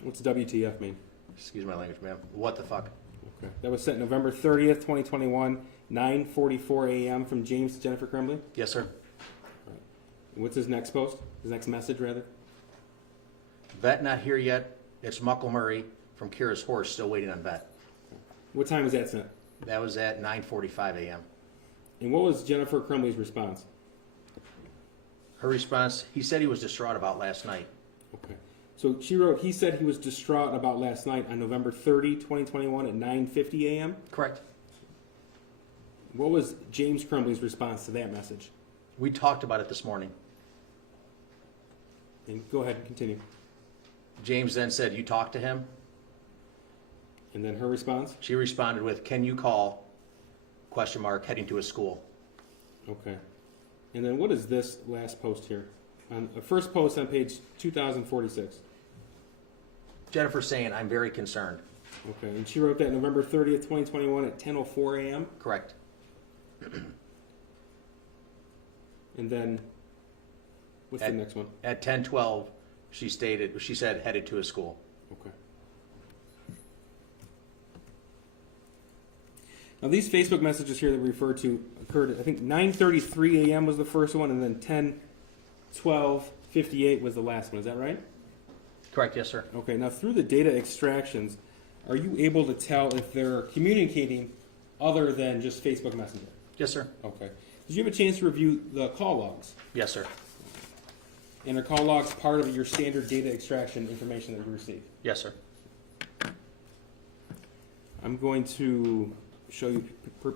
What's WTF mean? Excuse my language, ma'am. What the fuck? Okay. That was sent November 30th, 2021, 9:44 a.m. from James to Jennifer Crumbley? Yes, sir. Right. And what's his next post? His next message, rather? Vet not here yet. It's Muckle Murray from Kira's Horse, still waiting on vet. What time was that sent? That was at 9:45 a.m. And what was Jennifer Crumbley's response? Her response, he said he was distraught about last night. Okay. So she wrote, he said he was distraught about last night on November 30, 2021 at 9:50 a.m.? Correct. What was James Crumbley's response to that message? We talked about it this morning. And go ahead and continue. James then said, "You talked to him?" And then her response? She responded with, "Can you call?" Question mark, heading to a school. Okay. And then what is this last post here? On the first post on page 2046. Jennifer saying, "I'm very concerned." Okay, and she wrote that November 30th, 2021 at 10:04 a.m.? Correct. And then, what's the next one? At 10:12, she said, headed to a school. Okay. Now these Facebook messages here that we referred to occurred, I think 9:33 a.m. was the first one, and then 10:12:58 was the last one. Is that right? Correct, yes, sir. Okay, now through the data extractions, are you able to tell if they're communicating other than just Facebook Messenger? Yes, sir. Okay. Did you have a chance to review the call logs? Yes, sir. And are call logs part of your standard data extraction information that you receive? Yes, sir. I'm going to show you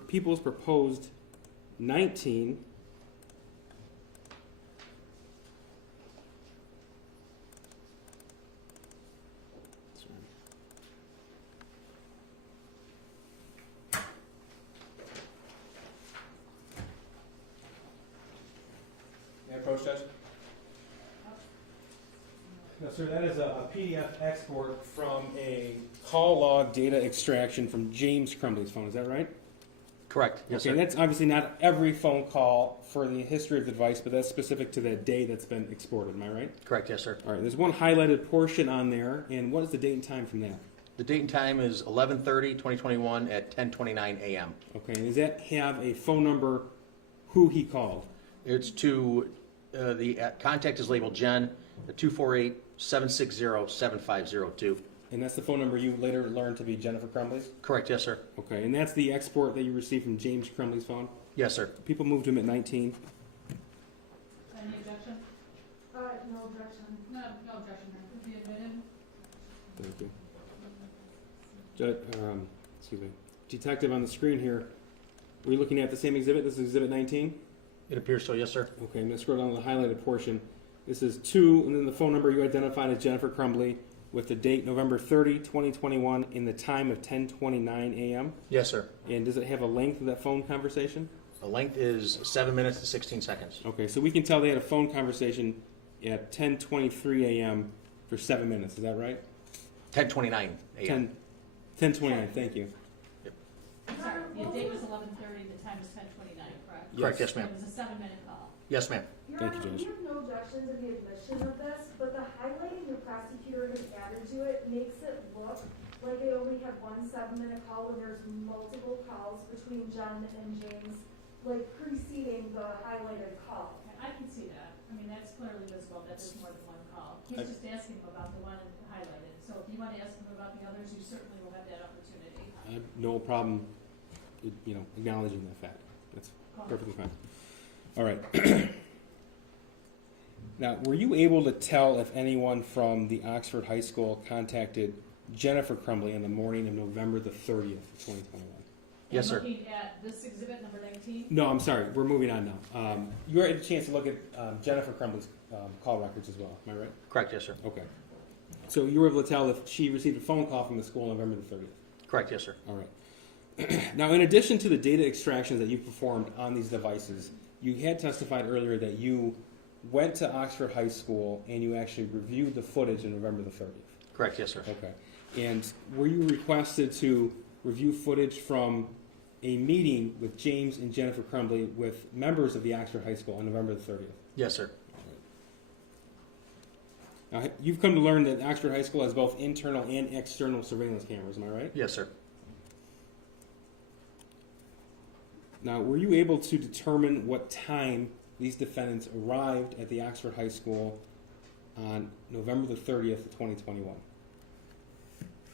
people's proposed 19. May I approach, Judge? No, sir, that is a PDF export from a call log data extraction from James Crumbley's phone. Is that right? Correct. Yes, okay, sir. and that's obviously not every phone call for the history of the device, but that's specific to that day that's been exported. Am I right? Correct, yes, sir. All right, there's one highlighted portion on there, and what is the date and time from that? The date and time is 11/30/2021 at 10:29 a.m. Okay, and does that have a phone number, who he called? It's to, the contact is labeled Jen, the 248-760-7502. And that's the phone number you later learned to be Jennifer Crumbley's? Correct, yes, sir. Okay, and that's the export that you received from James Crumbley's phone? Yes, sir. People moved him at 19. Any objection? No objection. No objection, ma'am. Could be admitted. Thank you. Excuse me. Detective on the screen here, were you looking at the same exhibit? This is exhibit 19? It appears so, yes, sir. Okay, I'm going to scroll down to the highlighted portion. This is 2, and then the phone number you identified as Jennifer Crumbley with the date November 30, 2021, in the time of 10:29 a.m. Yes, sir. And does it have a length of that phone conversation? The length is 7 minutes and 16 seconds. Okay, so we can tell they had a phone conversation at 10:23 a.m. for 7 minutes. Is that right? 10:29 a.m. 10:29. Thank you. Sorry, the date was 11:30, the time was 10:29, correct? Correct, yes, ma'am. It was a 7-minute call. Yes, ma'am. Your Thank you, Honor, Judge. we have no objection to the admission of this, but the highlighting the prosecutor has added to it makes it look like they only had one 7-minute call when there's multiple calls between Jen and James, like preceding the highlighted call. I I can see that. I mean, that's clearly visible, that there's more than one call. He's just asking about the one highlighted. So if you want to ask him about the others, you certainly will have that opportunity. I have no problem, acknowledging that fact. That's perfectly fine. All right. Now, were you able to tell if anyone from the Oxford High School contacted Jennifer Crumbley on the morning of November the 30th, 2021? Yes, sir. Looking at this exhibit number 19? No, I'm sorry. We're moving on now. You had a chance to look at Jennifer Crumbley's call records as well. Am I right? Correct, yes, sir. Okay. So you were able to tell if she received a phone call from the school on November the 30th? Correct, yes, sir. All right. Now, in addition to the data extractions that you performed on these devices, you had testified earlier that you went to Oxford High School and you actually reviewed the footage on November the 30th. Correct, yes, sir. Okay. And were you requested to review footage from a meeting with James and Jennifer Crumbley with members of the Oxford High School on November the 30th? Yes, sir. Now, you've come to learn that Oxford High School has both internal and external surveillance cameras, am I right? Yes, sir. Now, were you able to determine what time these defendants arrived at the Oxford High School on November the 30th, 2021?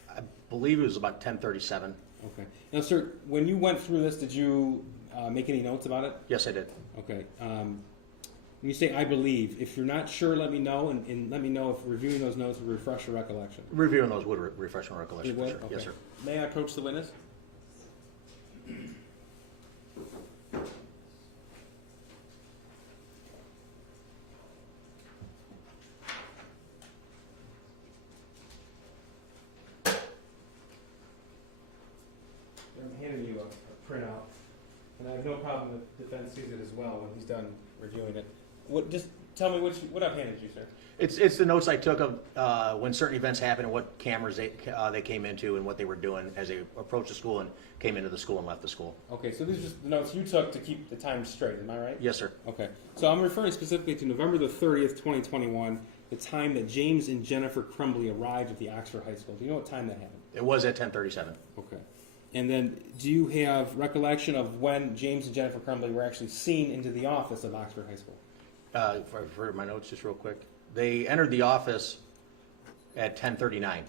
I believe it was about 10:37. Okay. Now, sir, when you went through this, did you make any notes about it? Yes, I did. Okay. When you say "I believe," if you're not sure, let me know, and let me know if reviewing those notes would refresh your recollection. Reviewing those would refresh my recollection. It would? For sure. Okay. Yes, sir. May I approach the witness? I'm handing you a printout, and I have no problem if the defense sees it as well when he's done reviewing it. Just tell me what I've handed you, sir. It's the notes I took of when certain events happened and what cameras they came into and what they were doing as they approached the school and came into the school and left the school. Okay, so these are just the notes you took to keep the time straight, am I right? Yes, sir. Okay, so I'm referring specifically to November the 30th, 2021, the time that James and Jennifer Crumbley arrived at the Oxford High School. Do you know what time that happened? It was at 10:37. Okay. And then do you have recollection of when James and Jennifer Crumbley were actually seen into the office of Oxford High School? If I refer to my notes just real quick. They entered the office at 10:39.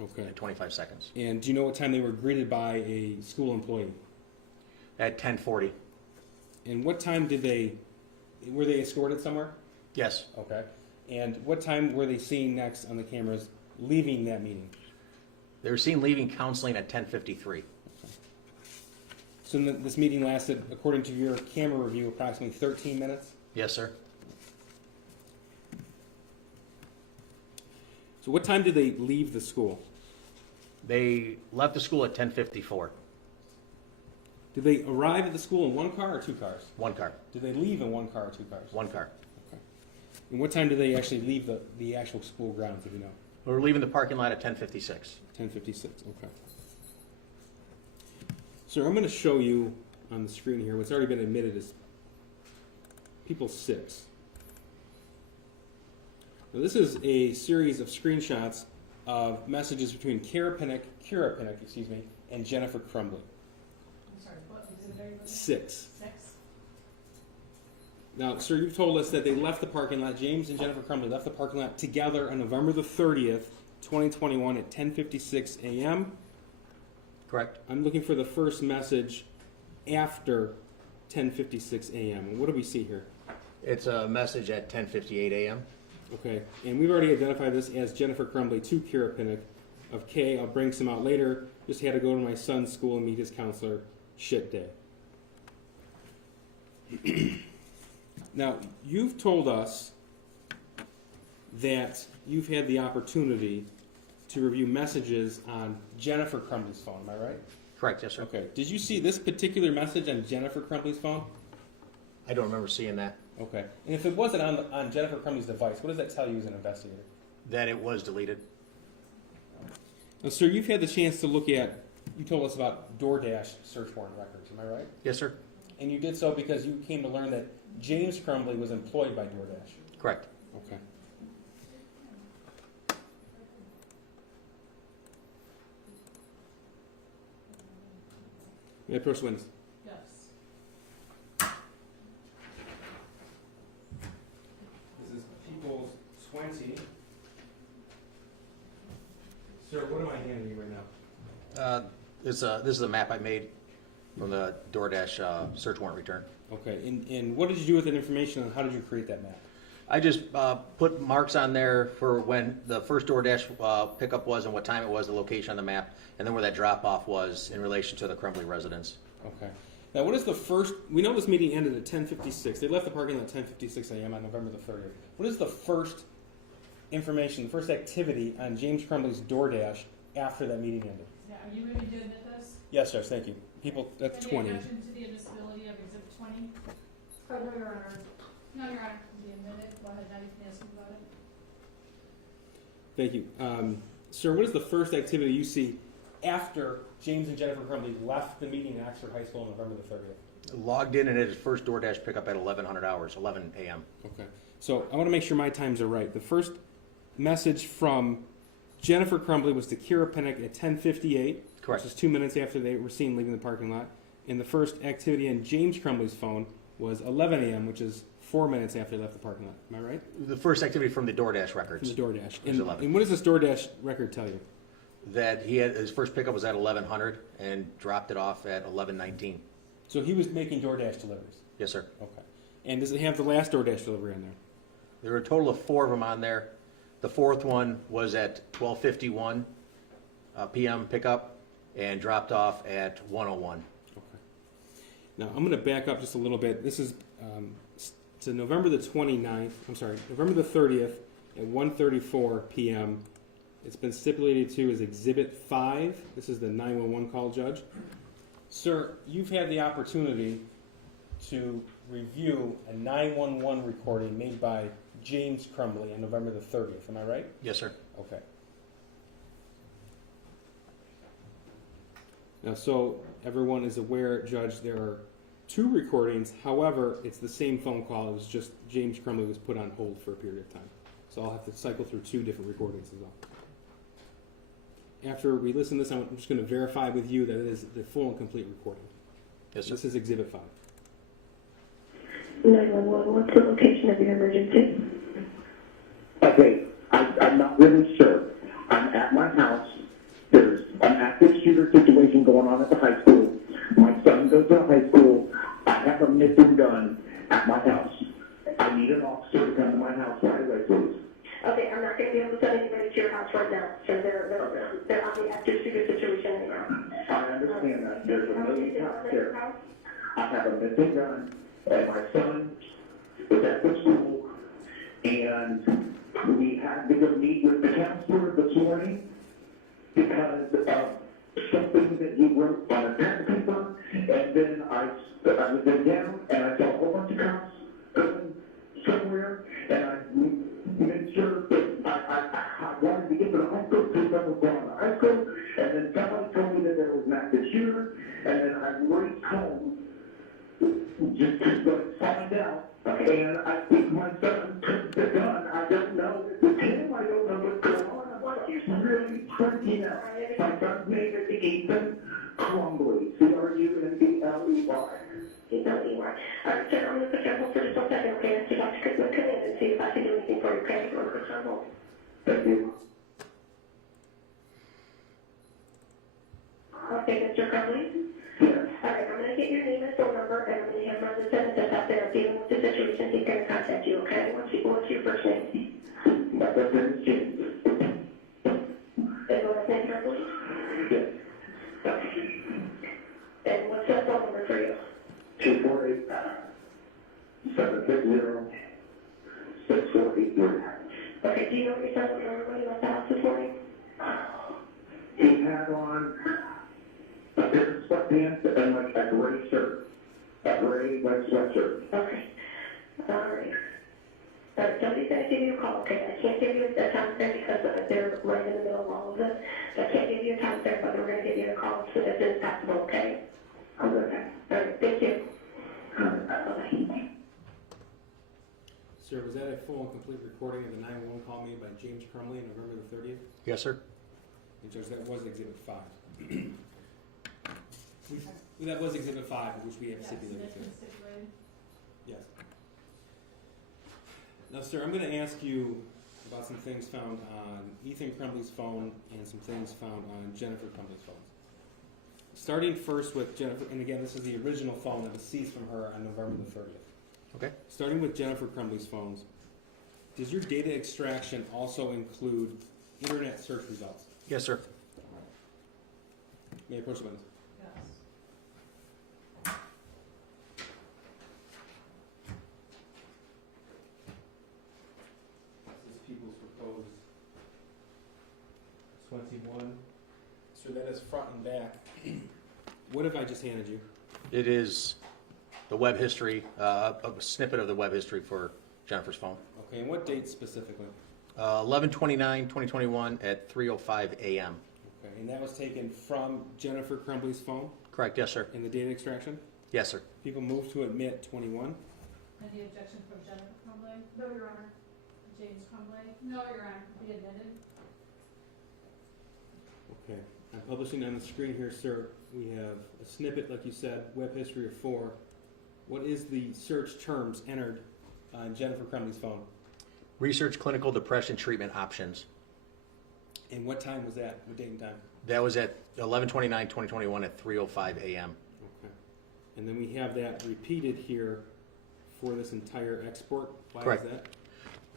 Okay. 25 seconds. And do you know what time they were greeted by a school employee? At 10:40. And what time were they escorted somewhere? Yes. Okay. And what time were they seen next on the cameras leaving that meeting? They were seen leaving counseling at 10:53. So this meeting lasted, according to your camera review, approximately 13 minutes? Yes, sir. So what time did they leave the school? They left the school at 10:54. Did they arrive at the school in one car or two cars? One car. Did they leave in one car or two cars? One car. Okay. And what time did they actually leave the actual school grounds, if you know? We were leaving the parking lot at 10:56. 10:56, okay. So I'm going to show you on the screen here what's already been admitted as People 6. Now this is a series of screenshots of messages between Kira Pennock, and Jennifer Crumbley. I'm sorry, what exhibit are you looking at? 6. 6? Now, sir, you've told us that they left the parking lot, James and Jennifer Crumbley left the parking lot together on November the 30th, 2021 at 10:56 a.m. Correct. I'm looking for the first message after 10:56 a.m. And what do we see here? It's a message at 10:58 a.m. Okay, and we've already identified this as Jennifer Crumbley to Kira Pennock of K. I'll bring some out later. Just had to go to my son's school and meet his counselor. Shit day. Now, you've told us that you've had the opportunity to review messages on Jennifer Crumbley's phone. Am I right? Correct, yes, sir. Okay. Did you see this particular message on Jennifer Crumbley's phone? I don't remember seeing that. Okay. And if it wasn't on Jennifer Crumbley's device, what does that tell you as an investigator? That it was deleted. Now, sir, you've had the chance to look at, you told us about DoorDash search warrant records, am I right? Yes, sir. And you did so because you came to learn that James Crumbley was employed by DoorDash. Correct. Okay. May I approach the witness? Yes. This is a map I made from the DoorDash search warrant return. Okay, and what did you do with that information, and how did you create that map? I just put marks on there for when the first DoorDash pickup was and what time it was, the location on the map, and then where that drop-off was in relation to the Crumbley residence. Okay. Now, what is the first, we know this meeting ended at 10:56. They left the parking lot at 10:56 a.m. on November the 30th. What is the first information, the first activity on James Crumbley's DoorDash after that meeting ended? Yeah, are you ready to admit this? Yes, Judge, thank you. People, that's Any 20. objection to the admissibility of Exhibit 20? No, Your Honor. No, Your Honor. Be admitted. Go ahead, now you can ask him about it. Thank you. Sir, what is the first activity you see after James and Jennifer Crumbley left the meeting at Oxford High School on November the 30th? Logged in and had his first DoorDash pickup at 1100 hours, 11 a.m. Okay. So I want to make sure my times are right. The first message from Jennifer Crumbley was to Kira Pennock at 10:58. Correct. Which is 2 minutes after they were seen leaving the parking lot. And the first activity on James Crumbley's phone was 11 a.m., which is 4 minutes after they left the parking lot. Am I right? The first activity from the DoorDash records. From the DoorDash. Was 11. And what does this DoorDash record tell you? That he had his first pickup was at 1100 and dropped it off at 1119. So he was making DoorDash deliveries? Yes, sir. Okay. And does it have the last DoorDash delivery on there? There were a total of 4 of them on there. The fourth one was at 12:51 p.m. pickup and dropped off at 1:01. Okay. Now, I'm going to back up just a little bit. This is to November the 29th, November the 30th at 1:34 p.m. It's been stipulated to as Exhibit 5. This is the 911 call, Judge. Sir, you've had the opportunity to review a 911 recording made by James Crumbley on November the 30th. Am I right? Yes, sir. Okay. Now, so everyone is aware, Judge, there are 2 recordings. However, it's the same phone call. It was just James Crumbley was put on hold for a period of time. So I'll have to cycle through 2 different recordings as well. After we listen to this, I'm just going to verify with you that it is the full and complete recording. Yes, sir. This is Exhibit 5. 911, what's the location of your emergency? Okay, I'm not really sure. I'm at my house. There's an active shooter situation going on at the high school. My son goes to high school. I have a missing gun at my house. I need an officer to come to my house right away, please. Okay, I'm not going to be able to send anybody to your house right now. So they're on the active shooter situation right now. I understand that. There's a million cops there. I have a missing gun, and my son is at the school, and we had to go meet with the counselor this morning because of something that he wrote on a pen paper, and then I was in town, and I saw a whole bunch of cops going somewhere, and I made sure that I wanted to get to the high school because I was going to high school, and then somebody told me that there was an active shooter, and then I raced home just to find out, and I think my son took the gun. I don't know. It's him. I don't know what's going on. I'm really freaking out. My son's name is Ethan Crumbley. C-R-U-M-B-L-E-Y. All right, sir, I'm going to put you on hold for just 1 second, okay? Mr. Dr. Cookman, come in and see if I can do anything for you, okay? I'm going to put you on hold. Thank you. Okay, Mr. Crumbley? Yes. All right, I'm going to get your name and phone number, and I'm going to have one of the senators out there dealing with the situation. He's going to contact you, okay? What's your first name? My first name is James. And what last name, Crumbley? Yes. Okay. And what's that phone number for you? 248-760-6483. Okay, do you know what your son was wearing when he left the house this morning? He had on a pair of sweatpants and like a gray shirt. A gray, like, sweatshirt. Okay. All right. Somebody's going to give you a call, okay? I can't give you a time frame because they're right in the middle of all of this. So I can't give you a time frame, but we're going to give you a call as soon as possible, okay? Okay. All right, thank you. Bye-bye. Sir, was that a full and complete recording of the 911 call made by James Crumbley on November the 30th? Yes, sir. And Judge, that was Exhibit 5. That was Exhibit 5, which we have stipulated to. Yes. Now, sir, I'm going to ask you about some things found on Ethan Crumbley's phone and some things found on Jennifer Crumbley's phone. Starting first with Jennifer, and again, this is the original phone that was seized from her on November the 30th. Okay. Starting with Jennifer Crumbley's phones, does your data extraction also include internet search results? Yes, sir. May I approach the witness? Yes. This is people's proposed 21. So that is front and back. What have I just handed you? It is the web history, a snippet of the web history for Jennifer's phone. Okay, and what date specifically? 11/29/2021 at 3:05 a.m. Okay, and that was taken from Jennifer Crumbley's phone Correct, yes, sir. in the data extraction? Yes, sir. People move to admit 21. Any objection from Jennifer Crumbley? No, Your Honor. James Crumbley? No, Your Honor. Be admitted. Okay, I'm publishing on the screen here, sir. We have a snippet, like you said, web history of 4. What is the search terms entered on Jennifer Crumbley's phone? Research clinical depression treatment options. And what time was that? What date and time? That was at 11/29/2021 at 3:05 a.m. Okay. And then we have that repeated here for this entire export. Why Correct. is that?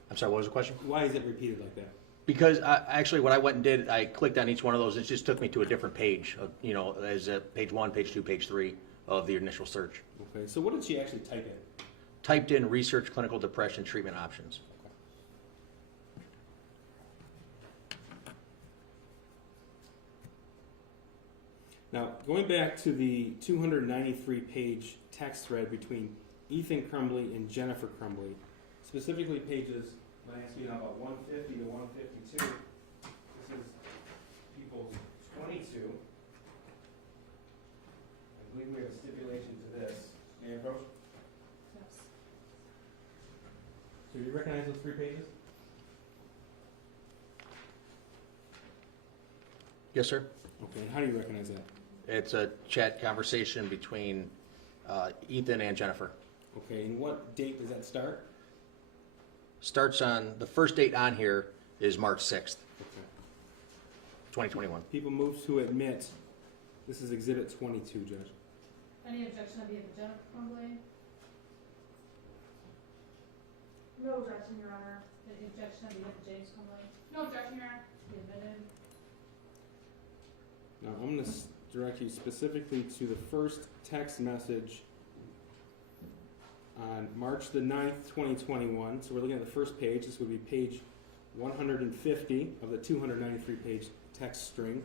I'm sorry, what was the question? Why is it repeated like that? Because actually what I went and did, I clicked on each one of those, it just took me to a different page, as page 1, page 2, page 3 of the initial search. Okay, so what did she actually type in? Typed in research clinical depression treatment options. Now, going back to the 293-page text thread between Ethan Crumbley and Jennifer Crumbley, specifically pages, I'm going to ask you now about 150 to 152. This is people's 22. I believe we have a stipulation to this. May I approach? Yes. So do you recognize those 3 pages? Yes, sir. Okay, and how do you recognize that? It's a chat conversation between Ethan and Jennifer. Okay, and what date does that start? Starts on, the first date on here is March 6th, Okay. 2021. People move to admit. This is Exhibit 22, Judge. Any objection on behalf of Jennifer Crumbley? No objection, Your Honor. Any objection on behalf of James Crumbley? No objection, Your Honor. Be admitted. Now, I'm going to direct you specifically to the first text message on March the 9th, 2021. So we're looking at the first page. This would be page 150 of the 293-page text string.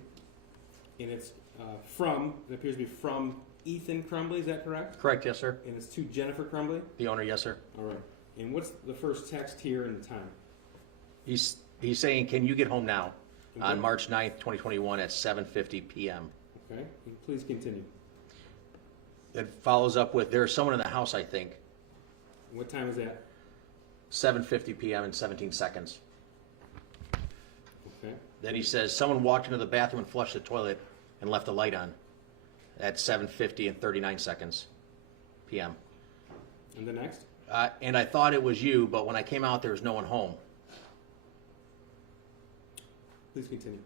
And it's it appears to be from Ethan Crumbley, is that correct? Correct, yes, sir. And it's to Jennifer Crumbley? The owner, yes, sir. All right. And what's the first text here and the time? He's saying, can you get home now? On March 9th, 2021 at 7:50 p.m. Okay, and please continue. It follows up with, there's someone in the house, I think. What time is that? 7:50 p.m. and 17 seconds. Okay. Then he says, someone walked into the bathroom and flushed the toilet and left the light on at 7:50 and 39 seconds p.m. And the next? And I thought it was you, but when I came out, there was no one home. Please continue.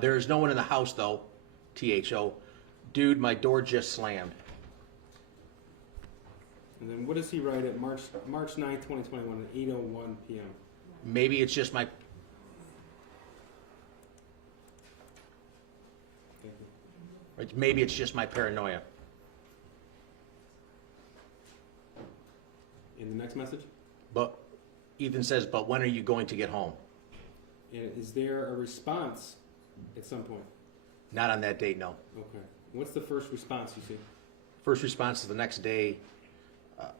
There's no one in the house, though. THO. Dude, my door just slammed. And then what does he write at March 9th, 2021 at 8:01 p.m.? Maybe it's just my... Thank you. Maybe it's just my paranoia. In the next message? But Ethan says, but when are you going to get home? And is there a response at some point? Not on that date, no. Okay. What's the first response you see? First response is the next day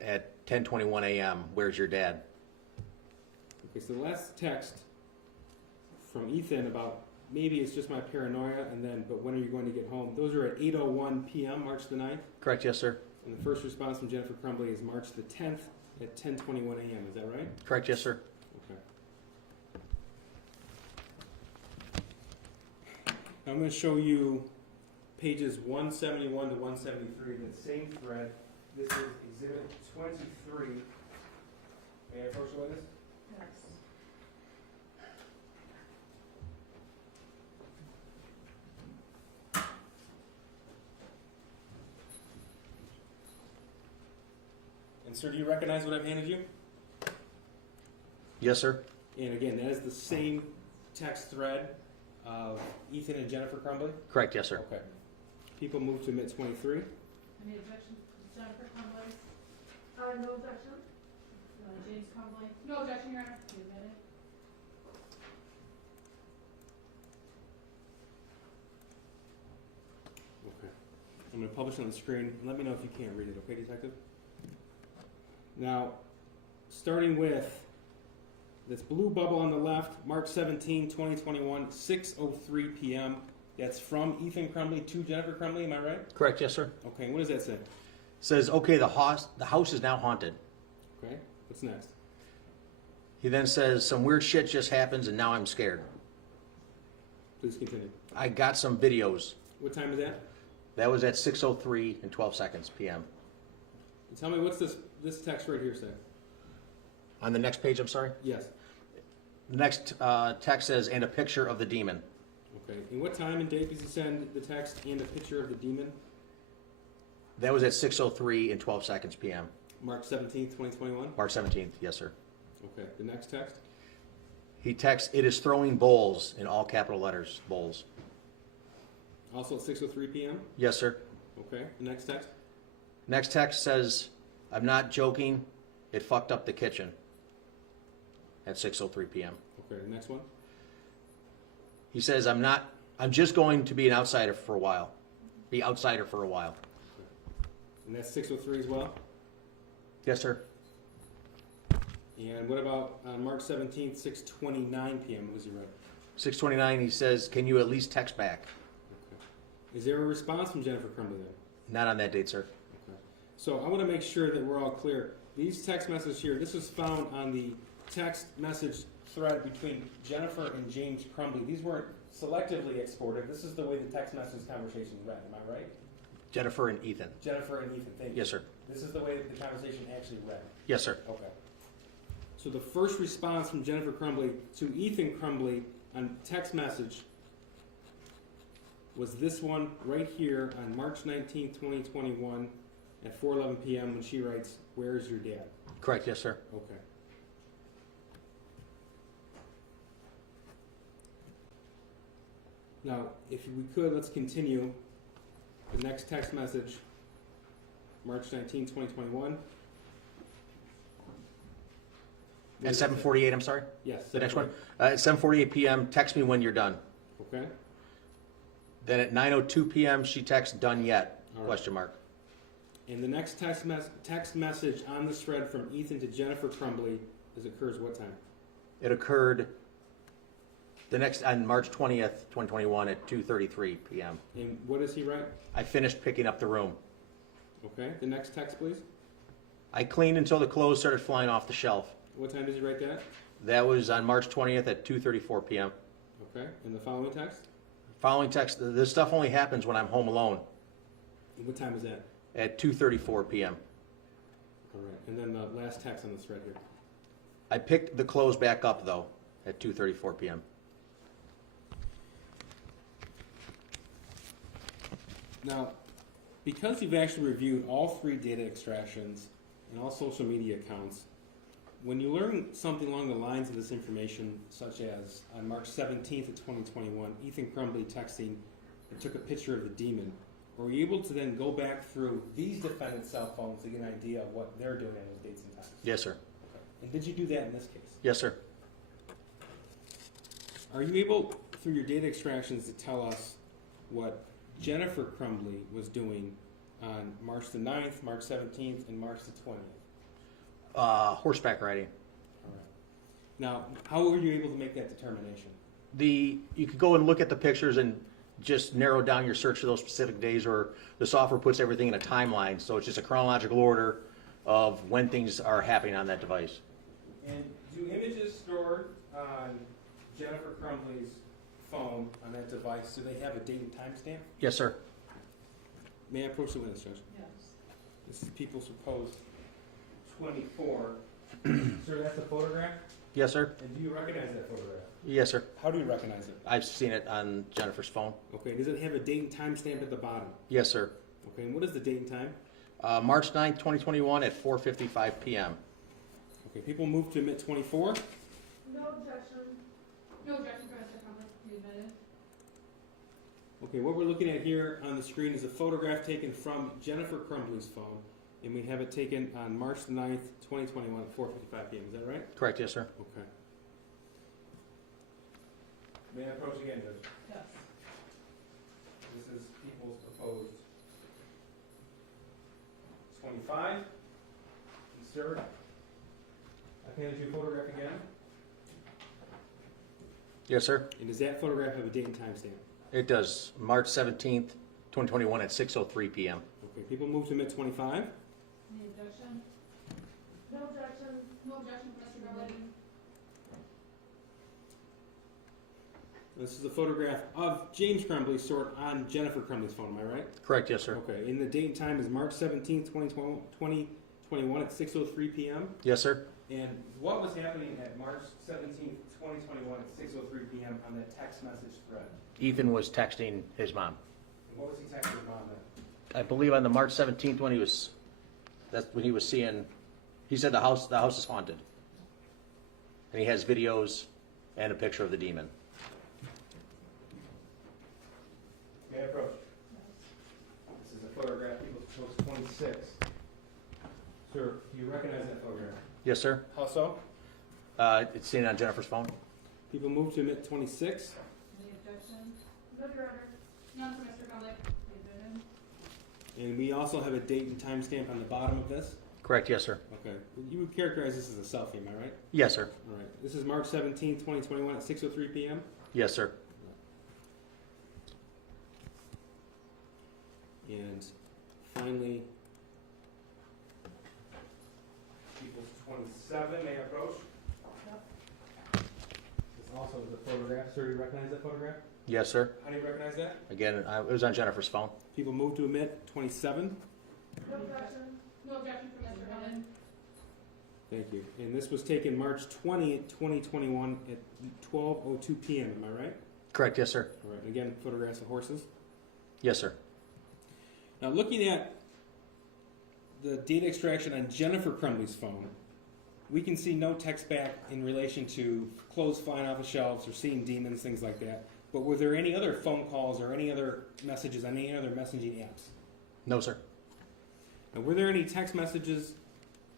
at 10:21 a.m. Where's your dad? Okay, so the last text from Ethan about maybe it's just my paranoia, and then, but when are you going to get home? Those are at 8:01 p.m., March the 9th. Correct, yes, sir. And the first response from Jennifer Crumbley is March the 10th at 10:21 a.m. Is that right? Correct, yes, sir. Okay. I'm going to show you pages 171 to 173, that same thread. This is Exhibit 23. May I approach the witness? Yes. And sir, do you recognize what I've handed you? Yes, sir. And again, that is the same text thread of Ethan and Jennifer Crumbley? Correct, yes, sir. Okay. People move to admit 23. Any objections to Jennifer Crumbley? No objection. James Crumbley? No objection, Your Honor. You admit it? Okay. I'm going to publish on the screen. Let me know if you can't read it, okay, Detective? Now, starting with this blue bubble on the left, March 17, 2021, 6:03 p.m. That's from Ethan Crumbley to Jennifer Crumbley, am I right? Correct, yes, sir. Okay, and what does that say? Says, okay, the house is now haunted. Okay, what's next? He then says, some weird shit just happens and now I'm scared. Please continue. I got some videos. What time is that? That was at 6:03 and 12 seconds p.m. And tell me, what's this text right here say? On the next page, I'm sorry? Yes. The next text says, and a picture of the demon. Okay, and what time and date does he send the text and a picture of the demon? That was at 6:03 and 12 seconds p.m. March 17th, 2021? March 17th, yes, sir. Okay, the next text? He texts, it is throwing bowls in all capital letters, bowls. Also at 6:03 p.m.? Yes, sir. Okay, the next text? Next text says, I'm not joking, it fucked up the kitchen. At 6:03 p.m. Okay, the next one? He says, I'm just going to be an outsider for a while. Be outsider for a while. And that's 6:03 as well? Yes, sir. And what about on March 17th, 6:29 p.m.? What does he write? 6:29, he says, can you at least text back? Okay. Is there a response from Jennifer Crumbley then? Not on that date, sir. Okay. So I want to make sure that we're all clear. These text messages here, this was found on the text message thread between Jennifer and James Crumbley. These weren't selectively exported. This is the way the text message conversation read. Am I right? Jennifer and Ethan. Jennifer and Ethan, thank you. Yes, sir. This is the way that the conversation actually read. Yes, sir. Okay. So the first response from Jennifer Crumbley to Ethan Crumbley on text message was this one right here on March 19th, 2021 at 4:11 p.m. when she writes, "Where's your dad?" Correct, yes, sir. Okay. Now, if we could, let's continue. The next text message, March 19, 2021. At 7:48, I'm sorry? Yes. The next one? At 7:48 p.m., text me when you're done. Okay. Then at 9:02 p.m., she texts, done yet, All right. question mark. And the next text message on this thread from Ethan to Jennifer Crumbley occurs what time? It occurred on March 20th, 2021 at 2:33 p.m. And what does he write? I finished picking up the room. Okay. The next text, please. I cleaned until the clothes started flying off the shelf. What time does he write that? That was on March 20th at 2:34 p.m. Okay. And the following text? Following text, this stuff only happens when I'm home alone. And what time is that? At 2:34 p.m. All right. And then the last text on this thread here. I picked the clothes back up, though, at 2:34 p.m. Now, because you've actually reviewed all 3 data extractions and all social media accounts, when you learn something along the lines of this information, such as on March 17th of 2021, Ethan Crumbley texting and took a picture of the demon, were you able to then go back through these defendants' cell phones to get an idea of what they're doing on those dates and times? Yes, sir. Okay. And did you do that in this case? Yes, sir. Are you able, through your data extractions, to tell us what Jennifer Crumbley was doing on March the 9th, March 17th, and March the 20th? Horseback riding. All right. Now, how were you able to make that determination? You could go and look at the pictures and just narrow down your search for those specific days, or the software puts everything in a timeline, so it's just a chronological order of when things are happening on that device. And do images stored on Jennifer Crumbley's phone on that device, do they have a date and time stamp? Yes, sir. May I approach the witness, Judge? Yes. This is People's Proposed 24. Sir, that's a photograph? Yes, sir. And do you recognize that photograph? Yes, sir. How do you recognize it? I've seen it on Jennifer's phone. Okay, does it have a date and time stamp at the bottom? Yes, sir. Okay, and what is the date and time? March 9th, 2021 at 4:55 p.m. Okay, people move to admit 24. No objection. No objection from Mr. Crumbley. You admitted. Okay, what we're looking at here on the screen is a photograph taken from Jennifer Crumbley's phone, and we have it taken on March 9th, 2021 at 4:55 p.m. Is that right? Correct, yes, sir. Okay. May I approach again, Judge? Yes. This is people's proposed 25. And sir, I handed you a photograph again. Yes, sir. And does that photograph have a date and time stamp? It does. March 17th, 2021 at 6:03 p.m. Okay, people move to admit 25. Any objection? No objection. No objection from Mr. Crumbley. This is a photograph of James Crumbley stored on Jennifer Crumbley's phone, am I right? Correct, yes, sir. Okay, and the date and time is March 17th, 2021 at 6:03 p.m. Yes, sir. And what was happening at March 17th, 2021 at 6:03 p.m. on that text message thread? Ethan was texting his mom. And what was he texting his mom then? I believe on the March 17th that's when he was seeing, he said the house is haunted. And he has videos and a picture of the demon. May I approach? This is a photograph, people's post 26. Sir, do you recognize that photograph? Yes, sir. How so? It's seen on Jennifer's phone. People move to admit 26. Any objection? No, Your Honor. None from Mr. Crumbley. You admitted? And we also have a date and time stamp on the bottom of this. Correct, yes, sir. Okay. You would characterize this as a selfie, am I right? Yes, sir. All right. This is March 17th, 2021 at 6:03 p.m. Yes, sir. And finally, people's 27, may I approach? This also is a photograph. Sir, do you recognize that photograph? Yes, sir. How do you recognize that? Again, it was on Jennifer's phone. People move to admit 27. No objection. No objection from Mr. Crumbley. Thank you. And this was taken March 20th, 2021 at 12:02 p.m. Am I right? Correct, yes, sir. All right. Again, photographs of horses. Yes, sir. Now, looking at the data extraction on Jennifer Crumbley's phone, we can see no text back in relation to clothes flying off the shelves or seeing demons, things like that. But were there any other phone calls or any other messages on any other messaging apps? No, sir. And were there any text messages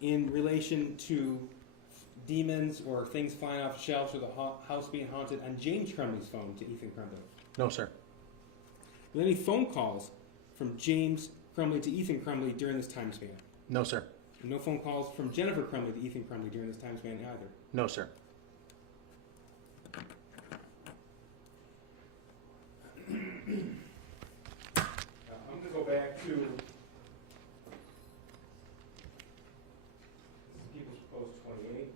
in relation to demons or things flying off shelves or the house being haunted on James Crumbley's phone to Ethan Crumbley? No, sir. Were there any phone calls from James Crumbley to Ethan Crumbley during this time span? No, sir. And no phone calls from Jennifer Crumbley to Ethan Crumbley during this time span either? No, sir. I'm going to go back to People's Post 28.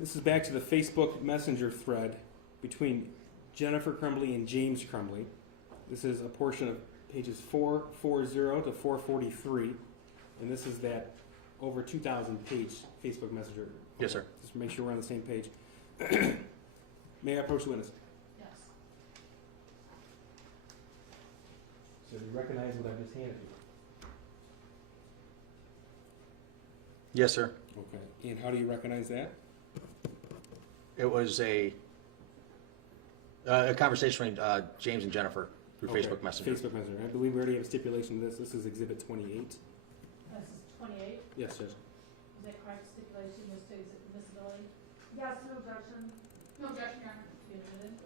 This is back to the Facebook Messenger thread between Jennifer Crumbley and James Crumbley. This is a portion of pages 440 to 443, and this is that over 2,000 page Facebook Messenger. Yes, sir. Just make sure we're on the same page. May I approach the witness? Yes. So do you recognize what I just handed you? Yes, sir. Okay. And how do you recognize that? It was a conversation between James and Jennifer through Okay. Facebook Messenger. Facebook Messenger. I believe we already have a stipulation of this. This is Exhibit 28. This is 28. Yes, Judge. Is that correct stipulation as to admissibility? Yes, no objection. No objection, Your Honor. You admitted?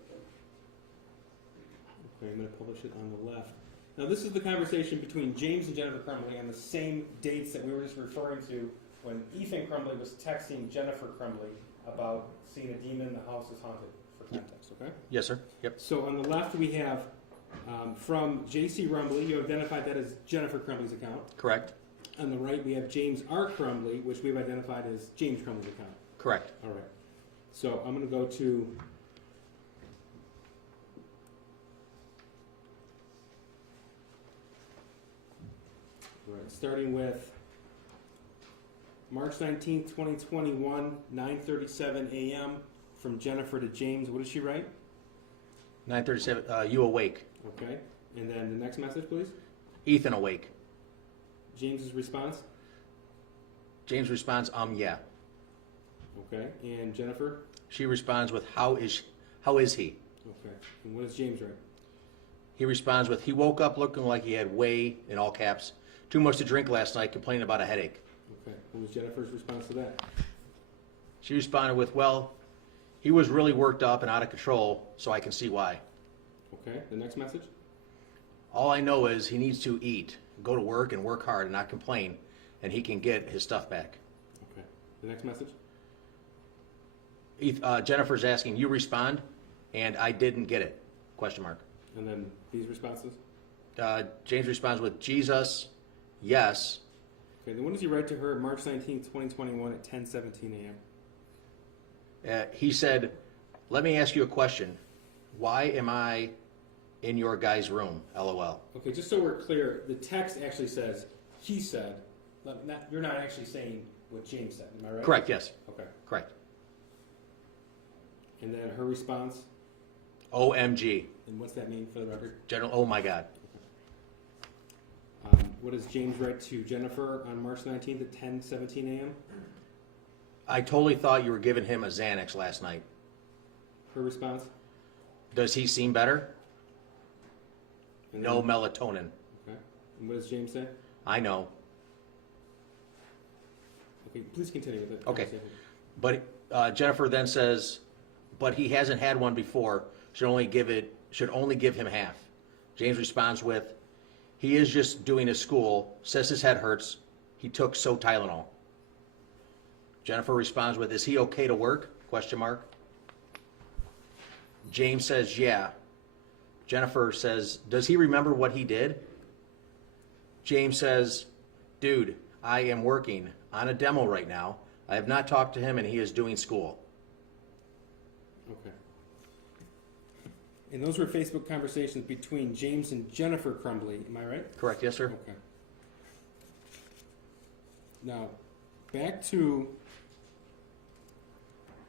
Okay, I'm going to publish it on the left. Now, this is the conversation between James and Jennifer Crumbley on the same dates that we were just referring to when Ethan Crumbley was texting Jennifer Crumbley about seeing a demon, the house is haunted, for context, okay? Yes, sir. Yep. So on the left we have from J.C. Rumbley, you identified that as Jennifer Crumbley's account. Correct. On the right we have James R. Crumbley, which we've identified as James Crumbley's account. Correct. All right. So I'm going to go to starting with March 19th, 2021, 9:37 a.m. from Jennifer to James. What did she write? 9:37, you awake. Okay, and then the next message, please. Ethan awake. James's response. James responds, yeah. Okay, and Jennifer. She responds with, how is he? Okay, and what does James write? He responds with, he woke up looking like he had way, in all caps, too much to drink last night, complaining about a headache. Okay, what was Jennifer's response to that? She responded with, well, he was really worked up and out of control, so I can see why. Okay, the next message. All I know is he needs to eat, go to work and work hard and not complain, and he can get his stuff back. Okay, the next message. Jennifer's asking, you respond, and I didn't get it, question mark. And then these responses. James responds with, Jesus, yes. Okay, then when does he write to her? March 19th, 2021 at 10:17 a.m. He said, let me ask you a question. Why am I in your guy's room? LOL. Okay, just so we're clear, the text actually says, he said. You're not actually saying what James said, am I right? Correct, yes. Okay. Correct. And then her response? OMG. And what's that mean for the record? General, oh my God. What does James write to Jennifer on March 19th at 10:17 a.m.? I totally thought you were giving him a Xanax last night. Her response? Does he seem better? And No then- melatonin. Okay. And what does James say? I know. Okay, please continue with it. Okay. But Jennifer then says, but he hasn't had one before. Should only give him half. James responds with, he is just doing his school, says his head hurts. He took so Tylenol. Jennifer responds with, is he okay to work? Question mark. James says, yeah. Jennifer says, does he remember what he did? James says, dude, I am working on a demo right now. I have not talked to him and he is doing school. Okay. And those were Facebook conversations between James and Jennifer Crumbley, am I right? Correct, yes, sir. Okay. Now, back to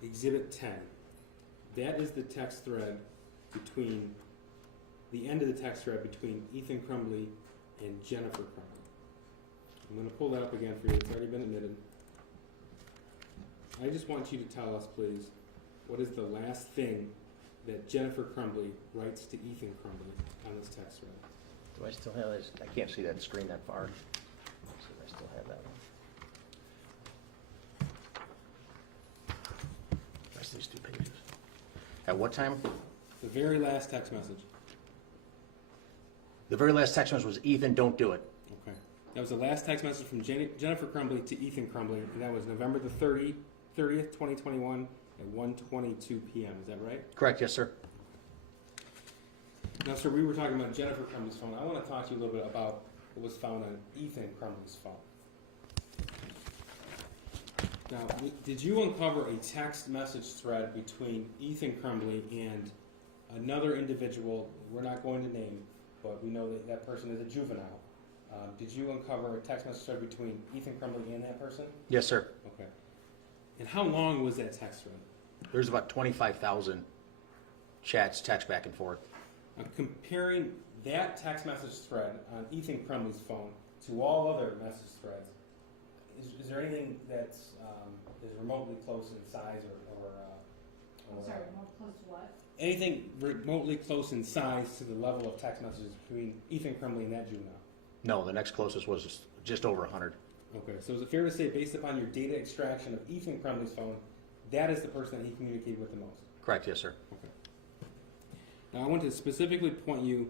Exhibit 10. That is the text thread between, the end of the text thread between Ethan Crumbley and Jennifer Crumbley. I'm going to pull that up again for you. It's already been admitted. I just want you to tell us, please, what is the last thing that Jennifer Crumbley writes to Ethan Crumbley on this text thread? Do I still have this? I can't see that screen that far. Let's see if I still have that one. That's these two pages. At what time? The very last text message. The very last text message was, Ethan, don't do it. Okay. That was the last text message from Jennifer Crumbley to Ethan Crumbley, and that was November the 30th, 2021 at 1:22 p.m. Is that right? Correct, yes, sir. Now, sir, we were talking about Jennifer Crumbley's phone. I want to talk to you a little bit about what was found on Ethan Crumbley's phone. Now, did you uncover a text message thread between Ethan Crumbley and another individual we're not going to name, but we know that that person is a juvenile? Did you uncover a text message thread between Ethan Crumbley and that person? Yes, sir. Okay. And how long was that text thread? There's about 25,000 chats, text back and forth. Comparing that text message thread on Ethan Crumbley's phone to all other message threads, is there anything that's is remotely close in size I'm sorry, more close to what? anything remotely close in size to the level of text messages between Ethan Crumbley and that juvenile? No, the next closest was just over 100. Okay, so is it fair to say, based upon your data extraction of Ethan Crumbley's phone, that is the person that he communicated with the most? Correct, yes, sir. Okay. Now, I want to specifically point you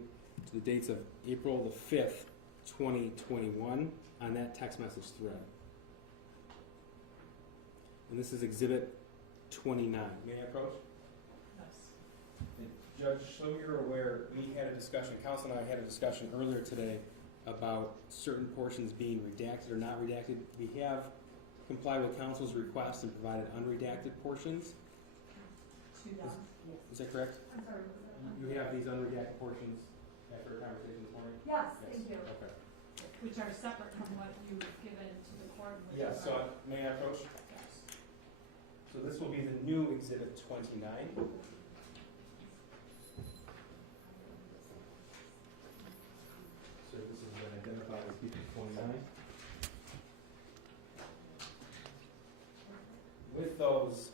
to the dates of April the 5th, 2021 on that text message thread. And this is Exhibit 29. May I approach? Yes. Judge, so you're aware, we had a discussion, Counsel and I had a discussion earlier today about certain portions being redacted or not redacted. We have complied with Counsel's request and provided unredacted portions. Is that correct? I'm sorry, You have these unredacted portions after a conversation this morning? Yes, thank you. Okay. Which are separate from what you've given to the court. which Yes, is so our- may I approach? Yes. So this will be the new Exhibit 29. speak to 29. With those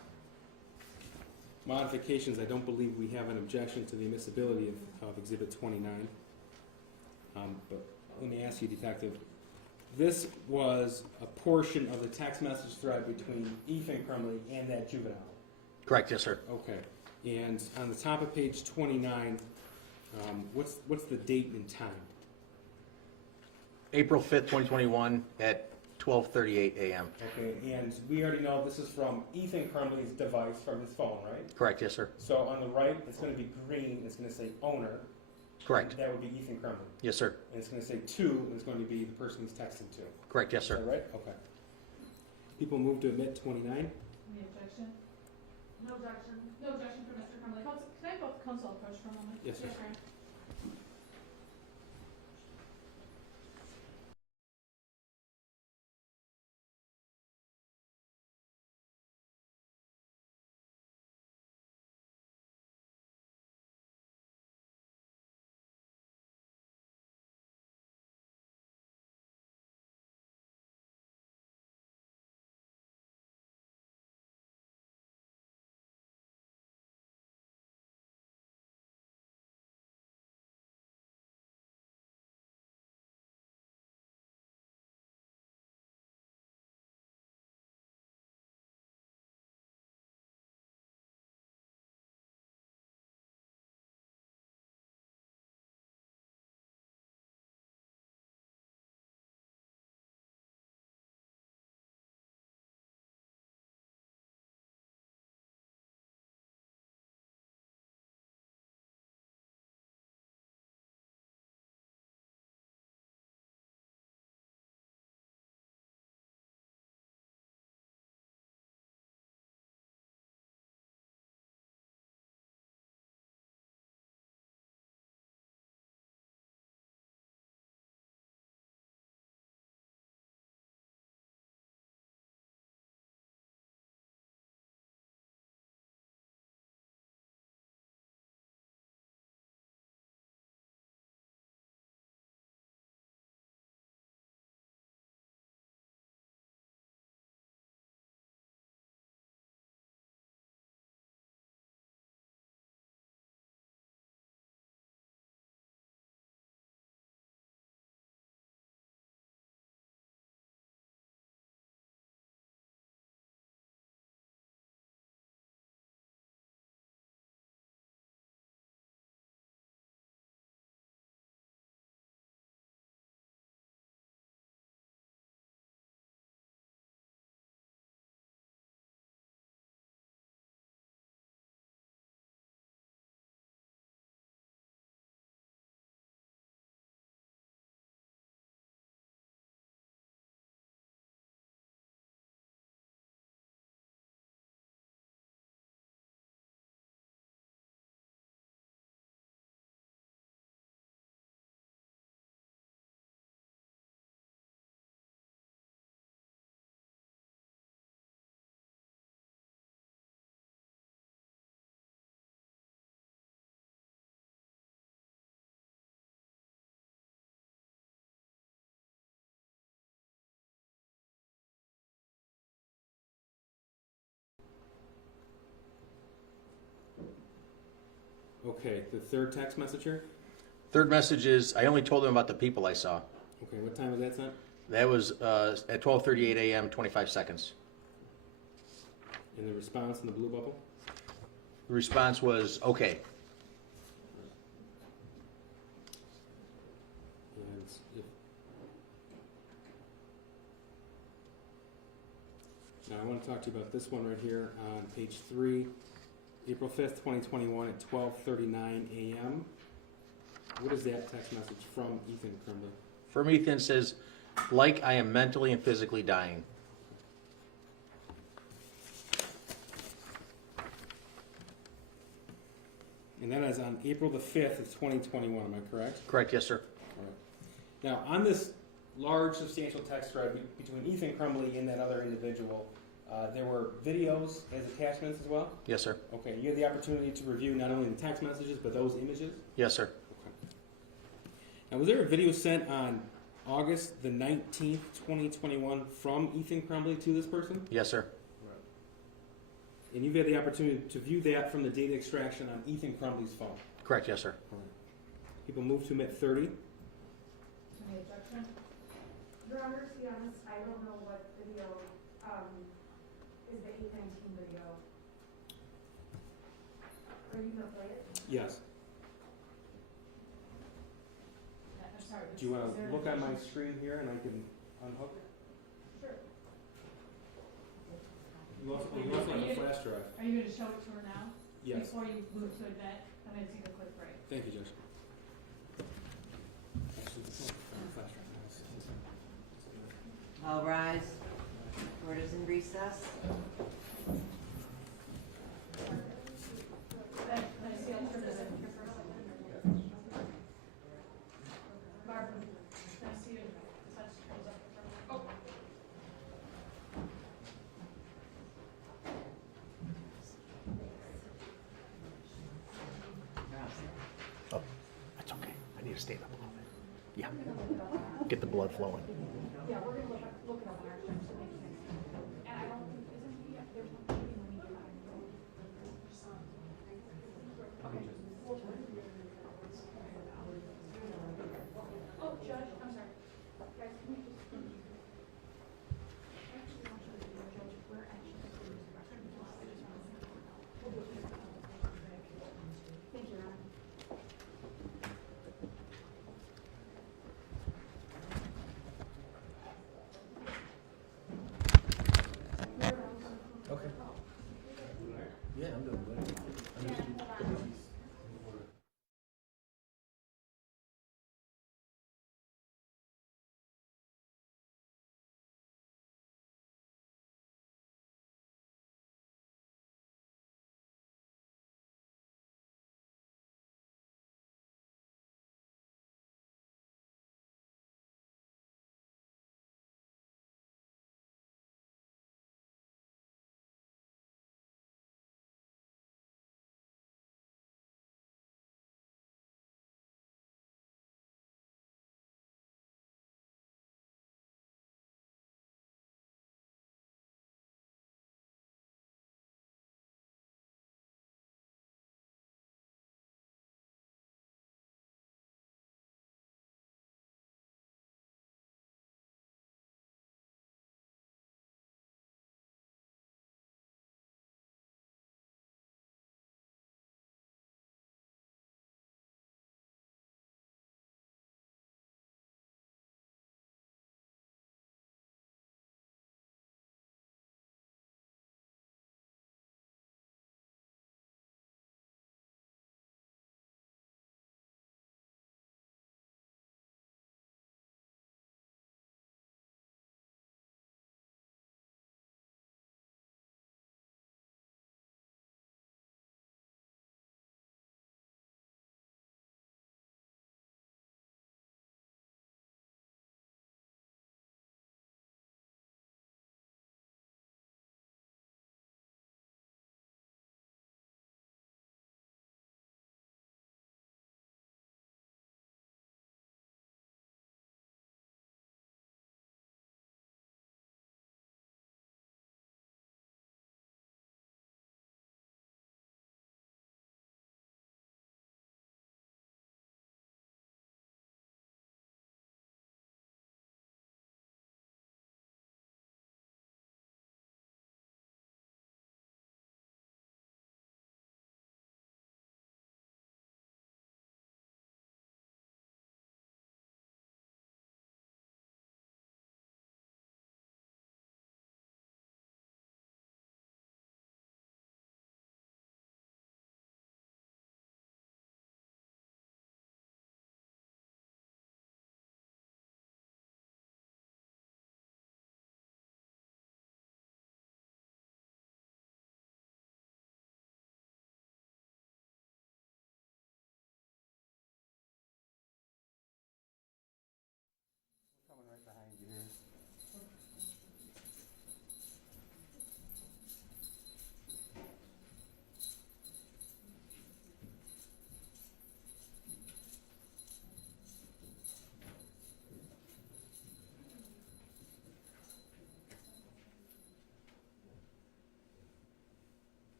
modifications, I don't believe we have an objection to the admissibility of Exhibit 29. But let me ask you, Detective, this was a portion of the text message thread between Ethan Crumbley and that juvenile. Correct, yes, sir. Okay. And on the top of page 29, what's the date and time? April 5th, 2021 at 12:38 a.m. Okay, and we already know this is from Ethan Crumbley's device from his phone, right? Correct, yes, sir. So on the right, it's going to be green, it's going to say owner. Correct. That would be Ethan Crumbley. Yes, sir. And it's going to say to, and it's going to be the person he's texting to. Correct, yes, Is sir. that right? Okay. People move to admit 29. Any objection? No objection. No objection for Mr. Crumbley. Can I have both counsel approach for a moment? Yes, sir. Okay, the third text message here? Third message is, I only told them about the people I saw. Okay, what time was that sent? That was at 12:38 a.m., 25 seconds. And the response in the blue bubble? The response was, okay. And if, now I want to talk to you about this one right here on page 3, April 5th, 2021 at 12:39 a.m. What is that text message from Ethan Crumbley? From Ethan says, like I am mentally and physically dying. And that is on April the 5th of 2021, am I correct? Correct, yes, sir. All right. Now, on this large, substantial text thread between Ethan Crumbley and that other individual, there were videos as attachments as well? Yes, sir. Okay, you had the opportunity to review not only the text messages, but those images? Yes, sir. Okay. Now, was there a video sent on August the 19th, 2021, from Ethan Crumbley to this person? Yes, sir. And you've had the opportunity to view that from the data extraction on Ethan Crumbley's phone. Correct, yes, sir. People move to omit 30. Any objection? Your Honor, to be honest, I don't know what video, is the 819 video. Are you gonna play it? Yes. I'm sorry. Do you want is there to an look on my objection? screen here and I can unhook it? Sure. You also have a flash drive. Are you gonna show it to her now? Yes. Before you move to admit, I'm gonna take a quick break. Thank you, Judge. Actually, flash drive. All rise. Court is in recess. Can I see a picture of the signature first? Barbara, can I see you touch those up first? Oh. Oh, that's okay. I need to stand up a little bit. Yeah. Get the blood flowing. Yeah, we're gonna look it up on our sheet to make sure. And I don't think, isn't he, there's one thing when we get back. Okay. Oh, Judge, I'm sorry. Guys, can we just? Actually, I'll show you, Judge, we're actually. We'll do it. Thank you, Your Honor.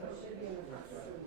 So it should be in the front.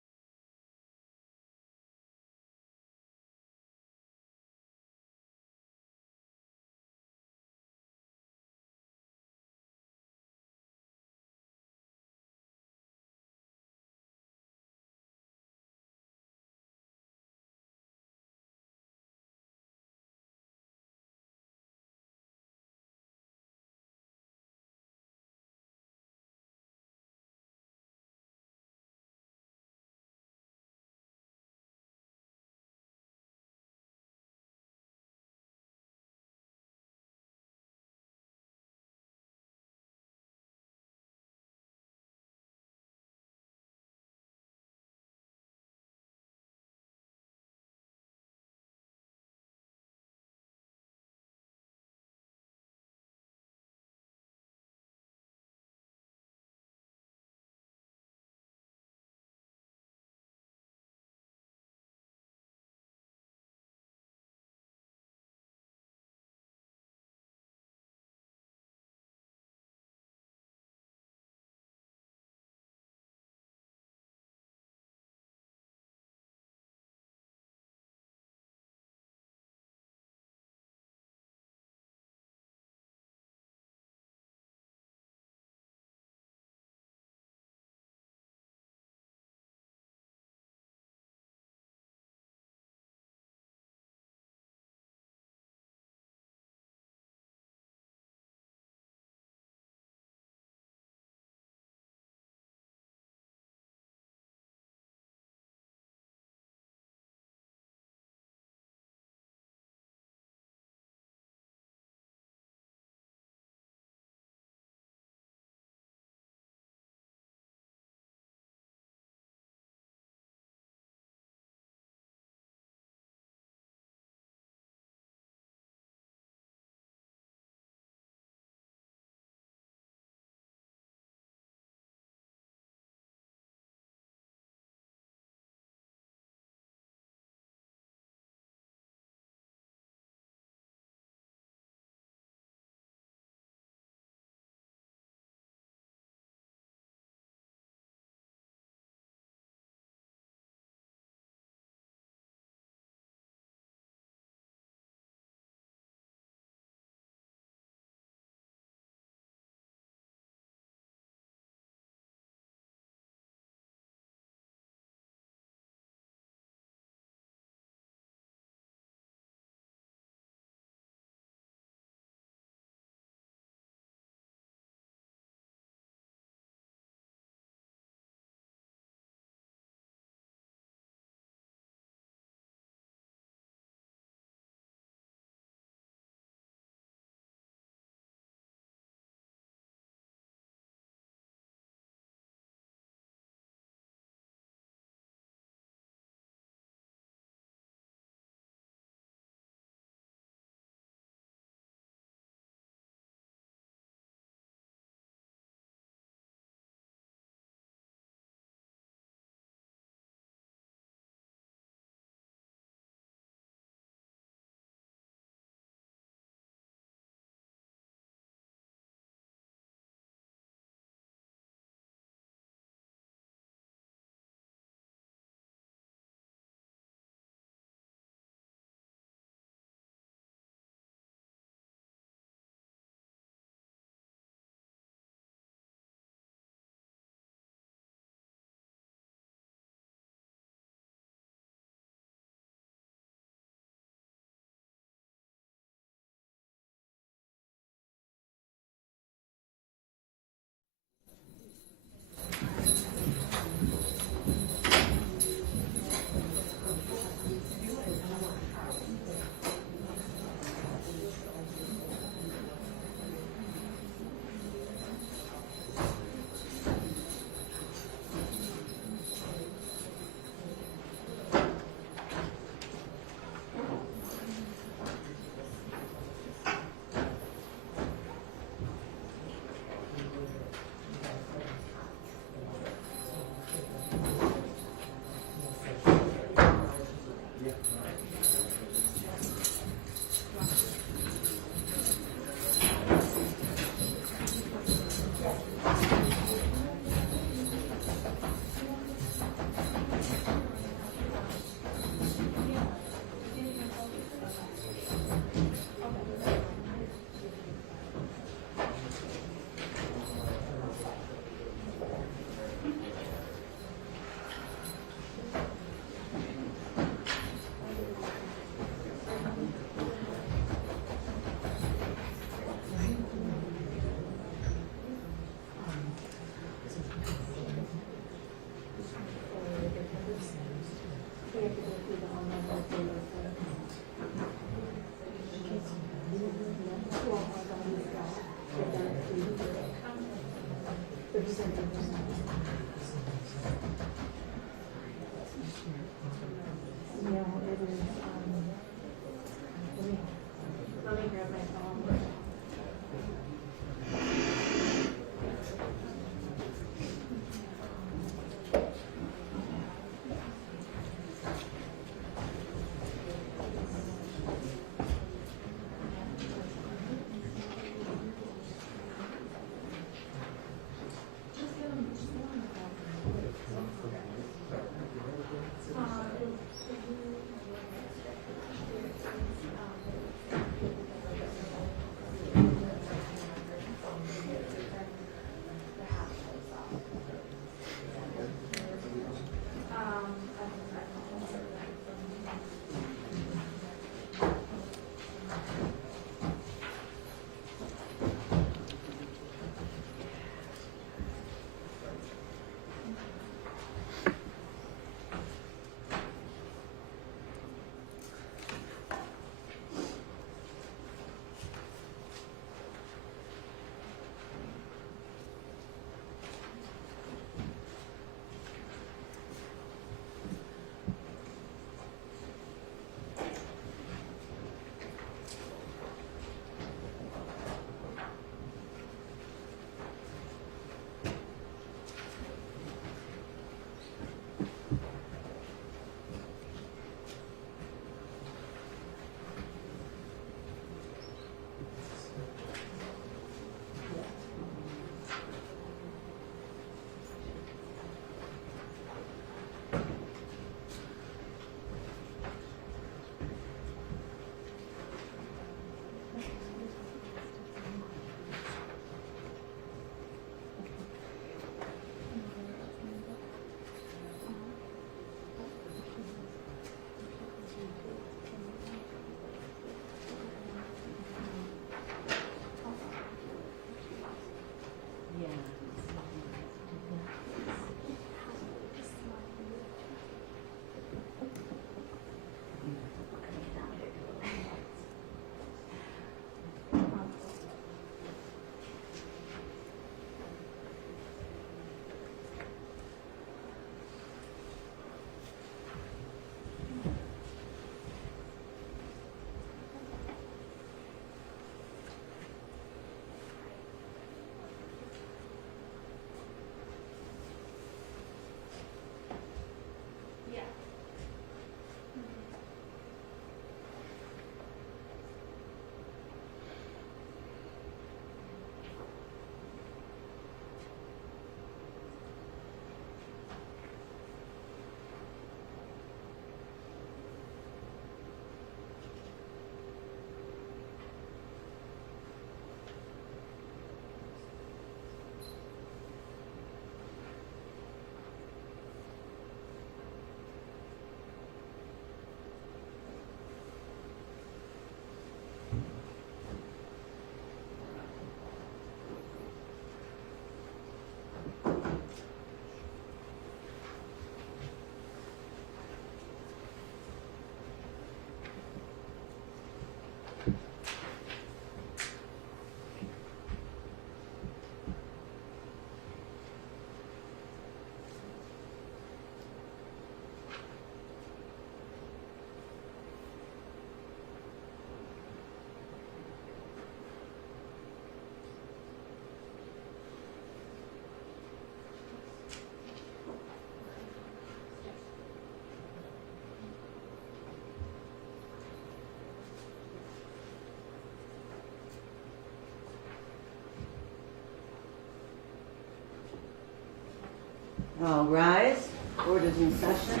All rise. Board is in session.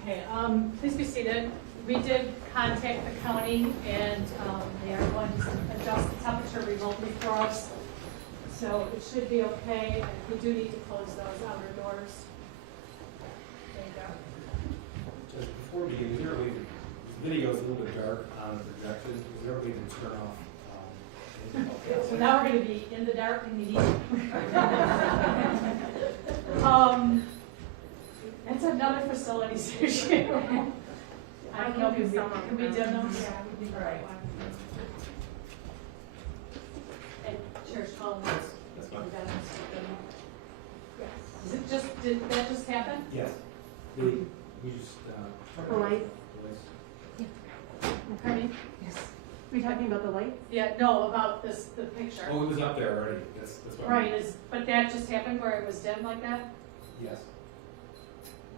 Okay, please be seated. We did contact the county and they are going to adjust the temperature remotely for us. So it should be okay. We do need to close those outer doors. There you go. Just before we begin, is there a way to, the video is a little bit dark on the projection, is there a way to turn off? So now we're going to be in the dark and the heat. That's another facilities issue. I don't know if can we dim them? Yeah, we can. All right. And Chair Collins. That's fine. Is it just, did that just happen? Yes. We just, The light? Pardon me? Yes. Are you talking about the light? Yeah, no, about this, the picture. Oh, it was up there already, that's what. Right, but that just happened where it was dim like that? Yes.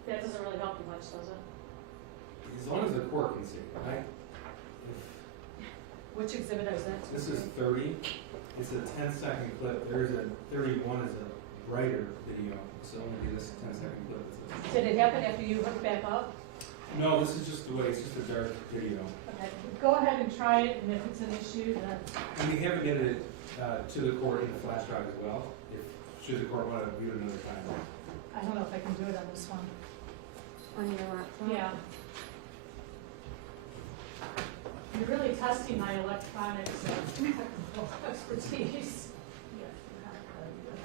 That doesn't really help you much, does it? As long as the court can see, right? Which exhibit is that? This is 30, it's a 10-second clip, there's a 31 is a brighter video, so only be this 10-second clip. Did it happen after you hooked back up? No, this is just the way, it's just a dark video. Okay, go ahead and try it, and if it's an issue, then. And we haven't get it to the court in the flash drive as well, should the court want to view it another time. I don't know if I can do it on this one. On your laptop? Yeah. You're really testing my electronics technical expertise.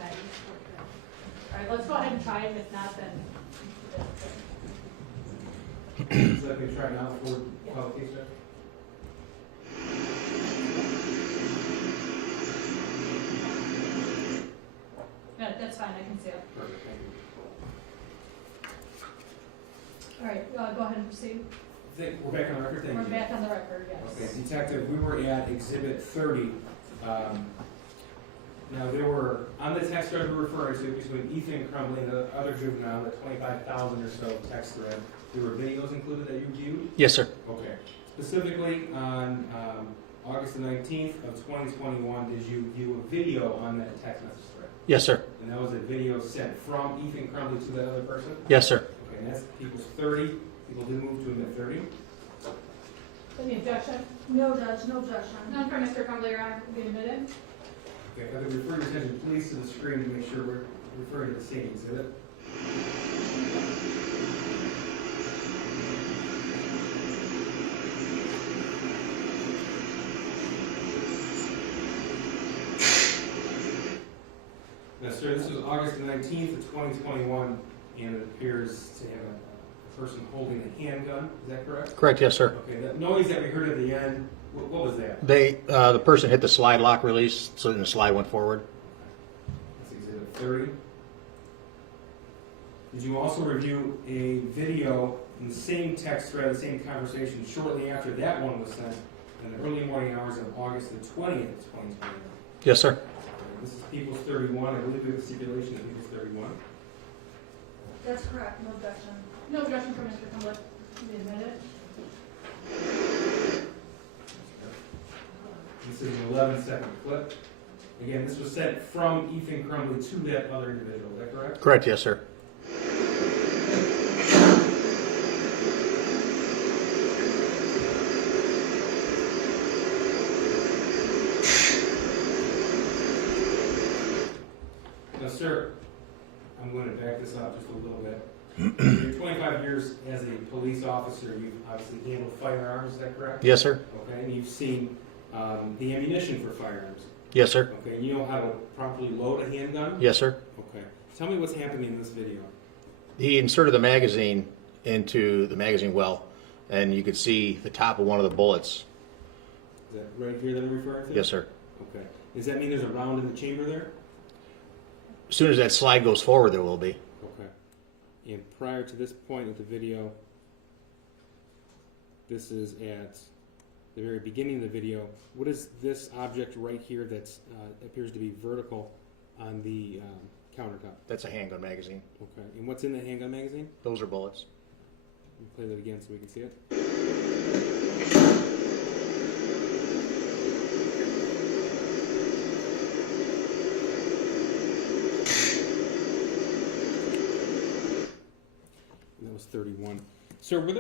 Okay. All right, let's go ahead and try it. If not, then. So let me try now for public case, Judge? No, that's fine. I can see it. Perfect, thank you. All right, go ahead and proceed. We're back on the record, thank you. We're back on the record, yes. Okay, Detective, we were at Exhibit 30. Now, there were, on the text thread we're referring to, between Ethan Crumbley and the other juvenile, the 25,000 or so text thread, there were videos included that you viewed? Yes, sir. Okay. Specifically, on August the 19th of 2021, did you view a video on that text message thread? Yes, sir. And that was a video sent from Ethan Crumbley to that other person? Yes, sir. Okay, and that's people's 30. People do move to admit 30. Any objection? No, Judge, no objection. None for Mr. Crumbley, Your Honor. Be admitted. Okay, if I could refer your attention please to the screen to make sure we're referring to the same exhibit. Now, sir, this was August 19th of 2021, and it appears to have a person holding a handgun. Is that correct? Correct, yes, sir. Okay, that noise that we heard at the end, what was that? The person hit the slide lock release, so then the slide went forward. That's exhibit 30. Did you also review a video in the same text thread, the same conversation, shortly after that one was sent, in the early morning hours of August the 20th, 2021? Yes, sir. This is People's 31. I believe we have a stipulation of People's 31. That's correct, no objection. No objection for Mr. Crumbley. Be admitted. This is an 11-second clip. Again, this was sent from Ethan Crumbley to that other individual. Is that correct? Correct, yes, sir. Now, sir, I'm going to back this up just a little bit. You're 25 years as a police officer. You've obviously handled firearms. Is that correct? Yes, sir. Okay, and you've seen the ammunition for firearms. Yes, sir. Okay, and you know how to properly load a handgun? Yes, sir. Okay. Tell me what's happening in this video. He inserted the magazine into the magazine well, and you could see the top of one of the bullets. Is that right here that I'm referring to? Yes, sir. Okay. Does that mean there's a round in the chamber there? As soon as that slide goes forward, there will be. Okay. And prior to this point of the video, this is at the very beginning of the video. What is this object right here that appears to be vertical on the countertop? That's a handgun magazine. Okay. And what's in the handgun magazine? Those are bullets. Let me play that again so we can see it. And that was 31. Sir, was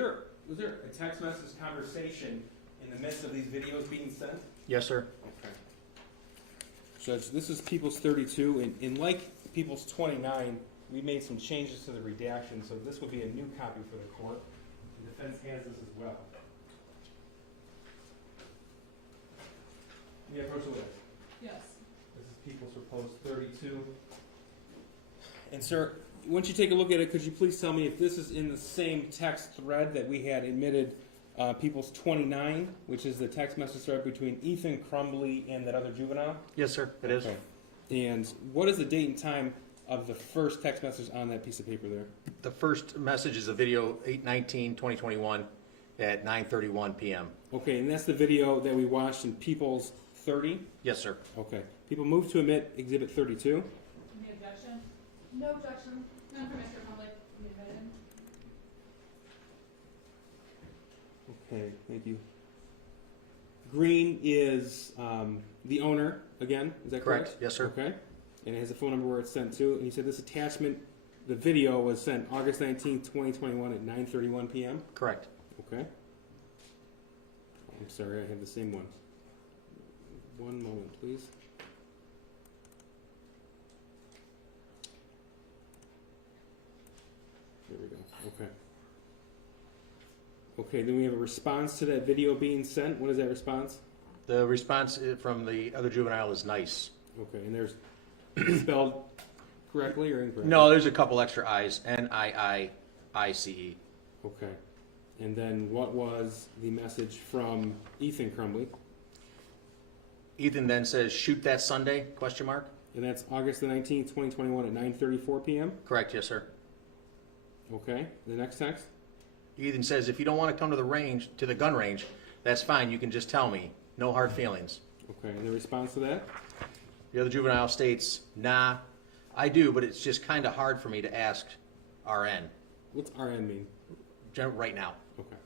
there a text message conversation in the midst of these videos being sent? Yes, sir. Okay. Judge, this is People's 32, and like People's 29, we made some changes to the redaction, so this would be a new copy for the court. The defense has this as well. Any approach to it? Yes. This is People's proposed 32. And sir, once you take a look at it, could you please tell me if this is in the same text thread that we had admitted People's 29, which is the text message thread between Ethan Crumbley and that other juvenile? Yes, sir. It is. Okay. And what is the date and time of the first text message on that piece of paper there? The first message is a video 8/19/2021 at 9:31 p.m. Okay, and that's the video that we watched in People's 30? Yes, sir. Okay. People move to admit Exhibit 32. Any objection? No objection. None for Mr. Crumbley. Be admitted. Okay, thank you. Green is the owner, again, is that correct? Correct. Yes, sir. Okay. And it has a phone number where it's sent to. And you said this attachment, the video was sent August 19th, 2021 at 9:31 p.m.? Correct. Okay. I'm sorry, I have the same one. One moment, please. There we go. Okay. Okay, then we have a response to that video being sent. What is that response? The response from the other juvenile is nice. Okay, and there's spelled correctly or incorrectly? No, there's a couple extra I's. N-I-I-I-C-E. Okay. And then what was the message from Ethan Crumbley? Ethan then says, "Shoot that Sunday?" ? And that's August the 19th, 2021 at 9:34 p.m.? Correct, yes, sir. Okay. The next text? Ethan says, "If you don't want to come to the gun range, that's fine. You can just tell me. No hard feelings." Okay. And the response to that? The other juvenile states, "Nah, I do, but it's just kind of hard for me to ask RN." What's RN mean? Right now. Okay.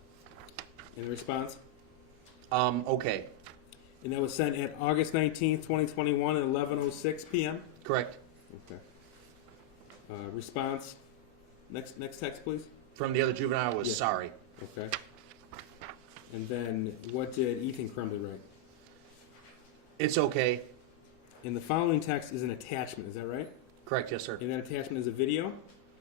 And the response? Okay. And that was sent at August 19th, 2021 at 11:06 p.m.? Correct. Response. Next text, please. From the other juvenile was Yeah. sorry. Okay. And then what did Ethan Crumbley write? It's okay. And the following text is an attachment, is that right? Correct, yes, sir. And that attachment is a video?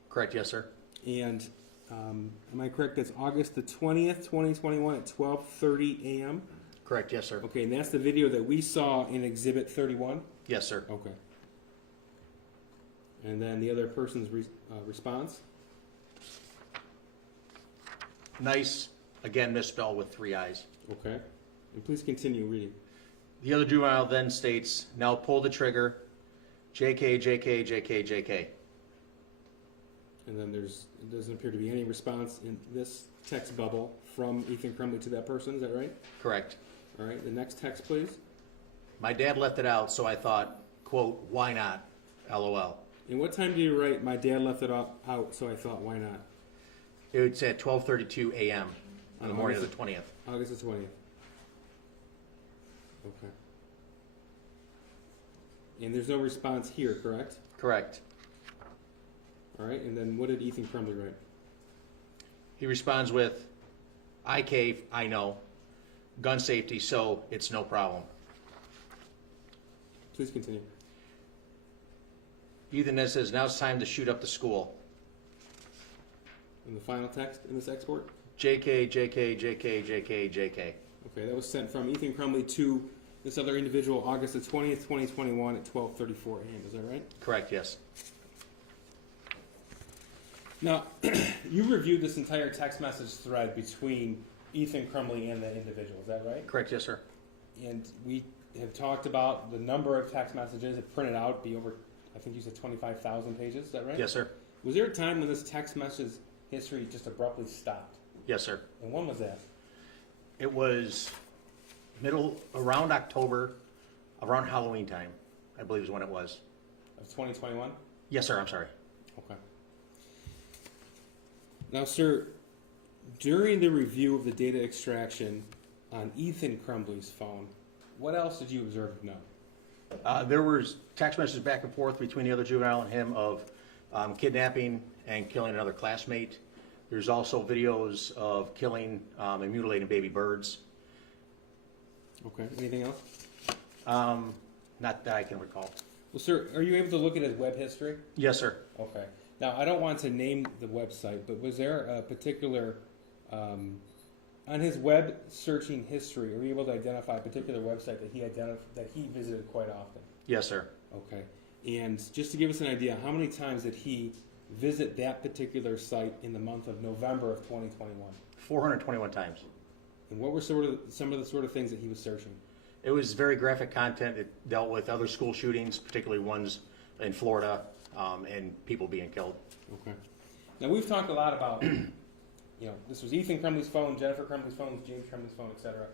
Correct, yes, sir. And am I correct, that's August the 20th, 2021 at 12:30 a.m.? Correct, yes, sir. Okay, and that's the video that we saw in Exhibit 31? Yes, sir. Okay. And then the other person's response? Nice, again misspelled with 3 I's. Okay. And please continue reading. The other juvenile then states, now pull the trigger, JK, JK, JK, JK. And then it doesn't appear to be any response in this text bubble from Ethan Crumbley to that person, is that right? Correct. All right, the next text, please. My dad left it out, so I thought, quote, why not? LOL. And what time do you write, my dad left it out, so I thought, why not? It's at 12:32 a.m. on the morning of the 20th. August the 20th. Okay. And there's no response here, correct? Correct. All right, and then what did Ethan Crumbley write? He responds with, I cave, I know. Gun safety, so it's no problem. Please continue. Ethan then says, now it's time to shoot up the school. And the final text in this export? JK, JK, JK, JK, JK. Okay, that was sent from Ethan Crumbley to this other individual August the 20th, 2021 at 12:34 a.m. Is that right? Correct, yes. Now, you reviewed this entire text message thread between Ethan Crumbley and the individual, is that right? Correct, yes, sir. And we have talked about the number of text messages that printed out be over, I think you said 25,000 pages, is that right? Yes, sir. Was there a time when this text message history just abruptly stopped? Yes, sir. And when was that? It was around October, around Halloween time, I believe is when it was. Of 2021? Yes, sir, I'm sorry. Okay. Now, sir, during the review of the data extraction on Ethan Crumbley's phone, what else did you observe of note? There was text messages back and forth between the other juvenile and him of kidnapping and killing another classmate. There's also videos of killing and mutilating baby birds. Okay. Anything else? Not that I can recall. Well, sir, are you able to look at his web history? Yes, sir. Okay. Now, I don't want to name the website, but was there a particular, on his web searching history, were you able to identify a particular website that he visited quite often? Yes, sir. Okay. And just to give us an idea, how many times did he visit that particular site in the month of November of 2021? 421 times. And what were some of the sort of things that he was searching? It was very graphic content. It dealt with other school shootings, particularly ones in Florida, and people being killed. Okay. Now, we've talked a lot about, this was Ethan Crumbley's phone, Jennifer Crumbley's phone, James Crumbley's phone, etc.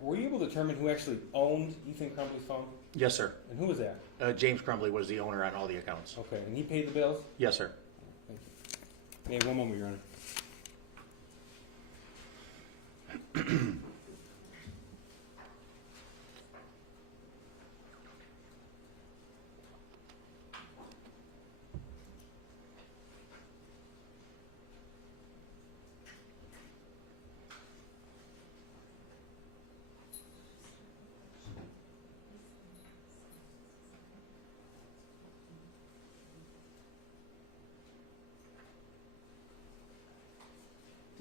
Were you able to determine who actually owned Ethan Crumbley's phone? Yes, sir. And who was that? James Crumbley was the owner on all the accounts. Okay, and he paid the bills? Yes, sir. Thank you. May I have one moment, Your Honor?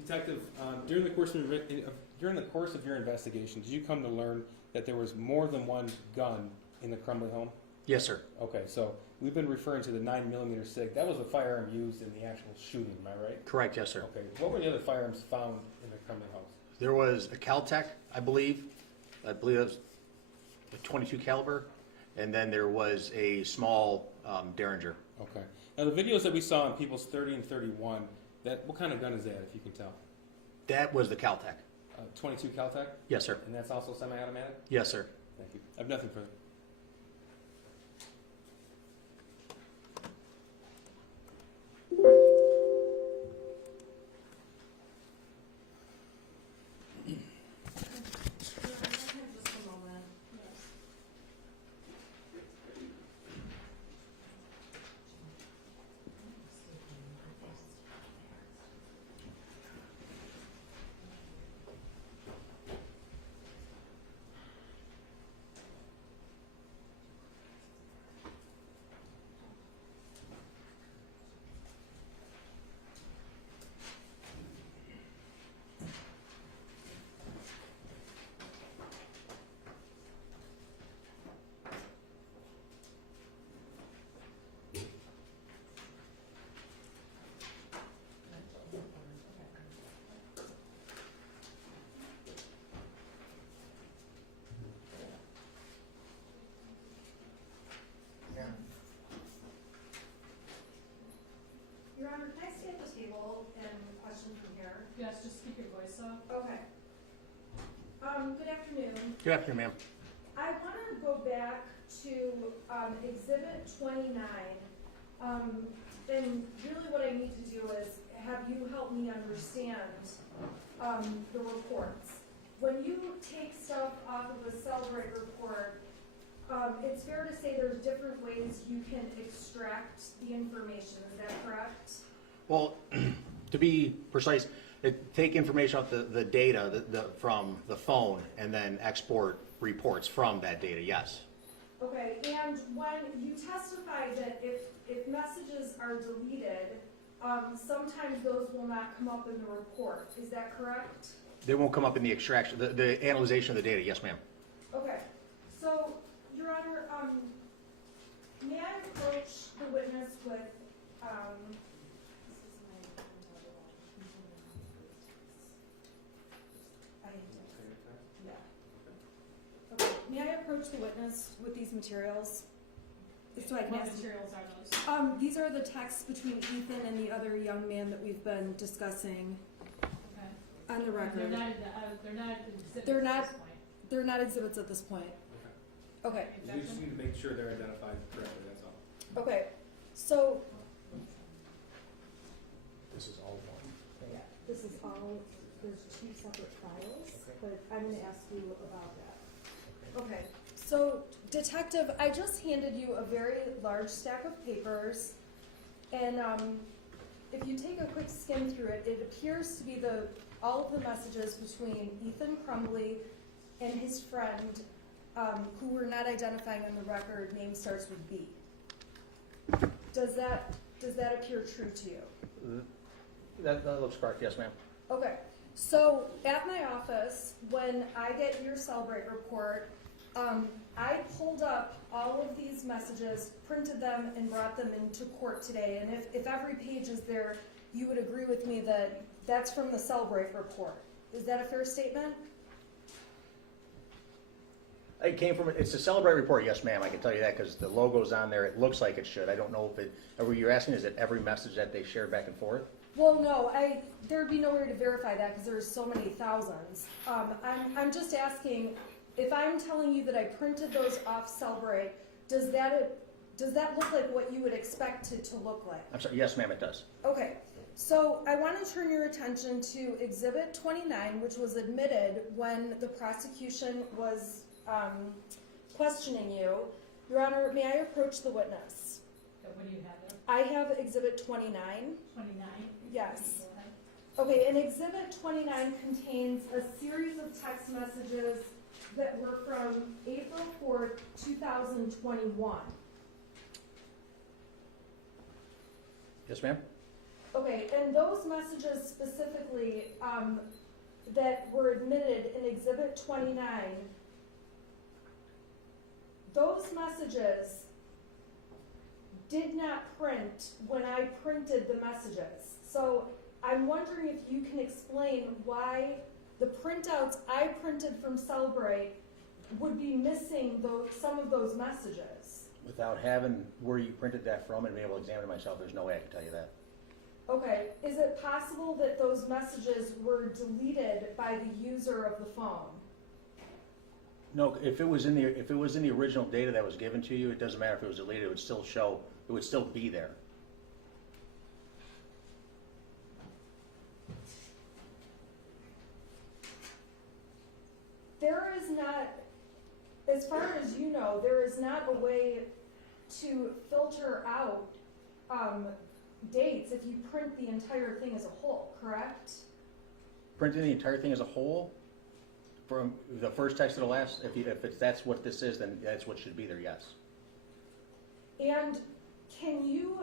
Detective, during the course of your investigation, did you come to learn that there was more than one gun in the Crumbley home? Yes, sir. Okay, so we've been referring to the 9mm SIG. That was the firearm used in the actual shooting, am I right? Correct, yes, sir. Okay, what were the other firearms found in the Crumbley house? There was a Caltech, I believe. I believe it was a 22 caliber, and then there was a small Derringer. Okay. Now the videos that we saw on People's 30 and 31, what kind of gun is that, if you can tell? That was the Caltech. 22 Caltech? Yes, sir. And that's also semi-automatic? Yes, sir. Thank you. I have nothing further. Good afternoon, ma'am. I want to go back to Exhibit 29. And really what I need to do is have you help me understand the reports. When you take stuff off of a Celebrate report, it's fair to say there's different ways you can extract the information. Is that correct? Well, to be precise, take information off the data from the phone and then export reports from that data, yes. Okay, and when you testify that if messages are deleted, sometimes those will not come up in the report. Is that correct? They won't come up in the extraction, the analyzation of the data, yes, ma'am. Okay, so, Your Honor, may I approach the witness with, Okay, may I approach the witness with these materials? So I can What ask materials are those? These are the texts between Ethan and the other young man that we've been discussing Okay. on the record. They're not exhibits They're at not- this point. They're not exhibits at this point. Okay. We just need to make sure they're identified correctly, that's all. Okay, so, This is all one. Yeah, this is all, there's two separate files, but I'm gonna ask you about that. okay, so Detective, I just handed you a very large stack of papers, and if you take a quick skim through it, it appears to be all of the messages between Ethan Crumbley and his friend, who we're not identifying on the record, name starts with B. Does that appear true to you? That looks correct, yes, ma'am. Okay, so at my office, when I get your Celebrate report, I pulled up all of these messages, printed them, and brought them into court today. And if every page is there, you would agree with me that that's from the Celebrate report. Is that a fair statement? It came from, it's a Celebrate report, yes, ma'am, I can tell you that, because the logo's on there, it looks like it should. I don't know if you're asking, is it every message that they shared back and forth? Well, no, there'd be no way to verify that because there's so many thousands. I'm just asking, if I'm telling you that I printed those off Celebrate, does that look like what you would expect it to look like? I'm sorry, yes, ma'am, it does. Okay, so I want to turn your attention to Exhibit 29, which was admitted when the prosecution was questioning you. Your Honor, may I approach the witness? What do you have there? I have Exhibit 29. 29? Yes. Go ahead. Okay, and Exhibit 29 contains a series of text messages that were from April 4th, 2021. Yes, ma'am? Okay, and those messages specifically that were admitted in Exhibit 29, those messages did not print when I printed the messages. So I'm wondering if you can explain why the printouts I printed from Celebrate would be missing some of those messages. Without having where you printed that from and being able to examine it myself, there's no way I can tell you that. Okay, is it possible that those messages were deleted by the user of the phone? No, if it was in the original data that was given to you, it doesn't matter if it was deleted, it would still show, it would still be there. There is not, as far as you know, there is not a way to filter out dates if you print the entire thing as a whole, correct? Printing the entire thing as a whole, from the first text to the last, that's what this is, then that's what should be there, yes. And can you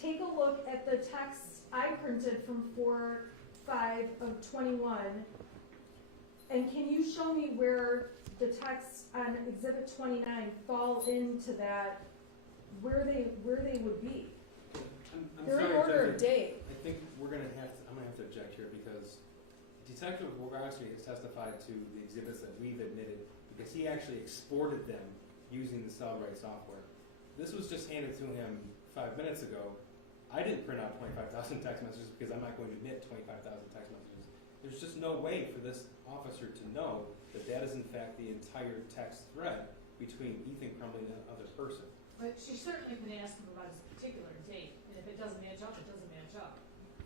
take a look at the text I printed from 4/5 of 21, and can you show me where the texts on Exhibit 29 fall into that, where they would be? I'm They're in sorry, order Judge, of date. I think I'm gonna have to object here because Detective Wagrowski has testified to the exhibits that we've admitted because he actually exported them using the Celebrate software. This was just handed to him 5 minutes ago. I didn't print out 25,000 text messages because I'm not going to admit 25,000 text messages. There's just no way for this officer to know that that is in fact the entire text thread between Ethan Crumbley and another person. But she certainly can ask him about his particular date, and if it doesn't match up, it doesn't match up.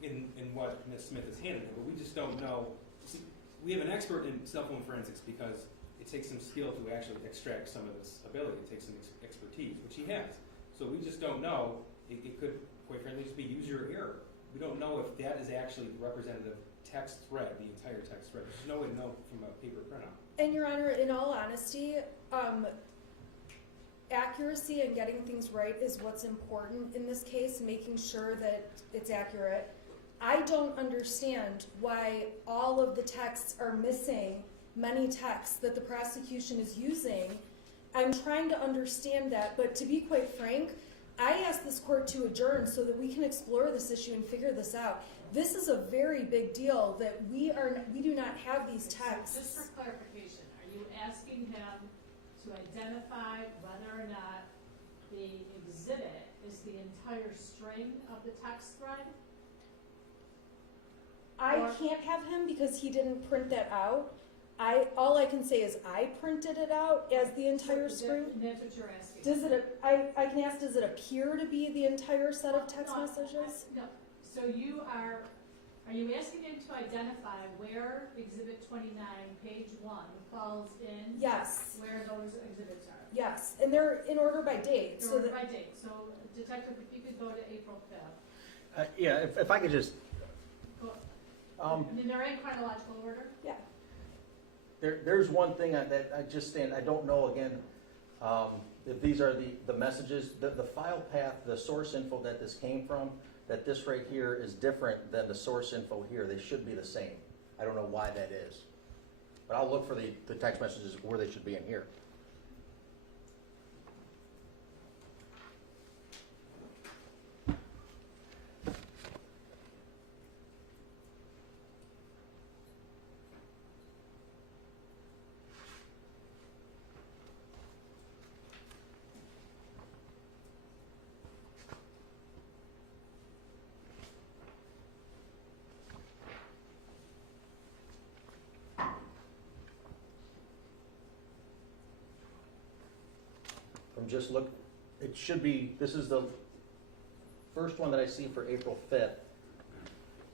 In what Ms. Smith has handed her, but we just don't know. See, we have an expert in cell phone forensics because it takes some skill to actually extract some of this ability. It takes some expertise, which he has. So we just don't know. It could, quite frankly, just be user error. We don't know if that is actually the representative text thread, the entire text thread. There's no way to know from a paper printout. And Your Honor, in all honesty, accuracy and getting things right is what's important in this case, making sure that it's accurate. I don't understand why all of the texts are missing many texts that the prosecution is using. I'm trying to understand that, but to be quite frank, I asked this court to adjourn so that we can explore this issue and figure this out. This is a very big deal that we do not have these texts. Just for clarification, are you asking him to identify whether or not the exhibit is the entire string of the text thread? I can't have him because he didn't print that out. All I can say is I printed it out as the entire string. And that's what you're asking. Does it? I can ask. Does it appear to be the entire set of text messages? No. So are you asking him to identify where Exhibit 29, page 1, falls in? Yes. Where those exhibits are? Yes, and they're in order by date. In order by date. So, Detective, if you could go to April 5th. Yeah, if I could just, I mean, they're in chronological order? Yeah. there's one thing that I just stand, I don't know again, if these are the messages, the file path, the source info that this came from, that this right here is different than the source info here. They should be the same. I don't know why that is. But I'll look for the text messages where they should be in here. Just look, it should be, this is the first one that I see for April 5th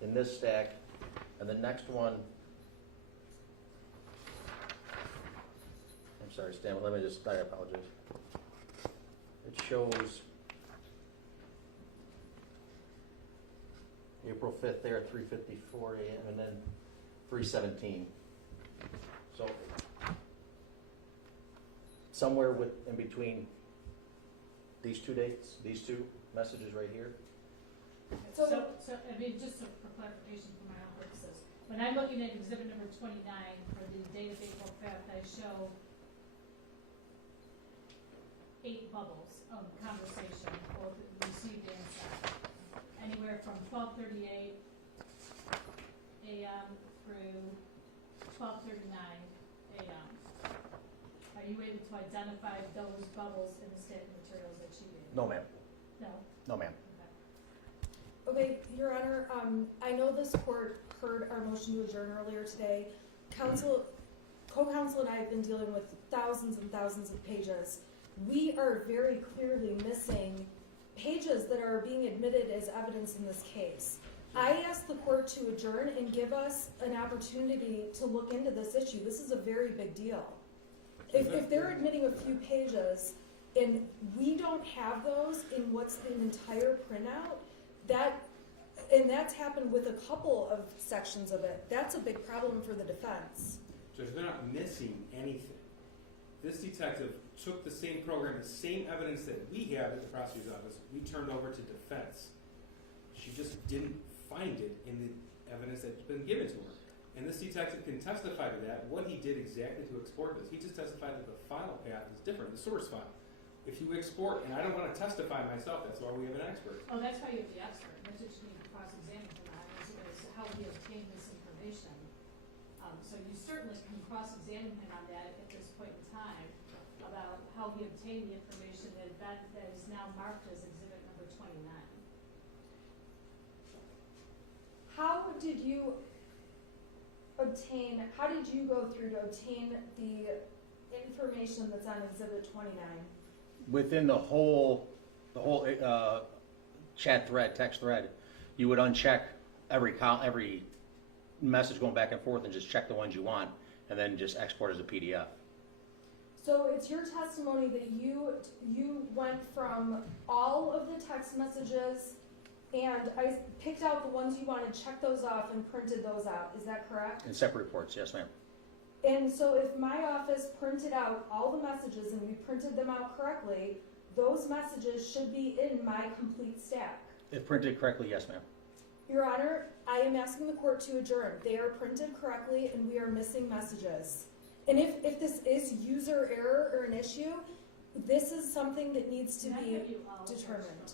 in this stack, and the next one, I'm sorry, Stan, let me just, I apologize. It shows April 5th there at 3:54 a.m. and then 3:17. So somewhere in between these two dates, these two messages right here. So I mean, just for clarification for my own purposes, when I'm looking at exhibit number 29 for the date of April 5th, I show 8 bubbles of conversation, both received and sent, anywhere from 12:38 a.m. through 12:39 a.m. Are you able to identify those bubbles in the statement materials that you gave? No, ma'am. No? No, ma'am. Okay, Your Honor, I know this court heard our motion to adjourn earlier today. Co-counsel and I have been dealing with thousands and thousands of pages. We are very clearly missing pages that are being admitted as evidence in this case. I asked the court to adjourn and give us an opportunity to look into this issue. This is a very big deal. If they're admitting a few pages and we don't have those in what's the entire printout, that's happened with a couple of sections of it. That's a big problem for the defense. Judge, they're not missing anything. This detective took the same program, the same evidence that we have at the prosecutor's office, we turned over to defense. She just didn't find it in the evidence that's been given to her. And this detective can testify to that, what he did exactly to export this. He just testified that the file path is different, the source file. If you export, and I don't want to testify myself, that's why we have an expert. Oh, that's why you have the expert. That's what you need to cross-examine him on, is how he obtained this information. So you certainly can cross-examine him on that at this point in time about how he obtained the information that is now marked as exhibit number 29. how did you go through to obtain the information that's on Exhibit 29? Within the whole chat thread, text thread, you would uncheck every message going back and forth and just check the ones you want, and then just export as a PDF. So it's your testimony that you went from all of the text messages and I picked out the ones you wanted, checked those off, and printed those out. Is that correct? In separate reports, yes, ma'am. And so if my office printed out all the messages and we printed them out correctly, those messages should be in my complete stack. If printed correctly, yes, ma'am. Your Honor, I am asking the court to adjourn. They are printed correctly and we are missing messages. And if this is user error or an issue, this is something that needs to be determined.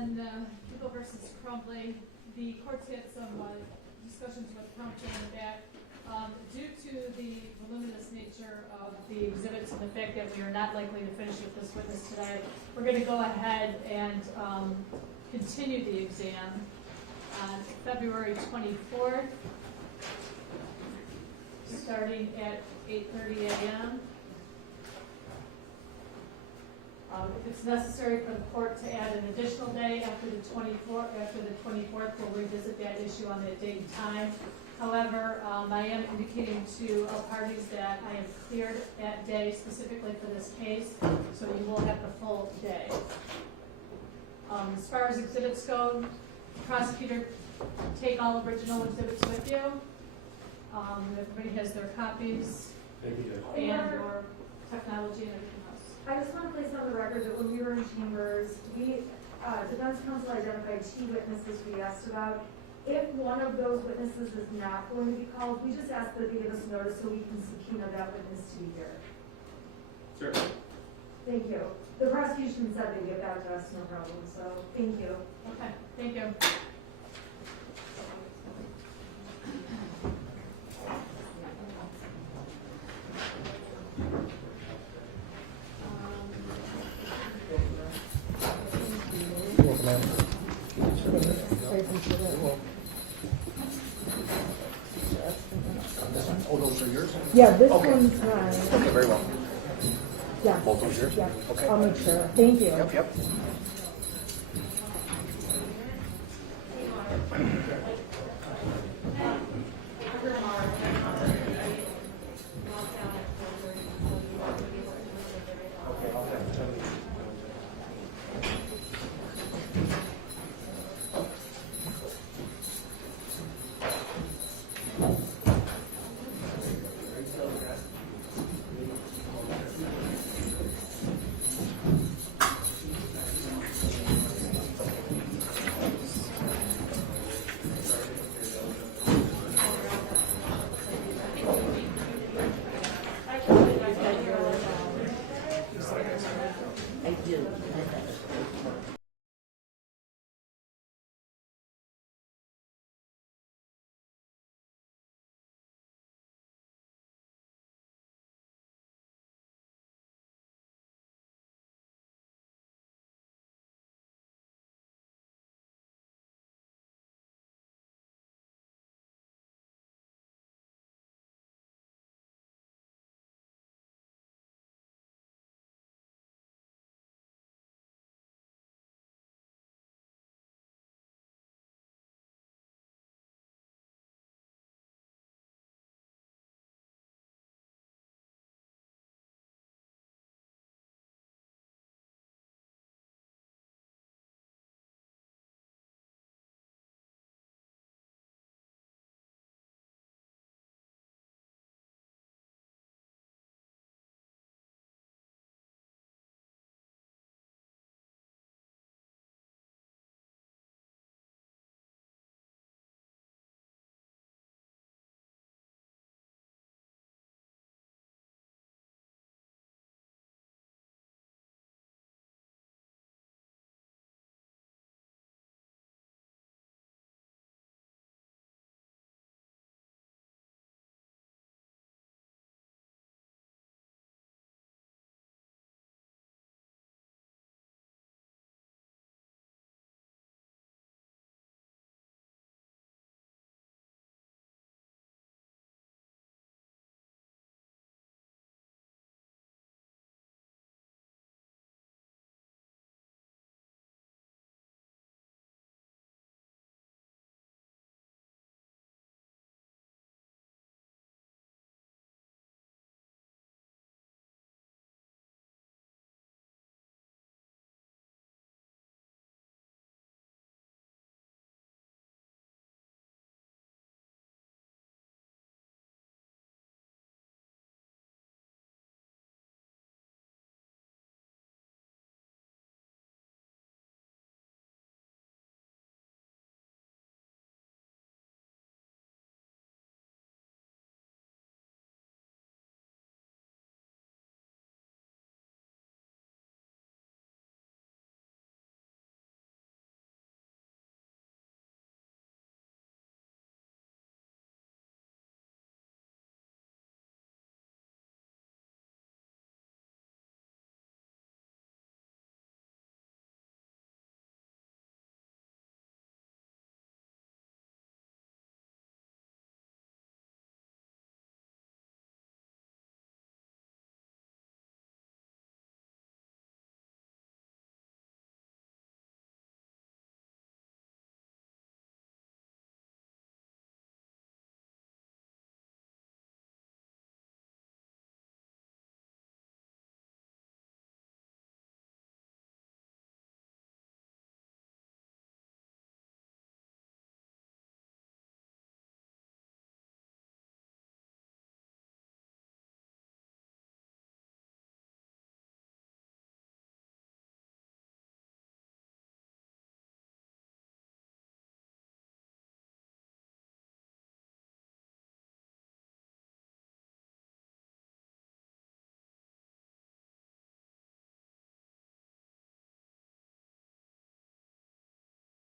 then People versus Crumbley, the courts had some discussions with counsel in the back. Due to the voluminous nature of the exhibits and the fact that we are not likely to finish with this witness today, we're going to go ahead and continue the exam on February 24th, starting at 8:30 a.m. If it's necessary for the court to add an additional day after the 24th, we'll revisit that issue on that date and time. However, I am indicating to all parties that I have cleared that day specifically for this case, so you will have the full day. As far as exhibits go, prosecutor, take all original exhibits with you. Everybody has their copies and or technology and everything else. I just want to place on the record that when we were in chambers, defense counsel identified 2 witnesses we asked about. If one of those witnesses is not going to be called, we just ask that they give us notice so we can subpoena that witness to be here. Sure. Thank you. The prosecution said they'd get back to us, no problem, so thank you. Okay, thank you. Oh, those are yours? Yeah, this Okay. one's mine. Okay, very well. Yeah. Both those yours? Yeah. Okay. I'll make sure. Thank you. Yep. I do.